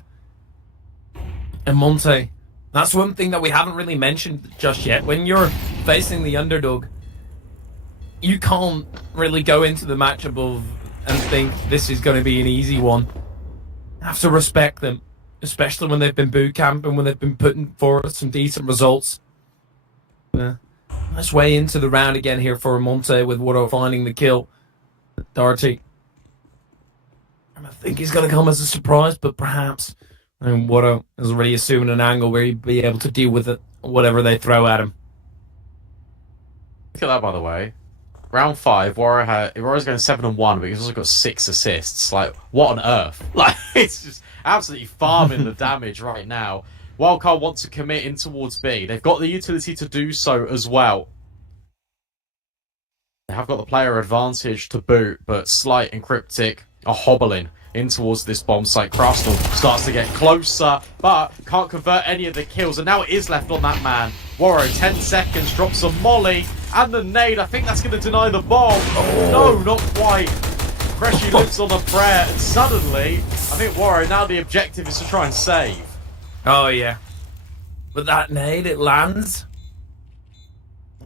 And Monte, that's one thing that we haven't really mentioned just yet. When you're facing the underdog, you can't really go into the match above and think this is going to be an easy one. You have to respect them, especially when they've been boot camping, when they've been putting forward some decent results. Let's way into the round again here for Monte with Wodo finding the kill. Darty. I think he's going to come as a surprise, but perhaps. And Wodo is already assuming an angle where he'd be able to deal with it, whatever they throw at him. Look at that, by the way. Round 5, Warrior's going 7-1, but he's also got 6 assists. Like, what on earth? Like, it's just absolutely farming the damage right now. Wildcard wants to commit in towards B. They've got the utility to do so as well. They have got the player advantage to boot, but Slight and Cryptic are hobbling in towards this bomb site. Krasnal starts to get closer, but can't convert any of the kills. And now it is left on that man. Warro, 10 seconds, drops a molly and the nade. I think that's going to deny the bomb. Oh. No, not quite. Freshy lives on a prayer, and suddenly, I think Warro, now the objective is to try and save. Oh, yeah. But that nade, it lands.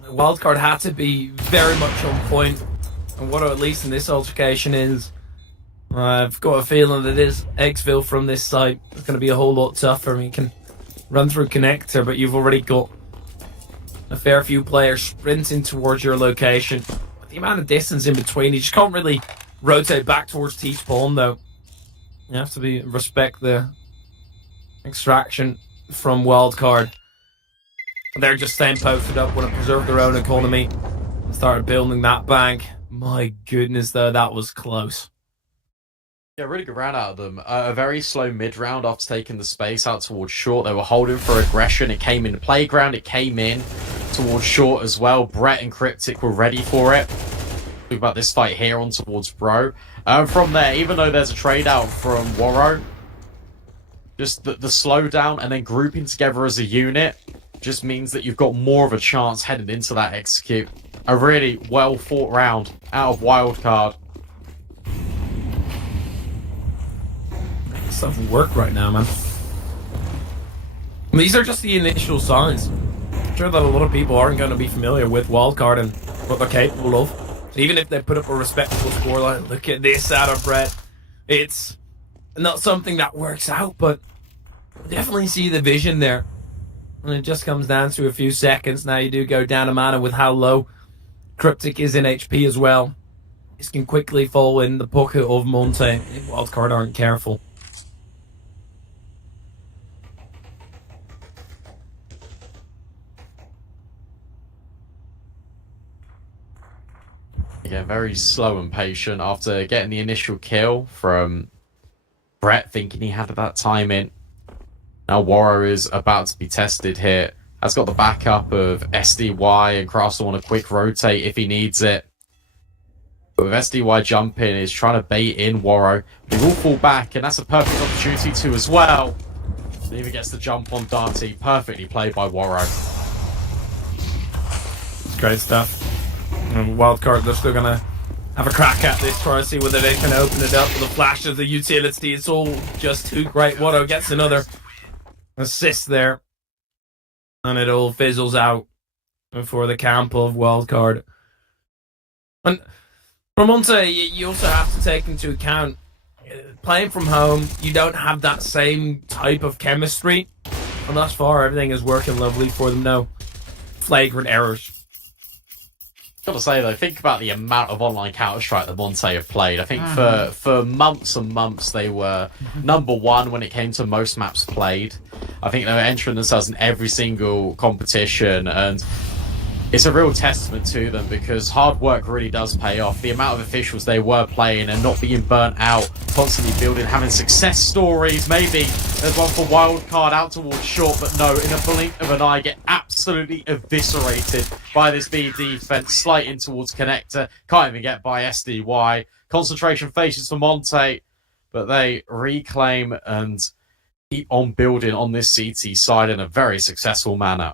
Wildcard had to be very much on point. And Warro, at least in this altercation, is... I've got a feeling that his exfil from this site is going to be a whole lot tougher. I mean, you can run through connector, but you've already got a fair few players sprinting towards your location. With the amount of distance in between, you just can't really rotate back towards T-spawn, though. You have to respect the extraction from Wildcard. They're just staying posted up, want to preserve their own economy. Started building that bank. My goodness, though, that was close. Yeah, really good round out of them. A very slow mid-round after taking the space out towards short. They were holding for aggression. It came in the playground. It came in towards short as well. Brett and Cryptic were ready for it. Think about this fight here on towards Bro. From there, even though there's a trade out from Warro, just the slowdown and then grouping together as a unit just means that you've got more of a chance heading into that execute. A really well fought round out of Wildcard. Stuff work right now, man. These are just the initial signs. I'm sure that a lot of people aren't going to be familiar with Wildcard and what they're capable of. Even if they put up a respectable scoreline, look at this out of Brett. It's not something that works out, but definitely see the vision there. And it just comes down to a few seconds. Now you do go down a mana with how low Cryptic is in HP as well. This can quickly fall in the pocket of Monte if Wildcard aren't careful. Again, very slow and patient after getting the initial kill from Brett, thinking he had that time in. Now Warro is about to be tested here. Has got the backup of SDY, and Kraft will want a quick rotate if he needs it. But with SDY jumping, he's trying to bait in Warro. But he will fall back, and that's a perfect opportunity to as well. He even gets the jump on Darty. Perfectly played by Warro. It's great stuff. And Wildcard, they're still going to have a crack at this, try to see whether they can open it up with a flash of the utility. It's all just too great. Watto gets another assist there. And it all fizzles out for the camp of Wildcard. And for Monte, you also have to take into account, playing from home, you don't have that same type of chemistry. And thus far, everything is working lovely for them. No flagrant errors. Gotta say though, think about the amount of online Counter-Strike that Monte have played. I think for months and months they were number one when it came to most maps played. I think they were entering themselves in every single competition, and it's a real testament to them because hard work really does pay off. The amount of officials they were playing and not being burnt out, constantly building, having success stories. Maybe there's one for Wildcard out towards short, but no, in a blink of an eye, get absolutely eviscerated by this B defense. Slight in towards connector, can't even get by SDY. Concentration faces for Monte, but they reclaim and keep on building on this CT side in a very successful manner.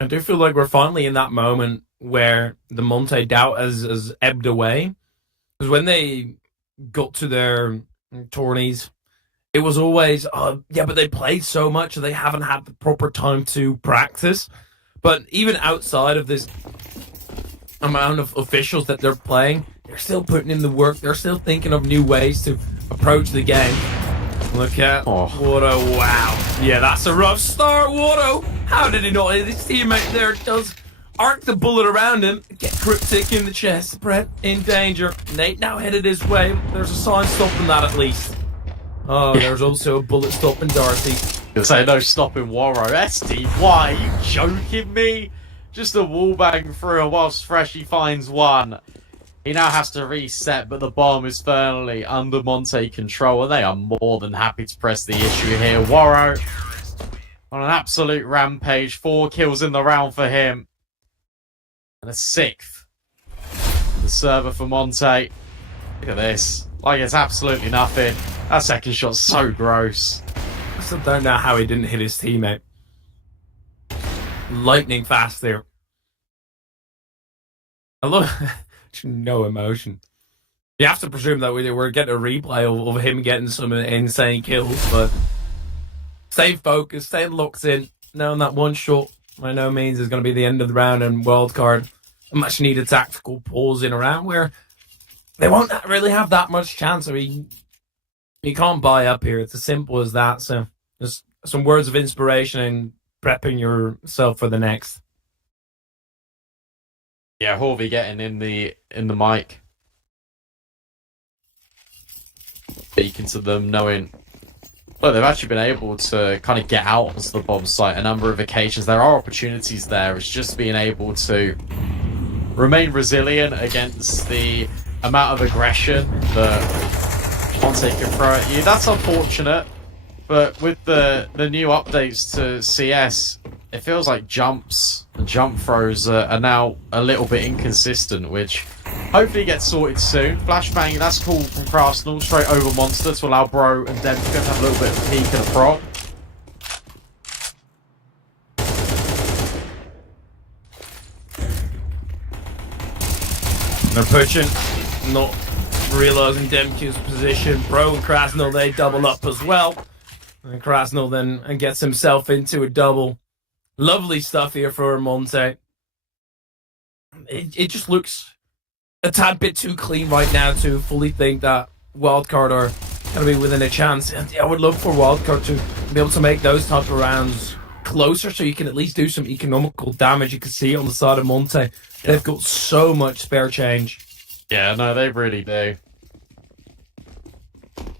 I do feel like we're finally in that moment where the Monte doubt has ebbed away. Because when they got to their tourneys, it was always, oh, yeah, but they played so much and they haven't had the proper time to practice. But even outside of this amount of officials that they're playing, they're still putting in the work. They're still thinking of new ways to approach the game. Look at Watto. Wow. Yeah, that's a rough start, Watto. How did he not hit his teammate there? Does arc the bullet around him. Get Cryptic in the chest. Brett in danger. Nate now headed his way. There's a sign stopping that at least. Oh, there's also a bullet stopping Darcy. You'll say no stopping Warro. SDY, are you joking me? Just a wallbang through, and whilst fresh he finds one. He now has to reset, but the bomb is firmly under Monte control, and they are more than happy to press the issue here. Warro on an absolute rampage. 4 kills in the round for him. And a 6th. The server for Monte. Look at this. Like it's absolutely nothing. That second shot's so gross. I still don't know how he didn't hit his teammate. Lightning fast there. I love no emotion. You have to presume that we're getting a replay of him getting some insane kills, but stay focused, stay locked in, knowing that one shot by no means is going to be the end of the round, and Wildcard a much needed tactical pause in a round where they won't really have that much chance. I mean, you can't buy up here. It's as simple as that. So just some words of inspiration and prepping yourself for the next. Yeah, Horvey getting in the mic. Speaking to them, knowing But they've actually been able to kind of get out onto the bomb site a number of occasions. There are opportunities there. It's just being able to remain resilient against the amount of aggression that Monte can throw at you. That's unfortunate, but with the new updates to CS, it feels like jumps and jump throws are now a little bit inconsistent, which hopefully gets sorted soon. Flashbang, that's cool from Arsenal, straight over Monster to allow Bro and Dem to have a little bit of a peek at the prop. They're pushing, not realizing Demq's position. Bro and Krasnal, they double up as well. And Krasnal then gets himself into a double. Lovely stuff here for Monte. It just looks a tad bit too clean right now to fully think that Wildcard are going to be within a chance. And I would look for Wildcard to be able to make those type of rounds closer so you can at least do some economical damage. You can see on the side of Monte, they've got so much spare change. Yeah, no, they really do.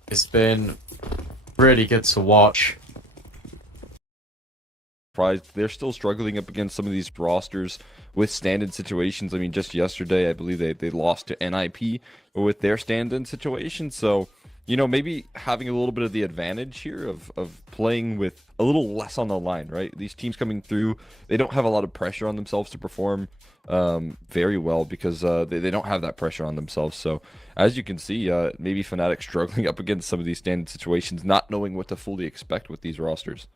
It's been really good to watch. They're still struggling up against some of these rosters with stand-in situations. I mean, just yesterday, I believe they lost to NIP with their stand-in situation. So, you know, maybe having a little bit of the advantage here of playing with a little less on the line, right? These teams coming through, they don't have a lot of pressure on themselves to perform very well because they don't have that pressure on themselves. So, as you can see, maybe Fnatic struggling up against some of these stand-in situations, not knowing what to fully expect with these rosters.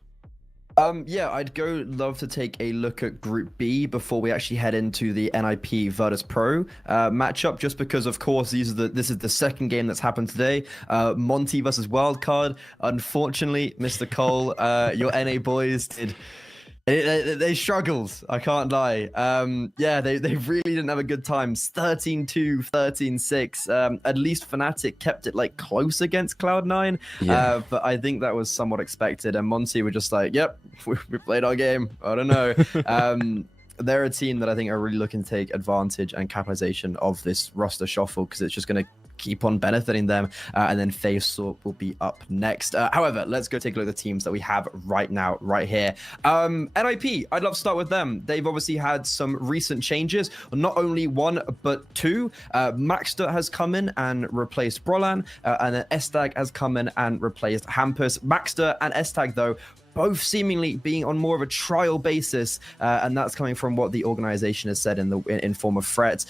Yeah, I'd love to take a look at Group B before we actually head into the NIP Virtus.pro matchup, just because, of course, this is the second game that's happened today. Monte versus Wildcard. Unfortunately, Mr. Cole, your NA boys did... They struggled, I can't lie. Yeah, they really didn't have a good time. 13-2, 13-6. At least Fnatic kept it like close against Cloud9. Yeah. But I think that was somewhat expected. And Monte were just like, yep, we played our game. I don't know. They're a team that I think are really looking to take advantage and capitalization of this roster shuffle because it's just going to keep on benefiting them, and then FAZE will be up next. However, let's go take a look at the teams that we have right now, right here. NIP, I'd love to start with them. They've obviously had some recent changes, not only one, but two. Maxter has come in and replaced Brolan, and then Estag has come in and replaced Hampus. Maxter and Estag, though, both seemingly being on more of a trial basis, and that's coming from what the organization has said in form of threats.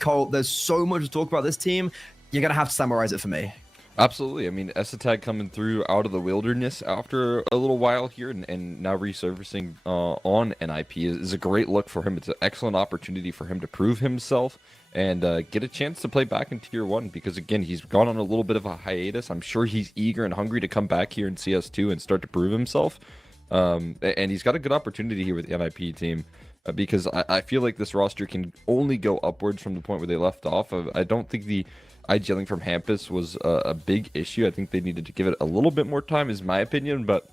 Cole, there's so much to talk about this team. You're going to have to summarize it for me. Absolutely. I mean, Estag coming through out of the wilderness after a little while here and now resurfacing on NIP is a great look for him. It's an excellent opportunity for him to prove himself and get a chance to play back in Tier 1 because, again, he's gone on a little bit of a hiatus. I'm sure he's eager and hungry to come back here in CS2 and start to prove himself. And he's got a good opportunity here with the NIP team because I feel like this roster can only go upwards from the point where they left off. I don't think the IGLing from Hampus was a big issue. I think they needed to give it a little bit more time, is my opinion. But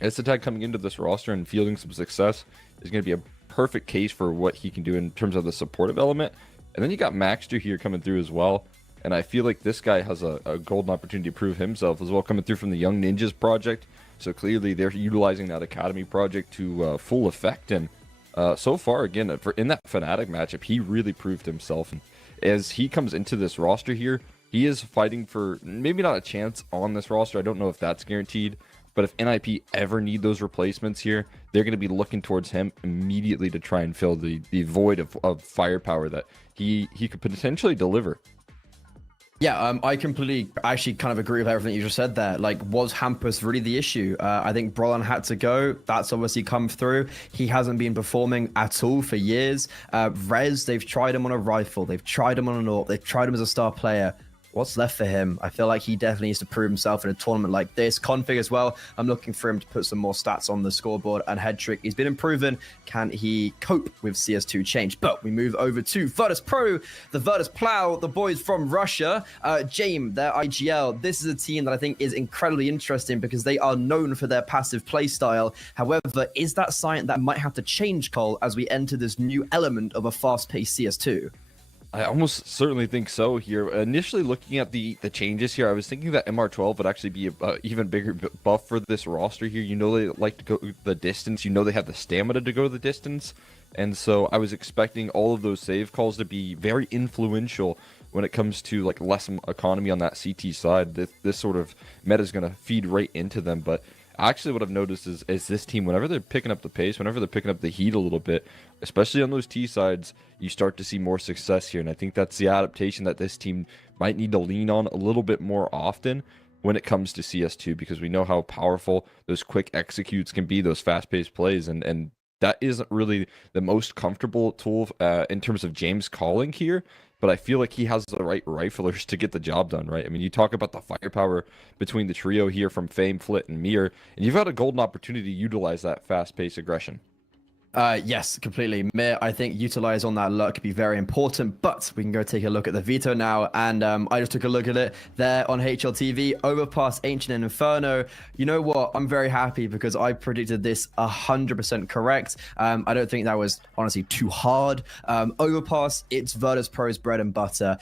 Estag coming into this roster and fielding some success is going to be a perfect case for what he can do in terms of the supportive element. And then you got Maxter here coming through as well. And I feel like this guy has a golden opportunity to prove himself as well, coming through from the Young Ninjas project. So clearly they're utilizing that Academy project to full effect. And so far, again, in that Fnatic matchup, he really proved himself. And as he comes into this roster here, he is fighting for maybe not a chance on this roster. I don't know if that's guaranteed. But if NIP ever need those replacements here, they're going to be looking towards him immediately to try and fill the void of firepower that he could potentially deliver. Yeah, I completely actually kind of agree with everything you just said there. Like, was Hampus really the issue? I think Brolan had to go. That's obviously come through. He hasn't been performing at all for years. Rez, they've tried him on a rifle. They've tried him on an AWP. They've tried him as a star player. What's left for him? I feel like he definitely needs to prove himself in a tournament like this. Config as well. I'm looking for him to put some more stats on the scoreboard. And Headtrick, he's been improving. Can he cope with CS2 change? But we move over to Virtus.pro, the Virtus Plow, the boys from Russia. James, their IGL. This is a team that I think is incredibly interesting because they are known for their passive play style. However, is that something that might have to change, Cole, as we enter this new element of a fast-paced CS2? I almost certainly think so here. Initially looking at the changes here, I was thinking that MR12 would actually be a even bigger buff for this roster here. You know they like to go the distance. You know they have the stamina to go the distance. And so I was expecting all of those save calls to be very influential when it comes to like less economy on that CT side. This sort of meta is going to feed right into them. But actually what I've noticed is this team, whenever they're picking up the pace, whenever they're picking up the heat a little bit, especially on those T sides, you start to see more success here. And I think that's the adaptation that this team might need to lean on a little bit more often when it comes to CS2, because we know how powerful those quick executes can be, those fast-paced plays, and that isn't really the most comfortable tool in terms of James calling here, but I feel like he has the right riflers to get the job done, right? I mean, you talk about the firepower between the trio here from Fame, Flit, and Mir, and you've got a golden opportunity to utilize that fast-paced aggression. Yes, completely. Mir, I think utilize on that luck could be very important, but we can go take a look at the veto now. And I just took a look at it there on HLTV, Overpass, Ancient, and Inferno. You know what? I'm very happy because I predicted this 100% correct. I don't think that was honestly too hard. Overpass, it's Virtus.pro's bread and butter.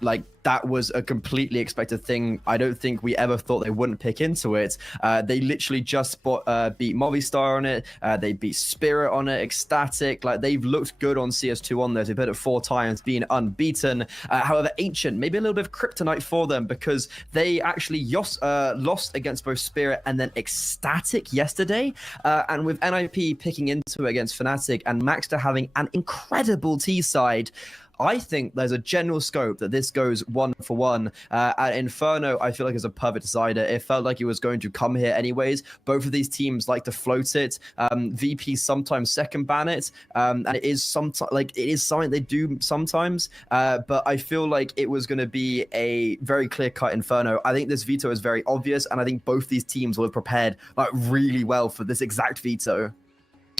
Like, that was a completely expected thing. I don't think we ever thought they wouldn't pick into it. They literally just beat Movistar on it. They beat Spirit on it, Ecstatic. Like, they've looked good on CS2 on there. They put it 4 times, being unbeaten. However, Ancient, maybe a little bit of kryptonite for them because they actually lost against both Spirit and then Ecstatic yesterday. And with NIP picking into it against Fnatic and Maxter having an incredible T side, I think there's a general scope that this goes 1-for-1. At Inferno, I feel like it's a perfect decider. It felt like it was going to come here anyways. Both of these teams like to float it. VP sometimes second ban it, and it is something they do sometimes. But I feel like it was going to be a very clear-cut Inferno. I think this veto is very obvious, and I think both these teams will have prepared like really well for this exact veto.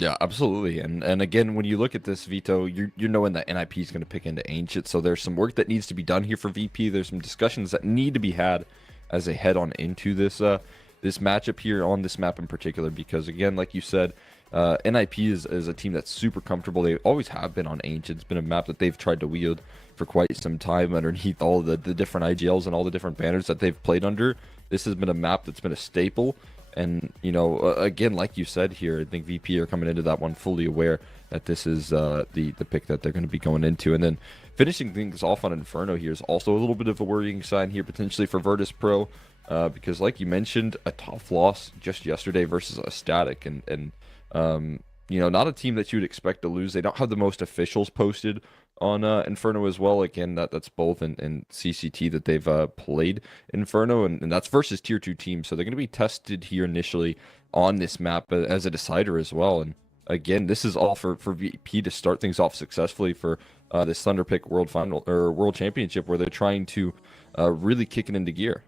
Yeah, absolutely. And again, when you look at this veto, you're knowing that NIP is going to pick into Ancient. So there's some work that needs to be done here for VP. There's some discussions that need to be had as they head on into this this matchup here on this map in particular. Because again, like you said, NIP is a team that's super comfortable. They always have been on Ancient. It's been a map that they've tried to wield for quite some time underneath all the different IGLs and all the different banners that they've played under. This has been a map that's been a staple. And, you know, again, like you said here, I think VP are coming into that one fully aware that this is the pick that they're going to be going into. And then finishing things off on Inferno here is also a little bit of a worrying sign here potentially for Virtus.pro, because like you mentioned, a tough loss just yesterday versus a Static. And you know, not a team that you would expect to lose. They don't have the most officials posted on Inferno as well. Again, that's both in CCT that they've played Inferno, and that's versus tier 2 teams. So they're going to be tested here initially on this map as a decider as well. And again, this is all for VP to start things off successfully for this Thunderpick World Final or World Championship, where they're trying to really kick it into gear.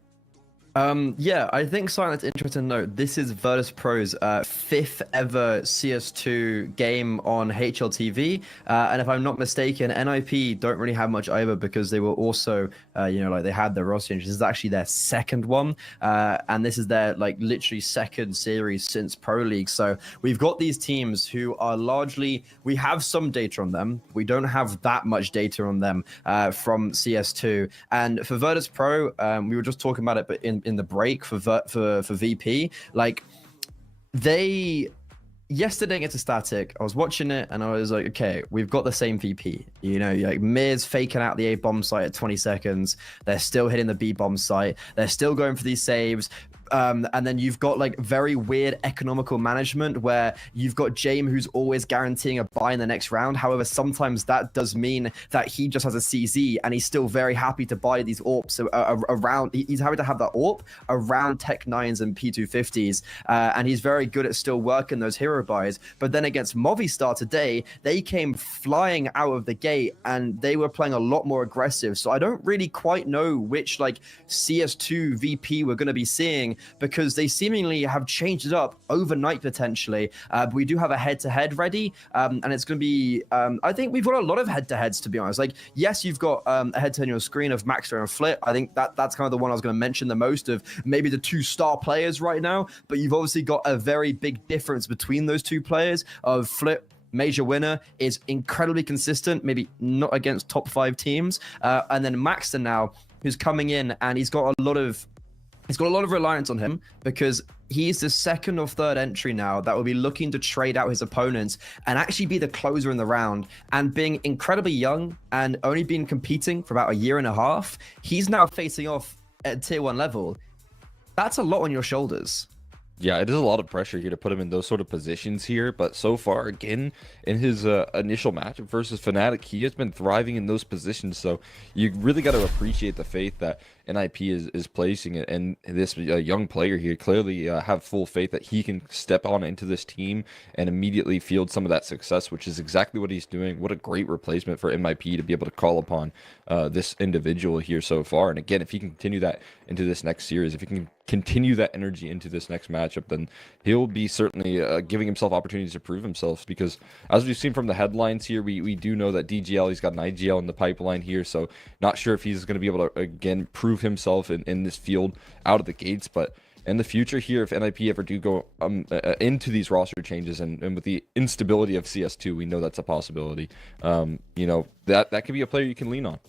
Yeah, I think something that's interesting to note, this is Virtus.pro's 5th ever CS2 game on HLTV, and if I'm not mistaken, NIP don't really have much either because they were also, you know, like they had their roster changes. This is actually their 2nd one, and this is their like literally 2nd series since Pro League. So we've got these teams who are largely, we have some data on them. We don't have that much data on them from CS2. And for Virtus.pro, we were just talking about it, but in the break for VP, like they yesterday against a Static, I was watching it and I was like, okay, we've got the same VP, you know, like Mir's faking out the A bomb site at 20 seconds, they're still hitting the B bomb site, they're still going for these saves. And then you've got like very weird economical management where you've got James who's always guaranteeing a buy in the next round. However, sometimes that does mean that he just has a CZ and he's still very happy to buy these AWPs around. He's happy to have that AWP around Tech 9s and P250s. And he's very good at still working those hero buys. But then against Movistar today, they came flying out of the gate and they were playing a lot more aggressive. So I don't really quite know which like CS2 VP we're going to be seeing, because they seemingly have changed it up overnight potentially. But we do have a head-to-head ready, and it's going to be, I think we've got a lot of head-to-heads, to be honest. Like, yes, you've got a head-to-head on your screen of Maxter and Flit. I think that's kind of the one I was going to mention the most of maybe the 2 star players right now, but you've obviously got a very big difference between those 2 players of Flit major winner, is incredibly consistent, maybe not against top 5 teams. And then Maxter now, who's coming in, and he's got a lot of reliance on him because he's the second or third entry now that will be looking to trade out his opponents and actually be the closer in the round. And being incredibly young and only been competing for about a year and a half, he's now facing off at tier 1 level. That's a lot on your shoulders. Yeah, it is a lot of pressure here to put him in those sort of positions here, but so far, again, in his initial matchup versus Fnatic, he has been thriving in those positions, so you really got to appreciate the faith that NIP is placing it, and this young player here clearly have full faith that he can step on into this team and immediately field some of that success, which is exactly what he's doing. What a great replacement for MIP to be able to call upon this individual here so far, and again, if he can continue that into this next series, if he can continue that energy into this next matchup, then he'll be certainly giving himself opportunities to prove himself, because as we've seen from the headlines here, we do know that DGL, he's got an IGL in the pipeline here, so not sure if he's going to be able to again prove himself in this field out of the gates. But in the future here, if NIP ever do go into these roster changes and with the instability of CS2, we know that's a possibility. You know, that could be a player you can lean on.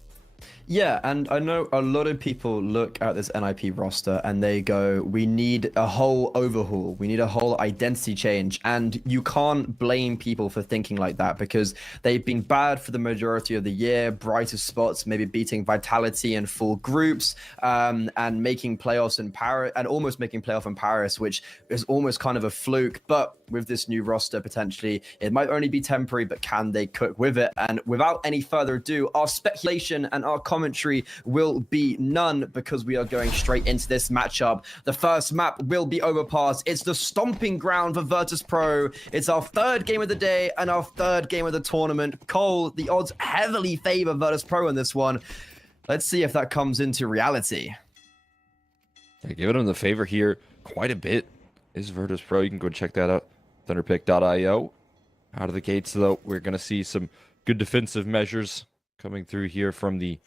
Yeah, and I know a lot of people look at this NIP roster and they go, we need a whole overhaul. We need a whole identity change. And you can't blame people for thinking like that because they've been bad for the majority of the year. Brightest spots, maybe beating Vitality in full groups and making playoffs in Paris and almost making playoff in Paris, which is almost kind of a fluke. But with this new roster, potentially, it might only be temporary, but can they cook with it? And without any further ado, our speculation and our commentary will be none because we are going straight into this matchup. The first map will be Overpass. It's the stomping ground for Virtus.pro. It's our third game of the day and our third game of the tournament. Cole, the odds heavily favor Virtus.pro in this one. Let's see if that comes into reality. Yeah, giving them the favor here quite a bit is Virtus.pro. You can go check that out. Thunderpick.io. Out of the gates, though, we're going to see some good defensive measures coming through here from the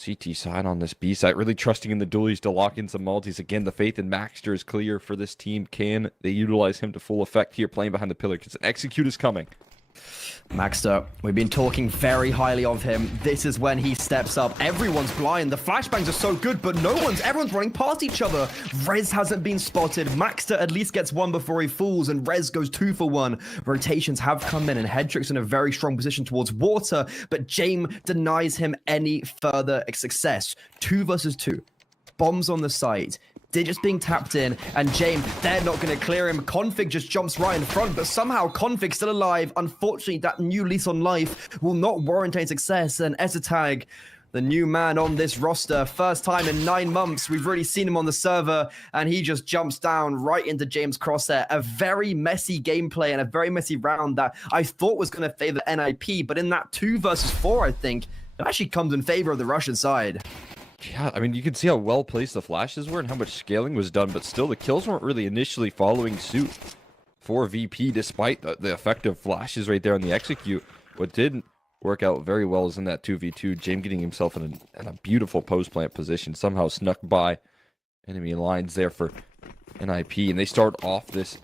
CT side on this B side. Really trusting in the dualies to lock in some multis. Again, the faith in Maxter is clear for this team. Can they utilize him to full effect here, playing behind the pillar? Because an execute is coming. Maxter, we've been talking very highly of him. This is when he steps up. Everyone's blind. The flashbangs are so good, but everyone's running past each other. Rez hasn't been spotted. Maxter at least gets one before he falls, and Rez goes 2 for 1. Rotations have come in, and Hedrick's in a very strong position towards Water, but James denies him any further success. 2 versus 2. Bombs on the site. Digits being tapped in, and James, they're not going to clear him. Config just jumps right in front, but somehow Config's still alive. Unfortunately, that new lease on life will not warrant any success, and Ezatag, the new man on this roster, first time in 9 months, we've really seen him on the server, and he just jumps down right into James' crosshair. A very messy gameplay and a very messy round that I thought was going to favor NIP, but in that 2 versus 4, I think, it actually comes in favor of the Russian side. Yeah, I mean, you can see how well placed the flashes were and how much scaling was done, but still the kills weren't really initially following suit for VP, despite the effective flashes right there on the execute. What didn't work out very well is in that 2v2, James getting himself in a beautiful post-plant position, somehow snuck by enemy lines there for NIP, and they start off this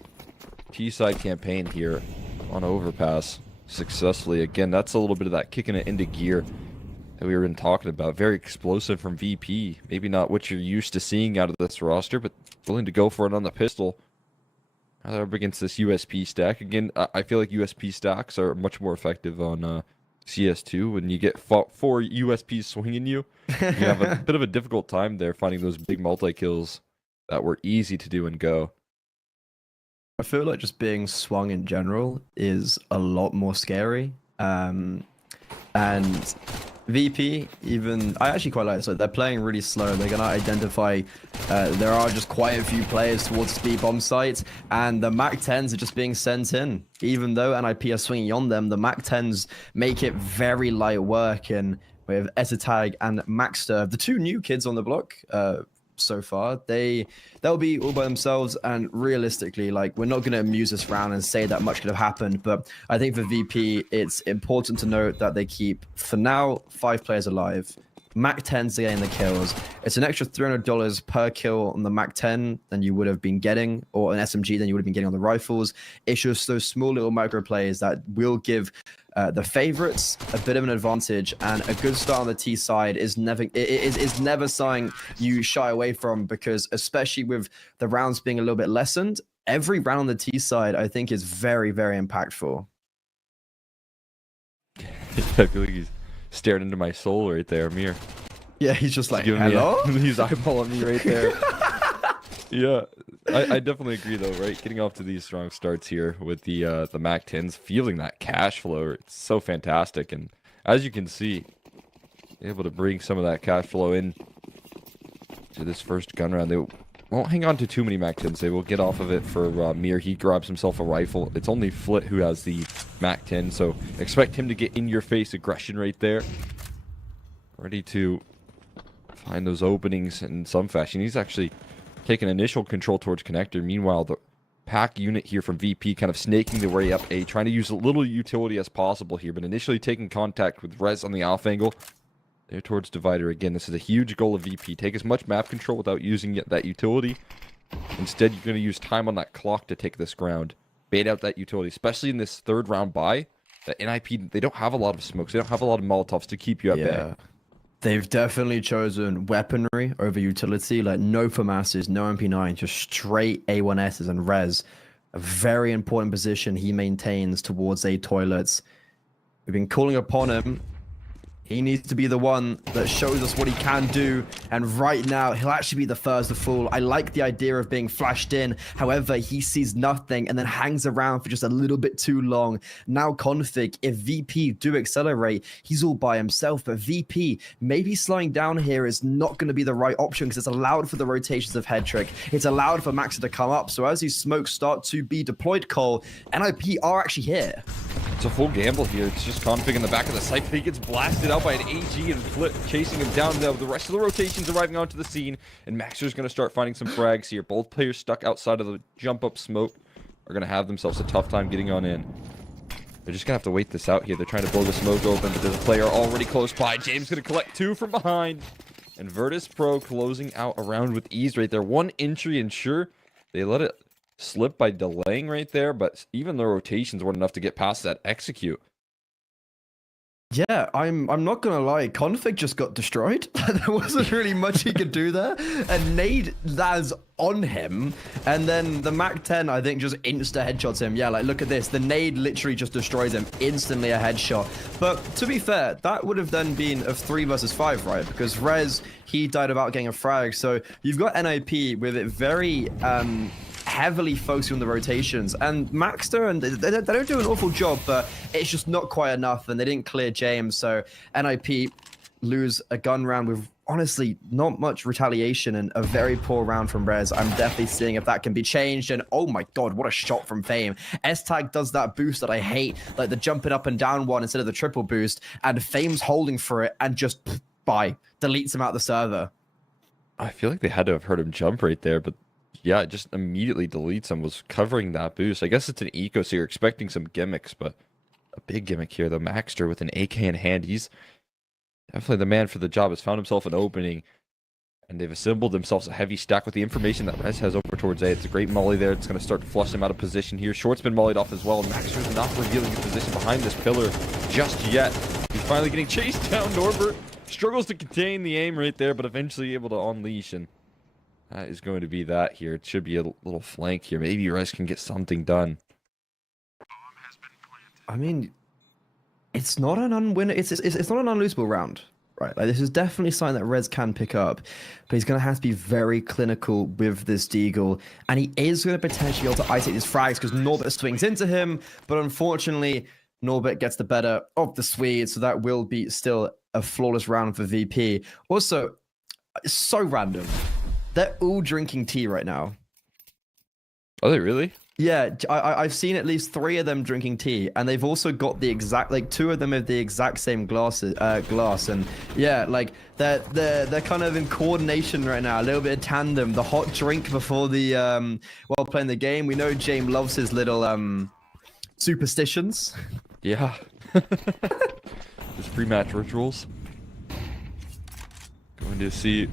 T-side campaign here on Overpass successfully. Again, that's a little bit of that kicking it into gear that we were talking about. Very explosive from VP. Maybe not what you're used to seeing out of this roster, but willing to go for it on the pistol. Now they're up against this USP stack. Again, I feel like USP stacks are much more effective on CS2. When you get 4 USPs swinging you, you have a bit of a difficult time there finding those big multi-kills that were easy to do and go. I feel like just being swung in general is a lot more scary. And VP, even, I actually quite like it. So they're playing really slow. They're going to identify, there are just quite a few players towards speed bomb sites, and the MAC-10s are just being sent in. Even though NIP are swinging on them, the MAC-10s make it very light work, and with Ezatag and Maxter, the 2 new kids on the block, so far, they'll be all by themselves, and realistically, like, we're not going to amuse this round and say that much could have happened, but I think for VP it's important to note that they keep, for now, 5 players alive. Mac-10s are getting the kills. It's an extra $300 per kill on the Mac-10 than you would have been getting, or an SMG than you would have been getting on the rifles. It's just those small little micro plays that will give the favorites a bit of an advantage, and a good start on the T side is never something you shy away from, because especially with the rounds being a little bit lessened, every round on the T side I think is very, very impactful. I feel like he's staring into my soul right there, Amir. Yeah, he's just like, Giving hello? He's eyeballing me right there. Yeah, I definitely agree though, right? Getting off to these strong starts here with the Mac-10s, feeling that cash flow, it's so fantastic. And as you can see, able to bring some of that cash flow in to this first gun round. They won't hang on to too many Mac-10s. They will get off of it for Mir. He grabs himself a rifle. It's only Flit who has the Mac-10, so expect him to get in-your-face aggression right there. Ready to find those openings in some fashion. He's actually taking initial control towards connector. Meanwhile, the pack unit here from VP kind of snaking their way up A, trying to use a little utility as possible here, but initially taking contact with Rez on the off angle. There towards Divider again. This is a huge goal of VP. Take as much map control without using that utility. Instead, you're going to use time on that clock to take this ground. Bait out that utility, especially in this third round buy. The NIP, they don't have a lot of smokes. They don't have a lot of Molotovs to keep you at bay. They've definitely chosen weaponry over utility, like no FAMASs, no MP9, just straight A1Ss and Rez. A very important position he maintains towards A toilets. We've been calling upon him. He needs to be the one that shows us what he can do, and right now he'll actually be the first to fall. I like the idea of being flashed in. However, he sees nothing and then hangs around for just a little bit too long. Now Config, if VP do accelerate, he's all by himself, but VP maybe slowing down here is not going to be the right option, because it's allowed for the rotations of head trick. It's allowed for Maxer to come up, so as these smokes start to be deployed, Cole, NIP are actually here. It's a full gamble here. It's just Config in the back of the site. He gets blasted out by an AG and Flip chasing him down. Now the rest of the rotations arriving onto the scene, and Maxer's going to start finding some frags here. Both players stuck outside of the jump up smoke are going to have themselves a tough time getting on in. They're just going to have to wait this out here. They're trying to blow the smoke open, but there's a player already close by. James going to collect two from behind, and Virtus.pro closing out a round with ease right there. One entry, and sure, they let it slip by delaying right there, but even the rotations weren't enough to get past that execute. Yeah, I'm not gonna lie, Config just got destroyed. There wasn't really much he could do there. And nade Laz on him, and then the Mac-10 I think just insta headshots him. Yeah, like look at this, the nade literally just destroys him, instantly a headshot. But to be fair, that would have then been a 3 versus 5, right? Because Rez, he died without getting a frag, so you've got NIP with it very heavily focusing on the rotations, and Maxter, and they don't do an awful job, but it's just not quite enough, and they didn't clear James, so NIP lose a gun round with honestly not much retaliation and a very poor round from Rez. I'm definitely seeing if that can be changed, and oh my god, what a shot from Fame. S-Tag does that boost that I hate, like the jumping up and down one instead of the triple boost, and Fame's holding for it and just deletes him out the server. I feel like they had to have heard him jump right there, but yeah, it just immediately deletes him, was covering that boost. I guess it's an eco, so you're expecting some gimmicks, but a big gimmick here, though. Maxter with an AK in hand, he's definitely the man for the job, has found himself an opening, and they've assembled themselves a heavy stack with the information that Rez has over towards A. It's a great molly there. It's going to start to flush him out of position here. Short's been mollied off as well, and Maxter's not revealing his position behind this pillar just yet. He's finally getting chased down. Norbert struggles to contain the aim right there, but eventually able to unleash, and that is going to be that here. It should be a little flank here. Maybe Rez can get something done. I mean, it's not an it's not an unlosable round, right? Like, this is definitely something that Rez can pick up, but he's going to have to be very clinical with this Deagle, and he is going to potentially be able to isolate his frags because Norbert swings into him, but unfortunately, Norbert gets the better of the Swede, so that will be still a flawless round for VP. Also, it's so random. They're all drinking tea right now. Are they really? Yeah, I've seen at least 3 of them drinking tea, and they've also got the exact, like 2 of them have the exact same glass, and yeah, like they're kind of in coordination right now, a little bit of tandem. The hot drink before the while playing the game. We know James loves his little superstitions. Yeah. His pre-match rituals. Going to see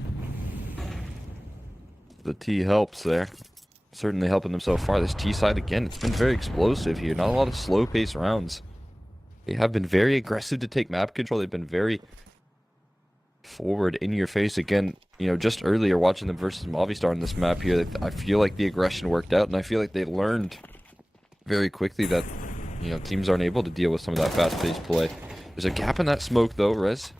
the T helps there. Certainly helping them so far. This T side, again, it's been very explosive here. Not a lot of slow-paced rounds. They have been very aggressive to take map control. They've been very forward, in your face. Again, you know, just earlier watching them versus Movistar on this map here, I feel like the aggression worked out, and I feel like they learned very quickly that, you know, teams aren't able to deal with some of that fast-paced play. There's a gap in that smoke, though, Rez.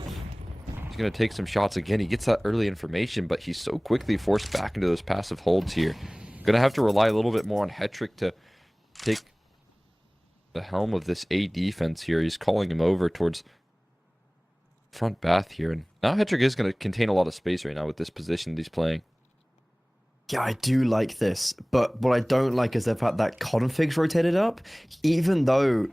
He's going to take some shots again. He gets that early information, but he's so quickly forced back into those passive holds here. Going to have to rely a little bit more on Hetrick to take the helm of this A defense here. He's calling him over towards front bath here, and now Hetrick is going to contain a lot of space right now with this position that he's playing. Yeah, I do like this, but what I don't like is the fact that configs rotated up, even though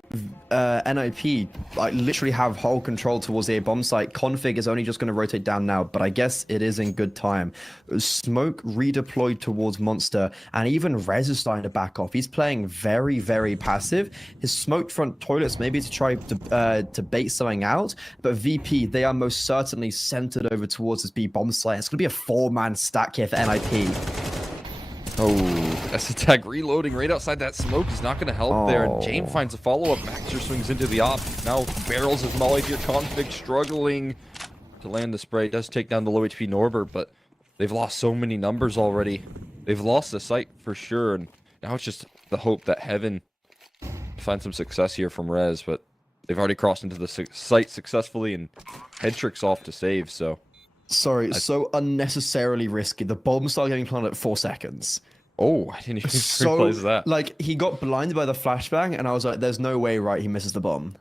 NIP like literally have whole control towards the A bomb site. Config is only just going to rotate down now, but I guess it is in good time. Smoke redeployed towards Monster, and even Rez is starting to back off. He's playing very, very passive. His smoked front toilets maybe to try to bait something out, but VP, they are most certainly centered over towards this B bomb site. It's going to be a 4-man stack here for NIP. Oh, S-Attack reloading right outside that smoke is not going to help there. And James finds a follow-up. Maxter swings into the op. Now barrels his molly here. Config struggling to land the spray. Does take down the low HP Norbert, but they've lost so many numbers already. They've lost the site for sure. And now it's just the hope that Heaven finds some success here from Rez. But they've already crossed into the site successfully, and Hetrick's off to save, so... Sorry, so unnecessarily risky. The bomb started getting planted at 4 seconds. Oh, I didn't even realize that. Like, he got blinded by the flashbang, and I was like, there's no way, right, he misses the bomb.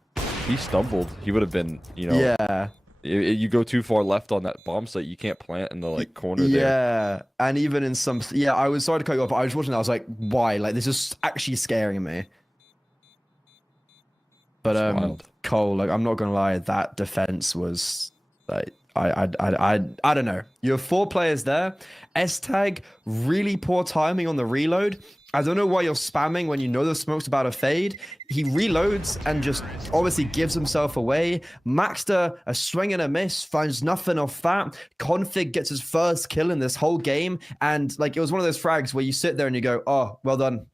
He stumbled. He would have been, you know... Yeah. You go too far left on that bomb site, you can't plant in the, like, corner there. Yeah, and even in some... Yeah, I was sorry to cut you off, but I was watching that, I was like, why? Like, this is actually scaring me. But, Cole, like, I'm not gonna lie, that defense was, like... I don't know. You have 4 players there. S-Tag, really poor timing on the reload. I don't know why you're spamming when you know the smoke's about to fade. He reloads and just obviously gives himself away. Maxter, a swing and a miss, finds nothing off that. Config gets his first kill in this whole game. And like, it was one of those frags where you sit there and you go, oh, well done.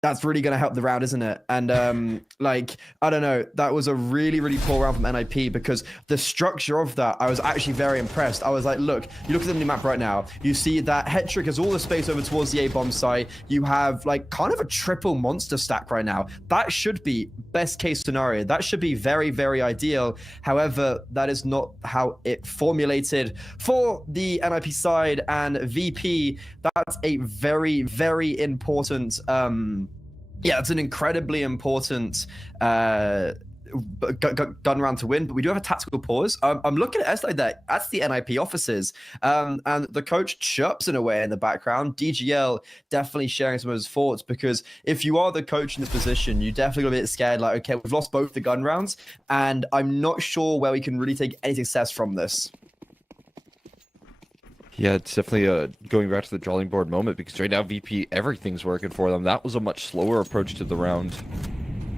That's really going to help the round, isn't it? And like, I don't know, that was a really, really poor round from NIP, because the structure of that, I was actually very impressed. I was like, look, you look at the new map right now, you see that Hetrick has all the space over towards the A-bomb site. You have like kind of a triple monster stack right now. That should be best case scenario. That should be very, very ideal. However, that is not how it formulated for the NIP side, and VP, that's a very, very important, yeah, it's an incredibly important gun round to win, but we do have a tactical pause. I'm looking at like that. That's the NIP offices, and the coach chirps in a way in the background. DGL definitely sharing some of his thoughts, because if you are the coach in this position, you definitely got a bit scared. Like, okay, we've lost both the gun rounds, and I'm not sure where we can really take any success from this. Yeah, it's definitely going back to the drawing board moment, because right now VP, everything's working for them. That was a much slower approach to the round,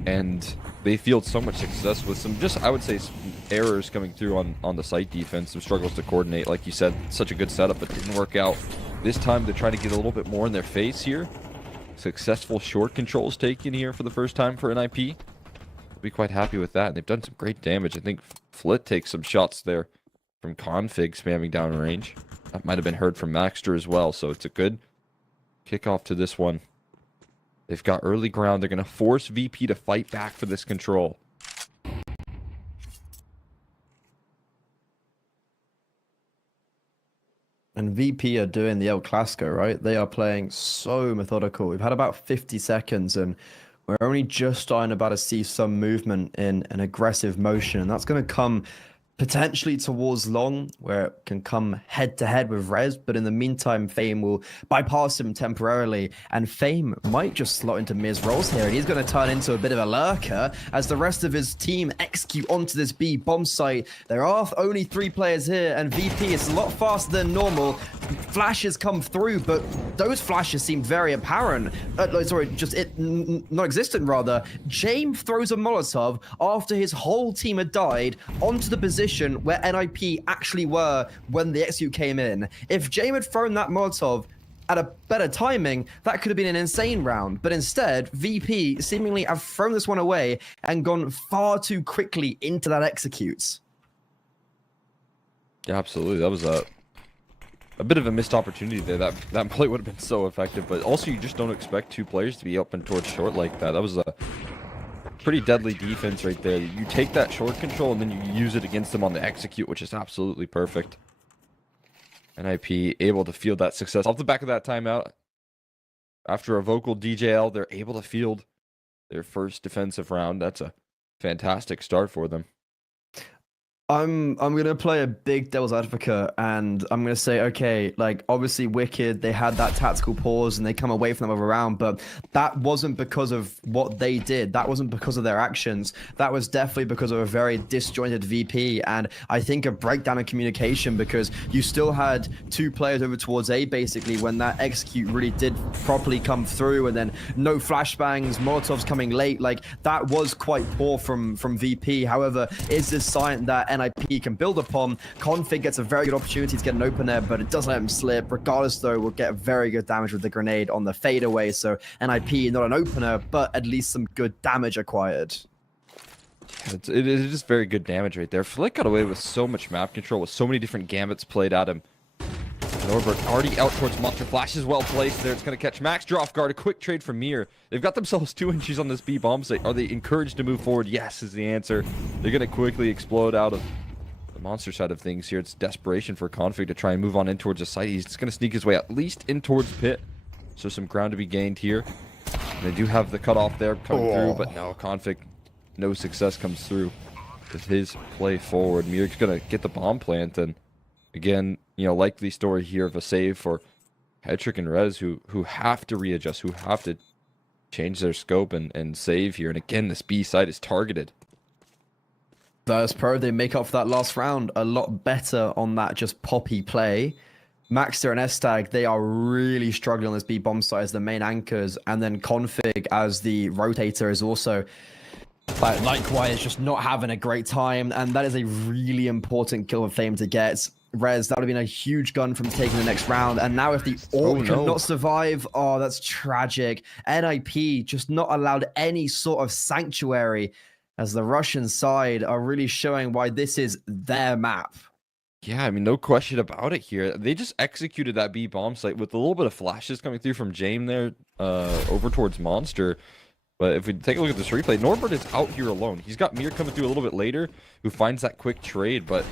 and they field so much success with some, just I would say, some errors coming through on the site defense, some struggles to coordinate. Like you said, such a good setup, but didn't work out. This time they're trying to get a little bit more in their face here. Successful short controls taken here for the first time for NIP. I'll be quite happy with that, and they've done some great damage. I think Flit takes some shots there from Config spamming down range. That might have been heard from Maxter as well, so it's a good kickoff to this one. They've got early ground. They're going to force VP to fight back for this control. And VP are doing the El Clasico, right? They are playing so methodical. We've had about 50 seconds, and we're only just starting about to see some movement in an aggressive motion, and that's going to come potentially towards long, where it can come head-to-head with Rez, but in the meantime, Fame will bypass him temporarily, and Fame might just slot into Miz roles here, and he's going to turn into a bit of a lurker as the rest of his team execute onto this B bomb site. There are only 3 players here, and VP is a lot faster than normal. flashes come through, but those flashes seem very apparent. Sorry, just non-existent rather. James throws a Molotov after his whole team had died onto the position where NIP actually were when the execute came in. If James had thrown that Molotov at a better timing, that could have been an insane round. But instead, VP seemingly have thrown this one away and gone far too quickly into that execute. Yeah, absolutely. That was a bit of a missed opportunity there. That play would have been so effective, but also you just don't expect two players to be up and towards short like that. That was a pretty deadly defense right there. You take that short control and then you use it against them on the execute, which is absolutely perfect. NIP able to field that success off the back of that timeout. After a vocal DJL, they're able to field their first defensive round. That's a fantastic start for them. I'm gonna play a big devil's advocate, and I'm gonna say, okay, like obviously Wicked, they had that tactical pause and they come away from them over round, but that wasn't because of what they did. That wasn't because of their actions. That was definitely because of a very disjointed VP, and I think a breakdown in communication, because you still had two players over towards A basically when that execute really did properly come through, and then no flashbangs, Molotovs coming late. Like that was quite poor from VP. However, is this sign that NIP can build upon? Config gets a very good opportunity to get an opener, but it doesn't let him slip. Regardless, though, will get very good damage with the grenade on the fadeaway. So NIP, not an opener, but at least some good damage acquired. It is just very good damage right there. Flick got away with so much map control, with so many different gambits played at him. Norbert already out towards Monte. Flash is well placed there. It's going to catch Max. Draw off guard. A quick trade from Mir. They've got themselves 2 inches on this B bomb site. Are they encouraged to move forward? Yes is the answer. They're going to quickly explode out of the monster side of things here. It's desperation for Config to try and move on in towards the site. He's just going to sneak his way at least in towards Pit. So some ground to be gained here. And they do have the cutoff there coming through, but no, Config, no success comes through with his play forward. Mir's going to get the bomb plant, and again, you know, likely story here of a save for Hetrick and Rez, who have to readjust, who have to change their scope and save here. And again, this B side is targeted. Virtus.pro, they make up for that last round a lot better on that just poppy play. Maxter and S-Tag, they are really struggling on this B bomb site as the main anchors, and then Config as the rotator is also likewise just not having a great time, and that is a really important kill for Fame to get. Rez, that would have been a huge gun from taking the next round, and now if the AWP could not survive, oh, that's tragic. NIP just not allowed any sort of sanctuary, as the Russian side are really showing why this is their map. Yeah, I mean, no question about it here. They just executed that B bomb site with a little bit of flashes coming through from James there over towards Monster. But if we take a look at this replay, Norbert is out here alone. He's got Mir coming through a little bit later, who finds that quick trade, but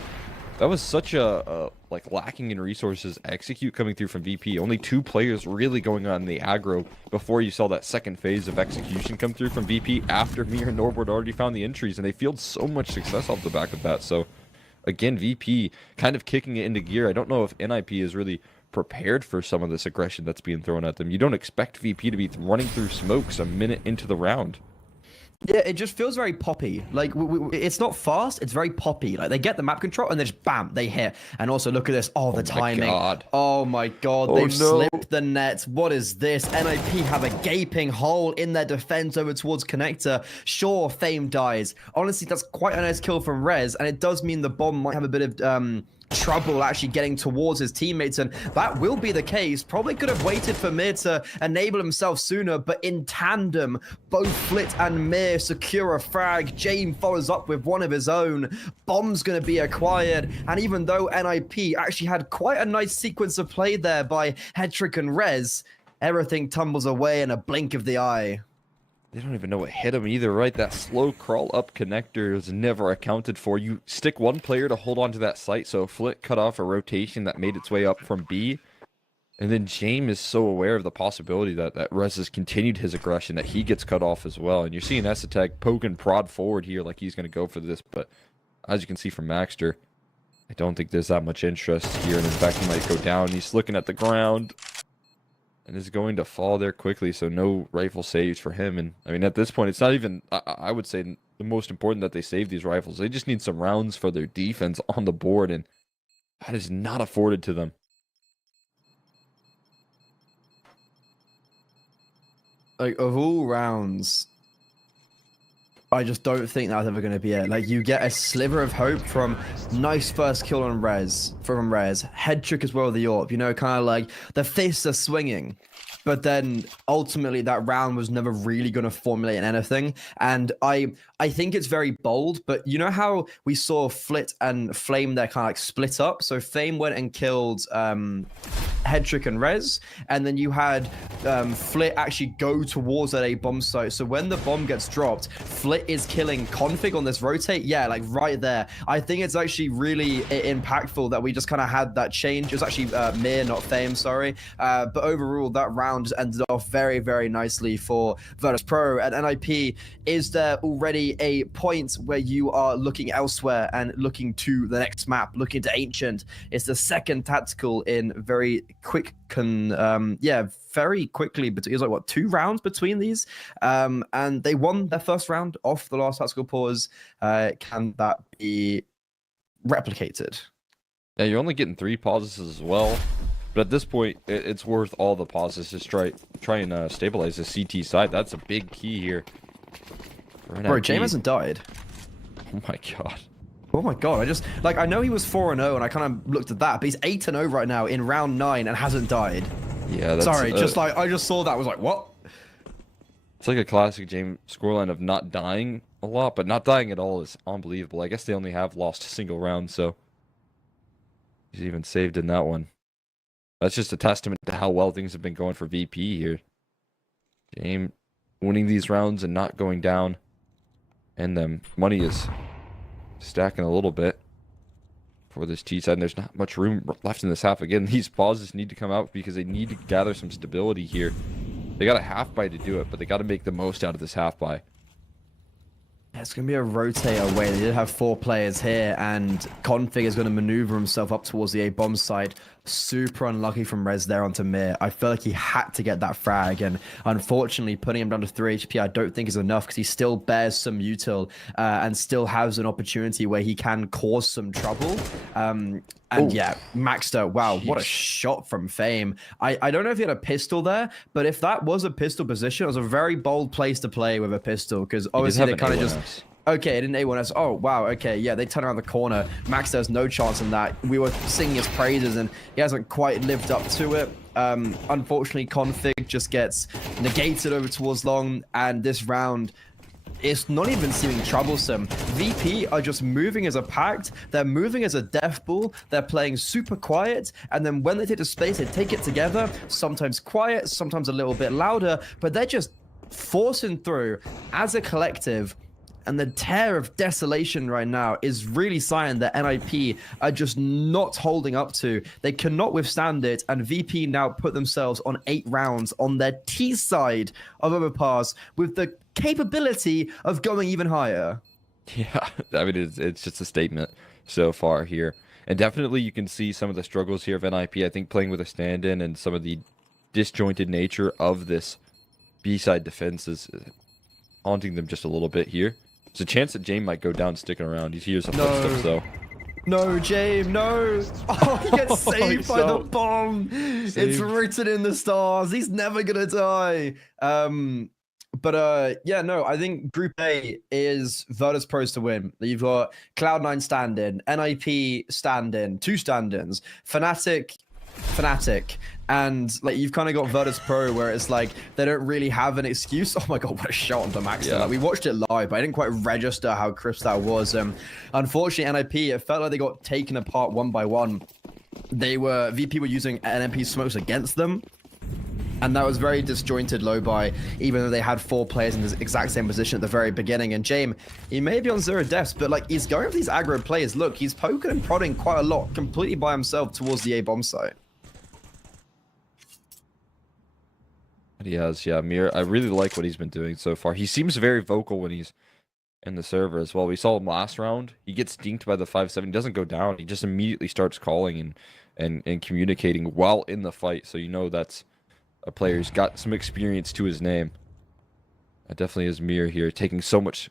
that was such a like lacking in resources execute coming through from VP. Only 2 players really going on the aggro before you saw that second phase of execution come through from VP after Mir and Norbert already found the entries, and they field so much success off the back of that. So again, VP kind of kicking it into gear. I don't know if NIP is really prepared for some of this aggression that's being thrown at them. You don't expect VP to be running through smokes a minute into the round. Yeah, it just feels very poppy. Like, it's not fast, it's very poppy. Like, they get the map control and then just bam, they hit. And also, look at this. Oh, the timing. God. Oh my god, they've slipped the net. What is this? NIP have a gaping hole in their defense over towards Connector. Sure, Fame dies. Honestly, that's quite a nice kill from Rez, and it does mean the bomb might have a bit of trouble actually getting towards his teammates, and that will be the case. Probably could have waited for Mir to enable himself sooner, but in tandem, both Flit and Mir secure a frag. James follows up with one of his own. Bomb's going to be acquired, and even though NIP actually had quite a nice sequence of play there by Hetrick and Rez, everything tumbles away in a blink of the eye. They don't even know what hit him either, right? That slow crawl up connector is never accounted for. You stick one player to hold on to that site, so Flit cut off a rotation that made its way up from B. And then James is so aware of the possibility that Rez has continued his aggression, that he gets cut off as well. And you're seeing S-Attack poke and prod forward here like he's going to go for this. But as you can see from Maxter, I don't think there's that much interest here. And in fact, he might go down. He's looking at the ground and is going to fall there quickly, so no rifle saves for him. And I mean, at this point, it's not even, I would say, the most important that they save these rifles. They just need some rounds for their defense on the board, and that is not afforded to them. like of all rounds, I just don't think that's ever going to be it. Like, you get a sliver of hope from nice first kill on Rez, head trick as well, the AWP, you know, kind of like the fists are swinging. But then ultimately that round was never really going to formulate in anything. And I think it's very bold, but you know how we saw Flit and Flame there kind of like split up? So Flame went and killed Headtrick and Rez, and then you had Flit actually go towards that A bomb site. So when the bomb gets dropped, Flit is killing Config on this rotate. Yeah, like right there. I think it's actually really impactful that we just kind of had that change. It was actually Mir, not Fame, sorry. But overall, that round just ended off very, very nicely for Virtus.pro. And NIP, is there already a point where you are looking elsewhere and looking to the next map, looking to Ancient? It's the second tactical in very quick, very quickly, but it was like, what, 2 rounds between these? And they won their first round off the last tactical pause. Can that be replicated? Yeah, you're only getting 3 pauses as well. But at this point, it's worth all the pauses to try and stabilize the CT side. That's a big key here. Bro, James hasn't died. Oh my god. Oh my god, I know he was 4-0 and I kind of looked at that, but he's 8-0 right now in round 9 and hasn't died. Yeah, that's... Sorry, I just saw that, I was like, what? It's like a classic James scoreline of not dying a lot, but not dying at all is unbelievable. I guess they only have lost a single round, so he's even saved in that one. That's just a testament to how well things have been going for VP here. James winning these rounds and not going down. And then money is stacking a little bit for this T side. And there's not much room left in this half. Again, these pauses need to come out because they need to gather some stability here. They got a half buy to do it, but they got to make the most out of this half buy. Yeah, it's going to be a rotate away. They did have 4 players here, and Config is going to maneuver himself up towards the A bomb side. Super unlucky from Rez there onto Mir. I feel like he had to get that frag, and unfortunately putting him down to 3 HP I don't think is enough, because he still bears some util and still has an opportunity where he can cause some trouble. And yeah, Maxter, wow, what a shot from Fame. I don't know if he had a pistol there, but if that was a pistol position, it was a very bold place to play with a pistol, because obviously they kind of just... Okay, it didn't A1S. Oh, wow, okay, yeah, they turn around the corner. Max has no chance in that. We were singing his praises, and he hasn't quite lived up to it. Unfortunately, Config just gets negated over towards long, and this round... It's not even seeming troublesome. VP are just moving as a pact. They're moving as a death ball. They're playing super quiet. And then when they take the space, they take it together. Sometimes quiet, sometimes a little bit louder. But they're just forcing through as a collective. And the tear of desolation right now is really sign that NIP are just not holding up to. They cannot withstand it. And VP now put themselves on 8 rounds on their T side of Overpass with the capability of going even higher. Yeah, I mean, it's just a statement so far here. And definitely you can see some of the struggles here of NIP. I think playing with a stand-in and some of the disjointed nature of this B-side defense is haunting them just a little bit here. There's a chance that James might go down sticking around. He hears some footsteps, though. No, James, no. Oh, he gets saved by the bomb. It's written in the stars. He's never going to die. Yeah, no, I think Group A is Virtus.pro's to win. You've got Cloud9 stand-in, NIP stand-in, 2 stand-ins, Fnatic, and like you've kind of got Virtus.pro where it's like they don't really have an excuse. Oh my god, what a shot onto Max. Yeah. Like, we watched it live, but I didn't quite register how crisp that was. Unfortunately, NIP, it felt like they got taken apart one by one. VP were using NMP smokes against them. And that was very disjointed low buy, even though they had 4 players in the exact same position at the very beginning. And James, he may be on 0 deaths, but like he's going for these aggro players. Look, he's poking and prodding quite a lot, completely by himself towards the A bomb site. He has, yeah. Mir, I really like what he's been doing so far. He seems very vocal when he's in the server as well. We saw him last round. He gets dinked by the 5-7. He doesn't go down. He just immediately starts calling and communicating while in the fight. So you know that's a player who's got some experience to his name. That definitely is Mir here, taking so much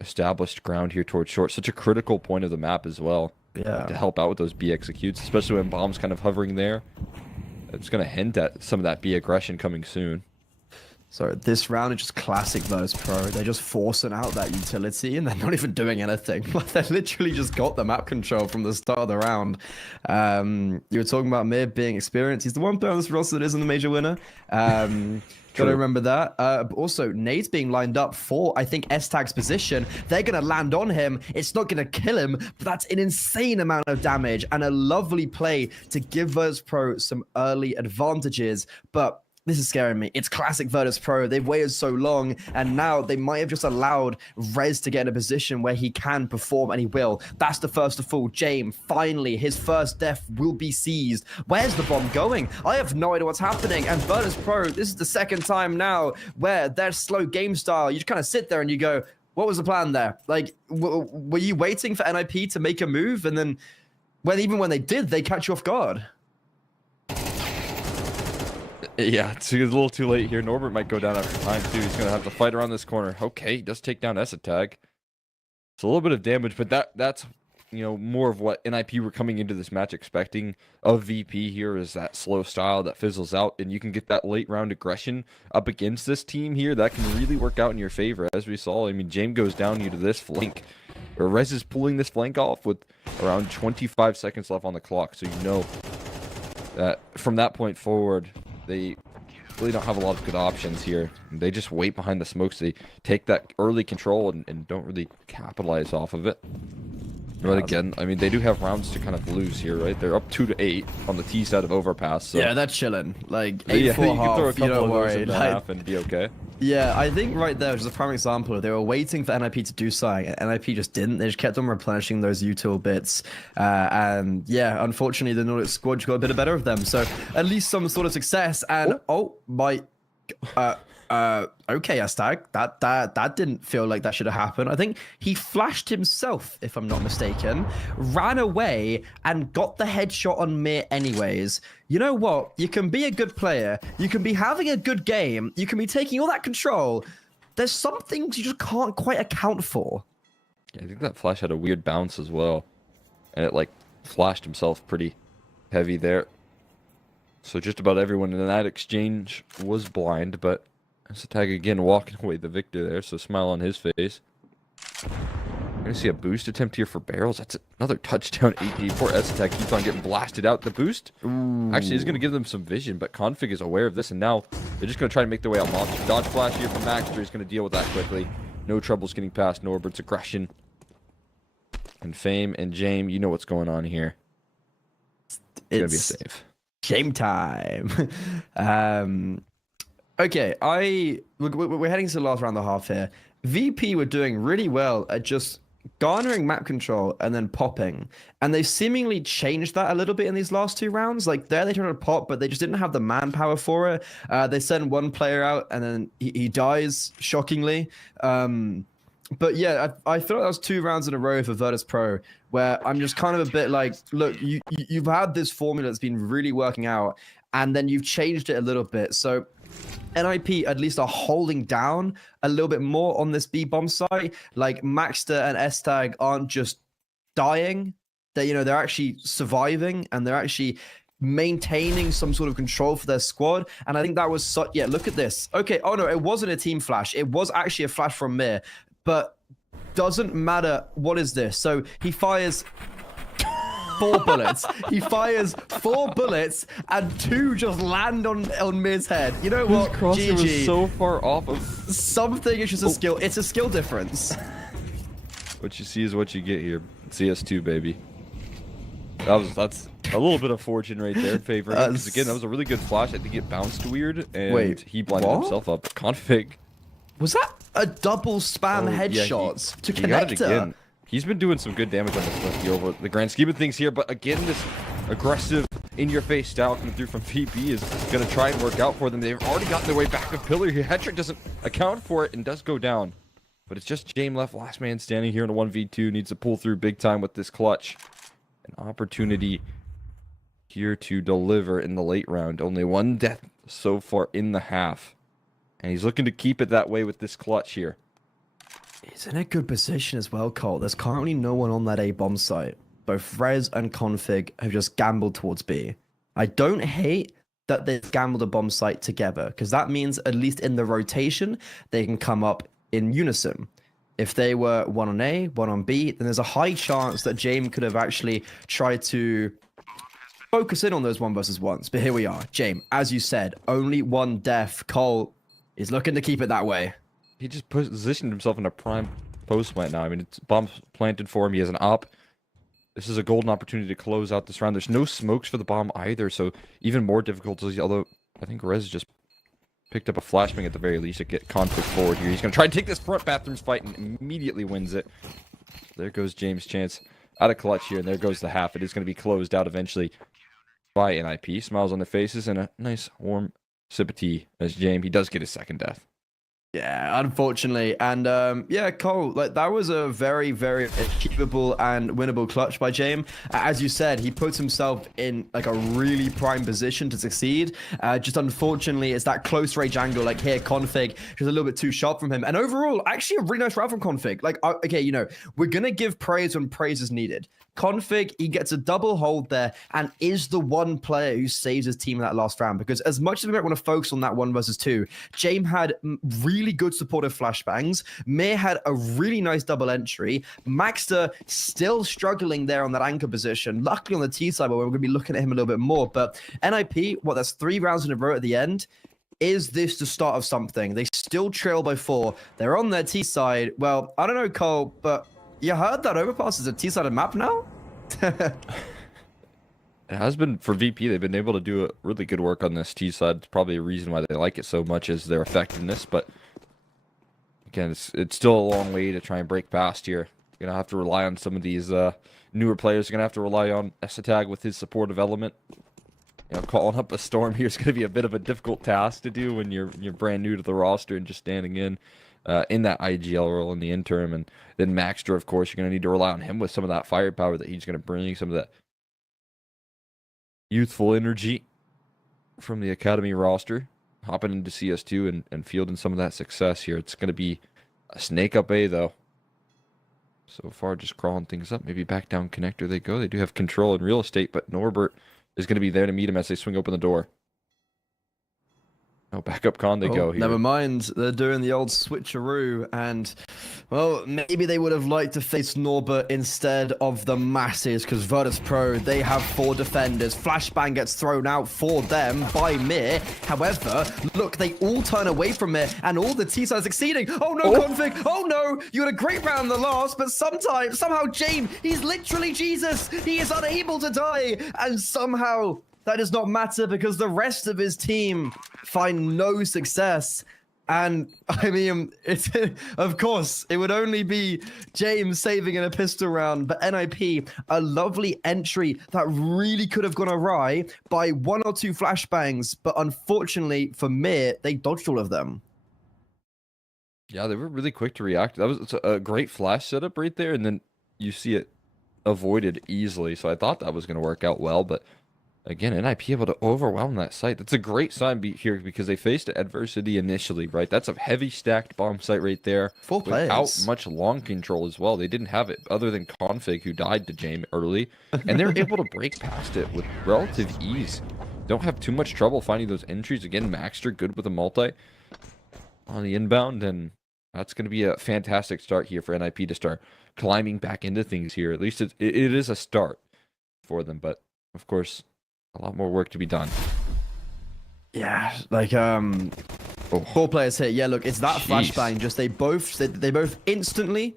established ground here towards short. Such a critical point of the map as well. Yeah. To help out with those B executes, especially when bomb's kind of hovering there. It's going to hint at some of that B aggression coming soon. So this round is just classic Virtus.pro. They're just forcing out that utility and they're not even doing anything. Like they literally just got the map control from the start of the round. You were talking about Mir being experienced. He's the one player on this roster that isn't the major winner. Gotta remember that. But also, Nade's being lined up for, I think, S-Tag's position. They're gonna land on him. It's not gonna kill him, but that's an insane amount of damage and a lovely play to give Virtus.pro some early advantages. But this is scaring me. It's classic Virtus.pro. They've waited so long, and now they might have just allowed Rez to get in a position where he can perform, and he will. That's the first to fall. James, finally, his first death will be seized. Where's the bomb going? I have no idea what's happening, and Virtus.pro, this is the second time now where their slow game style, you just kind of sit there and you go, what was the plan there? Like, were you waiting for NIP to make a move, and then even when they did, they catch you off guard? Yeah, it's a little too late here. Norbert might go down after time, too. He's going to have to fight around this corner. Okay, he does take down S-Tag. It's a little bit of damage, but that's, you know, more of what NIP were coming into this match expecting of VP here, is that slow style that fizzles out, and you can get that late round aggression up against this team here. That can really work out in your favor, as we saw. I mean, James goes down to this flank, or Rez is pulling this flank off with around 25 seconds left on the clock, so you know that from that point forward, they really don't have a lot of good options here. They just wait behind the smokes. They take that early control and don't really capitalize off of it. But again, I mean, they do have rounds to kind of lose here, right? They're up 2-8 on the T side of Overpass. So. Yeah, they're chilling. Like, 8-4 you can half, throw a couple don't of worry. those in half and be okay. Yeah, I think right there, which is a prime example, they were waiting for NIP to do something, and NIP just didn't. They just kept on replenishing those util bits. And yeah, unfortunately, the Nordic squad just got a bit better of them. So at least some sort of success. And okay, S-Tag, that didn't feel like that should have happened. I think he flashed himself, if I'm not mistaken, ran away and got the headshot on Mir anyways. You know what? You can be a good player. You can be having a good game. You can be taking all that control. There's some things you just can't quite account for. Yeah, I think that flash had a weird bounce as well. And it, like, flashed himself pretty heavy there. So just about everyone in that exchange was blind, but S-Tag again walking away the victor there, so smile on his face. We're going to see a boost attempt here for Barrels. That's another touchdown AD. Poor S-Tag keeps on getting blasted out. The boost actually is going to give them some vision, but Config is aware of this, and now they're just going to try to make their way out. Monte. Dodge flash here from Maxter is going to deal with that quickly. No troubles getting past Norbert's aggression. And Fame and James, you know what's going on here. It's going to be a save. Game time. Okay, we're heading to the last round and a half here. VP were doing really well at just garnering map control and then popping. And they seemingly changed that a little bit in these last two rounds. Like, there they tried to pop, but they just didn't have the manpower for it. They send one player out and then he dies, shockingly. But yeah, I feel like that was 2 rounds in a row for Virtus.pro, where I'm just kind of a bit like, look, you've had this formula that's been really working out, and then you've changed it a little bit. So NIP at least are holding down a little bit more on this B-bomb site. Like, Maxter and S-Tag aren't just dying. They're actually surviving, and they're actually maintaining some sort of control for their squad. And I think that was such... Yeah, look at this. Okay, oh no, it wasn't a team flash. It was actually a flash from Mir. But doesn't matter. What is this? So he fires 4 bullets. He fires 4 bullets, and 2 just land on Mir's head. You know what? GG. Was so far off of something. It's just a skill. It's a skill difference. What you see is what you get here. CS2, baby. That's a little bit of fortune right there, favoring him. Because again, that was a really good flash. I think it bounced weird, and he blinded himself up. Config. Was that a double spam headshots to connect again? He's been doing some good damage on this list over the grand scheme of things here, but again, this aggressive, in-your-face style coming through from VP is going to try and work out for them. They've already gotten their way back of Pillar here. Hetrick doesn't account for it and does go down. But it's just James left, last man standing here in a 1v2. Needs to pull through big time with this clutch. An opportunity here to deliver in the late round. Only 1 death so far in the half. And he's looking to keep it that way with this clutch here. He's in a good position as well, Cole. There's currently no one on that A bomb site. Both Rez and Config have just gambled towards B. I don't hate that they've gambled a bomb site together, because that means at least in the rotation, they can come up in unison. If they were one on A, one on B, then there's a high chance that James could have actually tried to focus in on those 1 versus 1s. But here we are. James, as you said, only one death. Cole is looking to keep it that way. He just positioned himself in a prime post plant now. I mean, it's bomb planted for him. He has an op. This is a golden opportunity to close out this round. There's no smokes for the bomb either, so even more difficulties. Although I think Rez just picked up a flashbang at the very least to get conflict forward here. He's going to try and take this front bathrooms fight and immediately wins it. There goes James' chance out of clutch here, and there goes the half. It is going to be closed out eventually by NIP. Smiles on their faces and a nice warm sip of tea as James, he does get his second death. Yeah, unfortunately. And yeah, Cole, like that was a very, very achievable and winnable clutch by James. As you said, he puts himself in like a really prime position to succeed. Just unfortunately, it's that close range angle, like here, Config, just a little bit too sharp from him. And overall, actually a really nice round from Config. Like, okay, you know, we're going to give praise when praise is needed. Config, he gets a double hold there and is the one player who saves his team in that last round, because as much as we might want to focus on that 1 versus 2, James had really good supportive flashbangs. Mir had a really nice double entry. Maxter still struggling there on that anchor position. Luckily on the T side, but we're going to be looking at him a little bit more. But NIP, what, that's 3 rounds in a row at the end. Is this the start of something? They still trail by 4. They're on their T side. Well, I don't know, Cole, but you heard that overpass is a T-sided map now? It has been for VP. They've been able to do a really good work on this T side. It's probably a reason why they like it so much is their effectiveness. But again, it's still a long way to try and break past here. You're gonna have to rely on some of these newer players. You're gonna have to rely on Esatag with his supportive element. You know, calling up a storm here is gonna be a bit of a difficult task to do when you're brand new to the roster and just standing in that IGL role in the interim. And then Maxter, of course, you're going to need to rely on him with some of that firepower that he's going to bring, some of that youthful energy from the Academy roster, hopping into CS2 and fielding some of that success here. It's going to be a snake up A, though. So far, just crawling things up. Maybe back down connector they go. They do have control in real estate, but Norbert is going to be there to meet him as they swing open the door. Oh, back up con they go here. Never mind. They're doing the old switcheroo, and, well, maybe they would have liked to face Norbert instead of the masses, because Virtus.pro, they have 4 defenders. Flashbang gets thrown out for them by Mir. However, look, they all turn away from Mir, and all the T-side is succeeding. Oh, no, Config. Oh, no. You had a great round in the last, but somehow, James, he's literally Jesus. He is unable to die, and somehow that does not matter because the rest of his team find no success. And I mean, of course, it would only be James saving in a pistol round, but NIP, a lovely entry that really could have gone awry by 1 or 2 flashbangs, but unfortunately for Mir, they dodged all of them. Yeah, they were really quick to react. That was a great flash setup right there, and then you see it avoided easily. So I thought that was going to work out well, but again, NIP able to overwhelm that site. That's a great sign here because they faced adversity initially, right? That's a heavy stacked bomb site right there. 4 players. Without much long control as well. They didn't have it other than Config, who died to James early. And they're able to break past it with relative ease. Don't have too much trouble finding those entries. Again, Maxter good with a multi on the inbound. And that's going to be a fantastic start here for NIP to start climbing back into things here. At least it is a start for them. But, of course, a lot more work to be done. Yeah, like 4 players hit. Yeah, look, it's that flashbang. Just they both instantly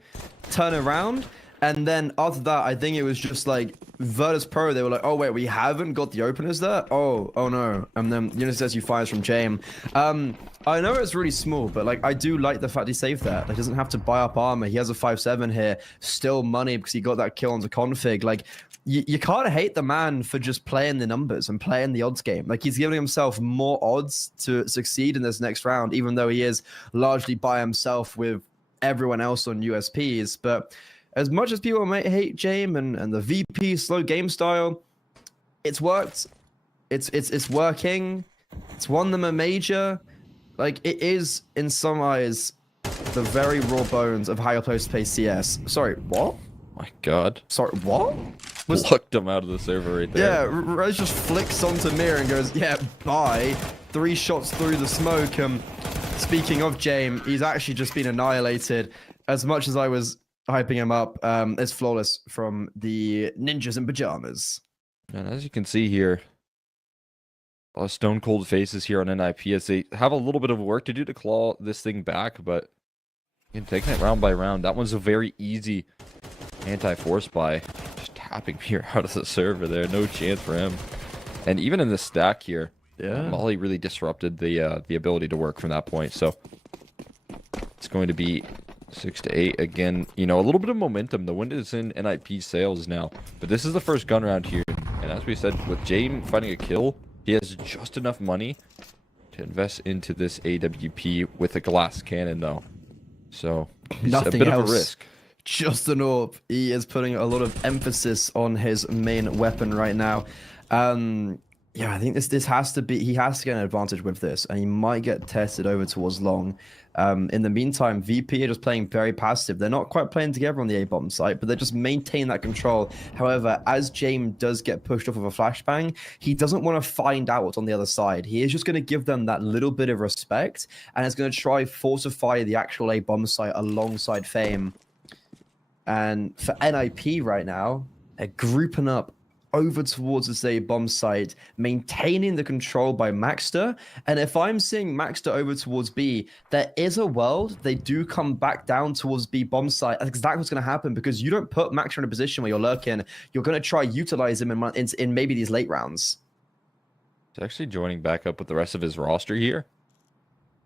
turn around, and then after that, I think it was just like Virtus.pro. They were like, oh wait, we haven't got the openers there. Oh no. And then Unisys fires from James. I know it's really small, but like I do like the fact he saved that. Like, he doesn't have to buy up armor. He has a 5-7 here, still money because he got that kill onto Config. Like, you can't hate the man for just playing the numbers and playing the odds game. Like, he's giving himself more odds to succeed in this next round, even though he is largely by himself with everyone else on USPs. But as much as people might hate James and the VP slow game style, it's worked. It's working. It's won them a major. Like, it is, in some eyes, the very raw bones of how you're supposed to play CS. Sorry, what? My God. Sorry, what? plucked him out of the server right there. Yeah, Rez just flicks onto Mir and goes, yeah, bye. 3 shots through the smoke. Speaking of James, he's actually just been annihilated. As much as I was hyping him up, it's flawless from the ninjas in pajamas. And as you can see here, a lot of stone cold faces here on NIP as they have a little bit of work to do to claw this thing back, but again, taking it round by round. That one's a very easy anti-force buy. Just tapping Mir out of the server there. No chance for him. And even in the stack here, Molly really disrupted the ability to work from that point. So it's going to be 6 to 8 again. You know, a little bit of momentum. The wind is in NIP sails now, but this is the first gun round here. And as we said, with James finding a kill, he has just enough money to invest into this AWP with a glass cannon, though. So Nothing a bit else. of a risk. Just an AWP. He is putting a lot of emphasis on his main weapon right now. Yeah, I think this has to be, he has to get an advantage with this, and he might get tested over towards long. In the meantime, VP are just playing very passive. They're not quite playing together on the A-bomb site, but they're just maintaining that control. However, as James does get pushed off of a flashbang, he doesn't want to find out what's on the other side. He is just going to give them that little bit of respect, and is going to try fortify the actual A-bomb site alongside Fame. And for NIP right now, they're grouping up over towards this A-bomb site, maintaining the control by Maxter. And if I'm seeing Maxter over towards B, there is a world they do come back down towards B bomb site. That's exactly what's going to happen, because you don't put Maxter in a position where you're lurking. You're going to try utilize him in maybe these late rounds. He's actually joining back up with the rest of his roster here.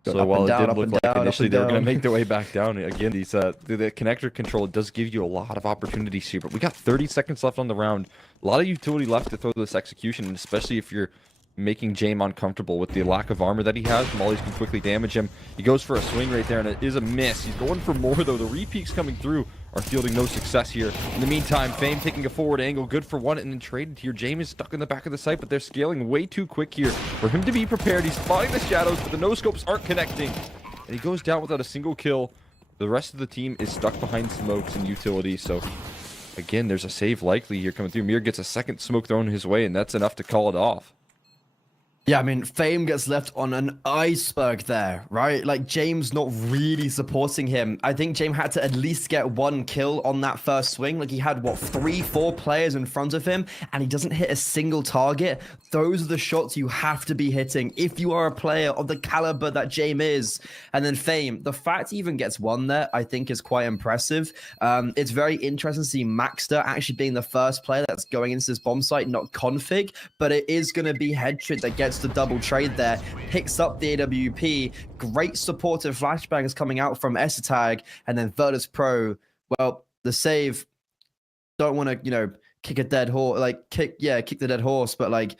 Go So up while and it down, did up look and like down, initially up they and were going to down. make their way back down, again, these the connector control does give you a lot of opportunities here. But we got 30 seconds left on the round. A lot of utility left to throw this execution, and especially if you're making James uncomfortable with the lack of armor that he has. Molly's can quickly damage him. He goes for a swing right there, and it is a miss. He's going for more, though. The repeats coming through are fielding no success here. In the meantime, Fame taking a forward angle. Good for one, and then traded here. James is stuck in the back of the site, but they're scaling way too quick here for him to be prepared. He's spotting the shadows, but the no-scopes aren't connecting. And he goes down without a single kill. The rest of the team is stuck behind smokes and utility, so again, there's a save likely here coming through. Mir gets a second smoke thrown his way, and that's enough to call it off. Yeah, I mean, Fame gets left on an iceberg there, right? Like, James not really supporting him. I think James had to at least get 1 kill on that first swing. Like, he had, what, 3-4 players in front of him, and he doesn't hit a single target. Those are the shots you have to be hitting if you are a player of the caliber that James is. And then Fame, the fact he even gets 1 there, I think is quite impressive. It's very interesting to see Maxter actually being the first player that's going into this bomb site, not Config, but it is going to be Headtrick that gets the double trade there, picks up the AWP. Great supportive flashbangs coming out from Esatag, and then Virtus.pro. Well, the save, don't want to, you know, kick a dead horse, like kick the dead horse, but like,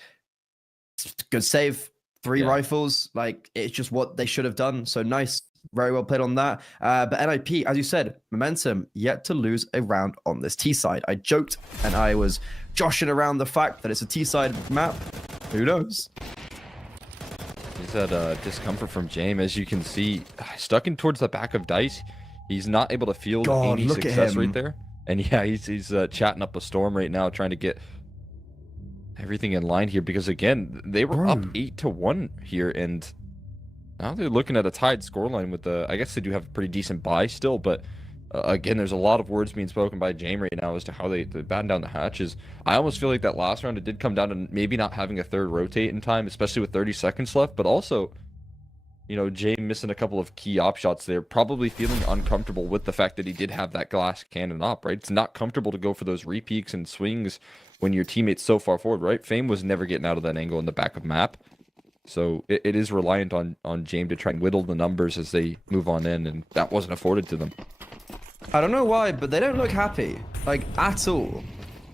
good save, 3 rifles, like it's just what they should have done. So nice, very well played on that. But NIP, as you said, momentum yet to lose a round on this T side. I joked and I was joshing around the fact that it's a T side map. Who knows? He's had discomfort from James, as you can see, stuck in towards the back of Dice. He's not able to field any look at success him. right there. And yeah, he's chatting up a storm right now, trying to get everything in line here, because again, they were up 8-1 here, and now they're looking at a tied scoreline with the, I guess they do have a pretty decent buy still, but again, there's a lot of words being spoken by James right now as to how they batten down the hatches. I almost feel like that last round, it did come down to maybe not having a third rotate in time, especially with 30 seconds left, but also, you know, James missing a couple of key op shots there, probably feeling uncomfortable with the fact that he did have that glass cannon op, right? It's not comfortable to go for those repeaks and swings when your teammate's so far forward, right? Fame was never getting out of that angle in the back of map. So it is reliant on James to try and whittle the numbers as they move on in, and that wasn't afforded to them. I don't know why, but they don't look happy, like, at all.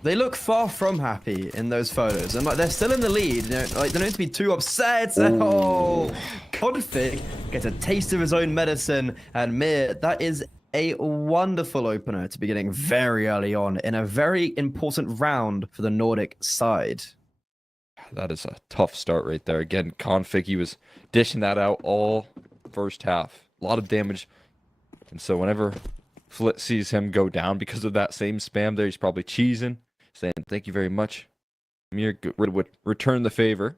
They look far from happy in those photos, and like they're still in the lead. You know, like they don't need to be too upset. Oh, Config gets a taste of his own medicine, and Mir, that is a wonderful opener to be getting very early on in a very important round for the Nordic side. That is a tough start right there. Again, Config, he was dishing that out all first half. A lot of damage, and so whenever Flit sees him go down because of that same spam there, he's probably cheesing. saying thank you very much. Mir would return the favor.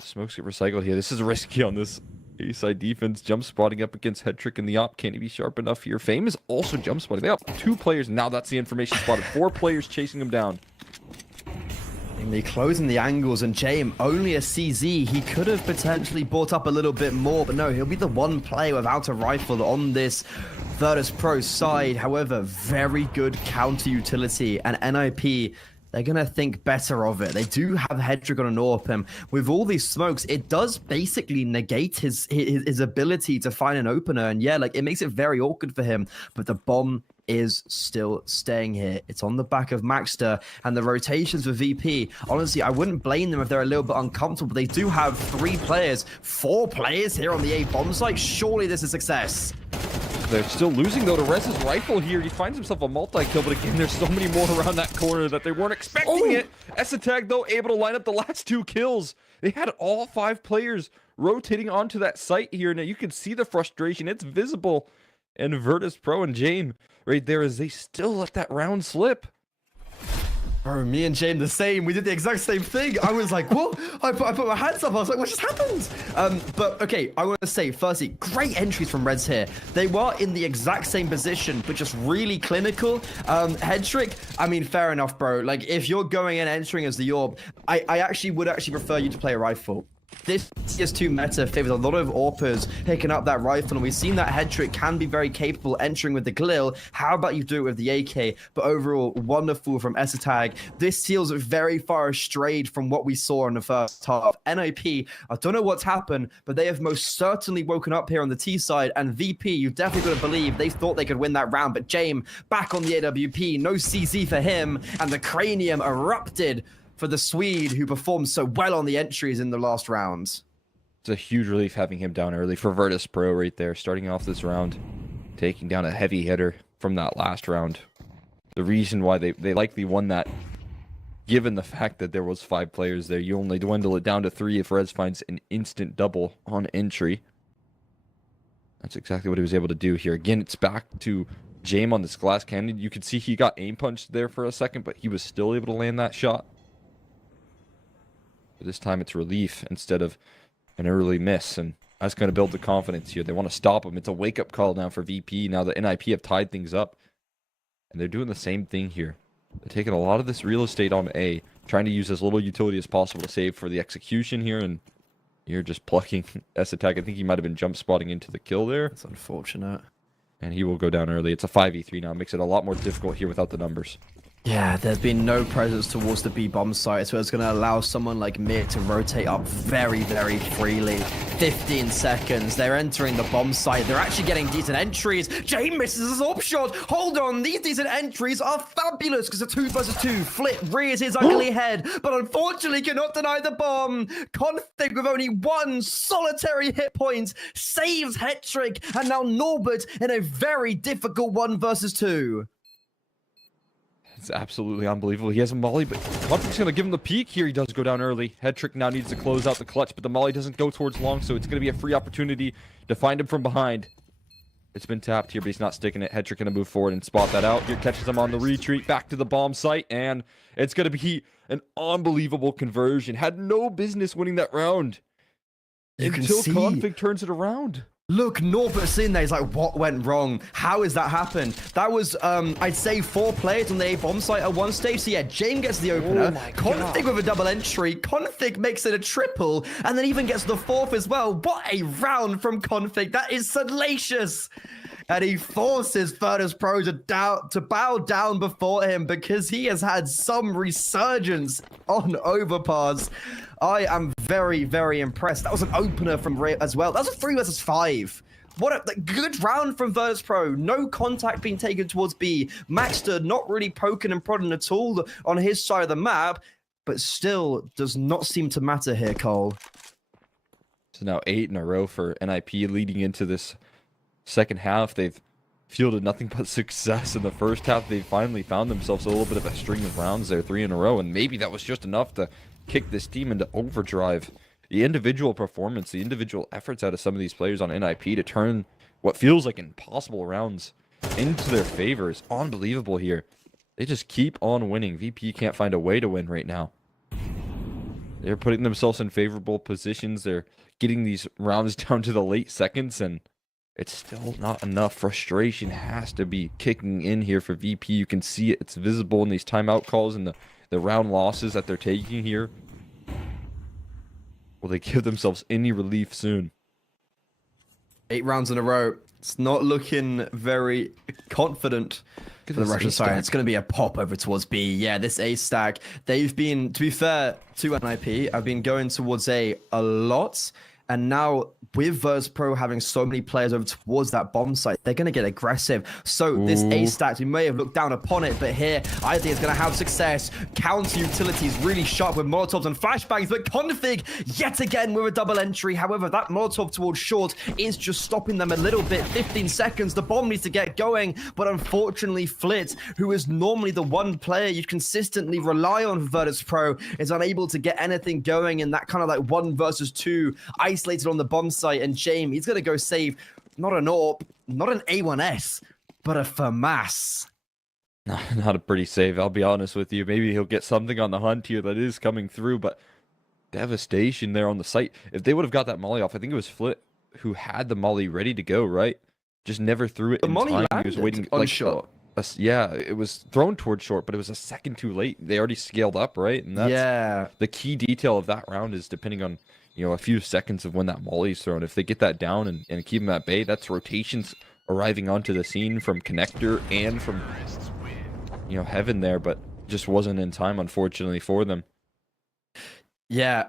Smokes get recycled here. This is risky on this A side defense. Jump spotting up against Headtrick in the op. Can he be sharp enough here? Fame is also jump spotting. They have 2 players. Now that's the information spotted. 4 players chasing him down. And they're closing the angles, and James, only a CZ. He could have potentially bought up a little bit more, but no, he'll be the one player without a rifle on this Virtus.pro side. However, very good counter utility, and NIP, they're going to think better of it. They do have Hedrick on an AWP, and with all these smokes, it does basically negate his ability to find an opener. And yeah, like, it makes it very awkward for him, but the bomb is still staying here. It's on the back of Maxter, and the rotations for VP. Honestly, I wouldn't blame them if they're a little bit uncomfortable. They do have 4 players here on the A bomb site. Surely this is success. They're still losing, though, to Rez's rifle here. He finds himself a multi-kill, but again, there's so many more around that corner that they weren't expecting it. Esatag, though, able to line up the last 2 kills. They had all 5 players rotating onto that site here. Now, you can see the frustration. It's visible. And Virtus.pro and Jame right there as they still let that round slip. Bro, me and Jane the same. We did the exact same thing. I was like, what? I put my hands up. I was like, what just happened? But okay, I want to say, firstly, great entries from Reds here. They were in the exact same position, but just really clinical. Headtrick, I mean, fair enough, bro. Like, if you're going and entering as the AWP, I actually would prefer you to play a rifle. This CS2 meta favors a lot of AWPers picking up that rifle, and we've seen that Headtrick can be very capable entering with the Glil. How about you do it with the AK? But overall, wonderful from Esatag. This feels very far strayed from what we saw in the first half. NIP, I don't know what's happened, but they have most certainly woken up here on the T side, and VP, you've definitely got to believe they thought they could win that round, but Jame back on the AWP, no CZ for him, and the cranium erupted for the Swede, who performed so well on the entries in the last rounds. It's a huge relief having him down early for Virtus.pro right there, starting off this round, taking down a heavy hitter from that last round. The reason why they likely won that, given the fact that there was 5 players there, you only dwindle it down to 3 if Rez finds an instant double on entry. That's exactly what he was able to do here. Again, it's back to Jame on this glass cannon. You could see he got aim punched there for a second, but he was still able to land that shot. But this time it's relief instead of an early miss, and that's going to build the confidence here. They want to stop him. It's a wake-up call now for VP. Now the NIP have tied things up, and they're doing the same thing here. They're taking a lot of this real estate on A, trying to use as little utility as possible to save for the execution here, and you're just plucking Esatag. I think he might have been jump spotting into the kill there. That's unfortunate. And he will go down early. It's a 5v3 now. Makes it a lot more difficult here without the numbers. Yeah, there's been no presence towards the B bomb site, so it's going to allow someone like Mir to rotate up very, very freely. 15 seconds, they're entering the bomb site. They're actually getting decent entries. Jay misses his AWP shot. Hold on, these decent entries are fabulous because the 2 versus 2 flip rears his ugly head, but unfortunately cannot deny the bomb. Config with only 1 solitary hit point saves Hetrick, and now Norbert in a very difficult 1 versus 2. It's absolutely unbelievable. He has a molly, but Conflict's going to give him the peek here. He does go down early. Headtrick now needs to close out the clutch, but the molly doesn't go towards long, so it's going to be a free opportunity to find him from behind. It's been tapped here, but he's not sticking it. Headtrick going to move forward and spot that out. Here catches him on the retreat, back to the bomb site, and it's going to be an unbelievable conversion. Had no business winning that round until Config turns it around. Look, Norbert's in there. He's like, what went wrong? How has that happened? That was, I'd say 4 players on the A bomb site at one stage. So yeah, Jame gets the opener. Config with a double entry. Config makes it a triple, and then even gets the 4th as well. What a round from Config. That is salacious. And he forces Virtus.pro to bow down before him because he has had some resurgence on overpass. I am very, very impressed. That was an opener from Ray as well. That was a 3 versus 5. What a good round from Virtus.pro. No contact being taken towards B. Maxter not really poking and prodding at all on his side of the map, but still does not seem to matter here, Cole. So now 8 in a row for NIP leading into this second half. They've fielded nothing but success in the first half. They finally found themselves a little bit of a string of rounds there, 3 in a row, and maybe that was just enough to kick this team into overdrive. The individual performance, the individual efforts out of some of these players on NIP to turn what feels like impossible rounds into their favor is unbelievable here. They just keep on winning. VP can't find a way to win right now. They're putting themselves in favorable positions. They're getting these rounds down to the late seconds, and it's still not enough. Frustration has to be kicking in here for VP. You can see it. It's visible in these timeout calls and the round losses that they're taking here. Will they give themselves any relief soon? 8 rounds in a row. It's not looking very confident for the Russian side. It's going to be a pop over towards B. Yeah, this A stack, they've been, to be fair to NIP, I've been going towards A lot. And now with Virtus.pro having so many players over towards that bomb site, they're going to get aggressive. So this A stack, we may have looked down upon it, but here I think it's going to have success. Counter utilities really sharp with Molotovs and flashbangs, but Config yet again with a double entry. However, that Molotov towards short is just stopping them a little bit. 15 seconds, the bomb needs to get going, but unfortunately Flit, who is normally the one player you consistently rely on for Virtus.pro, is unable to get anything going in that kind of like 1 versus 2 isolated on the bomb site, and James, he's going to go save not an AWP, not an A1S, but a FAMAS. Not a pretty save, I'll be honest with you. Maybe he'll get something on the hunt here that is coming through, but devastation there on the site. If they would have got that molly off, I think it was Flit who had the molly ready to go, right? Just never threw it in time. He was waiting on like short. Yeah, it was thrown towards short, but it was a second too late. They already scaled up, right? And that's the key detail of that round is depending on, you know, a few seconds of when that molly is thrown. If they get that down and keep them at bay, that's rotations arriving onto the scene from Connector and from, you know, Heaven there, but just wasn't in time, unfortunately, for them. Yeah,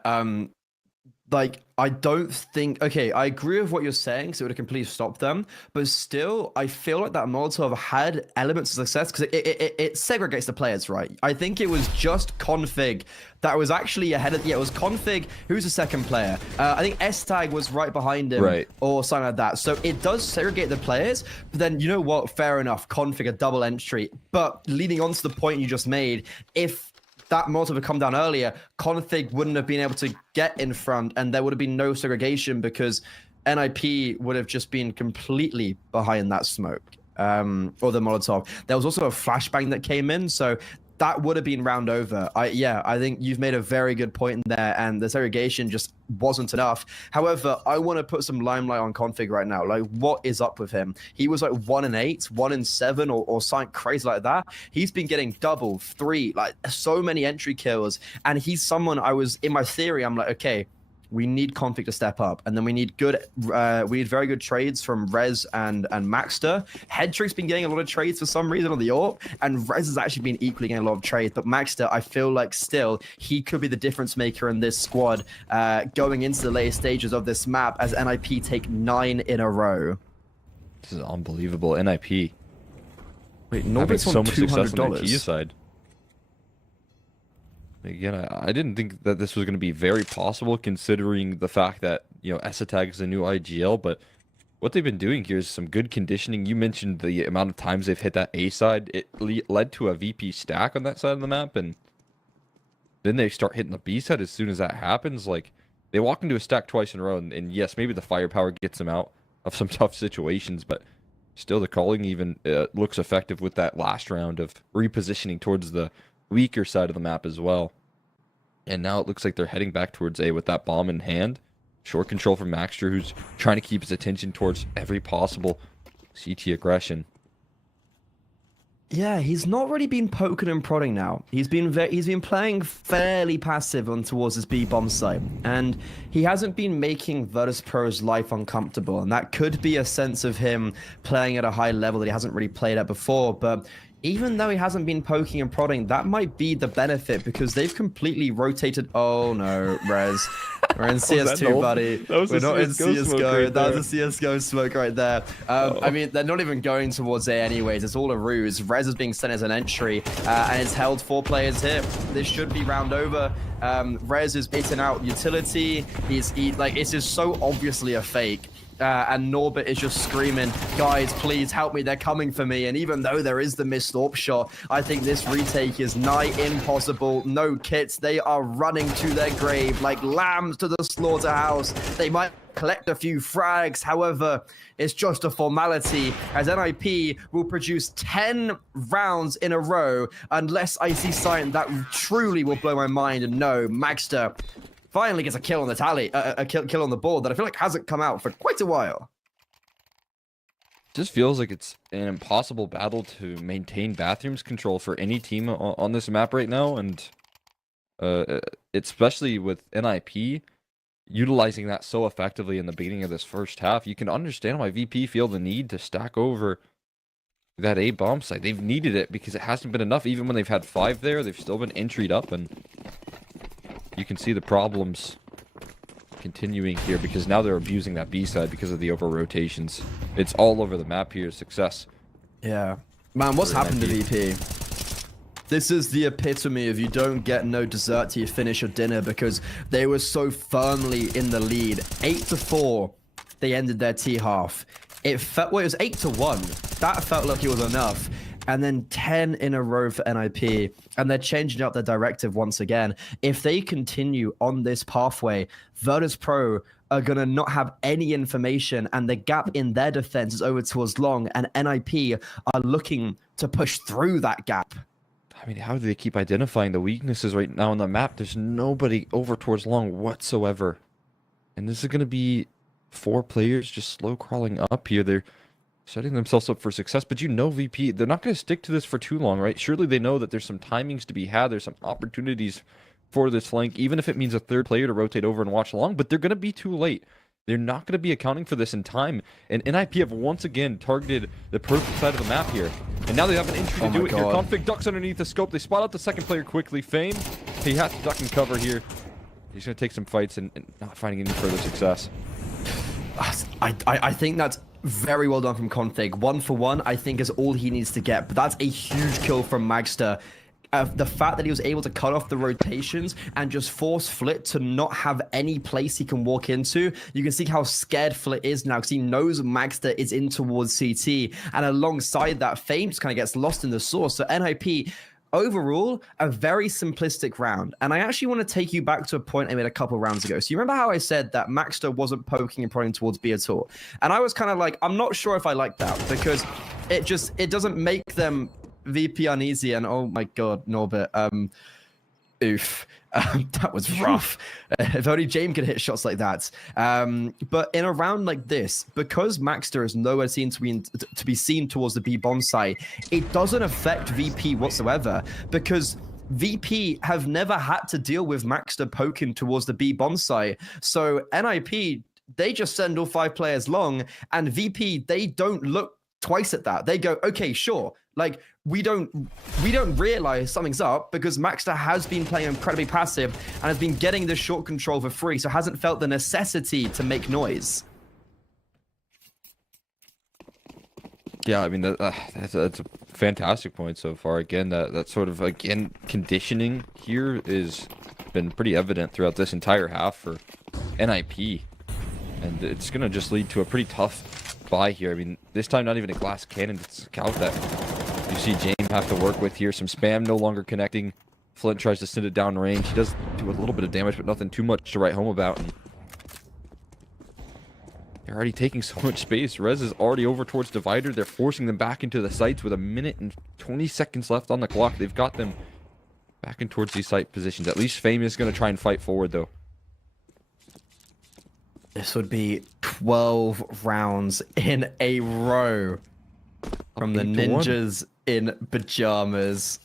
like, I don't think... Okay, I agree with what you're saying, so it would have completely stopped them, but still, I feel like that Molotov had elements of success, because it segregates the players, right? I think it was just Config that was actually ahead of... Yeah, it was Config, who's the second player. I think S-Tag was right behind him, right, or something like that. So it does segregate the players, but then, you know what? Fair enough, Config, a double entry. But leading on to the point you just made, if that Molotov had come down earlier, Config wouldn't have been able to get in front, and there would have been no segregation because NIP would have just been completely behind that smoke, or the Molotov. There was also a flashbang that came in, so that would have been round over. I think you've made a very good point in there, and the segregation just wasn't enough. However, I want to put some limelight on Config right now. Like, what is up with him? He was like 1 in 8, 1 in 7, or something crazy like that. He's been getting double, 3, like so many entry kills, and he's someone I was, in my theory, I'm like, okay, we need Config to step up, and then we need very good trades from Rez and Maxter. Headtrick's been getting a lot of trades for some reason on the AWP, and Rez has actually been equally getting a lot of trades, but Maxter, I feel like still, he could be the difference maker in this squad going into the later stages of this map as NIP take 9 in a row. This is unbelievable. NIP. Wait, Norbit's on so much success on the $200. key side. Again, I didn't think that this was going to be very possible considering the fact that, you know, Esatag is a new IGL, but what they've been doing here is some good conditioning. You mentioned the amount of times they've hit that A side. It led to a VP stack on that side of the map, and then they start hitting the B side as soon as that happens. Like, they walk into a stack twice in a row, and yes, maybe the firepower gets them out of some tough situations, but still the calling even looks effective with that last round of repositioning towards the weaker side of the map as well. And now it looks like they're heading back towards A with that bomb in hand. Short control from Maxter, who's trying to keep his attention towards every possible CT aggression. Yeah, he's not really been poking and prodding now. He's been playing fairly passive on towards his B bomb site, and he hasn't been making Virtus.pro's life uncomfortable. And that could be a sense of him playing at a high level that he hasn't really played at before. But even though he hasn't been poking and prodding, that might be the benefit because they've completely rotated. Oh no, Rez. We're in CS2, buddy. We're not in CSGO. Right, that was a CSGO smoke right there. I mean, they're not even going towards A anyways. It's all a ruse. Rez is being sent as an entry, and it's held 4 players here. This should be round over. Rez is beating out utility. It's just so obviously a fake. and Norbert is just screaming, guys, please help me, they're coming for me. And even though there is the missed AWP shot, I think this retake is nigh impossible. No kits, they are running to their grave like lambs to the slaughterhouse. They might collect a few frags, however, it's just a formality, as NIP will produce 10 rounds in a row unless I see something that truly will blow my mind. And no, Magster finally gets a kill on the tally, a kill on the board that I feel like hasn't come out for quite a while. Just feels like it's an impossible battle to maintain bathrooms control for any team on this map right now, and especially with NIP utilizing that so effectively in the beginning of this first half. You can understand why VP feel the need to stack over that A bomb site. They've needed it because it hasn't been enough. Even when they've had 5 there, they've still been entryed up, and you can see the problems continuing here because now they're abusing that B side because of the over rotations. It's all over the map here. Success. Yeah. Man, what's happened to VP? This is the epitome of you don't get no dessert till you finish your dinner, because they were so firmly in the lead. 8-4, they ended their T half. It felt, well, it was 8-1. That felt like it was enough. And then 10 in a row for NIP, and they're changing up their directive once again. If they continue on this pathway, Virtus.pro are going to not have any information, and the gap in their defense is over towards long, and NIP are looking to push through that gap. I mean, how do they keep identifying the weaknesses right now on the map? There's nobody over towards long whatsoever. And this is going to be 4 players just slow crawling up here. They're setting themselves up for success, but you know VP, they're not going to stick to this for too long, right? Surely they know that there's some timings to be had. There's some opportunities for this flank, even if it means a 3rd player to rotate over and watch long, but they're going to be too late. They're not going to be accounting for this in time. And NIP have once again targeted the perfect side of the map here. And now they have an entry to do it here. Config ducks underneath the scope. They spot out the 2nd player quickly. Fame, he has to duck and cover here. He's going to take some fights and not finding any further success. I think that's very well done from Config. 1 for 1, I think, is all he needs to get. But that's a huge kill from Magster. The fact that he was able to cut off the rotations and just force Flit to not have any place he can walk into. You can see how scared Flit is now because he knows Magster is in towards CT. And alongside that, Fame just kind of gets lost in the source. So NIP, overall, a very simplistic round. And I actually want to take you back to a point I made a couple rounds ago. So you remember how I said that Magster wasn't poking and prodding towards B at all? And I was kind of like, I'm not sure if I like that, because it doesn't make them VP uneasy. And oh my god, Norbert, oof, that was rough. If only James could hit shots like that. But in a round like this, because Magster is nowhere seen to be seen towards the B bomb site, it doesn't affect VP whatsoever, because VP have never had to deal with Magster poking towards the B bomb site. So NIP, they just send all 5 players long, and VP, they don't look twice at that. They go, okay, sure. Like, we don't realize something's up, because Magster has been playing incredibly passive and has been getting the short control for free, so hasn't felt the necessity to make noise. Yeah, I mean, that's a fantastic point so far. Again, that sort of, again, conditioning here is been pretty evident throughout this entire half for NIP. And it's going to just lead to a pretty tough buy here. I mean, this time not even a glass cannon to scout that. You see James have to work with here. Some spam no longer connecting. Flint tries to send it down range. He does do a little bit of damage, but nothing too much to write home about. And they're already taking so much space. Rez is already over towards Divider. They're forcing them back into the sites with 1 minute and 20 seconds left on the clock. They've got them back in towards these site positions. At least Fame is going to try and fight forward, though. This would be 12 rounds in a row from the ninjas in pajamas.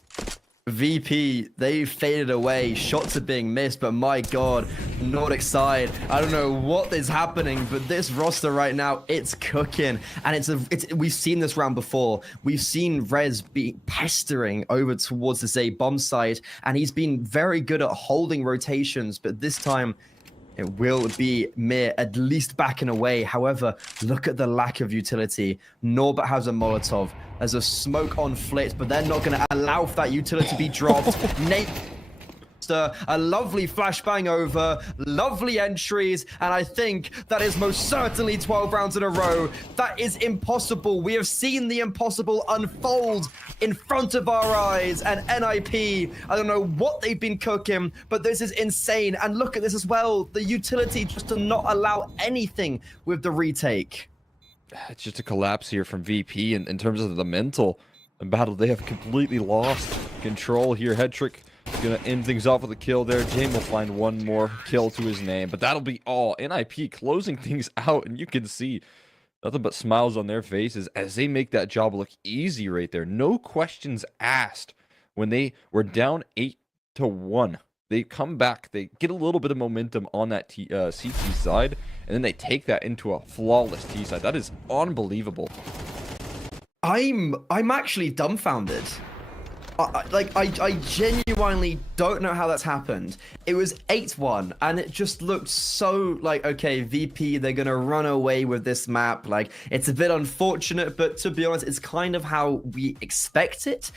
VP, they faded away. Shots are being missed, but my god, Nordic side, I don't know what is happening, but this roster right now, it's cooking. And we've seen this round before. We've seen Rez be pestering over towards this A bomb site, and he's been very good at holding rotations, but this time it will be Mir at least backing away. However, look at the lack of utility. Norbert has a Molotov. There's a smoke on Flit, but they're not going to allow for that utility to be dropped. Nate. a lovely flashbang over, lovely entries, and I think that is most certainly 12 rounds in a row. That is impossible. We have seen the impossible unfold in front of our eyes, and NIP, I don't know what they've been cooking, but this is insane. And look at this as well, the utility just to not allow anything with the retake. It's just a collapse here from VP in terms of the mental battle. They have completely lost control here. Headtrick gonna end things off with a kill there. Jame will find one more kill to his name, but that'll be all. NIP closing things out, and you can see nothing but smiles on their faces as they make that job look easy right there. No questions asked when they were down 8-1. They come back, they get a little bit of momentum on that CT side, and then they take that into a flawless T side. That is unbelievable. I'm actually dumbfounded. I genuinely don't know how that's happened. It was 8-1, and it just looked so like, okay, VP, they're gonna run away with this map. Like, it's a bit unfortunate, but to be honest, it's kind of how we expect it.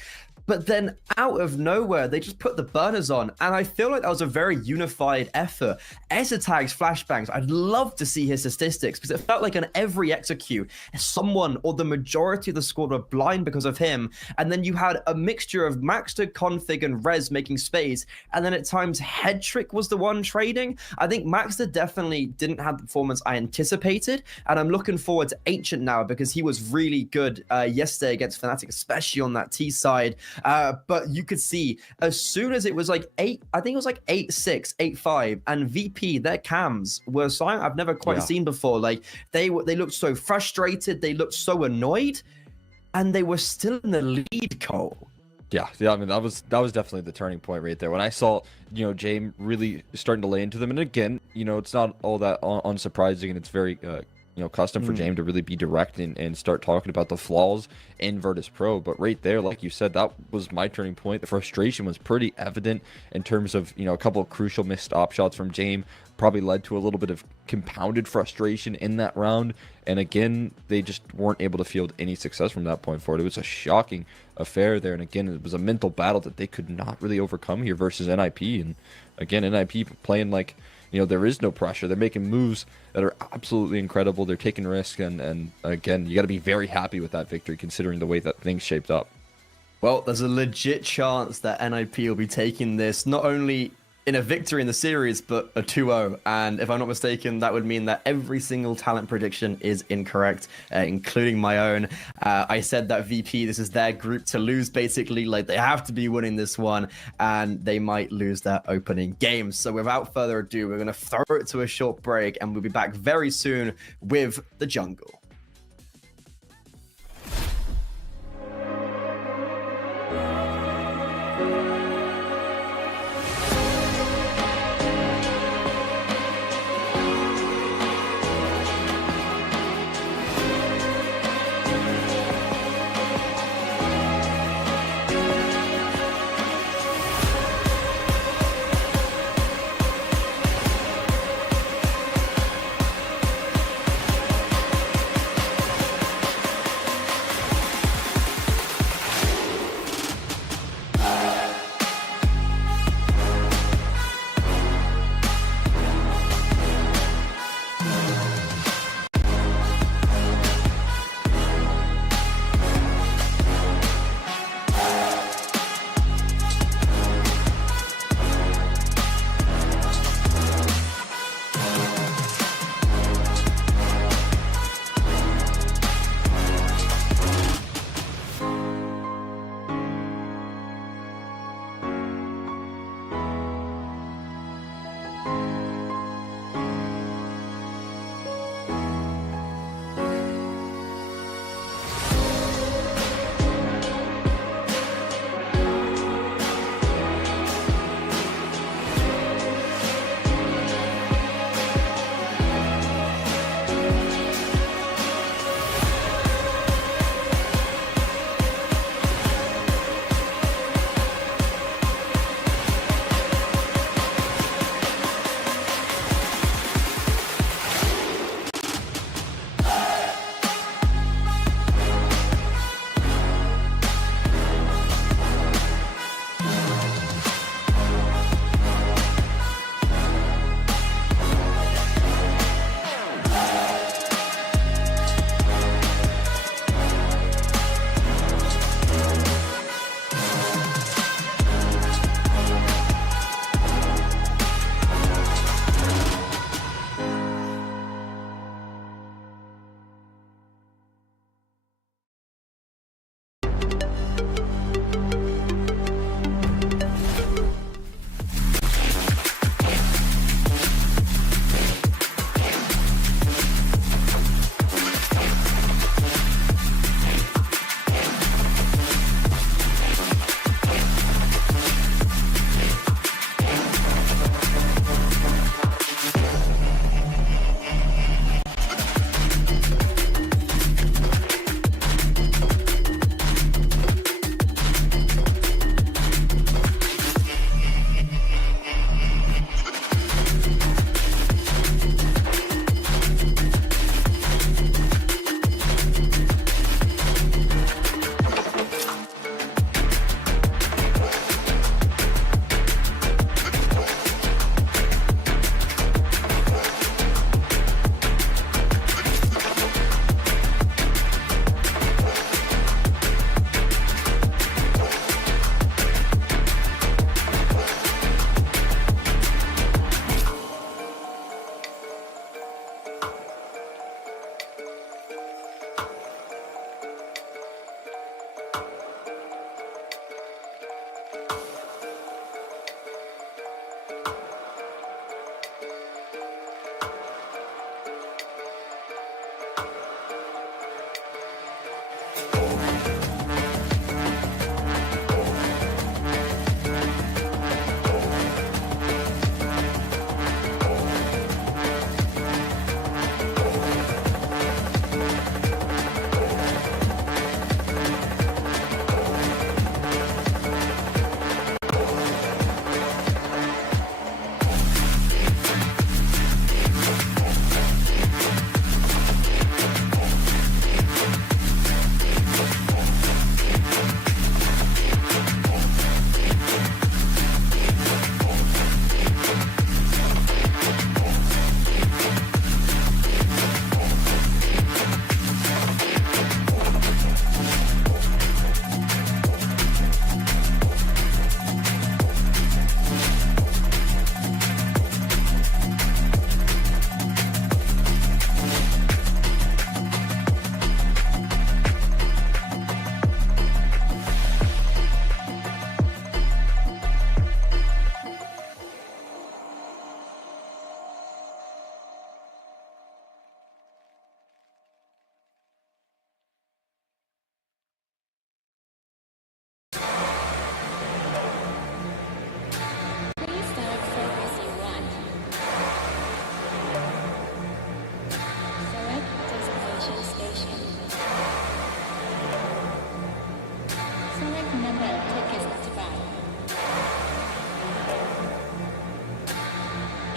But then out of nowhere, they just put the burners on. And I feel like that was a very unified effort. Esatag's flashbangs, I'd love to see his statistics because it felt like on every execute, someone or the majority of the squad were blind because of him. And then you had a mixture of Maxter, Config, and Rez making space. And then at times, Headtrick was the one trading. I think Maxter definitely didn't have the performance I anticipated. And I'm looking forward to Ancient now because he was really good yesterday against Fnatic, especially on that T side. But you could see as soon as it was like 8, I think it was like 8-6, 8-5, and VP, their cams were something I've never quite seen before. Like they looked so frustrated, they looked so annoyed, and they were still in the lead, Cole. Yeah, I mean that was definitely the turning point right there when I saw Jame really starting to lay into them. And again, it's not all that unsurprising, and it's very custom for Jame to really be direct and start talking about the flaws in Virtus.pro. But right there, like you said, that was my turning point. The frustration was pretty evident in terms of, a couple of crucial missed op shots from Jame probably led to a little bit of compounded frustration in that round. And again, they just weren't able to field any success from that point forward. It was a shocking affair there. And again, it was a mental battle that they could not really overcome here versus NIP. And again, NIP playing like, there is no pressure. They're making moves that are absolutely incredible. They're taking risks, and again, you got to be very happy with that victory considering the way that things shaped up. Well, there's a legit chance that NIP will be taking this not only in a victory in the series, but a 2-0. And if I'm not mistaken, that would mean that every single talent prediction is incorrect, including my own. I said that VP, this is their group to lose, basically. Like, they have to be winning this one, and they might lose their opening game. So without further ado, we're going to throw it to a short break, and we'll be back very soon with the jungle.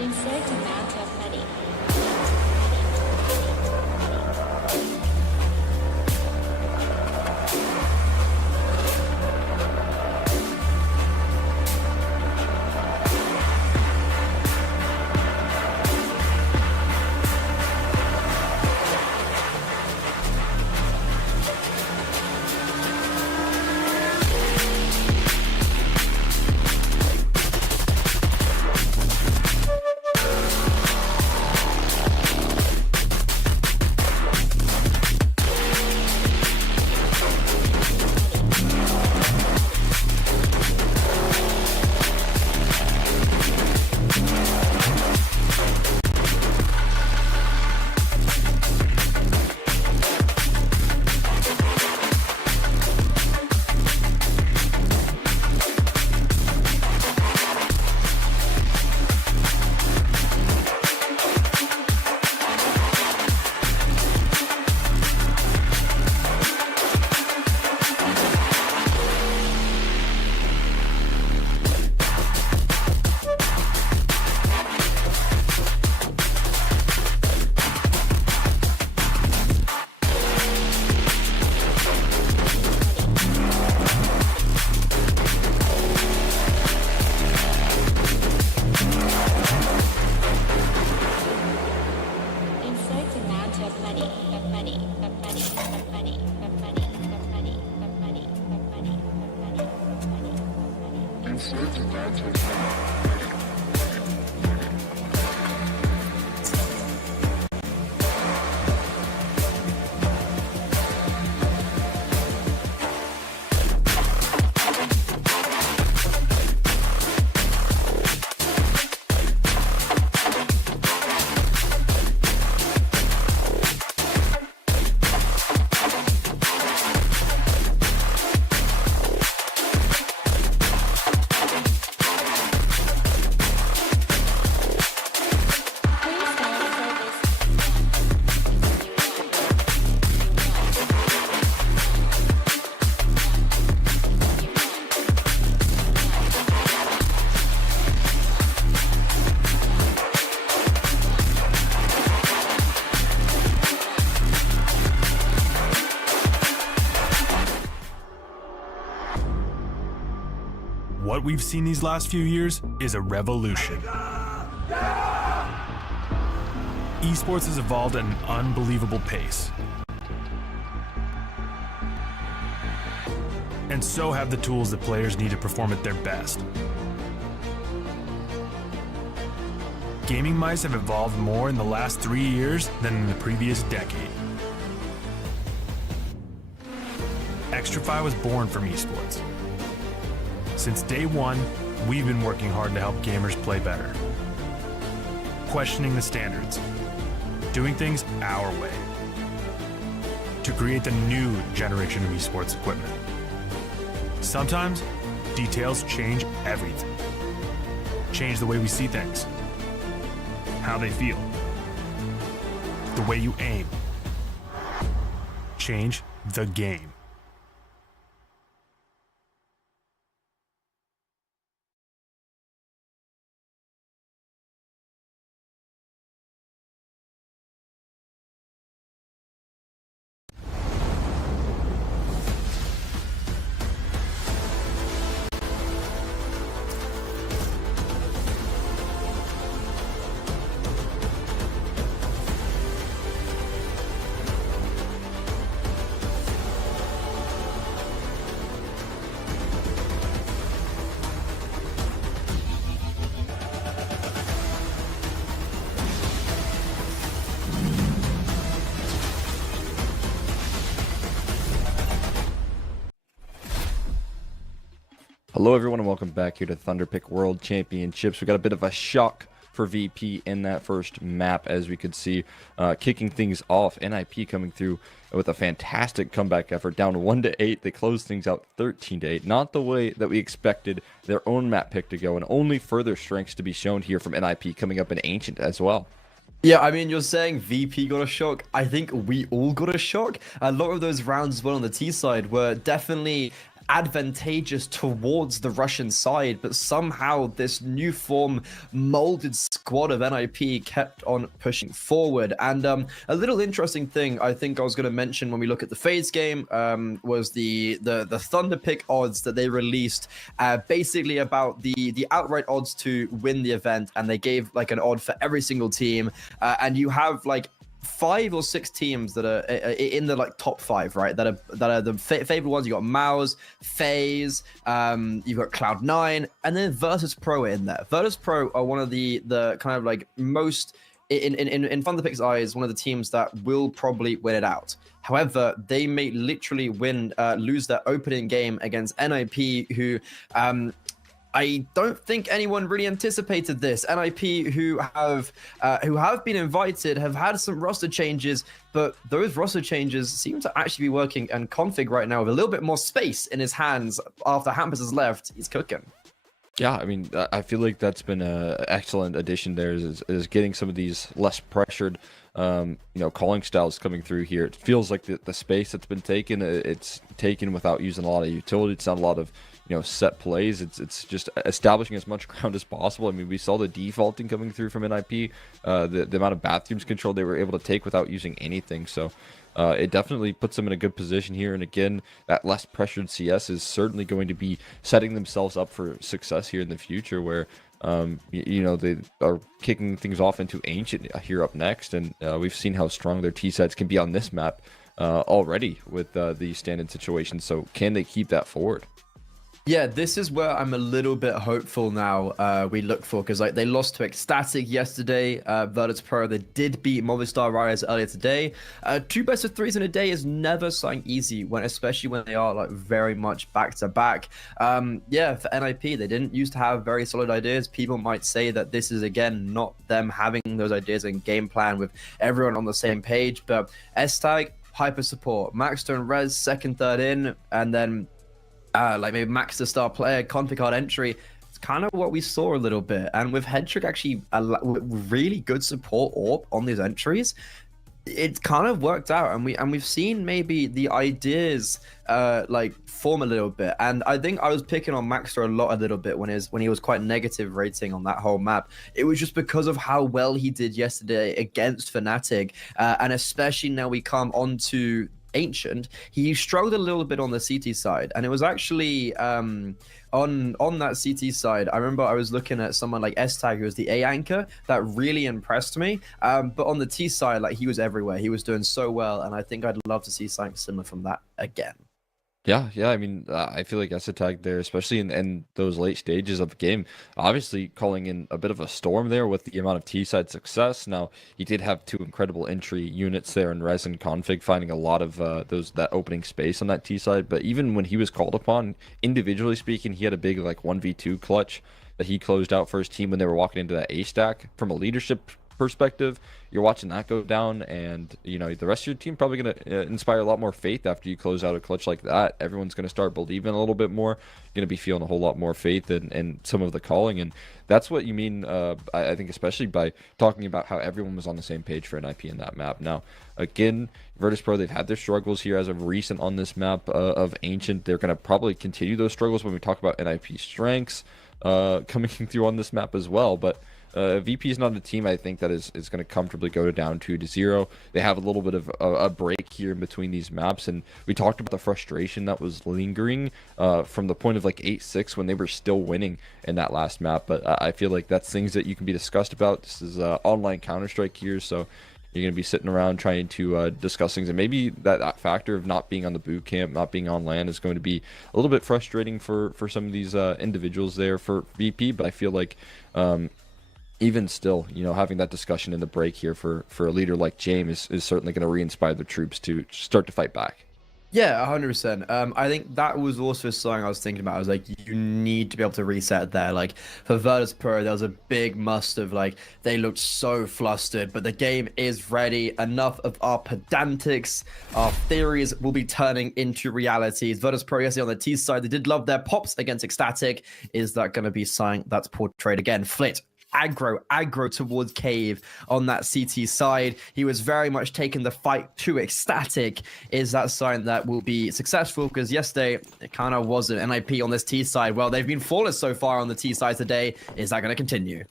Insert amount of money. What we've seen these last few years is a revolution. Esports has evolved at an unbelievable pace. And so have the tools that players need to perform at their best. Gaming mice have evolved more in the last 3 years than in the previous decade. Xtrfy was born from esports. Since day one, we've been working hard to help gamers play better. Questioning the standards. Doing things our way. To create the new generation of esports equipment. Sometimes, details change everything. Change the way we see things. How they feel. The way you aim. Change the game. Hello everyone and welcome back here to Thunderpick World Championships. We got a bit of a shock for VP in that first map, as we could see kicking things off. NIP coming through with a fantastic comeback effort, down 1-8. They closed things out 13-8. Not the way that we expected their own map pick to go, and only further strengths to be shown here from NIP coming up in Ancient as well. Yeah, I mean, you're saying VP got a shock. I think we all got a shock. A lot of those rounds as well on the T side were definitely advantageous towards the Russian side, but somehow this new form molded squad of NIP kept on pushing forward. And a little interesting thing I think I was going to mention when we look at the FAZE game was the Thunderpick odds that they released, basically about the outright odds to win the event, and they gave like an odd for every single team, and you have like 5 or 6 teams that are in the like top 5, right? That are the favorite ones. You got Mouse, FAZE, you've got Cloud9, and then Virtus.pro in there. Virtus.pro are one of the kind of like most in Thunderpick's eyes, one of the teams that will probably win it out. However, they may literally lose their opening game against NIP, who I don't think anyone really anticipated this. NIP, who have been invited, have had some roster changes, but those roster changes seem to actually be working. And Config right now, with a little bit more space in his hands after Hampus has left, he's cooking. Yeah, I mean, I feel like that's been an excellent addition there, is getting some of these less pressured, calling styles coming through here. It feels like the space that's been taken, it's taken without using a lot of utility. It's not a lot of set plays. It's just establishing as much ground as possible. I mean, we saw the defaulting coming through from NIP, the amount of bathrooms control they were able to take without using anything. So it definitely puts them in a good position here. And again, that less pressured CS is certainly going to be setting themselves up for success here in the future, where they are kicking things off into Ancient here up next. And we've seen how strong their T-sides can be on this map already with the stand-in situation. So can they keep that forward? Yeah, this is where I'm a little bit hopeful now. We look for, because like they lost to Ecstatic yesterday, Virtus.pro. They did beat Movistar Riders earlier today. 2 best of 3s in a day is never something easy, especially when they are like very much back to back. Yeah, for NIP, they didn't used to have very solid ideas. People might say that this is again not them having those ideas and game plan with everyone on the same page. But S-Tag, hyper support, Maxter and Rez second, third in, and then like maybe Max the star player, config card entry. It's kind of what we saw a little bit. And with Headtrick actually really good support AWP on these entries, it's kind of worked out. And we've seen maybe the ideas like form a little bit. And I think I was picking on Maxter a little bit when he was quite negative rating on that whole map. It was just because of how well he did yesterday against Fnatic, and especially now we come on to Ancient. He struggled a little bit on the CT side, and it was actually on that CT side, I remember I was looking at someone like S-Tag, who was the A anchor, that really impressed me, but on the T side, like, he was everywhere. He was doing so well, and I think I'd love to see something similar from that again. Yeah, I mean, I feel like S-Tag there, especially in those late stages of the game, obviously calling in a bit of a storm there with the amount of T-side success. Now, he did have 2 incredible entry units there in Res and Config, finding a lot of that opening space on that T-side. But even when he was called upon, individually speaking, he had a big like 1v2 clutch that he closed out for his team when they were walking into that A-stack. From a leadership perspective, you're watching that go down, and the rest of your team probably going to inspire a lot more faith after you close out a clutch like that. Everyone's going to start believing a little bit more, going to be feeling a whole lot more faith in some of the calling, and that's what you mean, I think, especially by talking about how everyone was on the same page for NIP in that map. Now again, Virtus.pro, they've had their struggles here as of recent on this map of Ancient. They're going to probably continue those struggles when we talk about NIP strengths coming through on this map as well, but VP is not a team I think that is going to comfortably go down 2-0. They have a little bit of a break here in between these maps, and we talked about the frustration that was lingering from the point of like 8-6 when they were still winning in that last map. But I feel like that's things that you can be discussed about. This is online Counter-Strike here, so you're going to be sitting around trying to discuss things, and maybe that factor of not being on the boot camp, not being on LAN, is going to be a little bit frustrating for some of these individuals there for VP. But I feel like even still, having that discussion in the break here for a leader like James is certainly going to re-inspire the troops to start to fight back. Yeah, 100%. I think that was also something I was thinking about. I was like, you need to be able to reset there. Like, for Virtus.pro, there was a big must of, like, they looked so flustered, but the game is ready. Enough of our pedantics. Our theories will be turning into realities. Virtus.pro, yesterday on the T side, they did love their pops against Ecstatic. Is that going to be something that's portrayed again? Flit, aggro towards Cave on that CT side. He was very much taking the fight to ecstatic. Is that sign that will be successful? Because yesterday, it kind of wasn't. NIP on this T side, well, they've been flawless so far on the T side today. Is that going to continue?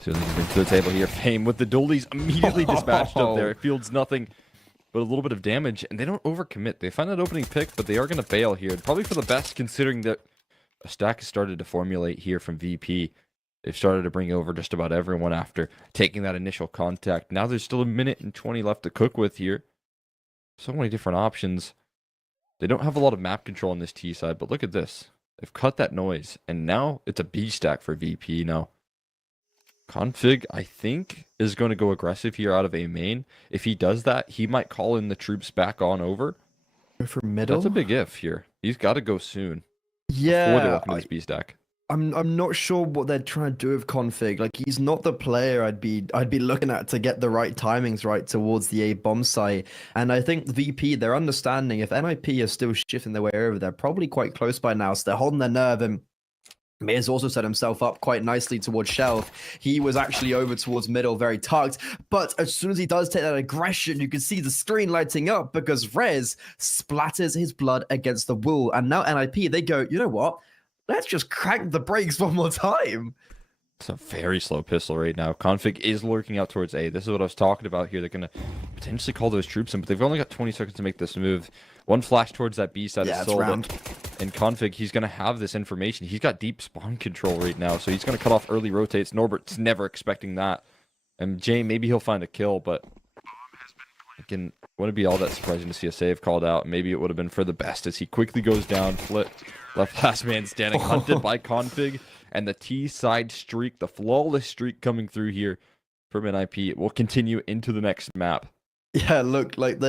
So they bring to the table here. Fame with the dualies immediately dispatched up there. It fields nothing but a little bit of damage, and they don't overcommit. They find that opening pick, but they are going to bail here. Probably for the best, considering that a stack has started to formulate here from VP. They've started to bring over just about everyone after taking that initial contact. Now there's still 1:20 left to cook with here. So many different options. They don't have a lot of map control on this T side, but look at this. They've cut that noise, and now it's a B stack for VP. Now, Config, I think, is going to go aggressive here out of A main. If he does that, he might call in the troops back on over. Go for middle? That's a big if here. He's got to go soon. Yeah. Before they open this B stack. I'm not sure what they're trying to do with Config. Like, he's not the player I'd be looking at to get the right timings right towards the A bomb site. And I think VP, they're understanding if NIP is still shifting their way over, they're probably quite close by now. So they're holding their nerve, and Miz also set himself up quite nicely towards Shelf. He was actually over towards middle, very tucked. But as soon as he does take that aggression, you can see the screen lighting up because Rez splatters his blood against the wall. And now NIP, they go, you know what? Let's just crank the brakes one more time. It's a very slow pistol right now. Config is lurking out towards A. This is what I was talking about here. They're going to potentially call those troops in, but they've only got 20 seconds to make this move. One flash towards that B side is sold. And Config, he's going to have this information. He's got deep spawn control right now, so he's going to cut off early rotates. Norbert's never expecting that. And Jay, maybe he'll find a kill, but again, wouldn't be all that surprising to see a save called out. Maybe it would have been for the best as he quickly goes down, flip. Left last man standing, hunted by Config, and the T side streak, the flawless streak coming through here from NIP will continue into the next map. Yeah, look, like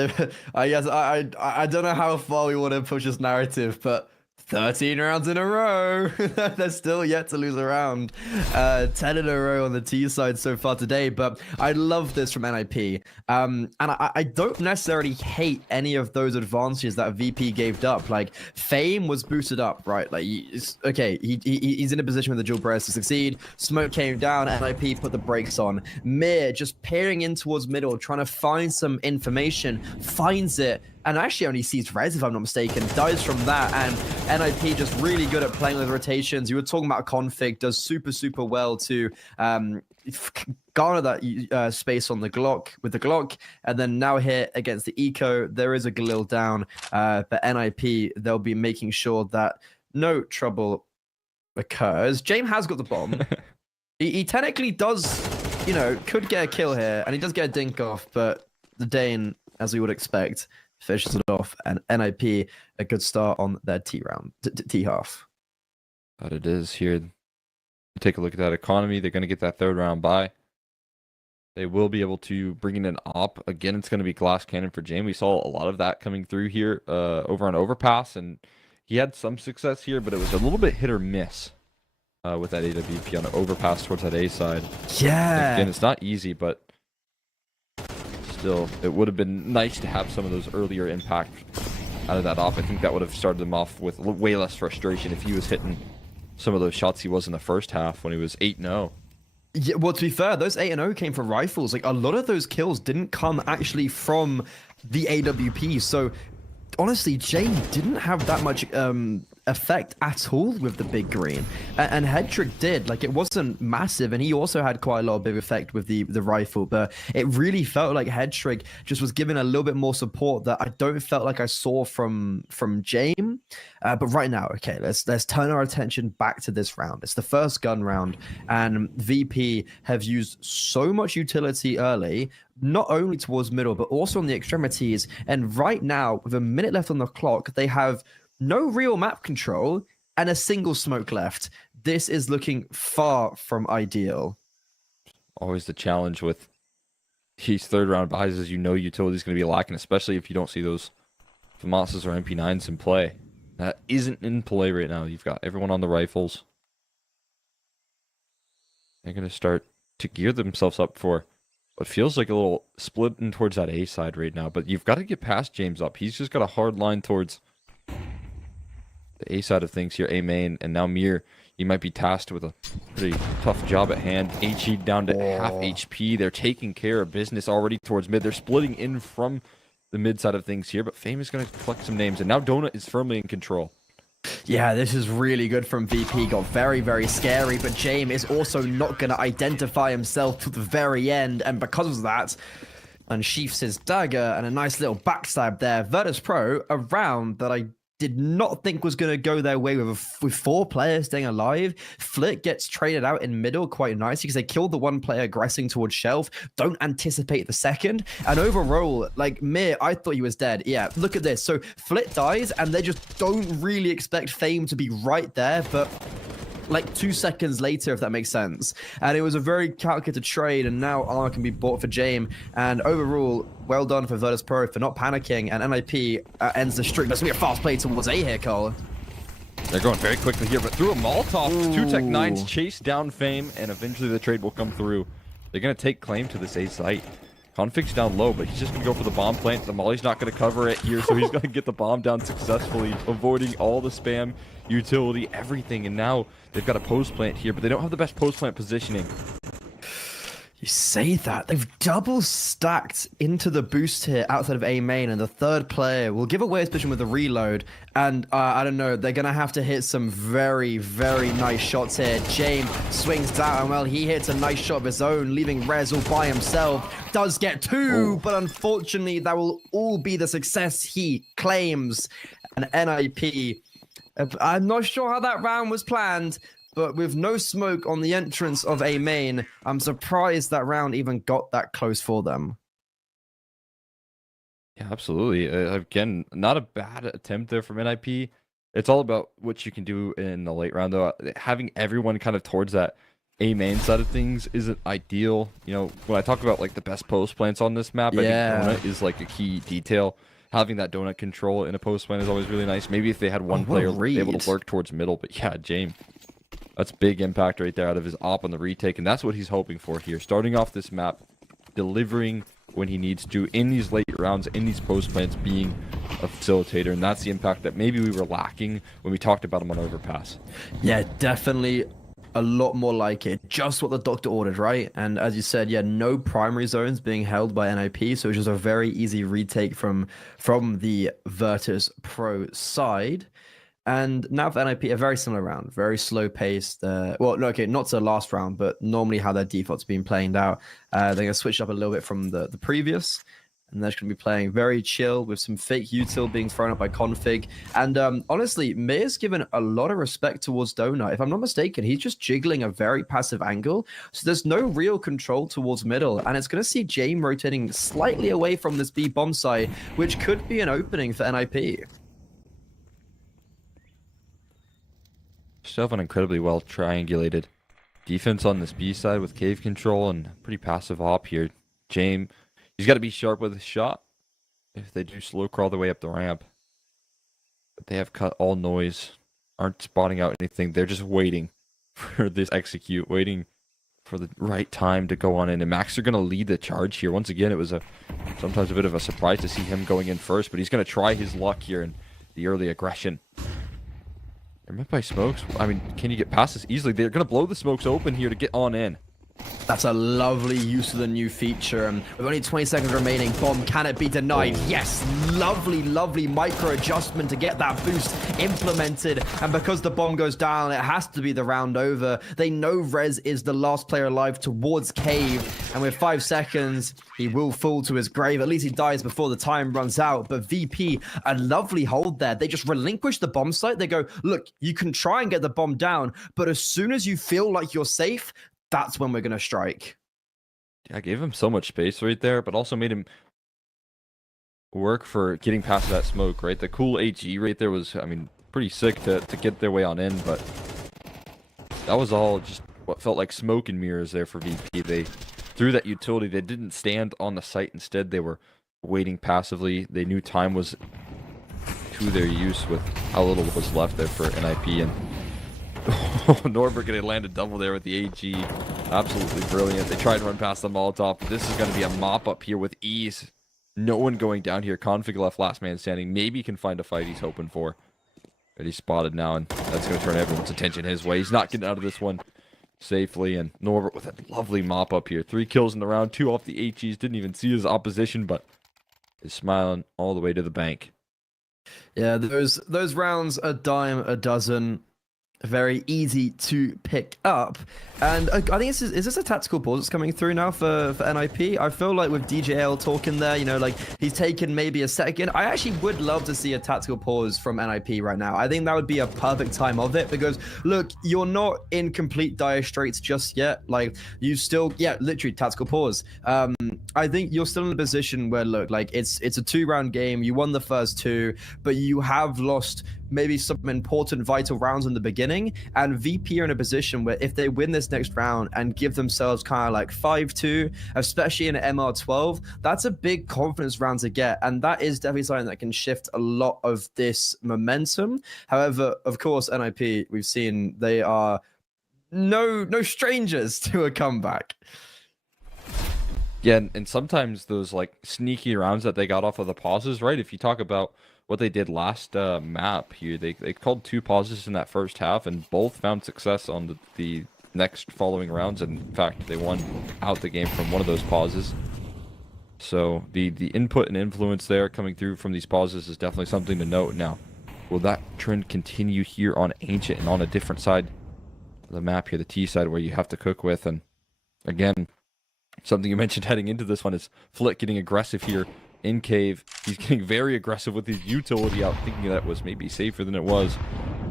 I guess I don't know how far we want to push this narrative, but 13 rounds in a row. They're still yet to lose a round. 10 in a row on the T side so far today, but I love this from NIP. And I don't necessarily hate any of those advantages that VP gave up. Like, Fame was boosted up, right? Like, he's in a position with the dual press to succeed. Smoke came down, NIP put the brakes on. Mir just peering in towards middle, trying to find some information, finds it, and actually only sees Rez, if I'm not mistaken, dies from that, and NIP just really good at playing with rotations. You were talking about Config, does super well to garner that space on the Glock, with the Glock, and then now here against the Eco, there is a Galil down, but NIP, they'll be making sure that no trouble occurs. James has got the bomb. he technically does, could get a kill here, and he does get a dink off, but the Dane, as we would expect, finishes it off, and NIP a good start on their T round, T half. But it is here. Take a look at that economy. They're going to get that third round bye. They will be able to bring in an op. Again, it's going to be glass cannon for Jane. We saw a lot of that coming through here over on Overpass, and he had some success here, but it was a little bit hit or miss with that AWP on the Overpass towards that A side. Yeah. Again, it's not easy, but still, it would have been nice to have some of those earlier impact out of that op. I think that would have started them off with way less frustration if he was hitting some of those shots he was in the first half when he was 8-0. Yeah, well, to be fair, those 8-0 came from rifles. Like, a lot of those kills didn't come actually from the AWP. So, honestly, Jane didn't have that much effect at all with the big green, and Headtrick did. Like, it wasn't massive, and he also had quite a lot of big effect with the rifle, but it really felt like Headtrick just was given a little bit more support that I don't felt like I saw from Jame. But right now, okay, let's turn our attention back to this round. It's the first gun round, and VP have used so much utility early, not only towards middle, but also on the extremities. And right now, with a minute left on the clock, they have no real map control and a single smoke left. This is looking far from ideal. Always the challenge with these third round buys is utility is going to be lacking, especially if you don't see those FAMASs or MP9s in play. That isn't in play right now. You've got everyone on the rifles. They're going to start to gear themselves up for what feels like a little split in towards that A side right now, but you've got to get past James up. He's just got a hard line towards the A side of things here, A main, and now Mir, he might be tasked with a pretty tough job at hand. HE down to half HP. They're taking care of business already towards mid. They're splitting in from the mid side of things here, but Fame is going to collect some names, and now Donut is firmly in control. Yeah, this is really good from VP. Got very, very scary, but James is also not going to identify himself to the very end, and because of that, unsheaths his dagger, and a nice little backstab there. Virtus.pro, a round that I did not think was going to go their way with 4 players staying alive. Flick gets traded out in middle quite nicely because they killed the 1 player aggressing towards Shelf. Don't anticipate the second. And overall, like, Mir, I thought he was dead. Yeah, look at this. So Flick dies and they just don't really expect Fame to be right there, but like 2 seconds later, if that makes sense. And it was a very calculated trade, and now armor can be bought for James. And overall, well done for Virtus.pro for not panicking, and NIP ends the streak. That's going to be a fast play towards A here, Cole. They're going very quickly here, but through a Molotov, 2 Tech-9s chase down Fame, and eventually the trade will come through. They're going to take claim to this A site. Config's down low, but he's just going to go for the bomb plant. The Molly's not going to cover it here, so he's going to get the bomb down successfully, avoiding all the spam, utility, everything. And now they've got a post plant here, but they don't have the best post plant positioning. You say that. They've double stacked into the boost here outside of A main, and the third player will give away his position with a reload. And I don't know, they're going to have to hit some very, very nice shots here. James swings down, and well, he hits a nice shot of his own, leaving Rez all by himself. Does get 2, but unfortunately, that will all be the success he claims. And NIP, I'm not sure how that round was planned, but with no smoke on the entrance of A main, I'm surprised that round even got that close for them. Yeah, absolutely. Again, not a bad attempt there from NIP. It's all about what you can do in the late round, though. Having everyone kind of towards that A main side of things isn't ideal. You know, when I talk about like the best post plants on this map, I think Donut is like a key detail. Having that Donut control in a post plant is always really nice. Maybe if they had one player able to lurk towards middle, but yeah, James. That's big impact right there out of his op on the retake, and that's what he's hoping for here. Starting off this map, delivering when he needs to in these late rounds, in these post plants, being a facilitator, and that's the impact that maybe we were lacking when we talked about him on Overpass. Yeah, definitely a lot more like it. Just what the doctor ordered, right? And as you said, yeah, no primary zones being held by NIP, so it's just a very easy retake from the Virtus.pro side. And now for NIP, a very similar round, very slow paced. Well, no, okay, not to the last round, but normally how their default's been playing out. They're going to switch up a little bit from the previous, and they're just going to be playing very chill with some fake util being thrown up by Config. And honestly, Mir's given a lot of respect towards Donut. If I'm not mistaken, he's just jiggling a very passive angle, so there's no real control towards middle, and it's going to see James rotating slightly away from this B bomb site, which could be an opening for NIP. Still have an incredibly well triangulated defense on this B side with cave control and pretty passive op here. James, he's got to be sharp with his shot if they do slow crawl their way up the ramp. But they have cut all noise, aren't spotting out anything. They're just waiting for this execute, waiting for the right time to go on in. And Max are going to lead the charge here. Once again, it was sometimes a bit of a surprise to see him going in first, but he's going to try his luck here in the early aggression. They're met by smokes. I mean, can you get past this easily? They're going to blow the smokes open here to get on in. That's a lovely use of the new feature. With only 20 seconds remaining, bomb, can it be denied? Yes, lovely, lovely micro adjustment to get that boost implemented. And because the bomb goes down, it has to be the round over. They know Rez is the last player alive towards cave. And with 5 seconds, he will fall to his grave. At least he dies before the time runs out. But VP, a lovely hold there. They just relinquish the bomb site. They go, look, you can try and get the bomb down, but as soon as you feel like you're safe, that's when we're going to strike. Yeah, I gave him so much space right there, but also made him work for getting past that smoke, right? The cool HE right there was, I mean, pretty sick to get their way on in, but that was all just what felt like smoke and mirrors there for VP. They threw that utility. They didn't stand on the site. Instead, they were waiting passively. They knew time was to their use with how little was left there for NIP, and Norbert getting landed double there with the AG. Absolutely brilliant. They tried to run past the Molotov. This is going to be a mop up here with ease. No one going down here. Config left last man standing. Maybe he can find a fight he's hoping for. But he's spotted now, and that's going to turn everyone's attention his way. He's not getting out of this one safely, and Norbert with a lovely mop up here. 3 kills in the round, 2 off the HEs. Didn't even see his opposition, but is smiling all the way to the bank. Yeah, those rounds, a dime a dozen. Very easy to pick up. And I think is this a tactical pause that's coming through now for NIP? I feel like with DJL talking there, you know, like he's taken maybe a second. I actually would love to see a tactical pause from NIP right now. I think that would be a perfect time of it because look, you're not in complete dire straits just yet. Like you still, yeah, literally tactical pause. I think you're still in a position where look, like it's a 2-round game. You won the first 2, but you have lost maybe some important vital rounds in the beginning, and VP are in a position where if they win this next round and give themselves kind of like 5-2, especially in an MR12, that's a big confidence round to get, and that is definitely something that can shift a lot of this momentum. However, of course, NIP, we've seen they are no strangers to a comeback. Yeah, and sometimes those like sneaky rounds that they got off of the pauses, right? If you talk about what they did last map here, they called 2 pauses in that first half, and both found success on the next following rounds. And in fact, they won out the game from one of those pauses. So the input and influence there coming through from these pauses is definitely something to note. Now, will that trend continue here on Ancient and on a different side of the map here, the T side, where you have to cook with? And again, something you mentioned heading into this one is Flick getting aggressive here in cave. He's getting very aggressive with his utility out, thinking that it was maybe safer than it was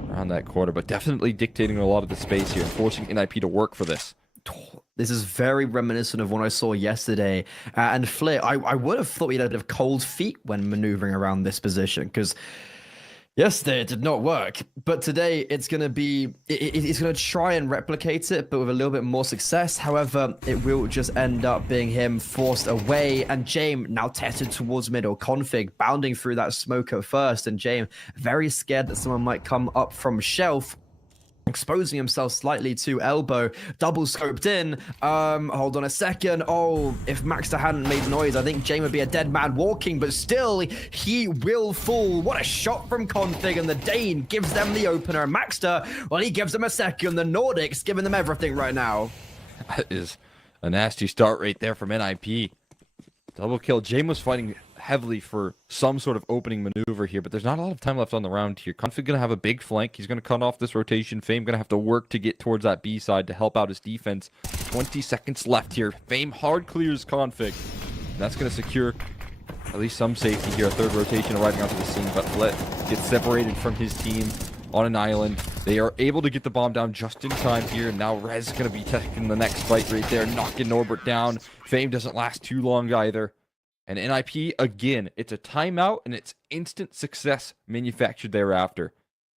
around that corner, but definitely dictating a lot of the space here, forcing NIP to work for this. This is very reminiscent of what I saw yesterday. And Flick, I would have thought he'd have cold feet when maneuvering around this position, because yesterday it did not work, but today it's going to be, it's going to try and replicate it, but with a little bit more success. However, it will just end up being him forced away, and James now tested towards middle. Config bounding through that smoke at first, and James very scared that someone might come up from shelf, exposing himself slightly to elbow, double scoped in. Hold on a second. Oh, if Maxter hadn't made noise, I think James would be a dead man walking, but still, he will fall. What a shot from Config, and the Dane gives them the opener. Maxter, well, he gives them a second. The Nordics giving them everything right now. That is a nasty start right there from NIP. Double kill. James was fighting heavily for some sort of opening maneuver here, but there's not a lot of time left on the round here. Config gonna have a big flank. He's gonna cut off this rotation. Fame gonna have to work to get towards that B side to help out his defense. 20 seconds left here. Fame hard clears Config. That's gonna secure at least some safety here. A third rotation arriving onto the scene, but Flit gets separated from his team on an island. They are able to get the bomb down just in time here, and now Rez is gonna be taking the next fight right there, knocking Norbert down. Fame doesn't last too long either. And NIP, again, it's a timeout, and it's instant success manufactured thereafter.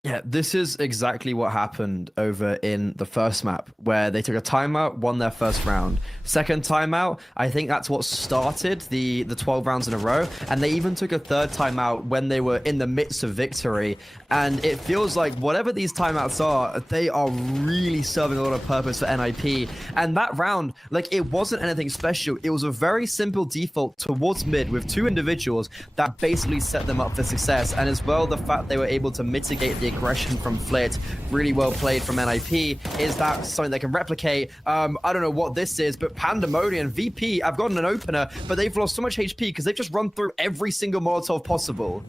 Yeah, this is exactly what happened over in the first map, where they took a timeout, won their first round. Second timeout, I think that's what started the 12 rounds in a row, and they even took a third timeout when they were in the midst of victory. And it feels like whatever these timeouts are, they are really serving a lot of purpose for NIP. And that round, like, it wasn't anything special. It was a very simple default towards mid with 2 individuals that basically set them up for success. And as well, the fact they were able to mitigate the aggression from Flit, really well played from NIP. Is that something they can replicate? I don't know what this is, but Pandemonium, VP have gotten an opener, but they've lost so much HP because they've just run through every single Molotov possible.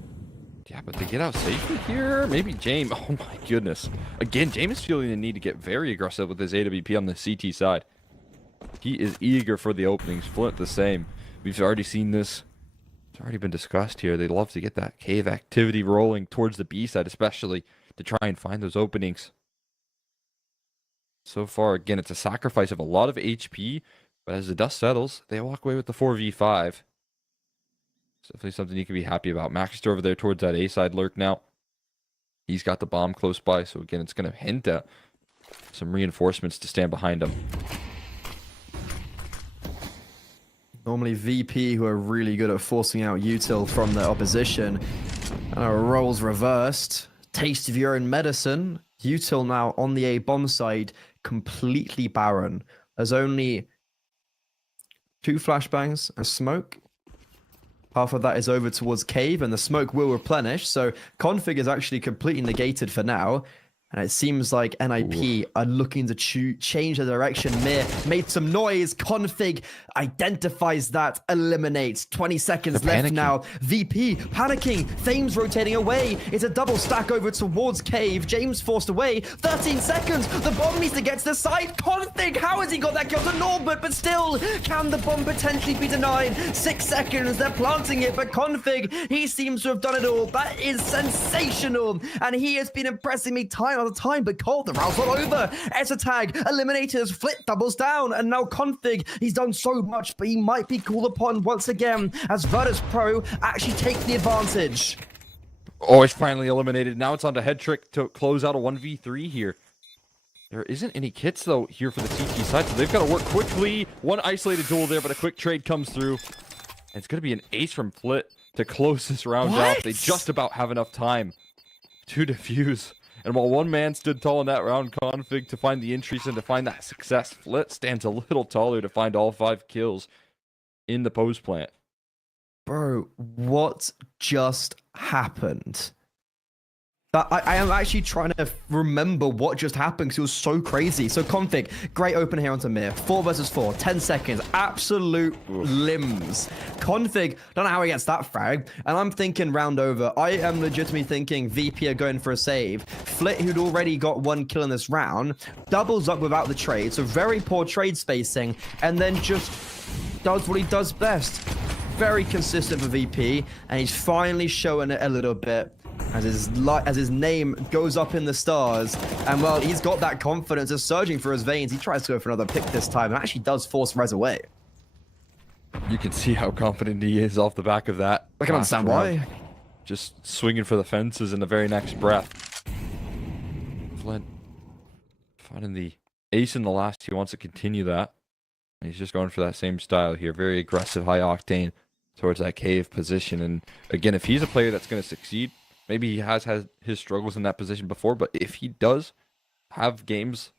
Yeah, but they get out safely here. Maybe James. Oh my goodness. Again, James is feeling the need to get very aggressive with his AWP on the CT side. He is eager for the openings. Flint the same. We've already seen this. It's already been discussed here. They love to get that cave activity rolling towards the B side, especially to try and find those openings. So far, again, it's a sacrifice of a lot of HP, but as the dust settles, they walk away with the 4v5. It's definitely something you can be happy about. Maxter over there towards that A side lurk now. He's got the bomb close by, so again, it's going to hint at some reinforcements to stand behind him. Normally VP, who are really good at forcing out util from their opposition. And roles reversed. Taste of your own medicine. Util now on the A bomb side, completely barren. There's only 2 flashbangs and smoke. Half of that is over towards Cave, and the smoke will replenish. So config is actually completely negated for now. And it seems like NIP are looking to change the direction. Mir made some noise. Config identifies that, eliminates. 20 seconds left now. VP panicking. Thames rotating away. It's a double stack over towards Cave. James forced away. 13 seconds. The bomb needs to get to the side. Config, how has he got that kill to Norbert? But still, can the bomb potentially be denied? 6 seconds. They're planting it. But Config, he seems to have done it all. That is sensational. And he has been impressing me time the time, but Cold, the round's not over. Tag eliminated as Flit doubles down, and now Config, he's done so much, but he might be called upon once again as Virtus.pro actually take the advantage. Oh, it's finally eliminated. Now it's on to Headtrick to close out a 1v3 here. There isn't any kits, though, here for the CT side, so they've got to work quickly. One isolated duel there, but a quick trade comes through. And it's going to be an ace from Flit to close this round out. They just about have enough time to defuse. And while one man stood tall in that round, Config to find the entries and to find that success, Flit stands a little taller to find all 5 kills in the post plant. Bro, what just happened? I am actually trying to remember what just happened because it was so crazy. So Config, great open here onto Mir. 4 versus 4, 10 seconds, absolute limbs. Config, don't know how he gets that frag. And I'm thinking round over. I am legitimately thinking VP are going for a save. Flit, who'd already got 1 kill in this round, doubles up without the trade. So very poor trade spacing. And then just does what he does best. Very consistent for VP. And he's finally showing it a little bit. As his name goes up in the stars, and well, he's got that confidence is surging through his veins. He tries to go for another pick this time, and actually does force Rez away. You can see how confident he is off the back of that. I can understand why. Just swinging for the fences in the very next breath. Flint finding the ace in the last. He wants to continue that. And he's just going for that same style here. Very aggressive, high octane towards that cave position. And again, if he's a player that's going to succeed, maybe he has had his struggles in that position before, but if he does have games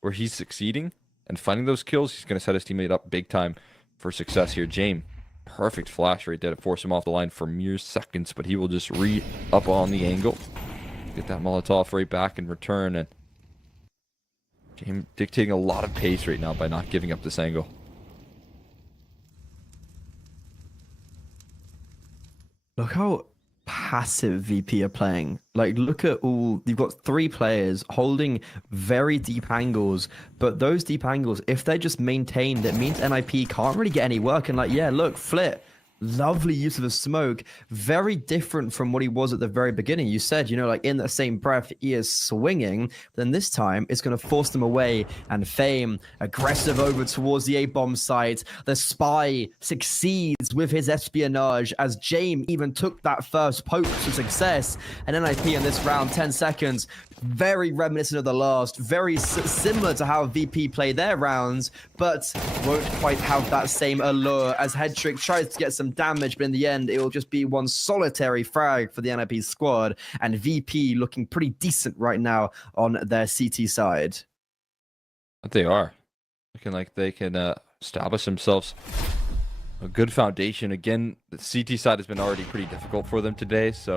where he's succeeding and finding those kills, he's going to set his teammate up big time for success here. James, perfect flash right there to force him off the line for mere seconds, but he will just re-up on the angle. Get that Molotov right back in return, and James dictating a lot of pace right now by not giving up this angle. Look how passive VP are playing. Like, look at all, you've got 3 players holding very deep angles, but those deep angles, if they're just maintained, it means NIP can't really get any work. And like, yeah, look, Flit, lovely use of the smoke, very different from what he was at the very beginning. You said, you know, like in the same breath, he is swinging, then this time it's going to force them away. And Fame, aggressive over towards the A-bomb site. The spy succeeds with his espionage as James even took that first poke to success. And NIP in this round, 10 seconds, very reminiscent of the last, very similar to how VP play their rounds, but won't quite have that same allure as Headtrick tries to get some damage, but in the end, it will just be one solitary frag for the NIP squad, and VP looking pretty decent right now on their CT side. But they are. Looking like they can establish themselves a good foundation. Again, the CT side has been already pretty difficult for them today, so